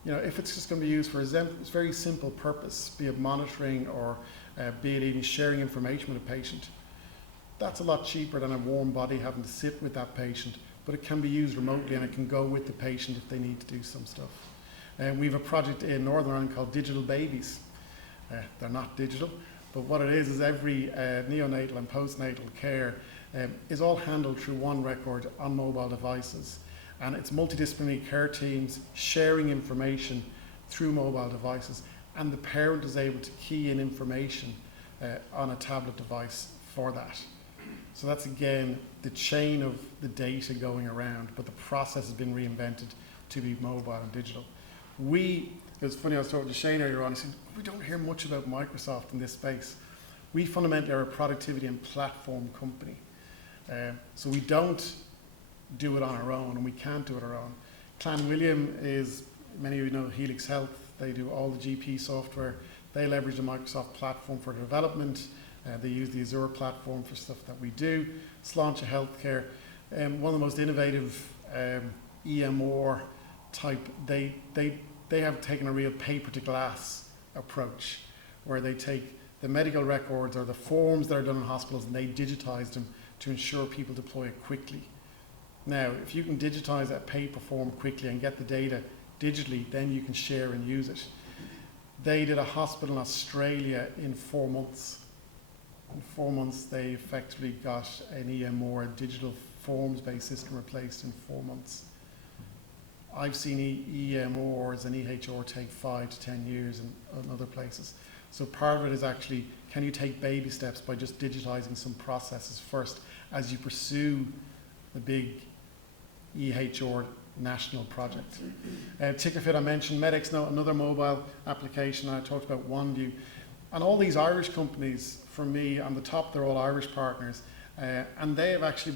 You know, if it's just going to be used for a very simple purpose, be it monitoring or be it even sharing information with a patient, that's a lot cheaper than a warm body having to sit with that patient, but it can be used remotely and it can go with the patient if they need to do some stuff. And we have a project in Northern Ireland called Digital Babies. They're not digital, but what it is every neonatal and postnatal care is all handled through one record on mobile devices. And it's multidisciplinary care teams sharing information through mobile devices, and the parent is able to key in information on a tablet device for that. So that's again the chain of the data going around, but the process has been reinvented to be mobile and digital. It was funny, I was talking to Shane earlier on, he said, we don't hear much about Microsoft in this space. We fundamentally are a productivity and platform company. So we don't do it on our own, and we can't do it on our own. Clanwilliam is, many of you know Helix Health, they do all the GP software. They leverage the Microsoft platform for development. They use the Azure platform for stuff that we do. Saolta Healthcare, one of the most innovative EMR type, they have taken a real paper to glass approach, where they take the medical records or the forms that are done in hospitals and they digitize them to ensure people deploy it quickly. Now, if you can digitize that paper form quickly and get the data digitally, then you can share and use it. They did a hospital in Australia in 4 months. In 4 months, they effectively got an EMR, a digital forms-based system replaced in 4 months. I've seen EMRs and EHR take 5 to 10 years in other places. So part of it is actually, can you take baby steps by just digitizing some processes first as you pursue the big EHR national project. Tickerfit I mentioned, MedXNote, another mobile application. I talked about OneView. And all these Irish companies, for me, on the top, they're all Irish partners. And they have actually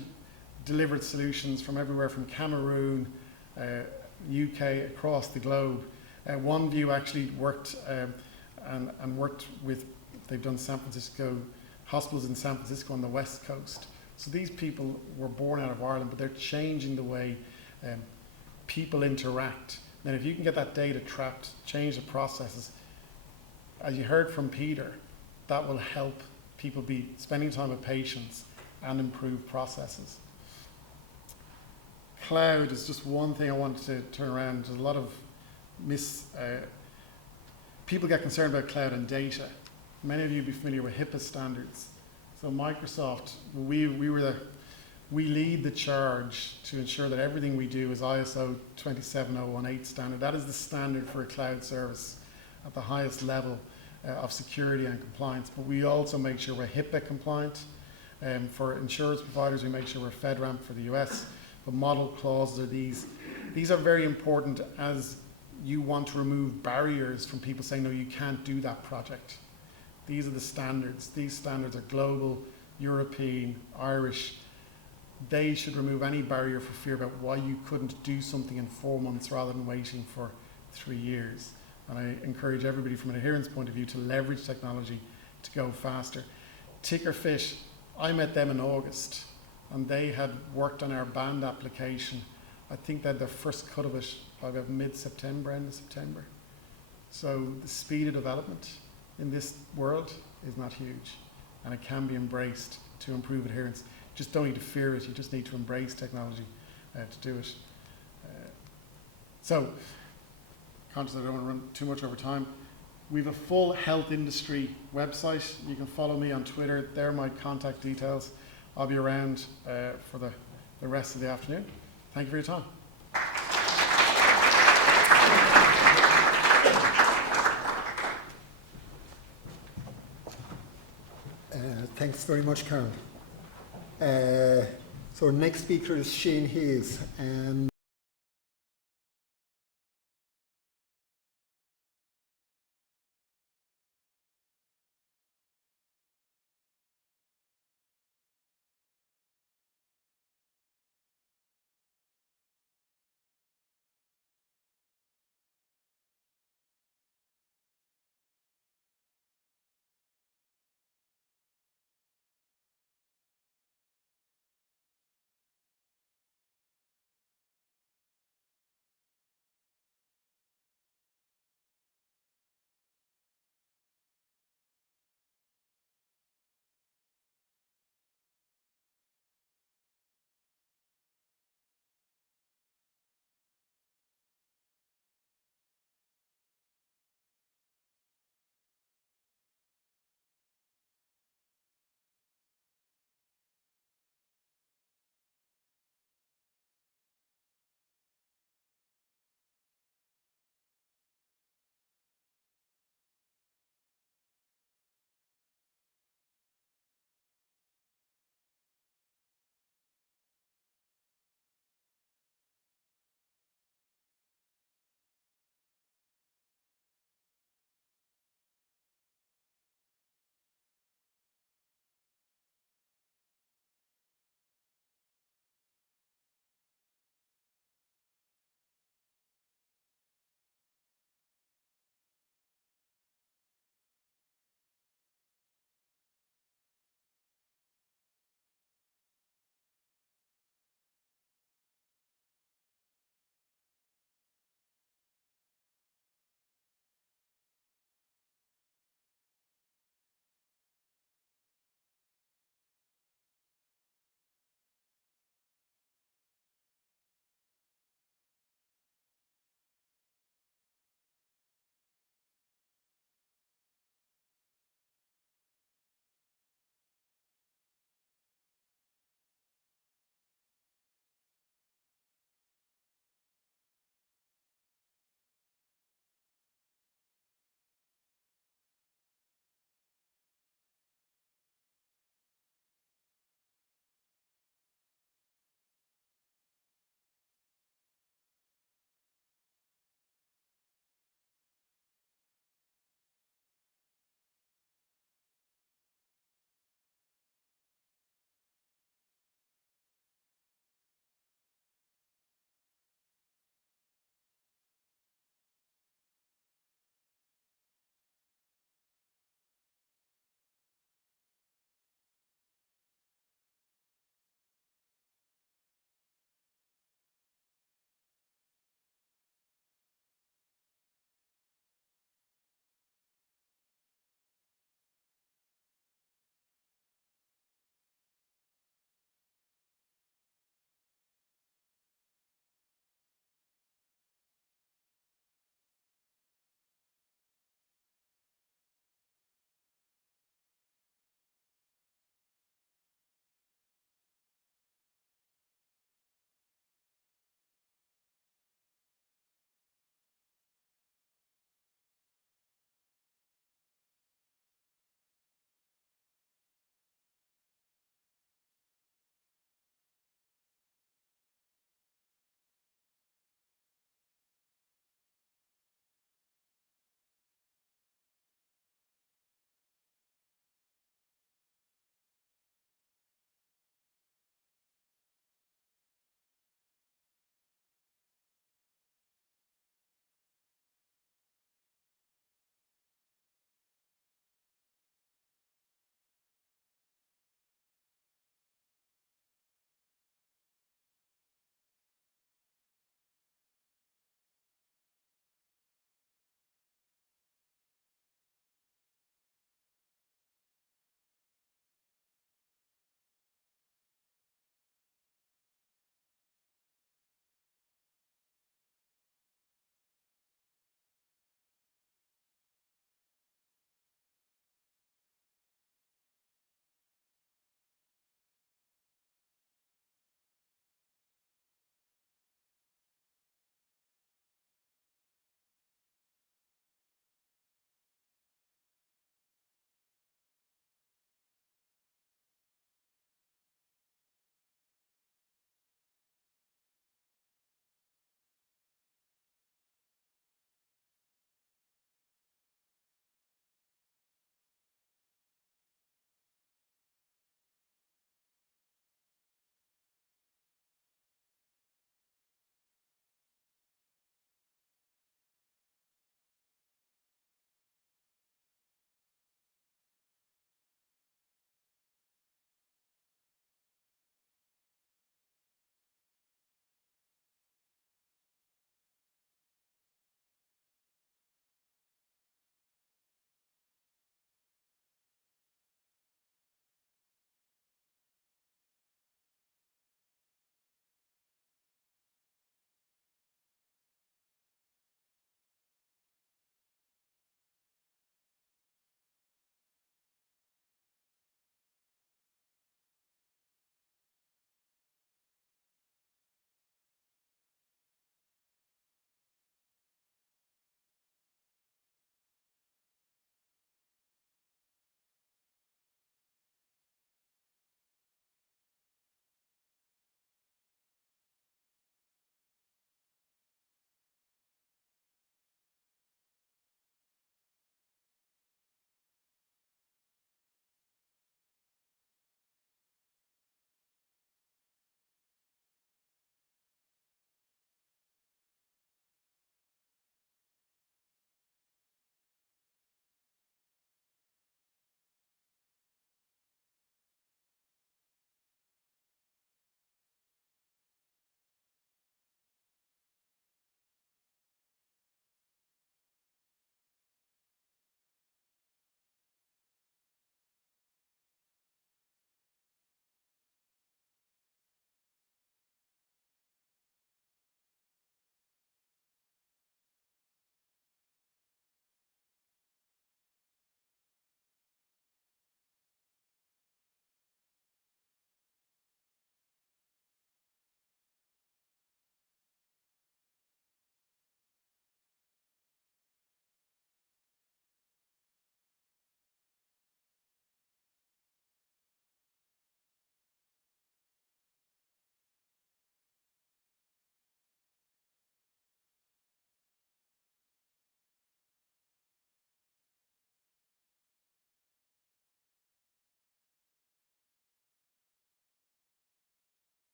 delivered solutions from everywhere from Cameroon, UK, across the globe. OneView actually worked and worked with, they've done San Francisco, hospitals in San Francisco on the West Coast. So these people were born out of Ireland, but they're changing the way people interact. Then if you can get that data trapped, change the processes, as you heard from Peter, that will help people be spending time with patients and improve processes. Cloud is just one thing I wanted to turn around. There's a lot of people get concerned about cloud and data. Many of you will be familiar with HIPAA standards. So Microsoft, we lead the charge to ensure that everything we do is ISO 27018 standard. That is the standard for a cloud service at the highest level of security and compliance. But we also make sure we're HIPAA compliant. For insurance providers, we make sure we're FedRAMP for the US. But model clauses are these. These are very important as you want to remove barriers from people saying, no, you can't do that project. These are the standards. These standards are global, European, Irish. They should remove any barrier for fear about why you couldn't do something in 4 months rather than waiting for 3 years. And I encourage everybody from an adherence point of view to leverage technology to go faster. Tickerfit, I met them in August and they had worked on our band application. I think they had their first cut of it by about mid-September, end of September. So the speed of development in this world is not huge, and it can be embraced to improve adherence. Just don't need to fear it, you just need to embrace technology to do it. So, conscious I don't want to run too much over time, we have a full health industry website. You can follow me on Twitter, there are my contact details. I'll be around for the rest of the afternoon. Thank you for your time. Thanks very much, Karen. So next speaker is Shane Hayes.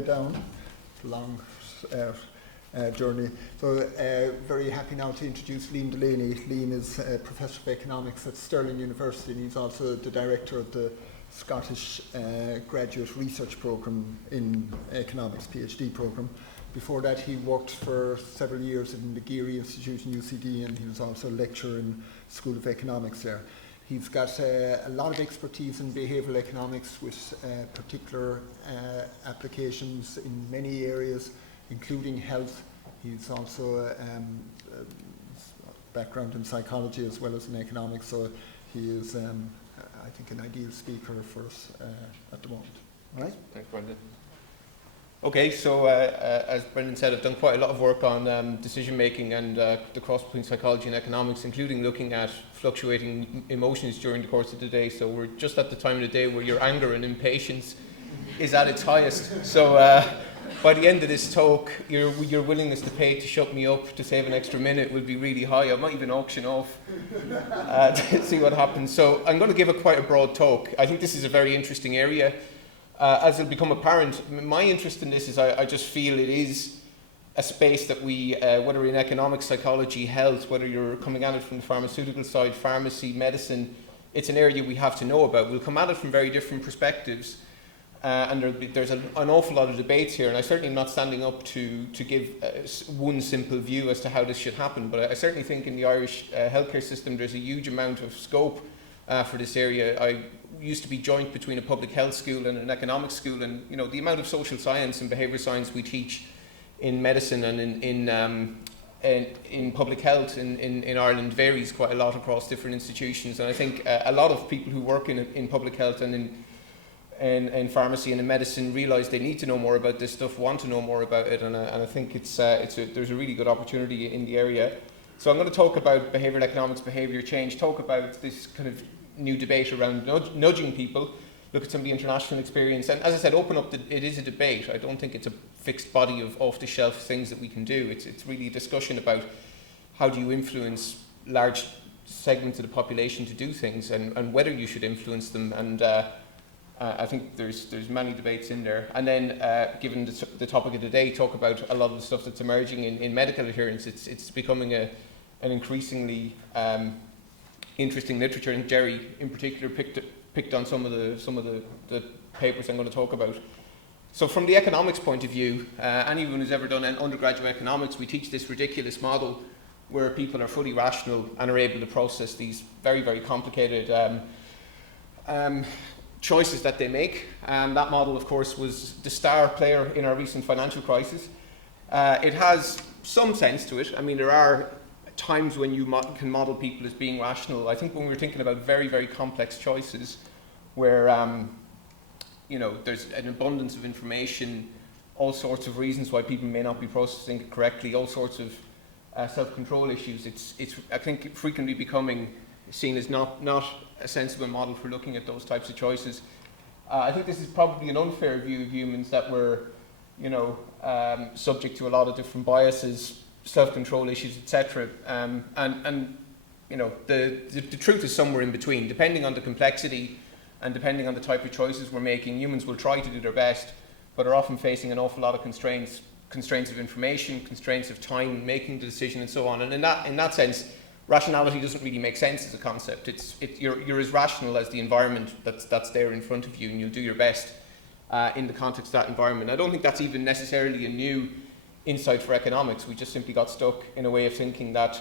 down, long journey. So very happy now to introduce Liam Delaney. Liam is a Professor of Economics at Stirling University, and he's also the Director of the Scottish Graduate Research Programme in Economics, PhD programme. Before that, he worked for several years in the Geary Institute in UCD, and he was also a lecturer in School of Economics there. He's got a lot of expertise in behavioural economics with particular applications in many areas, including health. He's also a background in psychology as well as in economics, so he is, I think, an ideal speaker for us at the moment. All right? Thanks, Brendan. Okay, so as Brendan said, I've done quite a lot of work on decision making and the cross between psychology and economics, including looking at fluctuating emotions during the course of the day. So we're just at the time of the day where your anger and impatience is at its highest. So by the end of this talk, your willingness to pay to shut me up to save an extra minute will be really high. I might even auction off to see what happens. So I'm going to give quite a broad talk. I think this is a very interesting area. As it'll become apparent, my interest in this is I just feel it is a space that we, whether in economics, psychology, health, whether you're coming at it from the pharmaceutical side, pharmacy, medicine, it's an area we have to know about. We'll come at it from very different perspectives, and there's an awful lot of debates here, and I certainly am not standing up to give one simple view as to how this should happen, but I certainly think in the Irish healthcare system there's a huge amount of scope for this area. I used to be joint between a public health school and an economics school, and you know the amount of social science and behaviour science we teach in medicine and in public health in Ireland varies quite a lot across different institutions, and I think a lot of people who work in public health and in pharmacy and in medicine realise they need to know more about this stuff, want to know more about it, and I think there's a really good opportunity in the area. So I'm going to talk about behavioural economics, behaviour change, talk about this kind of new debate around nudging people, look at some of the international experience, and as I said, open up it is a debate. I don't think it's a fixed body of off-the-shelf things that we can do. It's really a discussion about how do you influence large segments of the population to do things, and whether you should influence them, and I think there's many debates in there. And then, given the topic of the day, talk about a lot of the stuff that's emerging in medical adherence. It's becoming an increasingly interesting literature, and Jerry in particular picked on some of the papers I'm going to talk about. So from the economics point of view, anyone who's ever done an undergraduate economics, we teach this ridiculous model where people are fully rational and are able to process these very, very complicated choices that they make. That model, of course, was the star player in our recent financial crisis. It has some sense to it. I mean, there are times when you can model people as being rational. I think when we're thinking about very, very complex choices where there's an abundance of information, all sorts of reasons why people may not be processing it correctly, all sorts of self-control issues, it's I think frequently becoming seen as not a sensible model for looking at those types of choices. I think this is probably an unfair view of humans, that we're subject to a lot of different biases, self-control issues, etc. And the truth is somewhere in between. Depending on the complexity and depending on the type of choices we're making, humans will try to do their best, but are often facing an awful lot of constraints of information, constraints of time, making the decision, and so on. And in that sense, rationality doesn't really make sense as a concept. You're as rational as the environment that's there in front of you, and you'll do your best in the context of that environment. I don't think that's even necessarily a new insight for economics. We just simply got stuck in a way of thinking that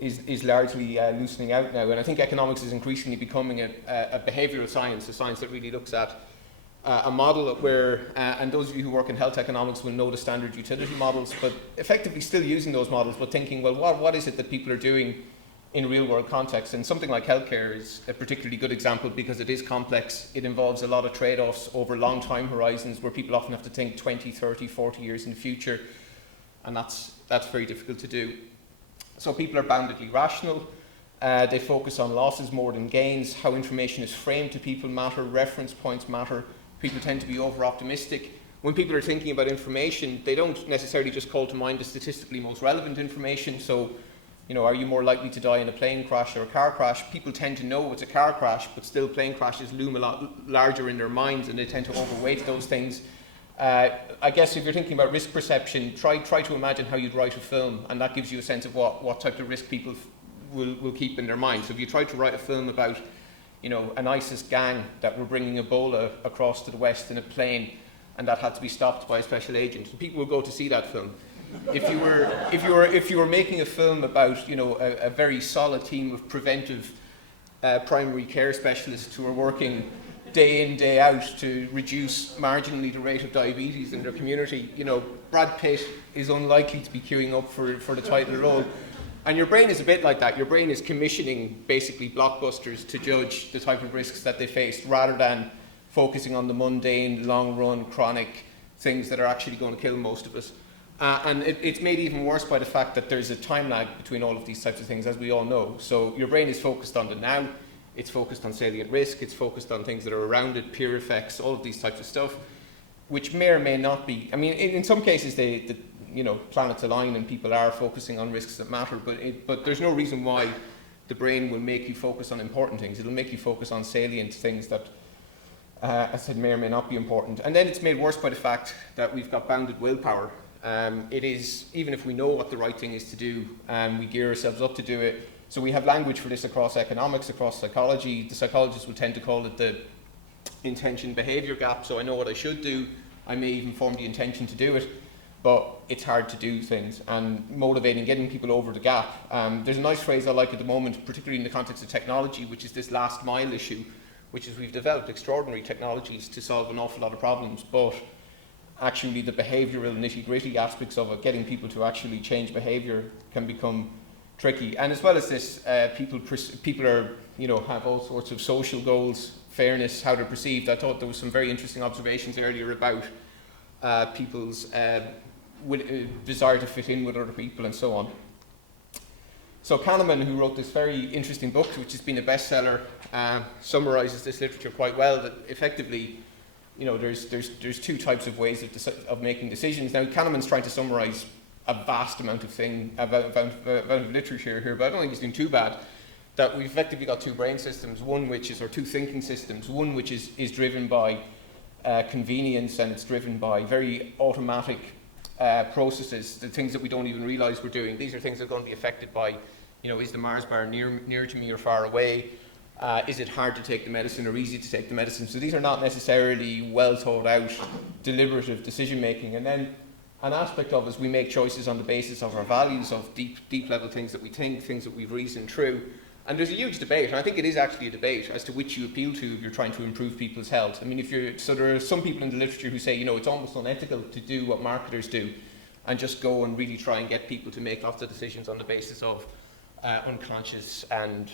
is largely loosening out now. And I think economics is increasingly becoming a behavioural science, a science that really looks at a model where, and those of you who work in health economics will know the standard utility models, but effectively still using those models, but thinking, well, what is it that people are doing in real world context? And something like healthcare is a particularly good example because it is complex. It involves a lot of trade-offs over long time horizons where people often have to think 20, 30, 40 years in the future. And that's very difficult to do. So people are boundedly rational. They focus on losses more than gains. How information is framed to people matter. Reference points matter. People tend to be over-optimistic. When people are thinking about information, they don't necessarily just call to mind the statistically most relevant information. So, are you more likely to die in a plane crash or a car crash? People tend to know it's a car crash, but still plane crashes loom a lot larger in their minds, and they tend to overweight those things. I guess if you're thinking about risk perception, try to imagine how you'd write a film, and that gives you a sense of what type of risk people will keep in their mind. So if you try to write a film about, you know, an ISIS gang that were bringing Ebola across to the West in a plane, and that had to be stopped by a special agent, people will go to see that film. If you were making a film about, you know, a very solid team of preventive primary care specialists who are working day in, day out to reduce marginally the rate of diabetes in their community, you know, Brad Pitt is unlikely to be queuing up for the title role. And your brain is a bit like that. Your brain is commissioning basically blockbusters to judge the type of risks that they faced, rather than focusing on the mundane, long-run, chronic things that are actually going to kill most of us. And it's made even worse by the fact that there's a time lag between all of these types of things, as we all know. So your brain is focused on the now, it's focused on salient risk, it's focused on things that are around it, peer effects, all of these types of stuff, which may or may not be. I mean, in some cases, the you know, planets align and people are focusing on risks that matter, but there's no reason why the brain will make you focus on important things. It'll make you focus on salient things that, as I said, may or may not be important. And then it's made worse by the fact that we've got bounded willpower. It is, even if we know what the right thing is to do, we gear ourselves up to do it. So we have language for this across economics, across psychology. The psychologists will tend to call it the intention-behaviour gap. So I know what I should do. I may even form the intention to do it, but it's hard to do things. And motivating, getting people over the gap. There's a nice phrase I like at the moment, particularly in the context of technology, which is this last mile issue, which is we've developed extraordinary technologies to solve an awful lot of problems, but actually the behavioural nitty-gritty aspects of it, getting people to actually change behaviour, can become tricky. And as well as this, people are, you know, have all sorts of social goals, fairness, how they're perceived. I thought there was some very interesting observations earlier about people's desire to fit in with other people and so on. So Callaghan, who wrote this very interesting book, which has been a bestseller, summarises this literature quite well. That effectively, you know, there's two types of ways of making decisions. Now, Callaghan's trying to summarise a vast amount of literature here, but I don't think he's doing too bad. That we've effectively got two brain systems, or two thinking systems. One which is driven by convenience, and it's driven by very automatic processes, the things that we don't even realise we're doing. These are things that are going to be affected by, you know, is the Mars bar near to me or far away? Is it hard to take the medicine or easy to take the medicine? So these are not necessarily well thought out, deliberative decision making. And then an aspect of us, we make choices on the basis of our values, of deep level things that we think, things that we've reasoned through. And there's a huge debate, and I think it is actually a debate as to which you appeal to if you're trying to improve people's health. I mean, so there are some people in the literature who say, you know, it's almost unethical to do what marketers do and just go and really try and get people to make lots of decisions on the basis of unconscious and,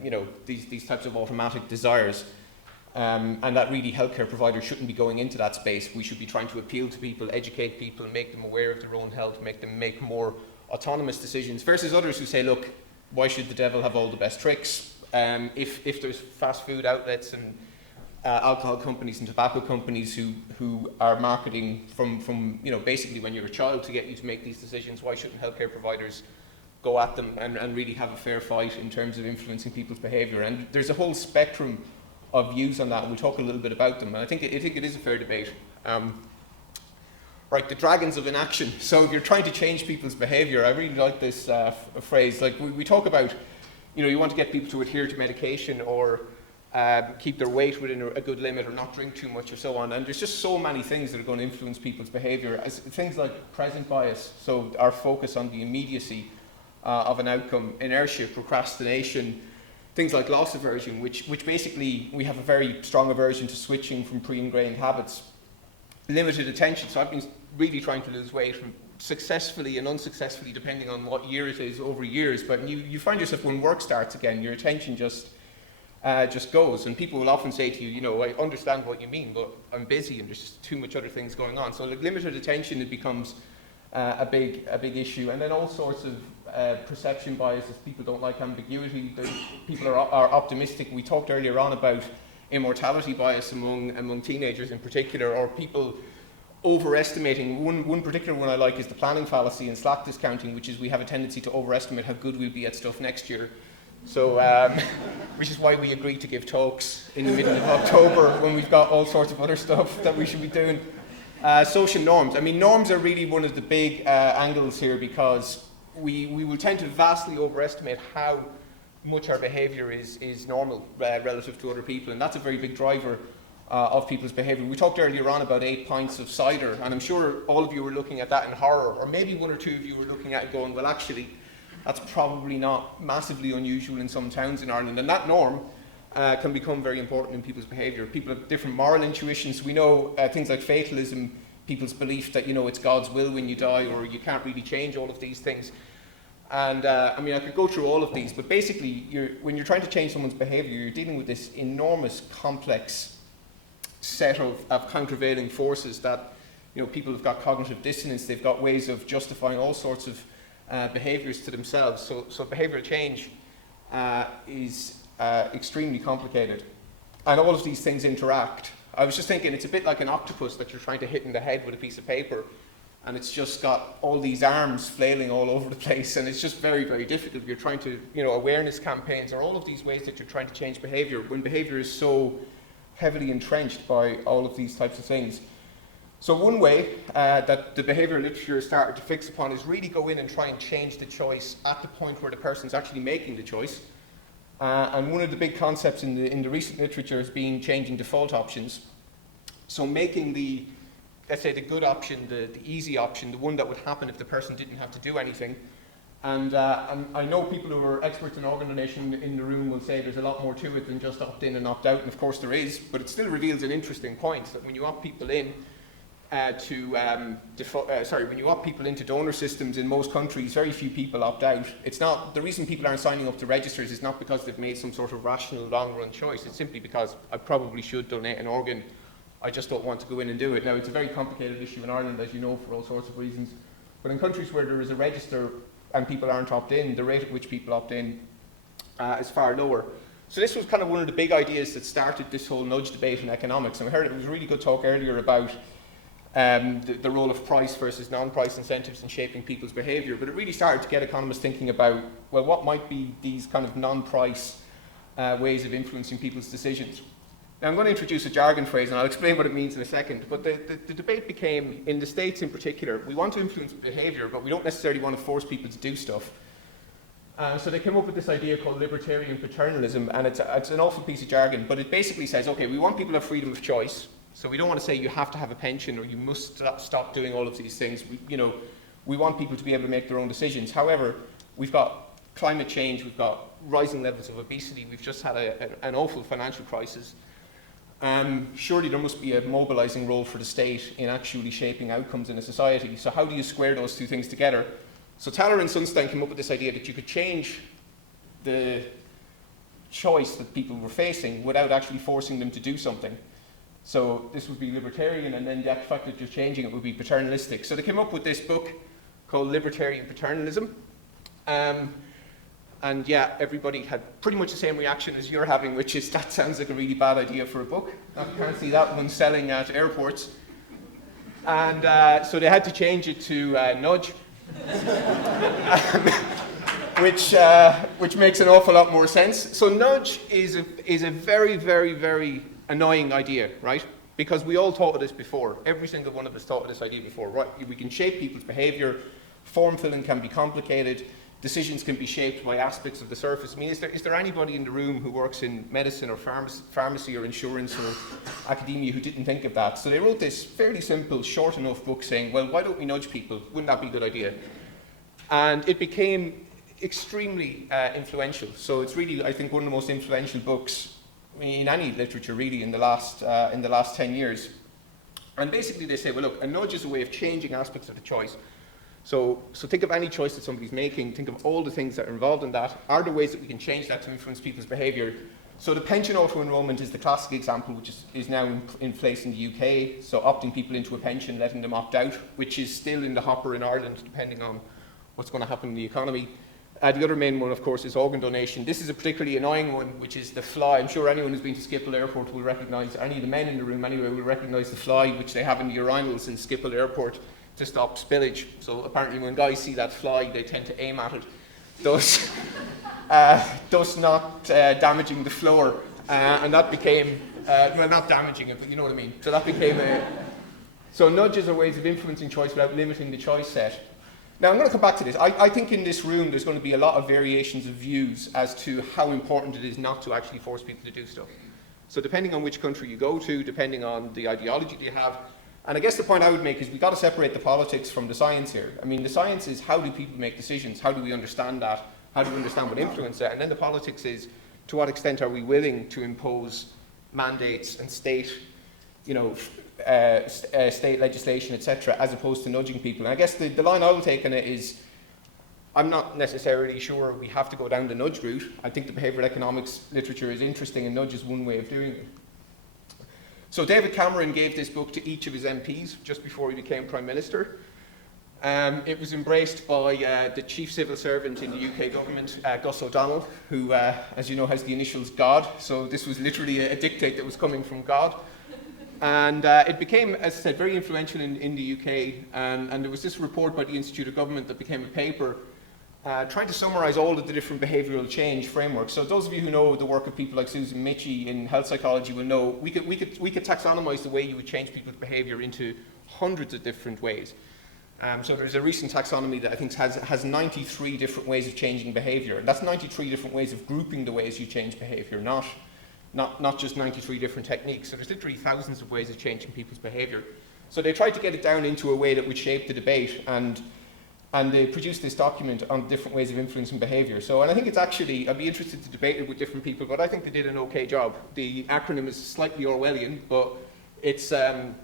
you know, these types of automatic desires. And that really healthcare providers shouldn't be going into that space. We should be trying to appeal to people, educate people, make them aware of their own health, make them make more autonomous decisions, versus others who say, look, why should the devil have all the best tricks? If there's fast food outlets and alcohol companies and tobacco companies who are marketing from you know, basically when you're a child to get you to make these decisions, why shouldn't healthcare providers go at them and really have a fair fight in terms of influencing people's behaviour? And there's a whole spectrum of views on that, and we'll talk a little bit about them. And I think it is a fair debate. Right, the dragons of inaction. So if you're trying to change people's behaviour, I really like this phrase. Like we talk about, you know, you want to get people to adhere to medication or keep their weight within a good limit or not drink too much or so on. And there's just so many things that are going to influence people's behaviour. Things like present bias, so our focus on the immediacy of an outcome, inertia, procrastination, things like loss aversion, which basically we have a very strong aversion to switching from pre-ingrained habits. Limited attention, so I've been really trying to lose weight successfully and unsuccessfully depending on what year it is over years, but you find yourself when work starts again, your attention just goes, and people will often say to you, you know, I understand what you mean, but I'm busy and there's just too much other things going on. So like limited attention, it becomes a big issue. And then all sorts of perception biases. People don't like ambiguity. People are optimistic. We talked earlier on about immortality bias among teenagers in particular, or people overestimating. One particular one I like is the planning fallacy and slack discounting, which is we have a tendency to overestimate how good we'll be at stuff next year. So, which is why we agreed to give talks in the middle of October when we've got all sorts of other stuff that we should be doing. Social norms. I mean, norms are really one of the big angles here, because we will tend to vastly overestimate how much our behaviour is normal relative to other people, and that's a very big driver of people's behaviour. We talked earlier on about 8 pints of cider, and I'm sure all of you were looking at that in horror, or maybe one or two of you were looking at it going, well, actually, that's probably not massively unusual in some towns in Ireland, and that norm can become very important in people's behaviour. People have different moral intuitions. We know things like fatalism, people's belief that, it's God's will when you die, or you can't really change all of these things. And I mean, I could go through all of these, but basically, when you're trying to change someone's behaviour, you're dealing with this enormous, complex set of countervailing forces that, people have got cognitive dissonance, they've got ways of justifying all sorts of behaviours to themselves. So behavioural change is extremely complicated, and all of these things interact. I was just thinking, it's a bit like an octopus that you're trying to hit in the head with a piece of paper, and it's just got all these arms flailing all over the place, and it's just very, very difficult. You're trying to, awareness campaigns or all of these ways that you're trying to change behaviour, when behaviour is so heavily entrenched by all of these types of things. So one way that the behavioural literature has started to fix upon is really go in and try and change the choice at the point where the person's actually making the choice. And one of the big concepts in the recent literature has been changing default options. So making the, let's say, the good option, the easy option, the one that would happen if the person didn't have to do anything. And I know people who are experts in organisation in the room will say there's a lot more to it than just opt in and opt out, and of course there is, but it still reveals an interesting point, that when you opt people in when you opt people into donor systems in most countries, very few people opt out. It's not, the reason people aren't signing up to registers is not because they've made some sort of rational long-run choice. It's simply because I probably should donate an organ, I just don't want to go in and do it. Now, it's a very complicated issue in Ireland, as you know, for all sorts of reasons. But in countries where there is a register and people aren't opt in, the rate at which people opt in is far lower. So this was kind of one of the big ideas that started this whole nudge debate in economics. And we heard it was a really good talk earlier about the role of price versus non-price incentives in shaping people's behaviour. But it really started to get economists thinking about, well, what might be these kind of non-price ways of influencing people's decisions. Now, I'm going to introduce a jargon phrase, and I'll explain what it means in a second. But the debate became, in the States in particular, we want to influence behaviour, but we don't necessarily want to force people to do stuff. So they came up with this idea called libertarian paternalism, and it's an awful piece of jargon, but it basically says, okay, we want people to have freedom of choice, so we don't want to say you have to have a pension or you must stop doing all of these things. We want people to be able to make their own decisions. However, we've got climate change, we've got rising levels of obesity, we've just had an awful financial crisis. Surely there must be a mobilising role for the state in actually shaping outcomes in a society. So how do you square those two things together? So Thaler and Sunstein came up with this idea that you could change the choice that people were facing without actually forcing them to do something. So this would be libertarian, and then the fact that you're changing it would be paternalistic. So they came up with this book called Libertarian Paternalism. And yeah, everybody had pretty much the same reaction as you're having, which is, that sounds like a really bad idea for a book. I can't see that one selling at airports. And so they had to change it to nudge, which makes an awful lot more sense. So nudge is a very, very, very annoying idea, right? Because we all thought of this before. Every single one of us thought of this idea before, right? We can shape people's behaviour, form filling can be complicated, decisions can be shaped by aspects of the surface. I mean, is there anybody in the room who works in medicine or pharmacy or insurance or academia who didn't think of that? So they wrote this fairly simple, short enough book saying, well, why don't we nudge people? Wouldn't that be a good idea? And it became extremely influential. So it's really, I think, one of the most influential books in any literature, really, in the last 10 years. And basically they say, well, look, a nudge is a way of changing aspects of the choice. So think of any choice that somebody's making, think of all the things that are involved in that. Are there ways that we can change that to influence people's behaviour? So the pension auto-enrolment is the classic example, which is now in place in the UK. So opting people into a pension, letting them opt out, which is still in the hopper in Ireland, depending on what's going to happen in the economy. The other main one, of course, is organ donation. This is a particularly annoying one, which is the fly. I'm sure anyone who's been to Schiphol Airport will recognise, any of the men in the room anyway, will recognise the fly which they have in the urinals in Schiphol Airport to stop spillage. So apparently when guys see that fly, they tend to aim at it, thus not damaging the floor. And that became, well, not damaging it, but you know what I mean. So that became So nudges are ways of influencing choice without limiting the choice set. Now I'm going to come back to this. I think in this room there's going to be a lot of variations of views as to how important it is not to actually force people to do stuff. So depending on which country you go to, depending on the ideology that you have, and I guess the point I would make is we've got to separate the politics from the science here. I mean, the science is how do people make decisions, how do we understand that, how do we understand what influence that, and then the politics is to what extent are we willing to impose mandates and state, state legislation, etc., as opposed to nudging people. And I guess the line I will take on it is, I'm not necessarily sure we have to go down the nudge route. I think the behavioural economics literature is interesting, and nudge is one way of doing it. So David Cameron gave this book to each of his MPs just before he became Prime Minister. It was embraced by the Chief Civil Servant in the UK government, Gus O'Donnell, who, as you know, has the initials God. So this was literally a dictate that was coming from God. And it became, as I said, very influential in the UK. And there was this report by the Institute of Government that became a paper trying to summarise all of the different behavioural change frameworks. So those of you who know the work of people like Susan Michie in health psychology will know we could taxonomise the way you would change people's behaviour into hundreds of different ways. So there's a recent taxonomy that I think has 93 different ways of changing behaviour. And that's 93 different ways of grouping the ways you change behaviour, not just 93 different techniques. So there's literally thousands of ways of changing people's behaviour. So they tried to get it down into a way that would shape the debate, and they produced this document on different ways of influencing behaviour. So, and I think it's actually, I'd be interested to debate it with different people, but I think they did an okay job. The acronym is slightly Orwellian, but it's a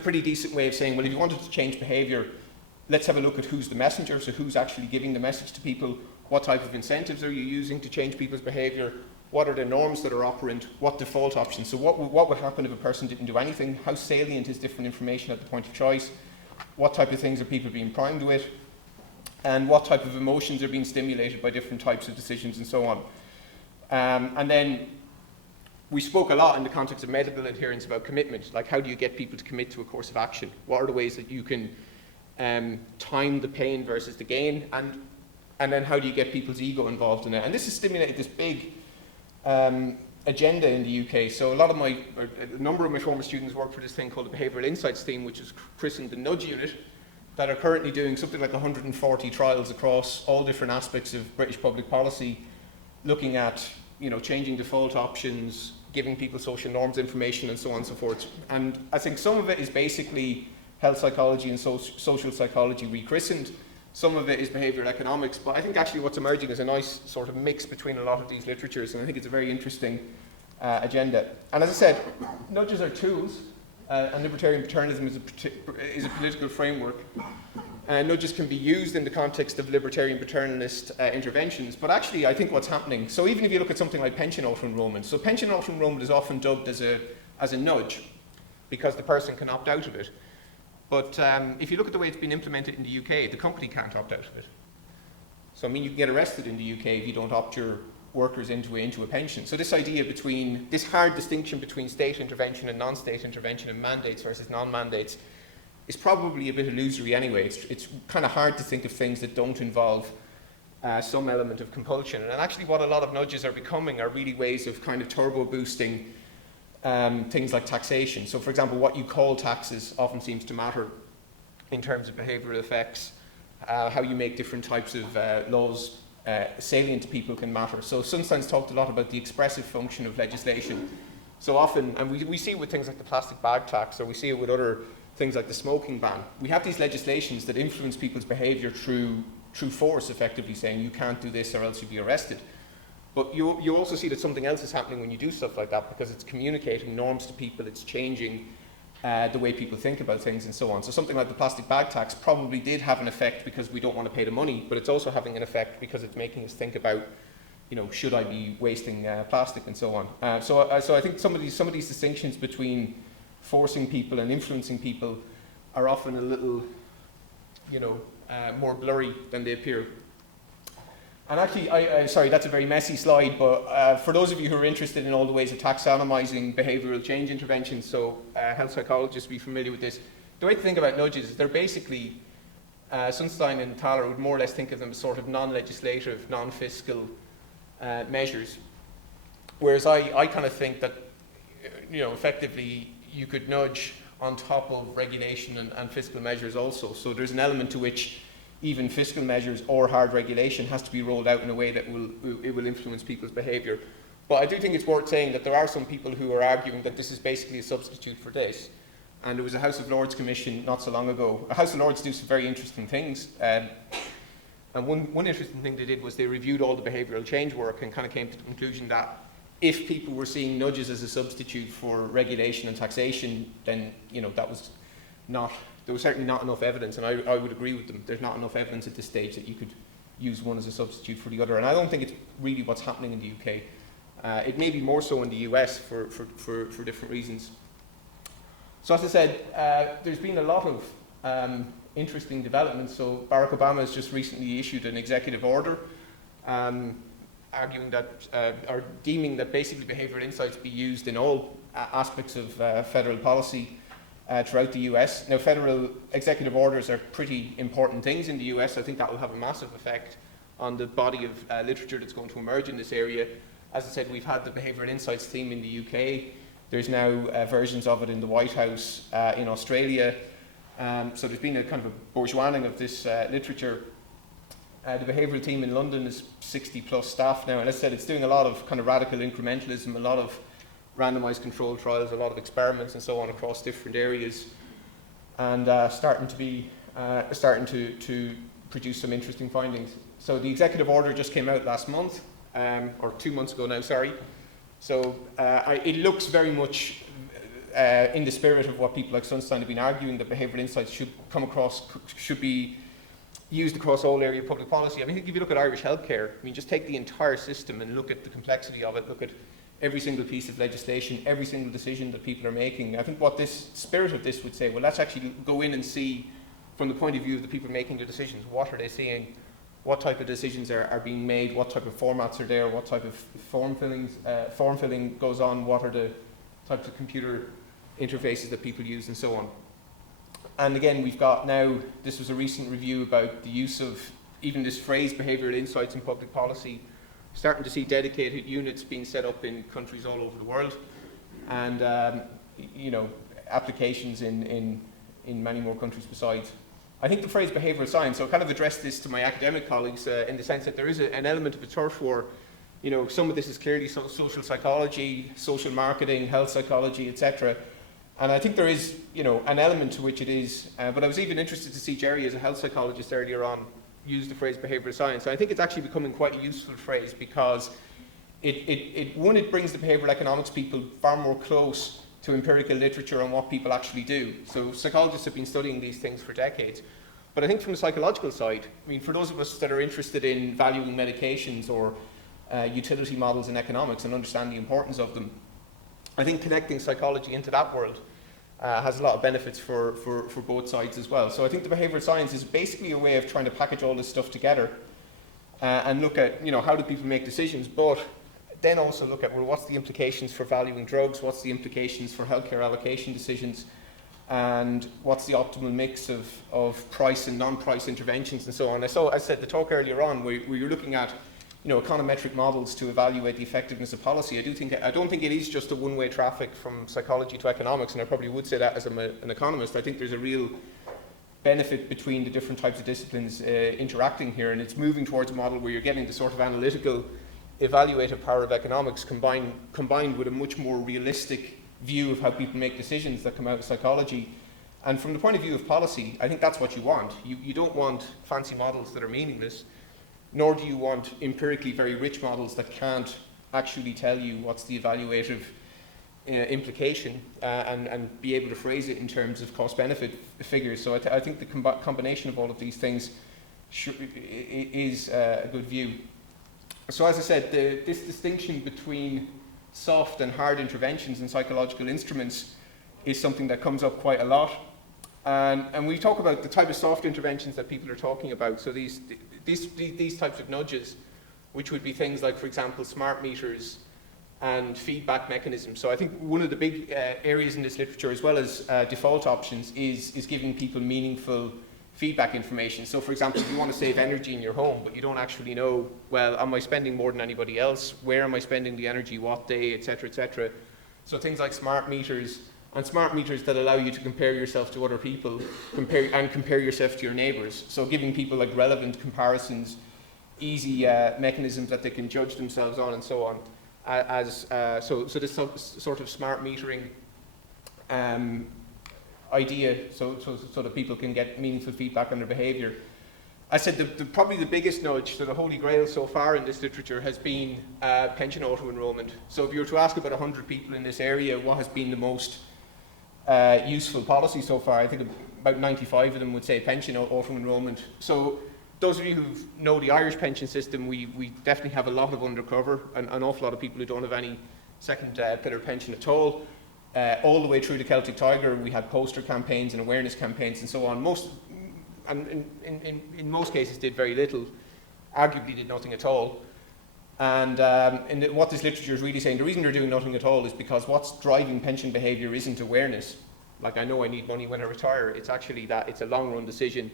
pretty decent way of saying, well, if you wanted to change behaviour, let's have a look at who's the messenger, so who's actually giving the message to people, what type of incentives are you using to change people's behaviour, what are the norms that are operant, what default options, so what would happen if a person didn't do anything, how salient is different information at the point of choice, what type of things are people being primed with, and what type of emotions are being stimulated by different types of decisions and so on. And then we spoke a lot in the context of medical adherence about commitment, like how do you get people to commit to a course of action? What are the ways that you can time the pain versus the gain? And then how do you get people's ego involved in it? And this has stimulated this big agenda in the UK. So a number of my former students work for this thing called the Behavioural Insights team, which is christened the Nudge Unit, that are currently doing something like 140 trials across all different aspects of British public policy, looking at changing default options, giving people social norms information, and so on and so forth. And I think some of it is basically health psychology and social psychology rechristened. Some of it is behavioural economics, but I think actually what's emerging is a nice sort of mix between a lot of these literatures, and I think it's a very interesting agenda. And as I said, nudges are tools, and libertarian paternalism is a political framework. Nudges can be used in the context of libertarian paternalist interventions, but actually I think what's happening, so even if you look at something like pension auto-enrollment, so pension auto-enrollment is often dubbed as a nudge, because the person can opt out of it. But if you look at the way it's been implemented in the UK, the company can't opt out of it. So I mean, you can get arrested in the UK if you don't opt your workers into a pension. So this idea between, this hard distinction between state intervention and non-state intervention and mandates versus non-mandates is probably a bit illusory anyway. It's kind of hard to think of things that don't involve some element of compulsion. And actually what a lot of nudges are becoming are really ways of kind of turbo boosting things like taxation. So for example, what you call taxes often seems to matter in terms of behavioural effects. How you make different types of laws salient to people can matter. So Sunstein's talked a lot about the expressive function of legislation. So often, and we see it with things like the plastic bag tax, or we see it with other things like the smoking ban. We have these legislations that influence people's behaviour through force, effectively saying you can't do this or else you'll be arrested. But you also see that something else is happening when you do stuff like that, because it's communicating norms to people, it's changing the way people think about things and so on. So something like the plastic bag tax probably did have an effect because we don't want to pay the money, but it's also having an effect because it's making us think about, should I be wasting plastic and so on. So I think some of these distinctions between forcing people and influencing people are often a little, more blurry than they appear. And actually, sorry, that's a very messy slide, but for those of you who are interested in all the ways of taxonomizing behavioral change interventions, so health psychologists will be familiar with this. The way to think about nudges is they're basically, Sunstein and Thaler would more or less think of them as sort of non-legislative, non-fiscal measures. Whereas I kind of think that, effectively you could nudge on top of regulation and fiscal measures also. So there's an element to which even fiscal measures or hard regulation has to be rolled out in a way that will influence people's behaviour. But I do think it's worth saying that there are some people who are arguing that this is basically a substitute for this. And there was a House of Lords commission not so long ago. A House of Lords do some very interesting things. And one interesting thing they did was they reviewed all the behavioural change work and kind of came to the conclusion that if people were seeing nudges as a substitute for regulation and taxation, then that was not, there was certainly not enough evidence, and I would agree with them. There's not enough evidence at this stage that you could use one as a substitute for the other, and I don't think it's really what's happening in the UK. It may be more so in the US for different reasons. So as I said, there's been a lot of interesting developments. So Barack Obama has just recently issued an executive order arguing that, or deeming that basically behavioural insights be used in all aspects of federal policy throughout the US. Now, federal executive orders are pretty important things in the US. I think that will have a massive effect on the body of literature that's going to emerge in this area. As I said, we've had the behavioural insights theme in the UK. There's now versions of it in the White House in Australia. So there's been a kind of a bourgeoising of this literature. The behavioural team in London is 60 plus staff now, and as I said, it's doing a lot of kind of radical incrementalism, a lot of randomised controlled trials, a lot of experiments and so on across different areas, and starting to produce some interesting findings. So the executive order just came out last month, or 2 months ago now, sorry. So it looks very much in the spirit of what people like Sunstein have been arguing, that behavioural insights should be used across all area of public policy. I mean, if you look at Irish healthcare, I mean, just take the entire system and look at the complexity of it, look at every single piece of legislation, every single decision that people are making. I think what this spirit of this would say, well, let's actually go in and see from the point of view of the people making the decisions, what are they seeing, what type of decisions are being made, what type of formats are there, what type of form filling goes on, what are the types of computer interfaces that people use, and so on. And again, we've got now, this was a recent review about the use of even this phrase, behavioural insights in public policy, starting to see dedicated units being set up in countries all over the world, and applications in many more countries besides. I think the phrase behavioural science, so I kind of addressed this to my academic colleagues in the sense that there is an element of a turf war. Some of this is clearly social psychology, social marketing, health psychology, etc. And I think there is, an element to which it is, but I was even interested to see Jerry, as a health psychologist earlier on, use the phrase behavioural science. I think it's actually becoming quite a useful phrase because it brings the behavioural economics people far more close to empirical literature on what people actually do. So psychologists have been studying these things for decades. But I think from the psychological side, I mean, for those of us that are interested in valuing medications or utility models in economics and understand the importance of them, I think connecting psychology into that world has a lot of benefits for both sides as well. So I think the behavioural science is basically a way of trying to package all this stuff together and look at, how do people make decisions, but then also look at, well, what's the implications for valuing drugs, what's the implications for healthcare allocation decisions, and what's the optimal mix of price and non-price interventions and so on. I said the talk earlier on where you're looking at econometric models to evaluate the effectiveness of policy. I don't think it is just a one-way traffic from psychology to economics, and I probably would say that as an economist. I think there's a real benefit between the different types of disciplines interacting here, and it's moving towards a model where you're getting the sort of analytical, evaluative power of economics combined with a much more realistic view of how people make decisions that come out of psychology. And from the point of view of policy, I think that's what you want. You don't want fancy models that are meaningless, nor do you want empirically very rich models that can't actually tell you what's the evaluative implication and be able to phrase it in terms of cost-benefit figures. So I think the combination of all of these things is a good view. So as I said, this distinction between soft and hard interventions in psychological instruments is something that comes up quite a lot. And we talk about the type of soft interventions that people are talking about. So these types of nudges, which would be things like, for example, smart meters and feedback mechanisms. So I think one of the big areas in this literature, as well as default options, is giving people meaningful feedback information. So for example, if you want to save energy in your home, but you don't actually know, well, am I spending more than anybody else? Where am I spending the energy? What day? Etc. etc. So things like smart meters and smart meters that allow you to compare yourself to other people, compare yourself to your neighbours. So giving people like relevant comparisons, easy mechanisms that they can judge themselves on, and so on. So this sort of smart metering idea, so that people can get meaningful feedback on their behaviour. I said probably the biggest nudge, so the holy grail so far in this literature has been pension auto-enrolment. So if you were to ask about 100 people in this area what has been the most useful policy so far, I think about 95 of them would say pension auto-enrolment. So those of you who know the Irish pension system, we definitely have a lot of undercover, and an awful lot of people who don't have any second pillar pension at all. All the way through the Celtic Tiger, we had poster campaigns and awareness campaigns and so on. In most cases did very little, arguably did nothing at all. And what this literature is really saying, the reason they're doing nothing at all is because what's driving pension behaviour isn't awareness. Like, I know I need money when I retire. It's actually that it's a long-run decision,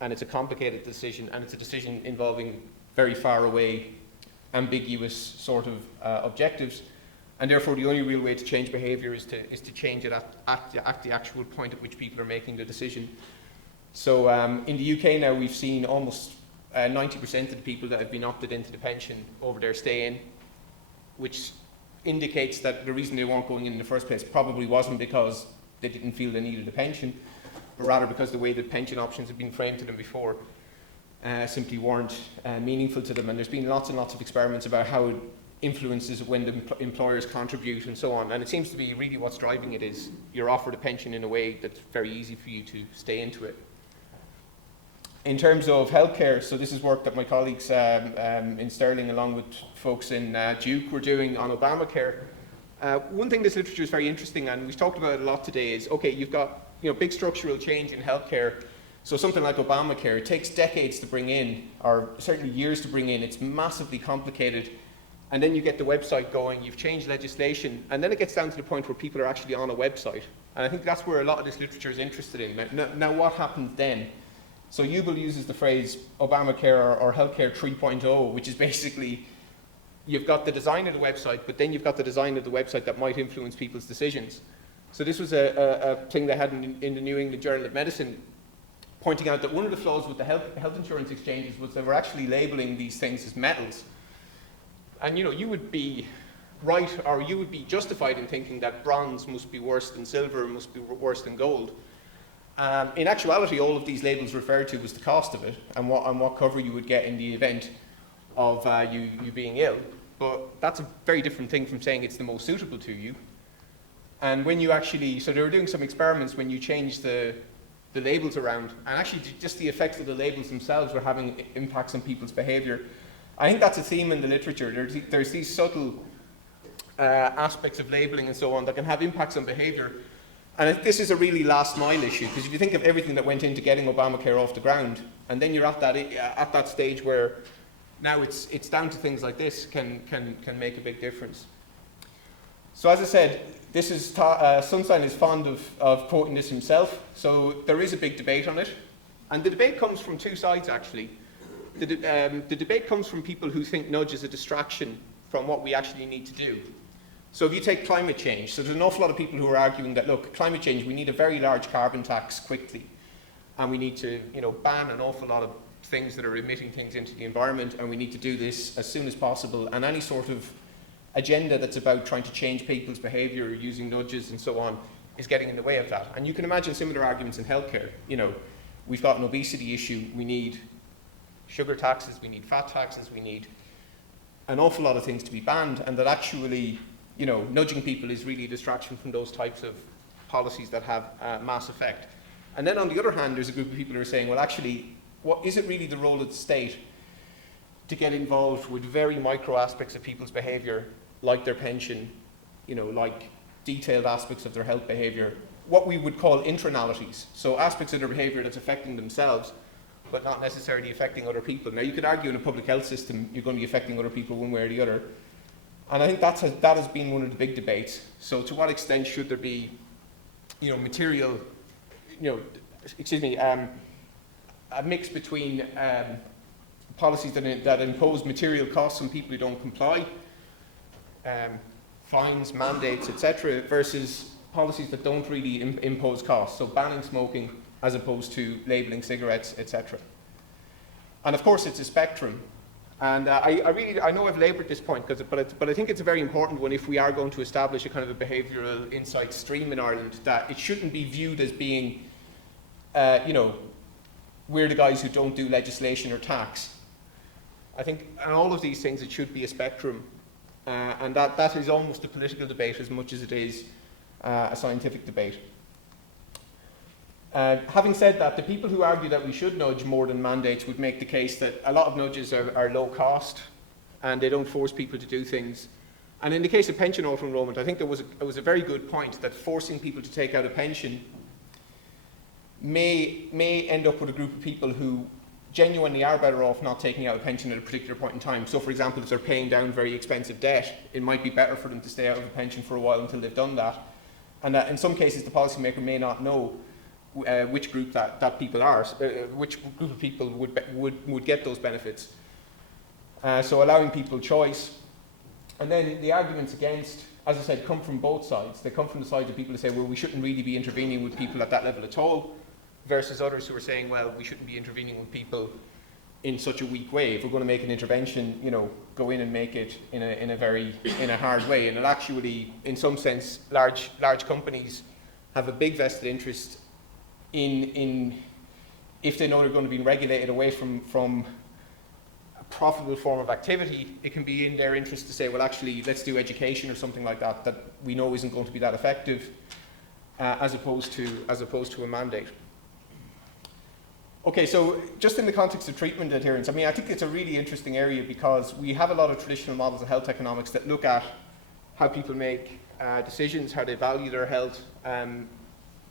and it's a complicated decision, and it's a decision involving very far away, ambiguous sort of objectives. And therefore, the only real way to change behaviour is to change it at the actual point at which people are making the decision. So in the UK now, we've seen almost 90% of the people that have been opted into the pension over their stay-in, which indicates that the reason they weren't going in the first place probably wasn't because they didn't feel they needed a pension, but rather because the way that pension options had been framed to them before simply weren't meaningful to them. And there's been lots and lots of experiments about how it influences when the employers contribute and so on. And it seems to be really what's driving it is you're offered a pension in a way that's very easy for you to stay into it. In terms of healthcare, so this is work that my colleagues in Stirling, along with folks in Duke, were doing on Obamacare. One thing this literature is very interesting, and we've talked about it a lot today, is okay, you've got big structural change in healthcare. So something like Obamacare, it takes decades to bring in, or certainly years to bring in. It's massively complicated, and then you get the website going. You've changed legislation, and then it gets down to the point where people are actually on a website. And I think that's where a lot of this literature is interested in. Now what happens then? So Ubel uses the phrase Obamacare or Healthcare 3.0, which is basically you've got the design of the website, but then you've got the design of the website that might influence people's decisions. So this was a thing they had in the New England Journal of Medicine, pointing out that one of the flaws with the health insurance exchanges was they were actually labelling these things as metals. And you would be right, or you would be justified in thinking that bronze must be worse than silver, must be worse than gold. In actuality, all of these labels referred to was the cost of it and what cover you would get in the event of you being ill. But that's a very different thing from saying it's the most suitable to you. And when you actually, so they were doing some experiments when you change the labels around, and actually just the effects of the labels themselves were having impacts on people's behaviour. I think that's a theme in the literature. There's these subtle aspects of labelling and so on that can have impacts on behaviour. And this is a really last mile issue, because if you think of everything that went into getting Obamacare off the ground, and then you're at that stage where now it's down to things like this can make a big difference. So as I said, this is Sunstein is fond of quoting this himself. So there is a big debate on it, and the debate comes from two sides actually. The debate comes from people who think nudge is a distraction from what we actually need to do. So if you take climate change, so there's an awful lot of people who are arguing that, look, climate change, we need a very large carbon tax quickly, and we need to, ban an awful lot of things that are emitting things into the environment, and we need to do this as soon as possible, and any sort of agenda that's about trying to change people's behaviour using nudges and so on is getting in the way of that. And you can imagine similar arguments in healthcare. We've got an obesity issue, we need sugar taxes, we need fat taxes, we need an awful lot of things to be banned, and that actually nudging people is really a distraction from those types of policies that have mass effect. And then on the other hand, there's a group of people who are saying, well, actually, what is it really the role of the state to get involved with very micro aspects of people's behaviour, like their pension, like detailed aspects of their health behaviour, what we would call intranalities, so aspects of their behaviour that's affecting themselves, but not necessarily affecting other people. Now, you could argue in a public health system, you're going to be affecting other people one way or the other. And I think that has been one of the big debates. So to what extent should there be, material, a mix between policies that impose material costs on people who don't comply, fines, mandates, etc., versus policies that don't really impose costs, so banning smoking as opposed to labelling cigarettes, etc. And of course it's a spectrum. And I know I've laboured this point, but I think it's a very important one if we are going to establish a kind of a behavioural insight stream in Ireland, that it shouldn't be viewed as being, we're the guys who don't do legislation or tax. I think on all of these things it should be a spectrum, and that is almost a political debate as much as it is a scientific debate. Having said that, the people who argue that we should nudge more than mandates would make the case that a lot of nudges are low cost and they don't force people to do things. And in the case of pension auto-enrolment, I think it was a very good point that forcing people to take out a pension may end up with a group of people who genuinely are better off not taking out a pension at a particular point in time. So for example, if they're paying down very expensive debt, it might be better for them to stay out of a pension for a while until they've done that. And in some cases, the policymaker may not know which group that people are, which group of people would get those benefits. So allowing people choice. And then the arguments against, as I said, come from both sides. They come from the side of people who say, well, we shouldn't really be intervening with people at that level at all, versus others who are saying, well, we shouldn't be intervening with people in such a weak way. If we're going to make an intervention, go in and make it in a hard way. And it actually, in some sense, large companies have a big vested interest in if they know they're going to be regulated away from a profitable form of activity, it can be in their interest to say, well, actually, let's do education or something like that we know isn't going to be that effective, as opposed to a mandate. Okay, so just in the context of treatment adherence, I think it's a really interesting area because we have a lot of traditional models of health economics that look at how people make decisions, how they value their health, and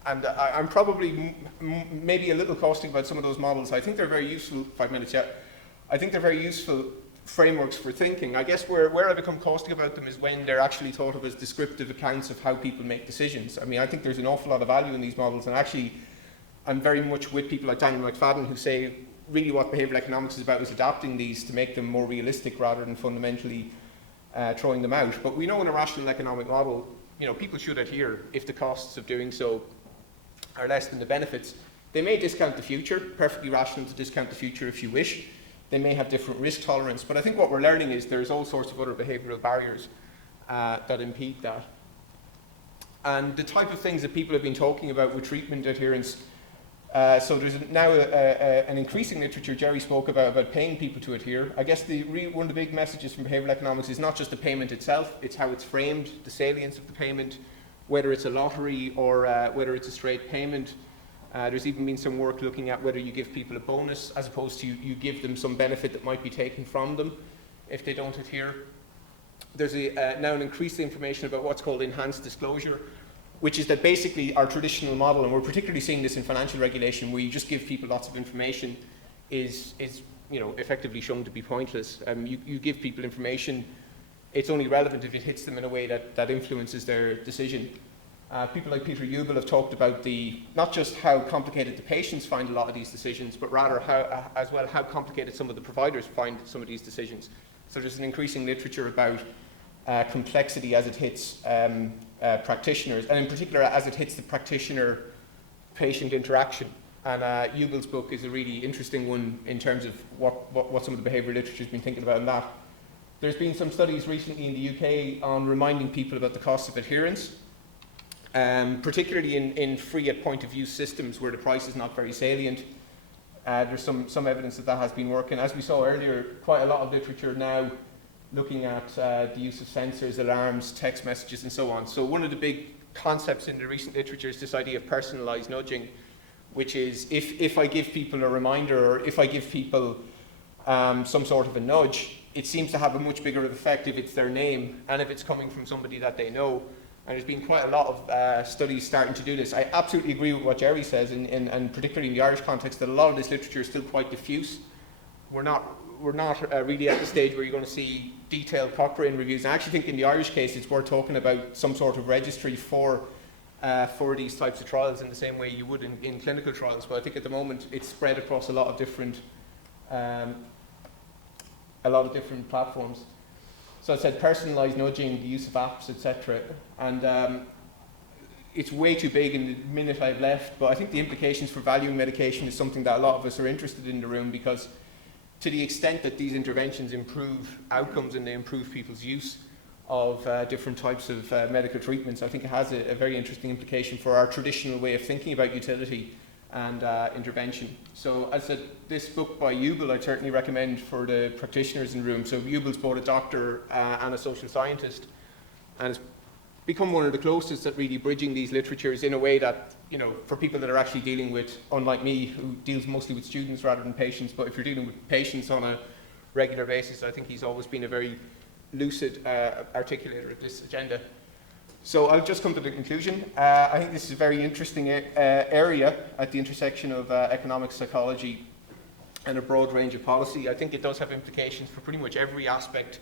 I'm probably maybe a little caustic about some of those models. I think they're very useful, 5 minutes yet. I think they're very useful frameworks for thinking. I guess where I become caustic about them is when they're actually thought of as descriptive accounts of how people make decisions. I think there's an awful lot of value in these models, and actually I'm very much with people like Daniel McFadden who say really what behavioural economics is about is adapting these to make them more realistic rather than fundamentally throwing them out. But we know in a rational economic model, people should adhere if the costs of doing so are less than the benefits. They may discount the future, perfectly rational to discount the future if you wish. They may have different risk tolerance, but I think what we're learning is there's all sorts of other behavioural barriers that impede that. And the type of things that people have been talking about with treatment adherence, so there's now an increasing literature Jerry spoke about paying people to adhere. I guess one of the big messages from behavioural economics is not just the payment itself, it's how it's framed, the salience of the payment, whether it's a lottery or whether it's a straight payment. There's even been some work looking at whether you give people a bonus as opposed to you give them some benefit that might be taken from them if they don't adhere. There's now an increased information about what's called enhanced disclosure, which is that basically our traditional model, and we're particularly seeing this in financial regulation, where you just give people lots of information, is effectively shown to be pointless. You give people information, it's only relevant if it hits them in a way that influences their decision. People like Peter Jubel have talked about not just how complicated the patients find a lot of these decisions, but rather how complicated some of the providers find some of these decisions. So there's an increasing literature about complexity as it hits practitioners, and in particular as it hits the practitioner-patient interaction. And Jubel's book is a really interesting one in terms of what some of the behavioural literature has been thinking about in that. There's been some studies recently in the UK on reminding people about the cost of adherence, particularly in free at point of use systems where the price is not very salient. There's some evidence that has been working. As we saw earlier, quite a lot of literature now looking at the use of sensors, alarms, text messages and so on. So one of the big concepts in the recent literature is this idea of personalised nudging, which is if I give people a reminder or if I give people some sort of a nudge, it seems to have a much bigger effect if it's their name and if it's coming from somebody that they know. And there's been quite a lot of studies starting to do this. I absolutely agree with what Jerry says, and particularly in the Irish context, that a lot of this literature is still quite diffuse. We're not really at the stage where you're going to see detailed Cochrane reviews. And I actually think in the Irish case it's worth talking about some sort of registry for these types of trials in the same way you would in clinical trials. But I think at the moment it's spread across a lot of different platforms. So I said personalised nudging, the use of apps, etc. And it's way too big in the minute I've left, but I think the implications for valuing medication is something that a lot of us are interested in the room, because to the extent that these interventions improve outcomes and they improve people's use of different types of medical treatments, I think it has a very interesting implication for our traditional way of thinking about utility and intervention. So as I said, this book by Jubel I'd certainly recommend for the practitioners in the room. So Jubel's both a doctor and a social scientist, and it's become one of the closest at really bridging these literatures in a way that, you know, for people that are actually dealing with, unlike me, who deals mostly with students rather than patients, but if you're dealing with patients on a regular basis, I think he's always been a very lucid articulator of this agenda. So I'll just come to the conclusion. I think this is a very interesting area at the intersection of economic psychology and a broad range of policy. I think it does have implications for pretty much every aspect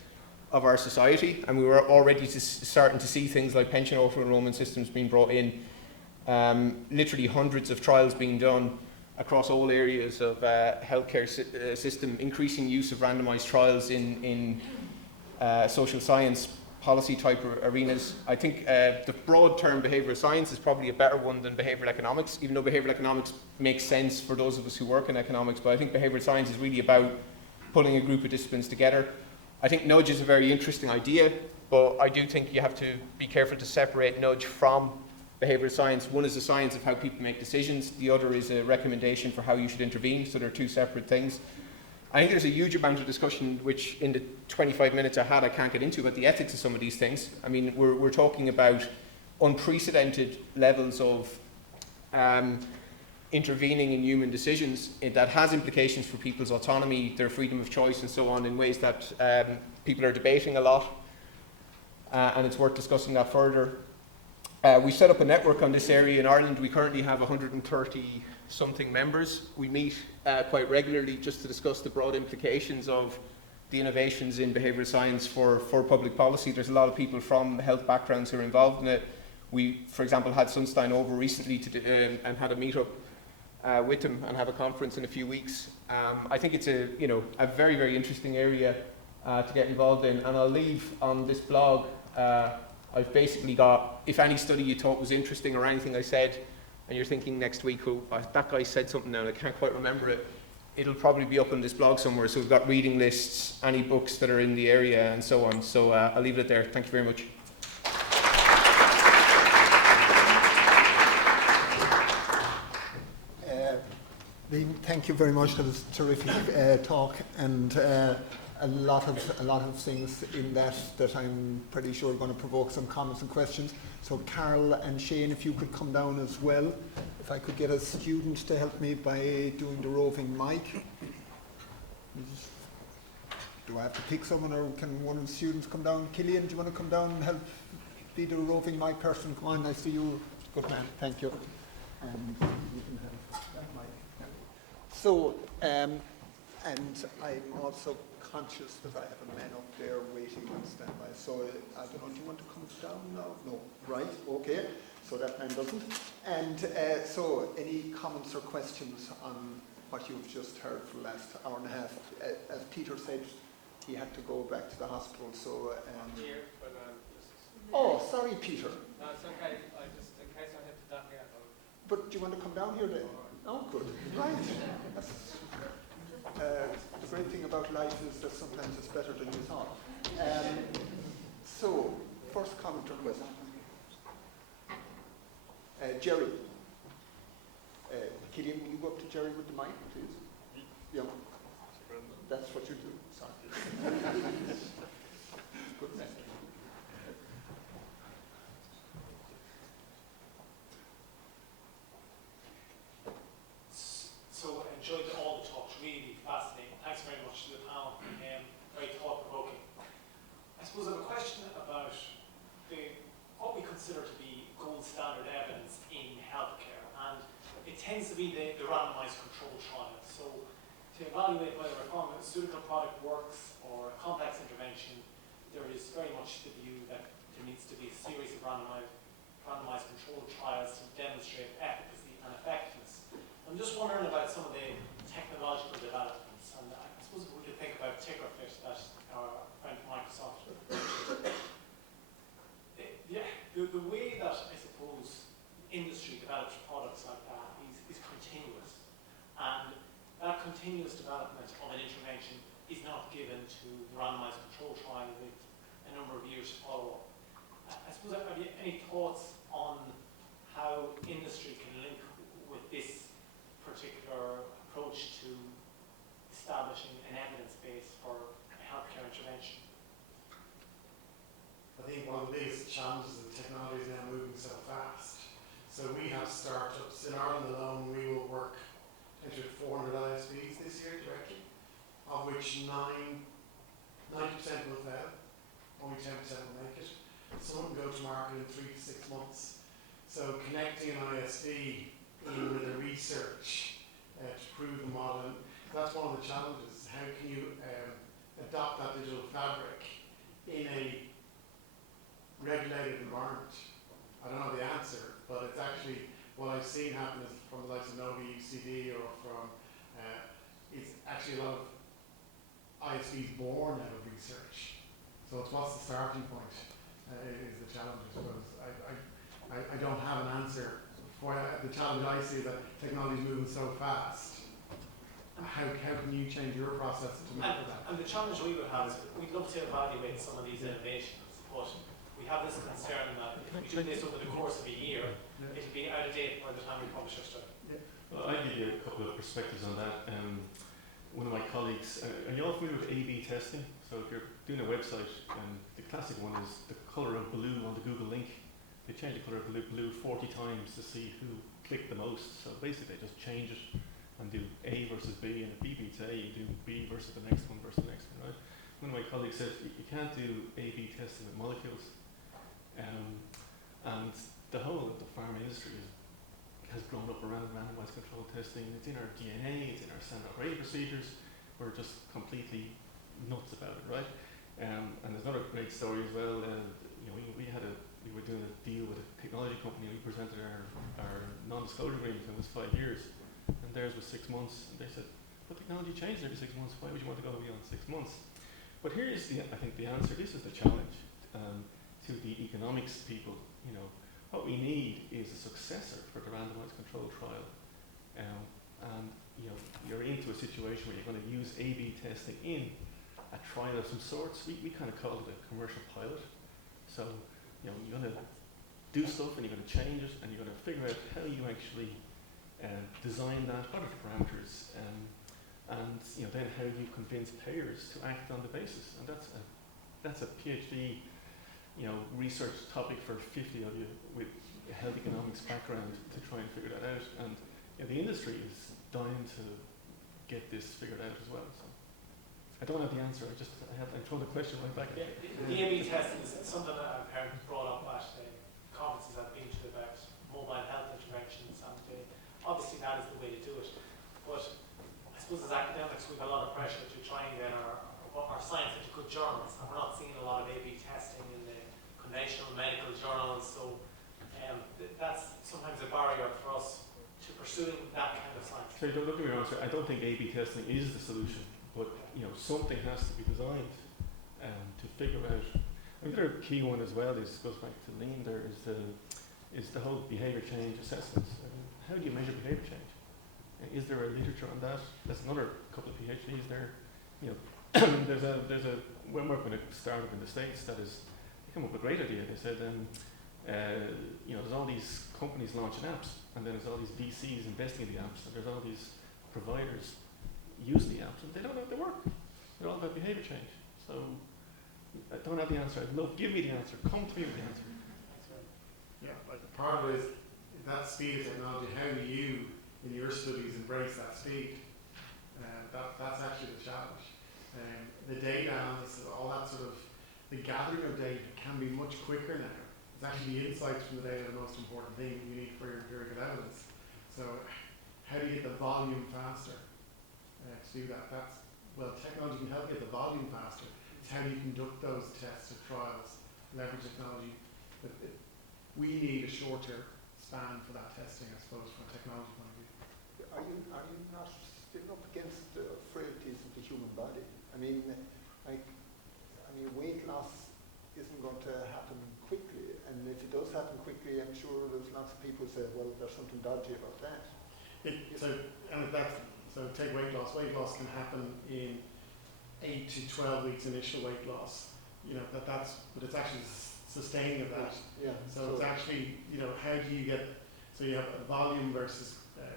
of our society, and we were already starting to see things like pension auto-enrollment systems being brought in, literally hundreds of trials being done across all areas of healthcare system, increasing use of randomized trials in social science policy type arenas. I think the broad term behavioural science is probably a better one than behavioural economics, even though behavioural economics makes sense for those of us who work in economics, but I think behavioural science is really about pulling a group of disciplines together. I think nudge is a very interesting idea, but I do think you have to be careful to separate nudge from behavioural science. One is the science of how people make decisions, the other is a recommendation for how you should intervene, so they're two separate things. I think there's a huge amount of discussion, which in the 25 minutes I had I can't get into, about the ethics of some of these things. I mean, we're talking about unprecedented levels of intervening in human decisions that has implications for people's autonomy, their freedom of choice and so on, in ways that people are debating a lot, and it's worth discussing that further. We set up a network on this area in Ireland. We currently have 130 something members. We meet quite regularly just to discuss the broad implications of the innovations in behavioural science for public policy. There's a lot of people from health backgrounds who are involved in it. We, for example, had Sunstein over recently and had a meet-up with him and have a conference in a few weeks. I think it's a very, very interesting area to get involved in, and I'll leave on this blog. I've basically got, if any study you thought was interesting or anything I said, and you're thinking next week, that guy said something now and I can't quite remember it, it'll probably be up on this blog somewhere. So we've got reading lists, any books that are in the area and so on. So I'll leave it there. Thank you very much. Thank you very much. That was a terrific talk, and a lot of things in that I'm pretty sure are going to provoke some comments and questions. So Carol and Shane, if you could come down as well. If I could get a student to help me by doing the roving mic. Do I have to pick someone, or can one of the students come down? Killian, do you want to come down and help be the roving mic person? Come on, I see you. Good man, thank you. And you can have that mic. Yeah. So, and I'm also conscious that I have a man up there waiting on standby. So I don't know, do you want to come down now? No, right, okay. So that man doesn't. And so any comments or questions on what you've just heard for the last hour and a half? As Peter said, he had to go back to the hospital, so... Here, but, oh, sorry, Peter. No, it's okay. In case I have to duck out. But do you want to come down here then? Oh, good. Right. That's, the great thing about life is that sometimes it's better than you thought. So, first comment or question? Jerry. Killian, will you go up to Jerry with the mic, please? Yeah. That's what you do. Sorry. Good man. So I enjoyed all the talks, really fascinating. Thanks very much to the panel. Very thought-provoking. I suppose I have a question about what we consider to be gold standard evidence in healthcare, and it tends to be the randomized controlled trials. So to evaluate whether a pharmaceutical product works or a complex intervention, there is very much the view that there needs to be a series of randomized controlled trials to demonstrate efficacy and effectiveness. I'm just wondering about some of the technological developments, and I suppose if we could think about Tickerfit that our friend from Microsoft mentioned. The way that I suppose one of the biggest challenges of technology is now moving so fast. So we have startups. In Ireland alone, we will work into 400 ISVs this year directly, of which 90% will fail. Only 10% will make it. Some will go to market in 3 to 6 months. So connecting an ISV in with the research to prove the model, and that's one of the challenges. How can you adopt that digital fabric in a regulated environment? I don't know the answer, but it's actually what I've seen happen is from the likes of NUI UCD or from it's actually a lot of ISVs born out of research. So it's what's the starting point is the challenge, I suppose. I don't have an answer for the challenge I see is that technology is moving so fast. How can you change your process to make that? And the challenge we would have is we'd love to evaluate some of these innovations, but we have this concern that if we do this over the course of a year, it'll be out of date by the time we publish our study. Well, I'll give you a couple of perspectives on that. One of my colleagues, are you all familiar with A/B testing? So if you're doing a website, the classic one is the colour of blue on the Google link. They change the colour of blue 40 times to see who clicked the most. So basically they just change it and do A versus B, and if B beats A, you do B versus the next one versus the next one, right? One of my colleagues said you can't do A/B testing with molecules. And the whole of the pharma industry has grown up around randomized controlled testing. It's in our DNA, it's in our standard operating procedures. We're just completely nuts about it, right? And there's another great story as well. We were doing a deal with a technology company. We presented our non-disclosure agreement, and it was 5 years, and theirs was 6 months. And they said, "But technology changes every 6 months. Why would you want to go beyond 6 months?" But here is I think the answer. This is the challenge to the economics people. What we need is a successor for the randomized controlled trial, and you're into a situation where you're going to use A/B testing in a trial of some sorts. We kind of call it a commercial pilot. So you're going to do stuff and you're going to change it and you're going to figure out how you actually design that, what are the parameters, and then how you convince payers to act on the basis. And that's a PhD research topic for 50 of you with a health economics background to try and figure that out. And the industry is dying to get this figured out as well. So I don't have the answer. I throw the question right back at you. The A/B testing is something that I've heard brought up at conferences I've been to about mobile health interventions, and obviously that is the way to do it. But I suppose as academics we've a lot of pressure to try and get our science into good journals, and we're not seeing a lot of A/B testing in the conventional medical journals, so that's sometimes a barrier for us to pursuing that kind of science. So don't look at me wrong, sir. I don't think A/B testing is the solution, but something has to be designed to figure out. The other key one as well goes back to Liam. There is the whole behaviour change assessments. How do you measure behaviour change? Is there a literature on that? There's another couple of PhDs there. When we're going to start up in the States, they come up with a great idea. They said, there's all these companies launching apps, and then there's all these VCs investing in the apps, and there's all these providers using the apps, and they don't know if they work. They're all about behaviour change. So I don't have the answer. I'd love, give me the answer. Come to me with the answer. Yeah, but part of it is that speed of technology. How do you, in your studies, embrace that speed? That's actually the challenge. The data analysis, all that the gathering of data can be much quicker now. It's actually the insights from the data the most important thing you need for your empirical evidence. So how do you get the volume faster to do that? Technology can help get the volume faster. It's how you conduct those tests or trials, leverage technology. We need a shorter span for that testing, I suppose, from a technology point of view. Are you not still up against the frailties of the human body? I mean, weight loss isn't going to happen quickly, and if it does happen quickly, I'm sure there's lots of people who say, well, there's something dodgy about that. So take weight loss. Weight loss can happen in 8 to 12 weeks initial weight loss. But it's actually sustaining of that. Yeah. So it's actually, how do you get? So you have volume versus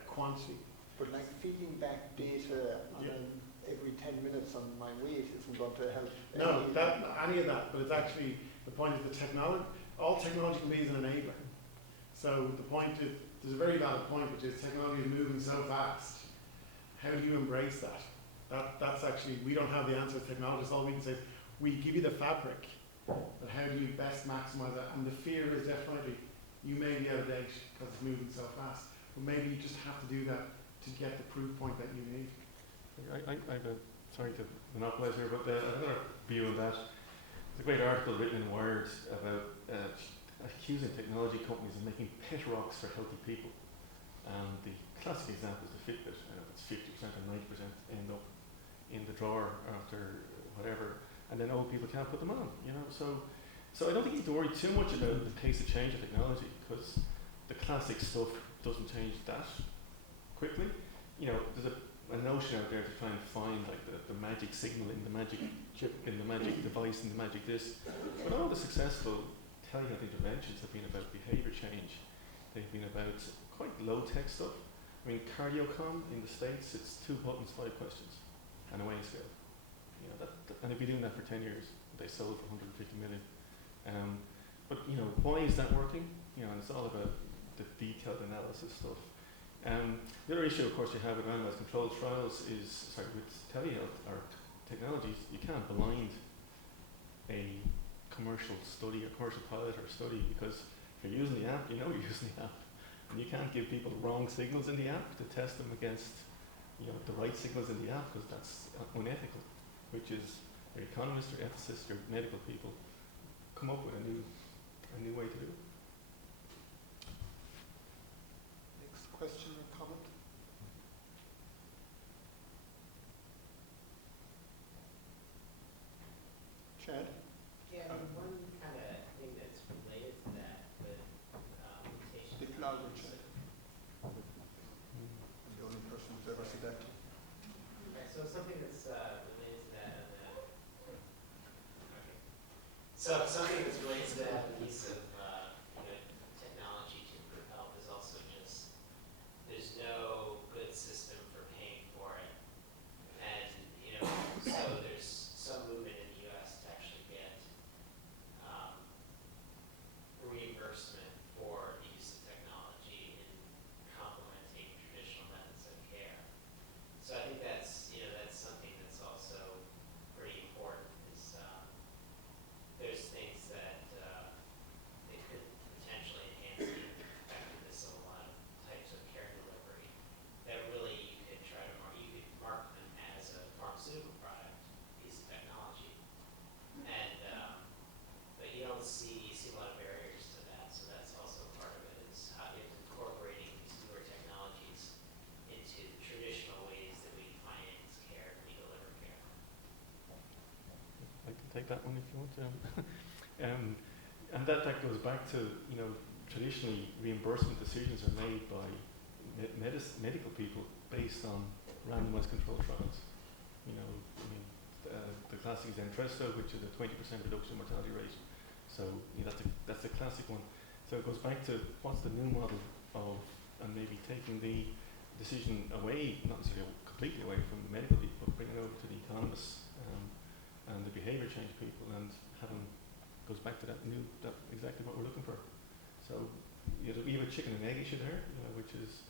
quantity. But like feeding back data every 10 minutes on my weight isn't going to help. No, any of that. But it's actually The point is all technology can be is an enabler. So the point is, there's a very valid point, which is technology is moving so fast. How do you embrace that? That's actually, we don't have the answer as technologists. All we can say is, we give you the fabric, but how do you best maximize that? And the fear is definitely, you may be out of date because it's moving so fast, but maybe you just have to do that to get the proof point that you need. Sorry to monopolise here, but another view on that. There's a great article written in Wired about accusing technology companies of making pet rocks for healthy people. And the classic example is the Fitbit. It's 50% or 90% end up in the drawer after whatever, and then old people can't put them on. So I don't think you need to worry too much about the pace of change of technology, because the classic stuff doesn't change that quickly. There's a notion out there to try and find like the magic signal in the magic chip, in the magic device, in the magic this. But all the successful telehealth interventions have been about behaviour change. They've been about quite low-tech stuff. I mean, CardioCom in the States, it's 2 buttons, 5 questions, and a weighing scale. And they've been doing that for 10 years. They sold for 150 million. But why is that working? And it's all about the detailed analysis stuff. The other issue, of course, you have with randomized controlled trials is, with telehealth or technologies, you can't blind a commercial study, a commercial pilot or study, because if you're using the app, you're using the app. And you can't give people wrong signals in the app to test them against the right signals in the app, because that's unethical, which is your economists, your ethicists, your medical people come up with a new way to do it. Next question or comment? Chad? Yeah, one kind of thing that's related to that, but limitations. Speak louder, Chad. I'm the only person who's ever said that. Okay, so something that's related to that, so something that's related to that, the use of technology to improve health is also just there's no good system for paying for it, and so there's some movement in the U.S. to actually get reimbursement for the use of technology in complementing traditional methods of care. So I think that's that's something that's also pretty important. Is there's things that they could potentially enhance the effectiveness of a lot of types of care delivery that really you could try to market them as a pharmaceutical product, piece of technology, and but you see a lot of barriers to that. So that's also part of it, is how you incorporating these newer technologies into the traditional ways that we finance care and we deliver care. I can take that one if you want to. And that goes back to, traditionally reimbursement decisions are made by medical people based on randomized controlled trials. The classic is Entresto, which is a 20% reduction in mortality rate. So that's a classic one. So it goes back to what's the new model of, and maybe taking the decision away, not necessarily completely away from the medical people, but bringing it over to the economists and the behaviour change people, and having goes back to that exactly what we're looking for. So you have a chicken and egg issue there, which is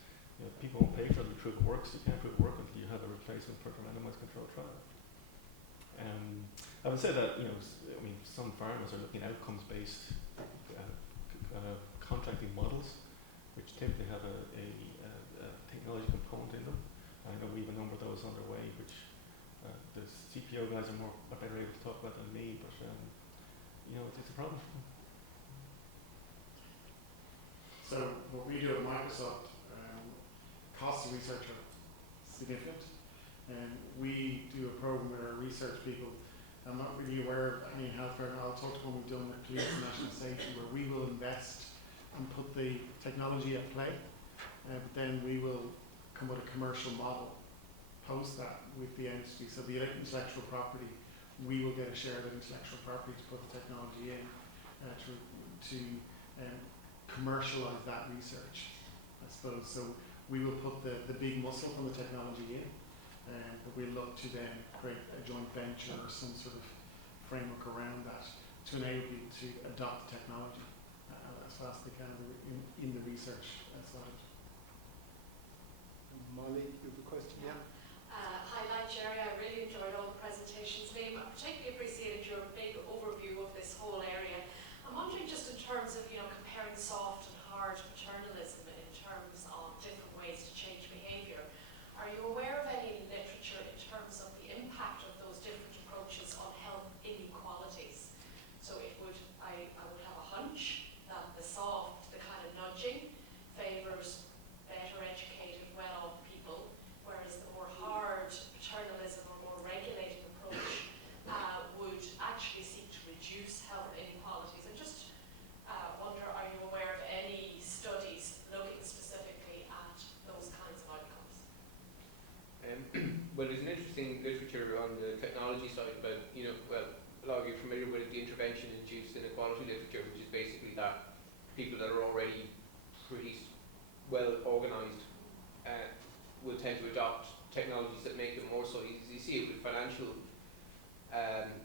people won't pay for it to prove it works. You can't prove it works until you have a replacement for a randomized controlled trial. I would say that some pharmas are looking at outcomes-based contracting models, which typically have a technology component in them. I know we have a number of those underway, which the CPO guys are better able to talk about than me, but it's a problem. So what we do at Microsoft, cost of research are significant, and we do a program with our research people. I'm not really aware of any healthcare, and I'll talk to one we've done with Police and National Safety, where we will invest and put the technology at play, but then we will come with a commercial model post that with the entity. So the intellectual property, we will get a share of intellectual property to put the technology in to commercialize that research, I suppose. So we will put the big muscle from the technology in, but we'll look to then create a joint venture or some sort of framework around that to enable you to adopt technology as fast as they can in the research side. Molly, you have a question? Yeah. Hi, like Jerry, I really enjoyed all the presentations. Liam, I particularly appreciated your big overview of this whole area. I'm wondering just in terms of, comparing soft and hard paternalism in terms of different ways to change behaviour. Are you aware of any literature in terms of the impact of those different approaches on health inequalities? So I would have a hunch that the soft, the kind of nudging, favours better educated, well-off people, whereas the more hard paternalism or more regulating approach would actually seek to reduce health inequalities. I just wonder, are you aware of any studies looking specifically at those kinds of outcomes? Well, there's an interesting literature on the technology side about, a lot of you are familiar with the intervention-induced inequality literature, which is basically that people that are already pretty well organised will tend to adopt technologies that make them more so. You see it with financial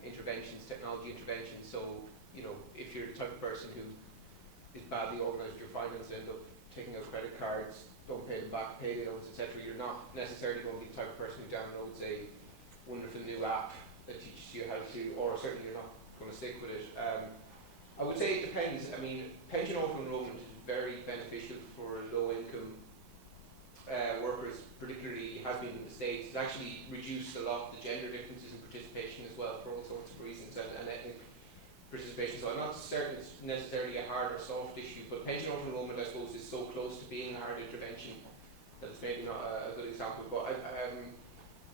interventions, technology interventions. So, if you're the type of person who is badly organised with your finance, end up taking out credit cards, don't pay them back, pay loans, etc., you're not necessarily going to be the type of person who downloads a wonderful new app that teaches you how to, or certainly you're not going to stick with it. I would say it depends. I mean, pension auto-enrollment is very beneficial for low-income workers, particularly has been in the States. It's actually reduced a lot of the gender differences in participation as well for all sorts of reasons, and ethnic participation. So I'm not certain it's necessarily a hard or soft issue, but pension auto-enrollment, I suppose, is so close to being a hard intervention that it's maybe not a good example. But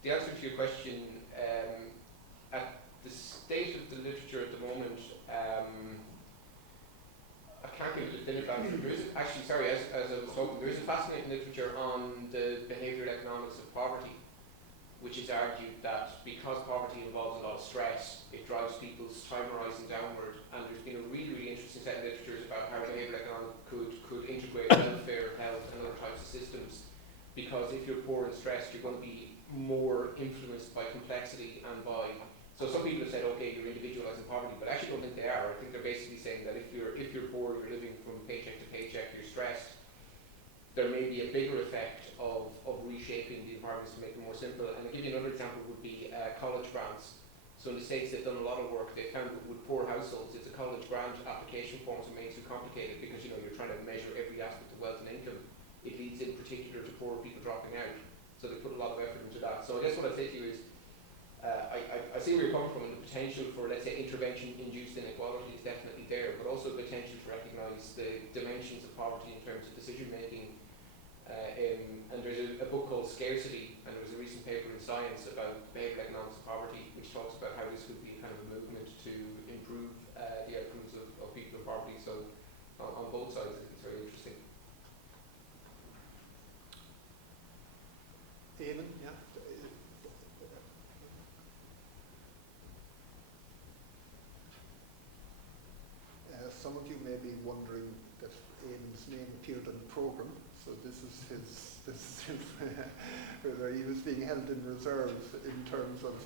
the answer to your question, at the state of the literature at the moment, I can't give a definitive answer. There is actually, sorry, as I was talking, there is a fascinating literature on the behavioural economics of poverty, which has argued that because poverty involves a lot of stress, it drives people's time horizon downward. And there's been a really, really interesting set of literatures about how behavioural economics could integrate welfare, health, and other types of systems. Because if you're poor and stressed, you're going to be more influenced by complexity and by. So some people have said, okay, you're individualising poverty, but I actually don't think they are. I think they're basically saying that if you're poor, you're living from paycheck to paycheck, you're stressed, there may be a bigger effect of reshaping the environments to make them more simple. And I'll give you another example would be college grants. So in the States, they've done a lot of work. They found that with poor households, if the college grant application forms are made too complicated because you're trying to measure every aspect of wealth and income, it leads in particular to poor people dropping out. So they put a lot of effort into that. So I guess what I'd say to you is, I see where you're coming from, and the potential for, let's say, intervention-induced inequality is definitely there, but also the potential to recognise the dimensions of poverty in terms of decision-making. And there's a book called Scarcity, and there was a recent paper in Science about behavioural economics of poverty, which talks about how this could be kind of a movement to improve the outcomes of people in poverty. So on both sides, it's very interesting. Eamon, yeah. Some of you may be wondering that Eamon's name appeared on the programme, so this is his whether he was being held in reserve in terms of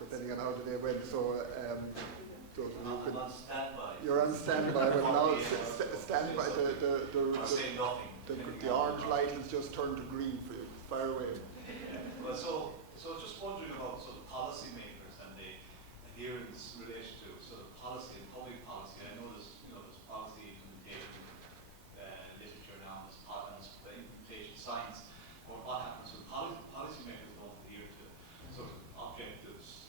depending on how the day went. So those of you I'm on standby. You're on standby, but now standby. The orange light has just turned to green for you. Fire away. Well, so just wondering about sort of policymakers and the adherence in relation to sort of policy and public policy. I know there's policy implementation literature now, there's implementation science. But what happens when policymakers don't adhere to sort of objectives?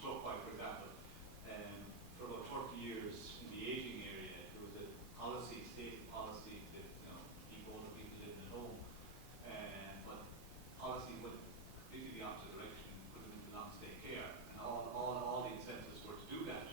Struck by, for example, for about 30 years in the aging area, there was a policy, stated policy to keep older people living at home. But policy went completely the opposite direction and put them into long-stay care. And all the incentives were to do that.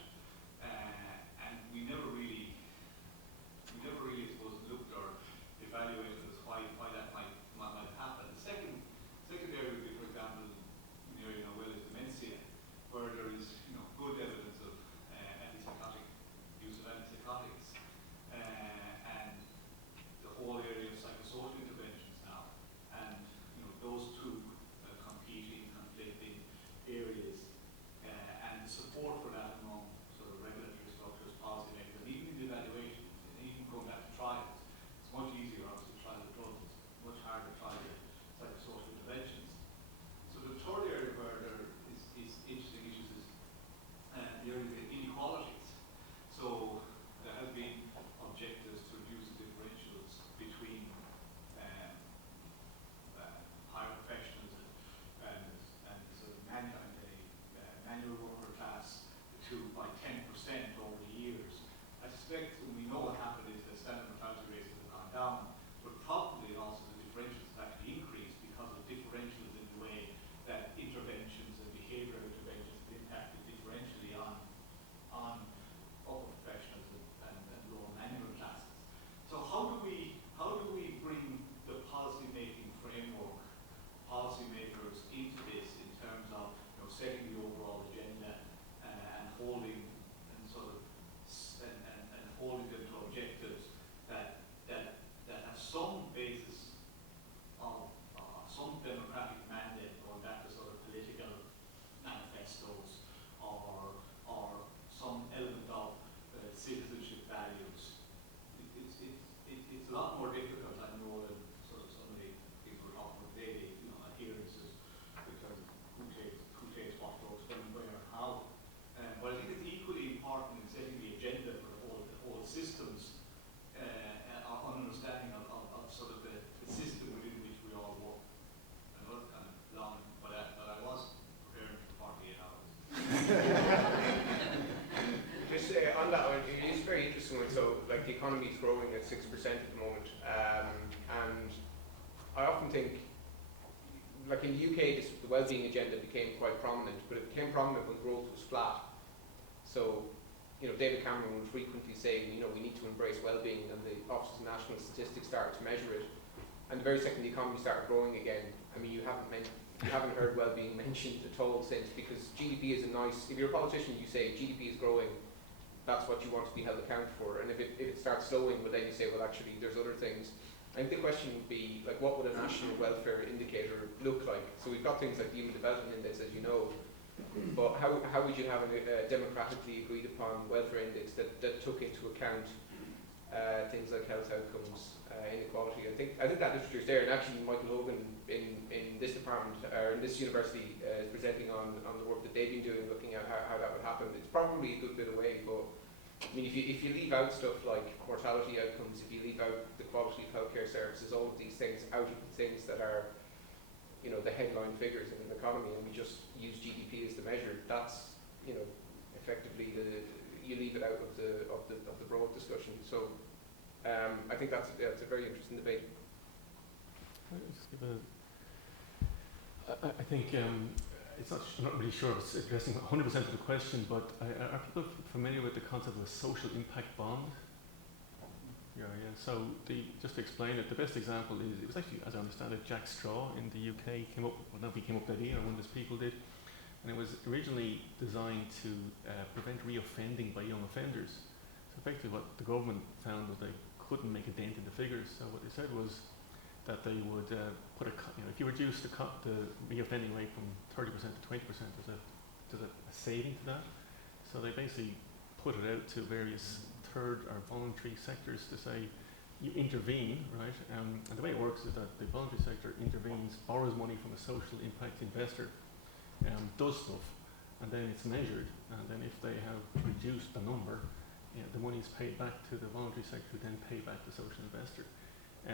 6% at the moment. And I often think, like in the UK, the well-being agenda became quite prominent, but it became prominent when growth was flat. So, David Cameron would frequently say, we need to embrace well-being, and the Office of National Statistics started to measure it. And the very second the economy started growing again, you haven't heard well-being mentioned at all since, because GDP is if you're a politician, you say GDP is growing, that's what you want to be held accountable for. And if it starts slowing, well then you say, well actually there's other things. I think the question would be, like, what would a national welfare indicator look like? So we've got things like the Human Development Index, as you know, but how would you have a democratically agreed upon welfare index that took into account things like health outcomes, inequality? I think that literature is there, and actually Michael Hogan in this department, or in this university, is presenting on the work that they've been doing, looking at how that would happen. It's probably a good bit away, but if you leave out stuff like mortality outcomes, if you leave out the quality of healthcare services, all of these things out of the things that are, the headline figures in an economy, and we just use GDP as the measure, that's, effectively you leave it out of the broad discussion. So I think that's a very interesting debate. I think I'm not really sure if it's addressing 100% of the question, but are people familiar with the concept of a social impact bond? Yeah. So just to explain it, the best example is, it was actually, as I understand it, Jack Straw in the UK came up with the idea, or one of his people did, and it was originally designed to prevent reoffending by young offenders. So effectively what the government found was they couldn't make a dent in the figures, so what they said was that they would put if you reduce the reoffending rate from 30% to 20%, there's a saving to that. So they basically put it out to various third or voluntary sectors to say, you intervene, right? And the way it works is that the voluntary sector intervenes, borrows money from a social impact investor, does stuff, and then it's measured, and then if they have reduced the number, the money is paid back to the voluntary sector, then pay back the social investor. I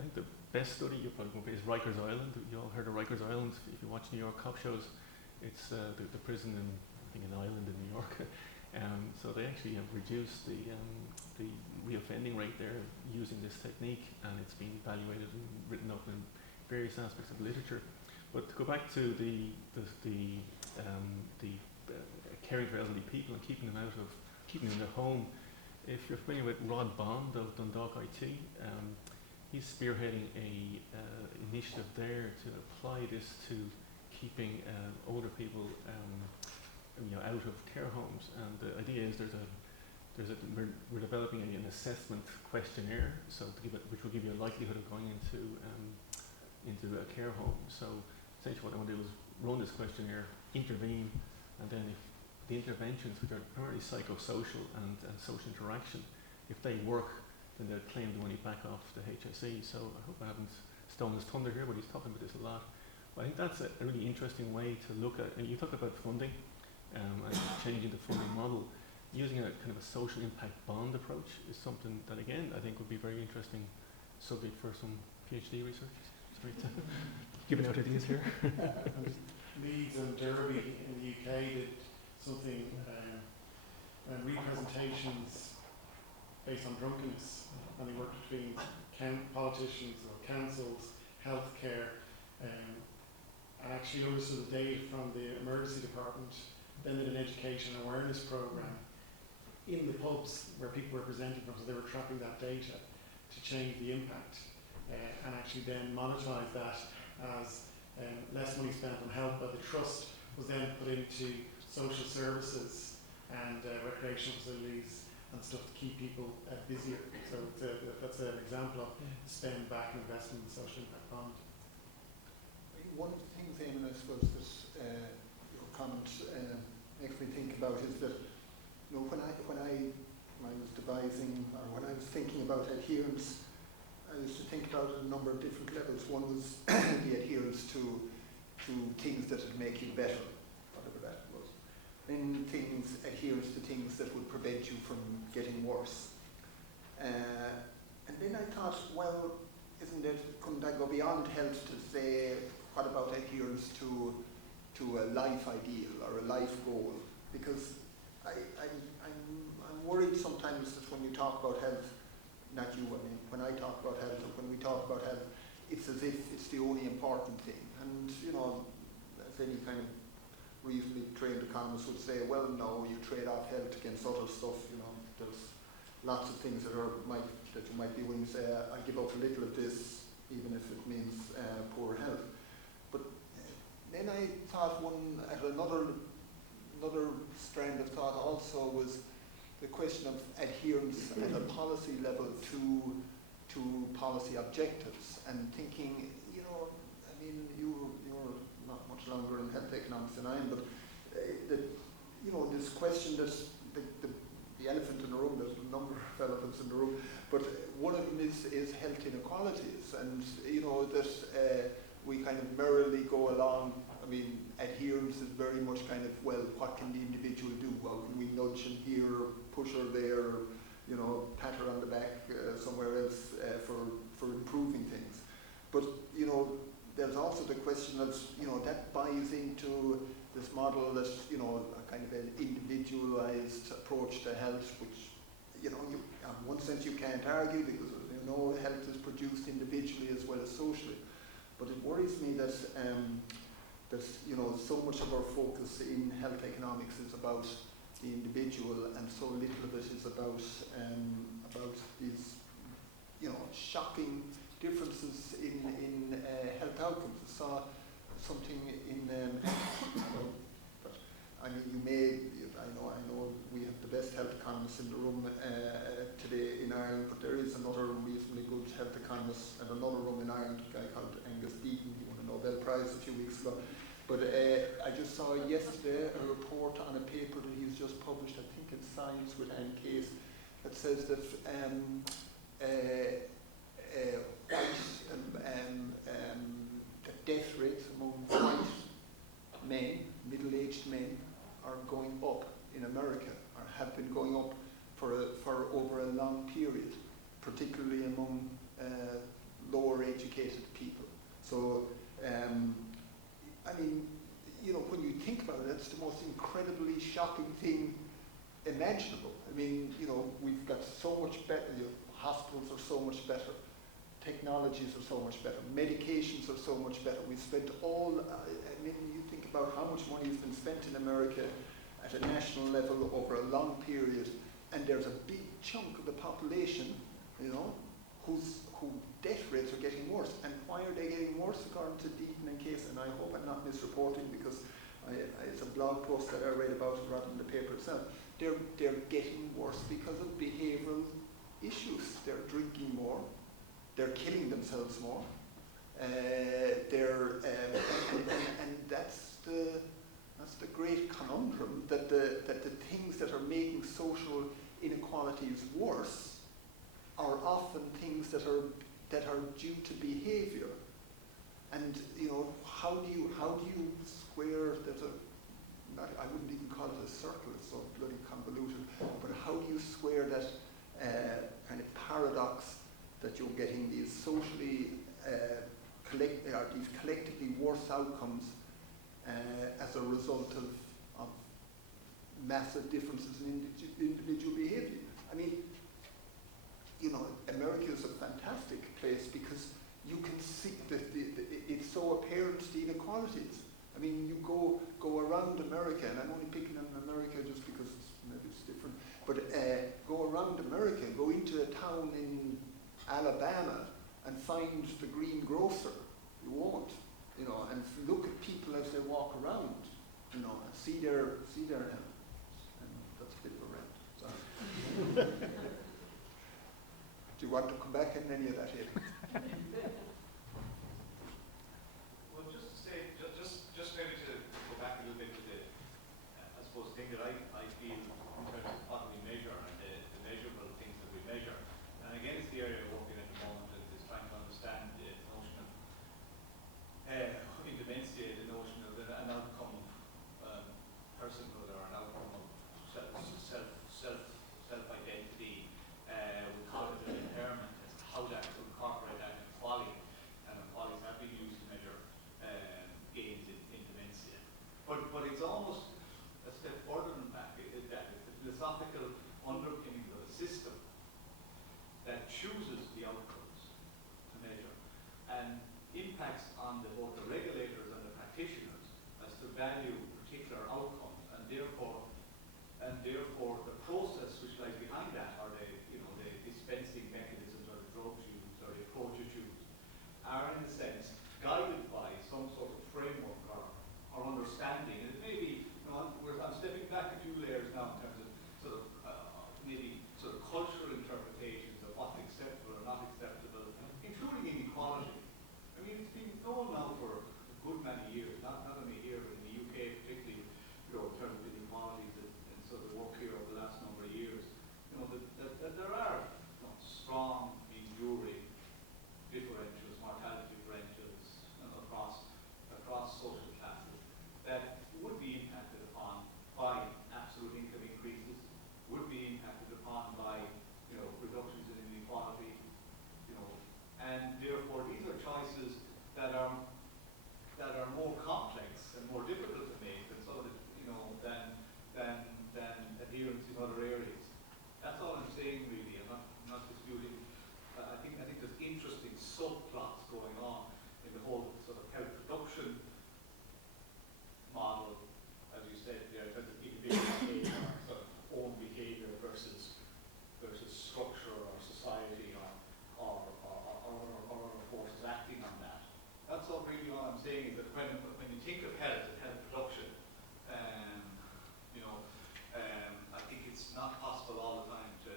think the best study you're probably going to be is Rikers Island. You all heard of Rikers Island if you watch New York cop shows. It's the prison in, I think, an island in New York. So they actually have reduced the reoffending rate there using this technique, and it's been evaluated and written up in various aspects of literature. But to go back to the caring for elderly people and keeping them in their home, if you're familiar with Rod Bond of Dundalk IT, he's spearheading a initiative there to apply this to keeping older people out of care homes. And the idea is we're developing an assessment questionnaire, which will give you a likelihood of going into a care home. So essentially what I want to do is run this questionnaire, intervene, and then if the interventions, which are primarily psychosocial and social interaction, if they work, then they'll claim the money back off the HSE. So I hope I haven't stolen his thunder here, but he's talking about this a lot. But I think that's a really interesting way to look at, and you talked about funding and changing the funding model. Using a kind of a social impact bond approach is something that, again, I think would be a very interesting subject for some PhD research. Sorry to giving out ideas here. Leeds and Derby in the UK did something representations based on drunkenness, and they worked between politicians or councils, healthcare, and actually understood the data from the emergency department, then did an education awareness program in the pubs where people were presenting from, so they were tracking that data to change the impact, and actually then monetize that as less money spent on health, but the trust was then put into social services and recreational facilities and stuff to keep people busier. So that's an example of spend back and investment in the social impact bond. One of the things, Eamon, I suppose that your comment makes me think about is that, when I was devising, or when I was thinking about adherence, I used to think about it at a number of different levels. One was the adherence to things that would make you better, whatever that was. Then adherence to things that would prevent you from getting worse. And then I thought, well, couldn't I go beyond health to say, what about adherence to a life ideal or a life goal? Because I'm worried sometimes that when you talk about health, talk about health, or when we talk about health, it's as if it's the only important thing. And, you know, as any kind of reasonably trained economist would say, well, no, you trade off health against other stuff, you know. There's lots of things that you might be willing to say, I give up a little of this, even if it means poor health. But then I thought another strand of thought also was the question of adherence at a policy level to policy objectives, and thinking, you know, I mean, you're not much longer in health economics than I am, but you know, this question that the elephant in the room, there's a number of elephants in the room, but one of them is health inequalities, and you know, that we kind of merrily go along. I mean, adherence is very much kind of, well, what can the individual do? Well, can we nudge him here, or push her there, or, you know, pat her on the back somewhere else for improving things? But, you know, there's also the question of, you know, that buys into this model that, you know, a kind of an individualized approach to health, which, you know, in one sense you can't argue, because, you know, health is produced individually as well as socially. But it worries me that you know, so much of our focus in health economics is about the individual, and so little of it is about these, you know, shocking differences in health outcomes. I saw something in, but I mean, I know we have the best health economists in the room today in Ireland, but there is another reasonably good health economist and another room in Ireland, a guy called Angus Deaton. He won a Nobel Prize a few weeks ago. But I just saw yesterday a report on a paper that he's just published, I think in Science with Anne Case, that says that the death rates among white men, middle-aged men, are going up in America, or have been going up for over a long period, particularly among lower educated people. So, I mean, you know, when you think about it, that's the most incredibly shocking thing imaginable. I mean, you know, we've got so much better, you know, hospitals are so much better, technologies are so much better, medications are so much better. We've spent I mean, you think about how much money has been spent in America at a national level over a long period, and there's a big chunk of the population, you know, whose death rates are getting worse. And why are they getting worse, according to Deaton and Case? And I hope I'm not misreporting, because it's a blog post that I read about it rather than the paper itself. They're getting worse because of behavioural issues. They're drinking more, they're killing themselves more, and that's the great conundrum, that the things that are making social inequalities worse are often things that are due to behaviour. And, you know, how do you square, I wouldn't even call it a circle, it's so bloody convoluted, but how do you square that kind of paradox that you're getting these socially these collectively worse outcomes as a result of massive differences in individual behaviour? I mean, you know, America is a fantastic place because you can see it's so apparent, the inequalities. I mean, you go around America, and I'm only picking on America just because maybe it's different, but go around America, go into a town in Alabama and find the green grocer. You won't, you know, and look at people as they walk around, you know, and see their health. And that's a bit of a rant. Sorry. Do you want to come back in any of that here? Well, just to say, just maybe to go back a little bit to the, I suppose, thing that I feel in terms of what we measure and the measurable things that we measure. And again, it's the area we're working at the moment is trying to understand the notion of, in dementia, the notion of an outcome of personhood, or an outcome of self-identity. We call it an impairment, as to how that to incorporate that in quality, and qualities have been used to measure gains in dementia. But it's almost a step further than that. It's the philosophical underpinning of a system that chooses the outcomes and impacts on both the regulators and the practitioners as to value particular outcomes, and therefore the process which lies behind that, or the dispensing mechanisms or the drugs used or the approaches used, are in a sense guided by some sort of framework or understanding. And it may be, I'm stepping back a few layers now in terms of maybe cultural interpretations of what's acceptable or not acceptable, including inequality. I mean, it's been known now for a good many years, not only here but in the UK particularly, in terms of inequalities and sort of work here over the last number of years, that there are strong, enduring differentials, mortality differentials across social classes that would be impacted upon by absolute income increases, would be impacted upon by reductions in inequality, and therefore these are choices that are more complex and more difficult to make than than adherence in other areas. That's all I'm saying really. I'm not disputing. I think there's interesting subplots going on in the whole sort of health production model, as you said there, in terms of individual behavior, sort of own behavior versus structure or society or other forces acting on that. That's all really all I'm saying, is that when you think of health and health production, I think it's not possible all the time to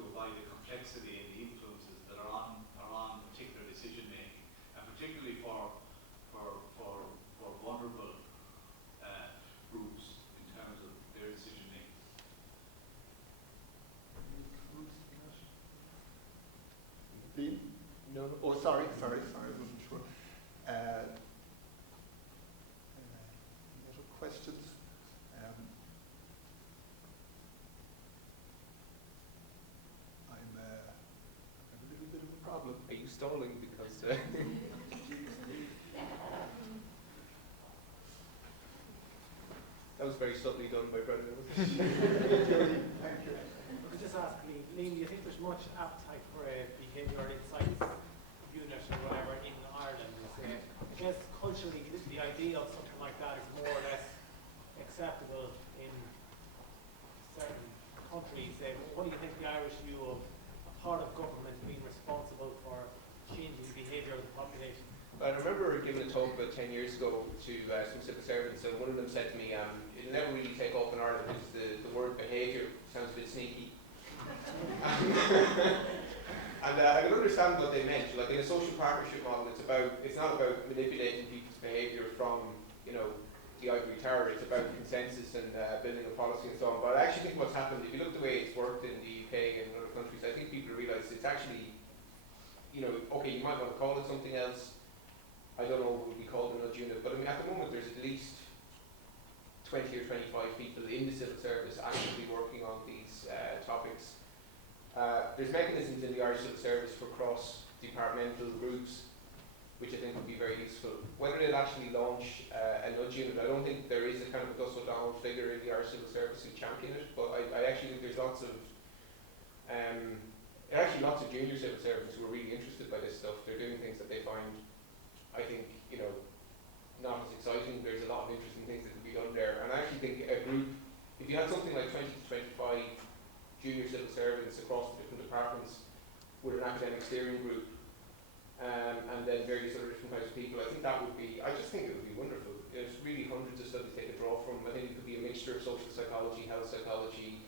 avoid the complexity and the influences that are on particular decision making, and particularly for vulnerable groups in terms of their decision making. No. Oh, sorry, I wasn't sure. Any other questions? I'm a little bit of a problem. Are you stalling because? That was very subtly done by Brendan. Thank you. I could just ask Liam, do you think there's much appetite for a behavioural insights unit or whatever in Ireland? I guess culturally the idea of something like that is more or less acceptable in certain countries. What do you think the Irish view of a part of government being responsible for changing the behaviour of the population? I remember giving a talk about 10 years ago to some civil servants, and one of them said to me, it'll never really take off in Ireland because the word behaviour sounds a bit sneaky. And I can understand what they meant. Like in a social partnership model, it's not about manipulating people's behaviour from, the ivory tower. It's about consensus and building a policy and so on. But I actually think what's happened, if you look at the way it's worked in the UK and other countries, I think people realise it's actually, okay, you might want to call it something else. I don't know what would be called a nudge unit, but I mean, at the moment there's at least 20 or 25 people in the civil service actively working on these topics. There's mechanisms in the Irish Civil Service for cross-departmental groups, which I think would be very useful. Whether they'll actually launch a nudge unit, I don't think there is a kind of a Gus O'Donnell figure in the Irish Civil Service who champion it, but I actually think there's lots of junior civil servants who are really interested by this stuff. They're doing things that they find, I think, not as exciting. There's a lot of interesting things that can be done there. And I actually think a group, if you had something like 20 to 25 junior civil servants across the different departments with an academic steering group, and then various other different types of people, I just think it would be wonderful. There's really hundreds of studies they could draw from. I think it could be a mixture of social psychology, health psychology,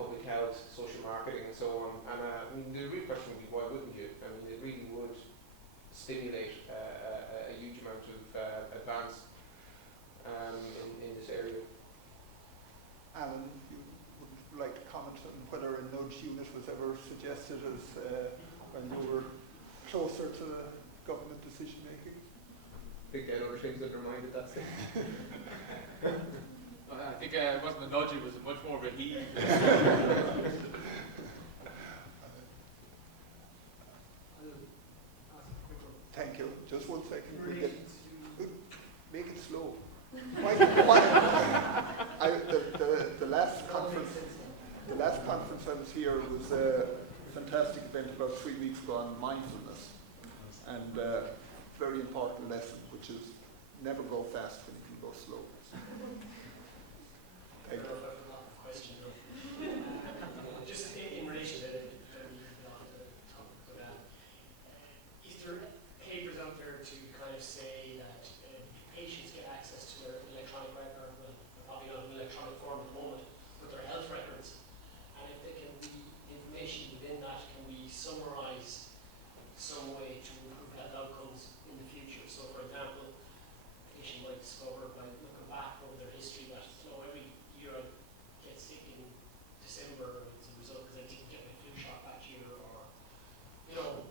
public health, social marketing, and so on. And I mean, the real question would be, why wouldn't you? I mean, it really would stimulate a huge amount of advance in this area. Alan, you would like to comment on whether a nudge unit was ever suggested as when you were closer to the government decision making? I think they had other things that reminded that stage. I think it wasn't a nudge, it was much more of a heave. Thank you. Just 1 second. Make it slow. The last conference I was here was a fantastic event about 3 weeks ago on mindfulness. and very important lesson, which is never go fast when you can go slow. Thank you. Just in relation to the topic, is there papers out there to kind of say that patients get access to their electronic record, well, probably not in electronic form at the moment, but their health records, and if they can be information within that, can we summarise some way to improve health outcomes in the future? So, for example, a patient might discover by looking back over their history that every year I get sick in December as a result because I didn't get my flu shot that year, or little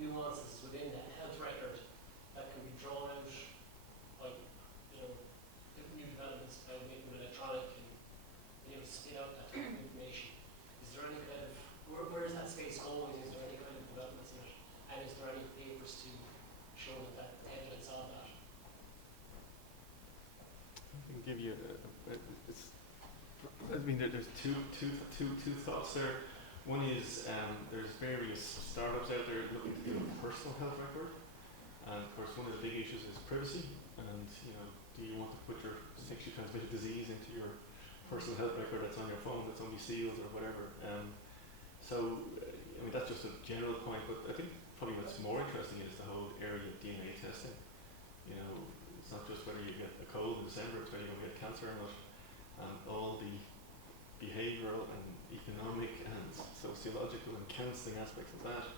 nuances within that health record that can be drawn out by new developments by making it electronic and spit out that type of information. Is there any kind of where is that space going? Is there any kind of developments in it? And is there any papers to show that evidence of that? I can give you there's two thoughts there. One is there's various startups out there looking to do a personal health record, and of course one of the big issues is privacy. And do you want to put your sexually transmitted disease into your personal health record that's on your phone, that's only sealed or whatever? That's just a general point, but I think probably what's more interesting is the whole area of DNA testing. It's not just whether you get a cold in December, it's whether you're going to get cancer or not. And all the behavioural and economic and sociological and counselling aspects of that.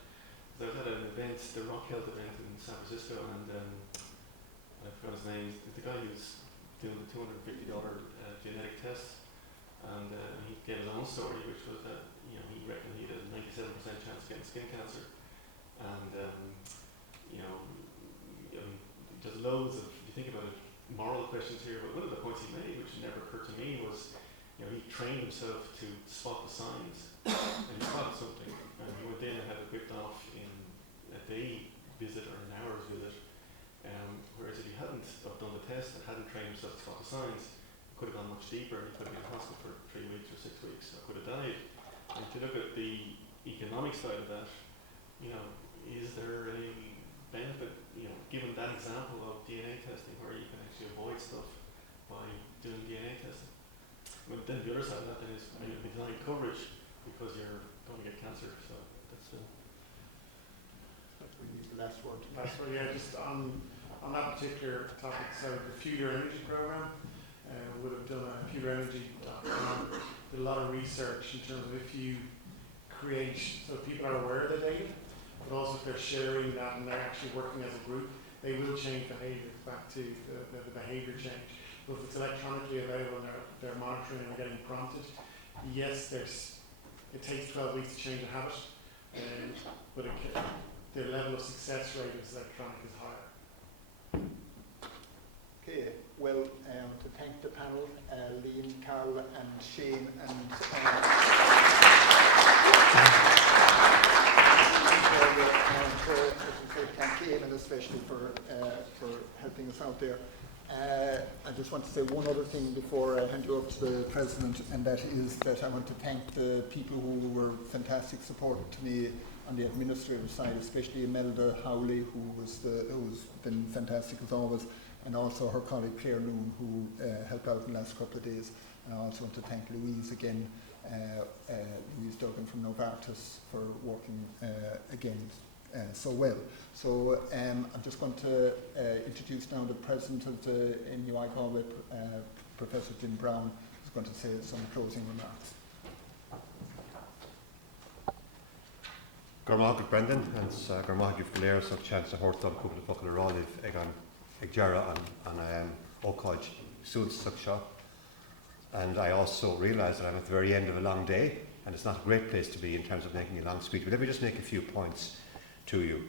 So I was at an event, the Rock Health event in San Francisco, and I forgot his name, the guy who's doing the $250 genetic test, and he gave his own story, which was that he reckoned he had a 97% chance of getting skin cancer, and there's loads of, if you think about it, moral questions here, but one of the points he made, which never occurred to me, was he trained himself to spot the signs, and he spotted something, and he went in and had it whipped off in a day visit or an hour's visit, whereas if he hadn't done the test and hadn't trained himself to spot the signs, he could have gone much deeper, he could have been in hospital for 3 weeks or 6 weeks, or could have died. And if you look at the economic side of that, is there a benefit, given that example of DNA testing where you can actually avoid stuff by doing DNA testing? But then the other side of that then is maybe denied coverage because you're going to get cancer. So that's we need the last word. That's right, yeah, just on that particular topic, so the Future Energy Programme would have done a Future Energy did a lot of research in terms of if you create, so people are aware of the data, but also if they're sharing that and they're actually working as a group, they will change behaviour back to the behaviour change. But if it's electronically available and they're monitoring and getting prompted, yes, it takes 12 weeks to change a habit, but the level of success rate of electronic is higher. Okay, well, to thank the panel, Liam, Carl and Shane, and thank Eamon especially for helping us out there. I just want to say one other thing before I hand you over to the President, and that is that I want to thank the people who were fantastic support to me on the administrative side, especially Imelda Howley, who's been fantastic as always, and also her colleague Claire Noon, who helped out in the last couple of days. And I also want to thank Louise again, Louise Duggan from Novartis, for working again so well. So I'm just going to introduce now the President of the NUI Galway, Professor Jim Brown, who's going to say some closing remarks. Gormagh Brendan, and Gormagh give Galera such chance to hort on couple of buckle of olive egan Egjara and Oakage Suits such shop. And I also realise that I'm at the very end of a long day, and it's not a great place to be in terms of making a long speech, but let me just make a few points to you.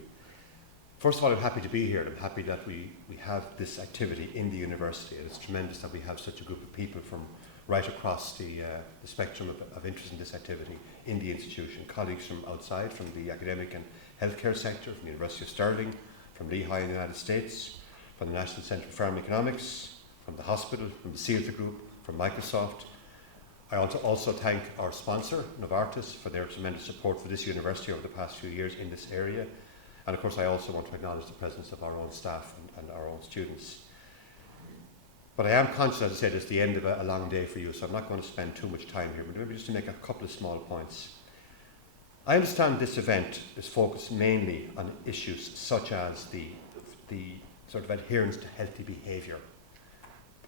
First of all, I'm happy to be here. I'm happy that we have this activity in the university, and it's tremendous that we have such a group of people from right across the spectrum of interest in this activity in the institution. Colleagues from outside, from the academic and healthcare sector, from the University of Stirling, from Lehigh in the United States, from the National Centre for Pharmacoeconomics, from the hospital, from the Saolta Group, from Microsoft. I want to also thank our sponsor, Novartis, for their tremendous support for this university over the past few years in this area. And of course, I also want to acknowledge the presence of our own staff and our own students. But I am conscious, as I said, it's the end of a long day for you, so I'm not going to spend too much time here, but maybe just to make a couple of small points. I understand this event is focused mainly on issues such as the sort of adherence to healthy behaviour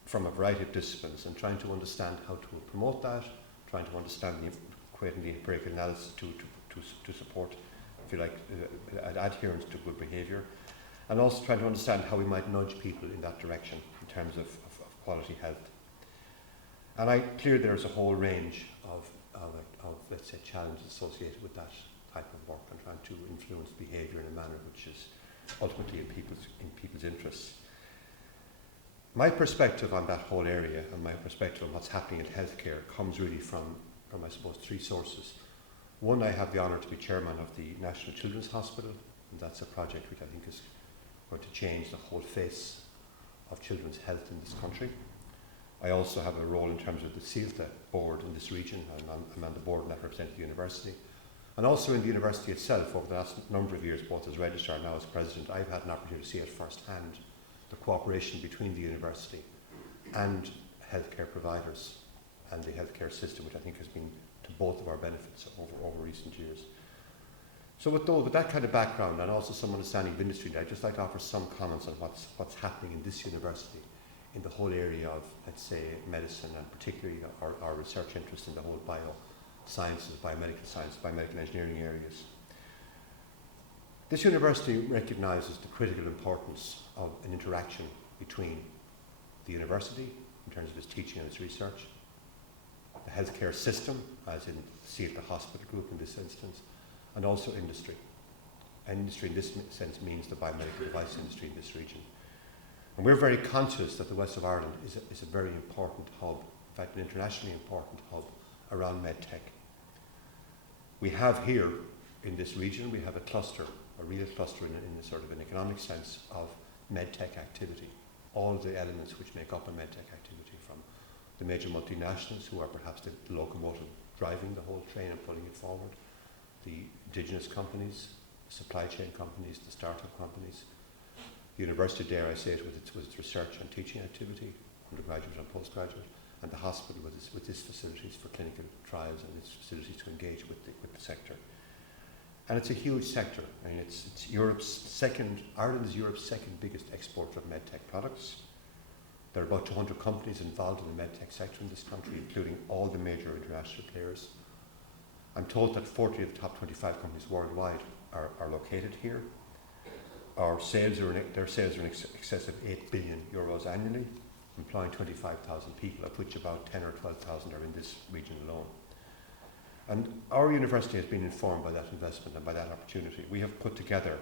from a variety of disciplines, and trying to understand how to promote that, trying to understand creating the empirical analysis to support, if you like, adherence to good behaviour, and also trying to understand how we might nudge people in that direction in terms of quality health. And I clear there's a whole range of let's say, challenges associated with that type of work and trying to influence behaviour in a manner which is ultimately in people's interests. My perspective on that whole area and my perspective on what's happening in healthcare comes really from I suppose, three sources. One, I have the honour to be chairman of the National Children's Hospital, and that's a project which I think is going to change the whole face of children's health in this country. I also have a role in terms of the Saolta board in this region. I'm on the board and that represents the university. And also in the university itself, over the last number of years, both as registrar and now as president, I've had an opportunity to see at first hand the cooperation between the university and healthcare providers and the healthcare system, which I think has been to both of our benefits over recent years. So with that kind of background and also some understanding of industry, I'd just like to offer some comments on what's happening in this university in the whole area of, let's say, medicine, and particularly our research interest in the whole biosciences, biomedical science, biomedical engineering areas. This university recognises the critical importance of an interaction between the university, in terms of its teaching and its research, the healthcare system, as in Saolta Hospital Group in this instance, and also industry. And industry in this sense means the biomedical device industry in this region. And we're very conscious that the west of Ireland is a very important hub, in fact an internationally important hub around medtech. We have here in this region, we have a cluster, a real cluster in a sort of an economic sense of medtech activity. All the elements which make up a medtech activity, from the major multinationals who are perhaps the locomotive driving the whole train and pulling it forward, the indigenous companies, supply chain companies, the startup companies, the university, dare I say it, with its research and teaching activity, undergraduate and postgraduate, and the hospital with its facilities for clinical trials and its facilities to engage with the sector. And it's a huge sector. I mean, it's Ireland is Europe's second biggest exporter of medtech products. There are about 200 companies involved in the medtech sector in this country, including all the major international players. I'm told that 40 of the top 25 companies worldwide are located here. Their sales are in excess of 8 billion euros annually, employing 25,000 people, of which about 10 or 12,000 are in this region alone. And our university has been informed by that investment and by that opportunity. We have put together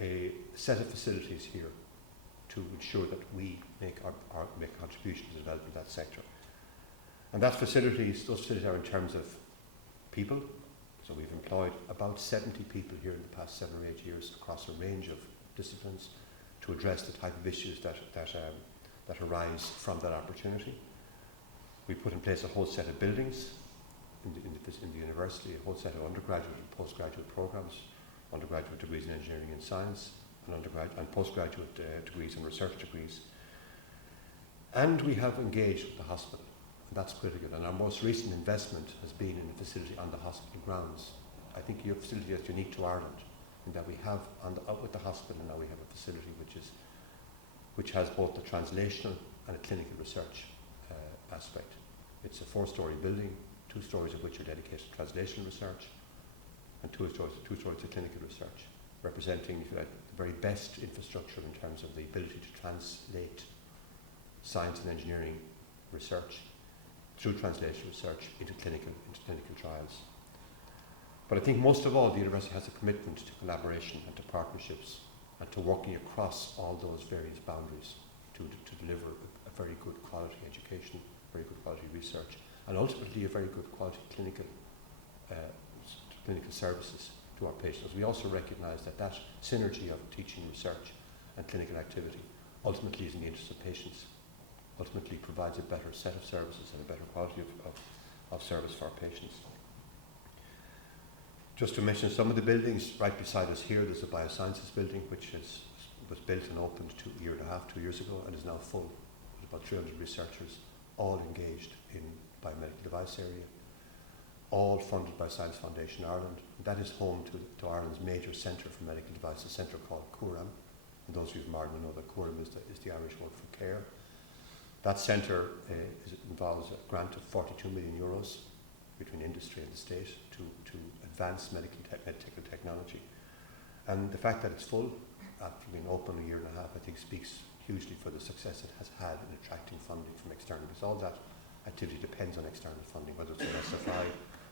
a set of facilities here to ensure that we make contributions to the development of that sector. And those facilities are in terms of people. So we've employed about 70 people here in the past 7 or 8 years across a range of disciplines to address the type of issues that arise from that opportunity. We put in place a whole set of buildings in the university, a whole set of undergraduate and postgraduate programs, undergraduate degrees in engineering and science, and postgraduate degrees and research degrees. And we have engaged with the hospital. That's critical, and our most recent investment has been in a facility on the hospital grounds. I think your facility is unique to Ireland in that we have, with the hospital now, we have a facility which has both the translational and a clinical research aspect. It's a 4-storey building, 2 stories of which are dedicated to translational research, and 2 stories to clinical research, representing, if you like, the very best infrastructure in terms of the ability to translate science and engineering research through translation research into clinical trials. But I think most of all, the university has a commitment to collaboration and to partnerships and to working across all those various boundaries to deliver a very good quality education, very good quality research, and ultimately a very good quality clinical services to our patients. We also recognise that synergy of teaching, research and clinical activity ultimately is in the interest of patients, ultimately provides a better set of services and a better quality of service for our patients. Just to mention some of the buildings, right beside us here, there's a biosciences building which was built and opened 2 years ago and is now full. There's about 300 researchers, all engaged in biomedical device area, all funded by Science Foundation Ireland. That is home to Ireland's major centre for medical devices, a centre called CURAM. And those of you from Ireland will know that CURAM is the Irish word for care. That centre involves a grant of 42 million euros between industry and the state to advance medical technology. And the fact that it's full, after being open 1.5 years, I think speaks hugely for the success it has had in attracting funding from external, because all that activity depends on external funding, whether it's from SFI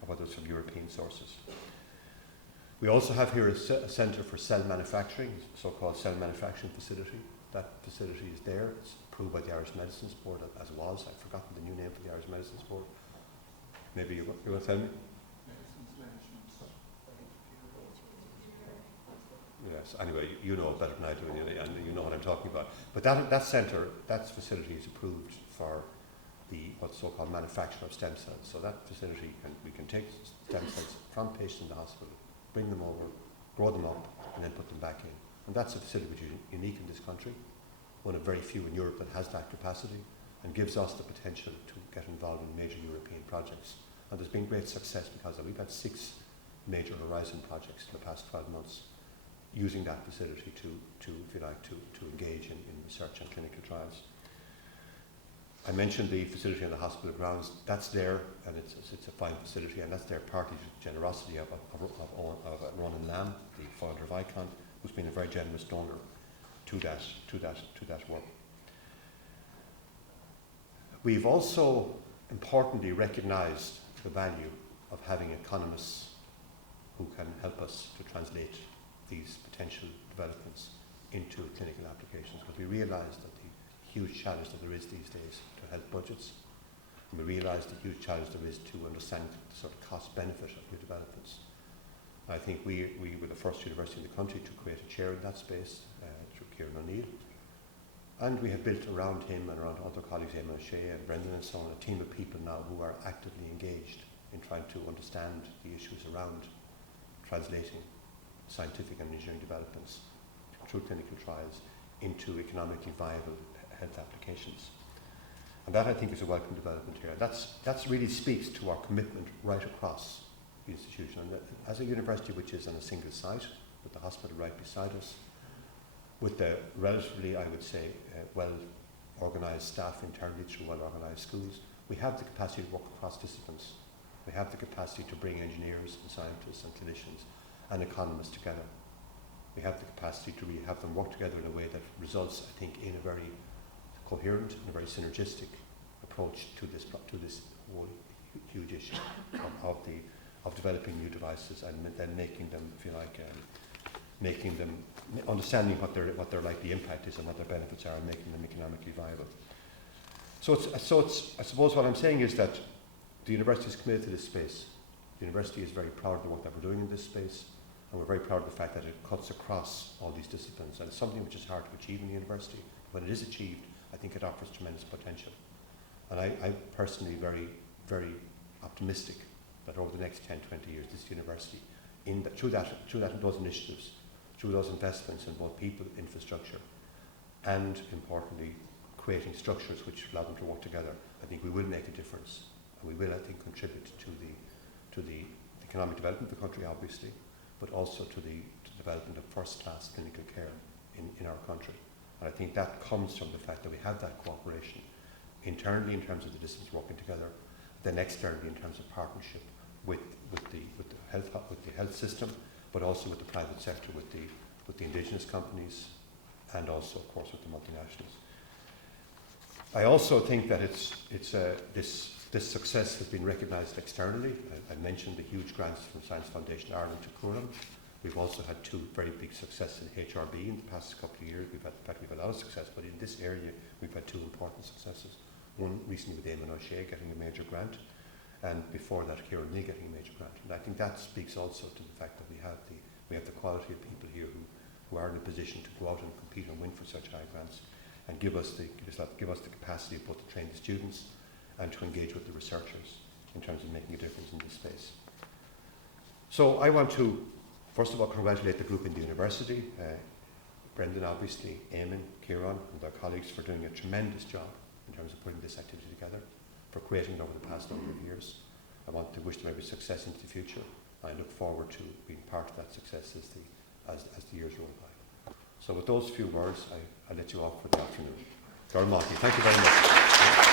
or whether it's from European sources. We also have here a centre for cell manufacturing, so-called cell manufacturing facility. That facility is there. It's approved by the Irish Medicines Board, as was. I've forgotten the new name for the Irish Medicines Board. Maybe you want to tell me? Yes, anyway, you know better than I do, and you know what I'm talking about. But that centre, that facility is approved for the what's so-called manufacture of stem cells. So that facility, we can take stem cells from patients in the hospital, bring them over, grow them up, and then put them back in. And that's a facility which is unique in this country, one of very few in Europe that has that capacity, and gives us the potential to get involved in major European projects. And there's been great success because we've had 6 major Horizon projects in the past 12 months using that facility to engage in research and clinical trials. I mentioned the facility on the hospital grounds. That's there, and it's a fine facility, and that's there partly to the generosity of Ronan Lamb, the founder of ICON, who's been a very generous donor to that work. We've also importantly recognised the value of having economists who can help us to translate these potential developments into clinical applications, because we realise that the huge challenge that there is these days to health budgets, and we realise the huge challenge there is to understand the sort of cost benefit of new developments. I think we were the first university in the country to create a chair in that space through Kieran O'Neill, and we have built around him and around other colleagues, Emma O'Shea and Brendan and so on, a team of people now who are actively engaged in trying to understand the issues around translating scientific and engineering developments through clinical trials into economically viable health applications. And that, I think, is a welcome development here. That really speaks to our commitment right across the institution. And as a university which is on a single site, with the hospital right beside us, with the relatively, I would say, well-organised staff internally through well-organised schools, we have the capacity to work across disciplines. We have the capacity to bring engineers and scientists and clinicians and economists together. We have the capacity to really have them work together in a way that results, I think, in a very coherent and a very synergistic approach to this whole huge issue of developing new devices and then making them, if you like, understanding what their likely impact is and what their benefits are, and making them economically viable. So I suppose what I'm saying is that the university is committed to this space. The university is very proud of the work that we're doing in this space, and we're very proud of the fact that it cuts across all these disciplines, and it's something which is hard to achieve in the university. When it is achieved, I think it offers tremendous potential. And I'm personally very, very optimistic that over the next 10, 20 years, this university, through those initiatives, through those investments in both people, infrastructure, and importantly, creating structures which allow them to work together, I think we will make a difference. And we will, I think, contribute to the economic development of the country, obviously, but also to the development of first-class clinical care in our country. And I think that comes from the fact that we have that cooperation internally in terms of the disciplines working together, then externally in terms of partnership with the health system, but also with the private sector, with the indigenous companies, and also, of course, with the multinationals. I also think that this success has been recognised externally. I mentioned the huge grants from Science Foundation Ireland to Callaghan. We've also had 2 very big successes in HRB in the past couple of years. We've had a lot of success, but in this area we've had 2 important successes. One recently with Eamon O'Shea getting a major grant, and before that Kieran O'Neill getting a major grant. And I think that speaks also to the fact that we have the quality of people here who are in a position to go out and compete and win for such high grants, and give us the capacity both to train the students and to engage with the researchers in terms of making a difference in this space. So I want to, first of all, congratulate the group in the university, Brendan obviously, Eamon, Kieran and their colleagues for doing a tremendous job in terms of putting this activity together, for creating it over the past number of years. I want to wish them every success into the future. I look forward to being part of that success as the years roll by. So with those few words, I let you off for the afternoon. Thank you very much.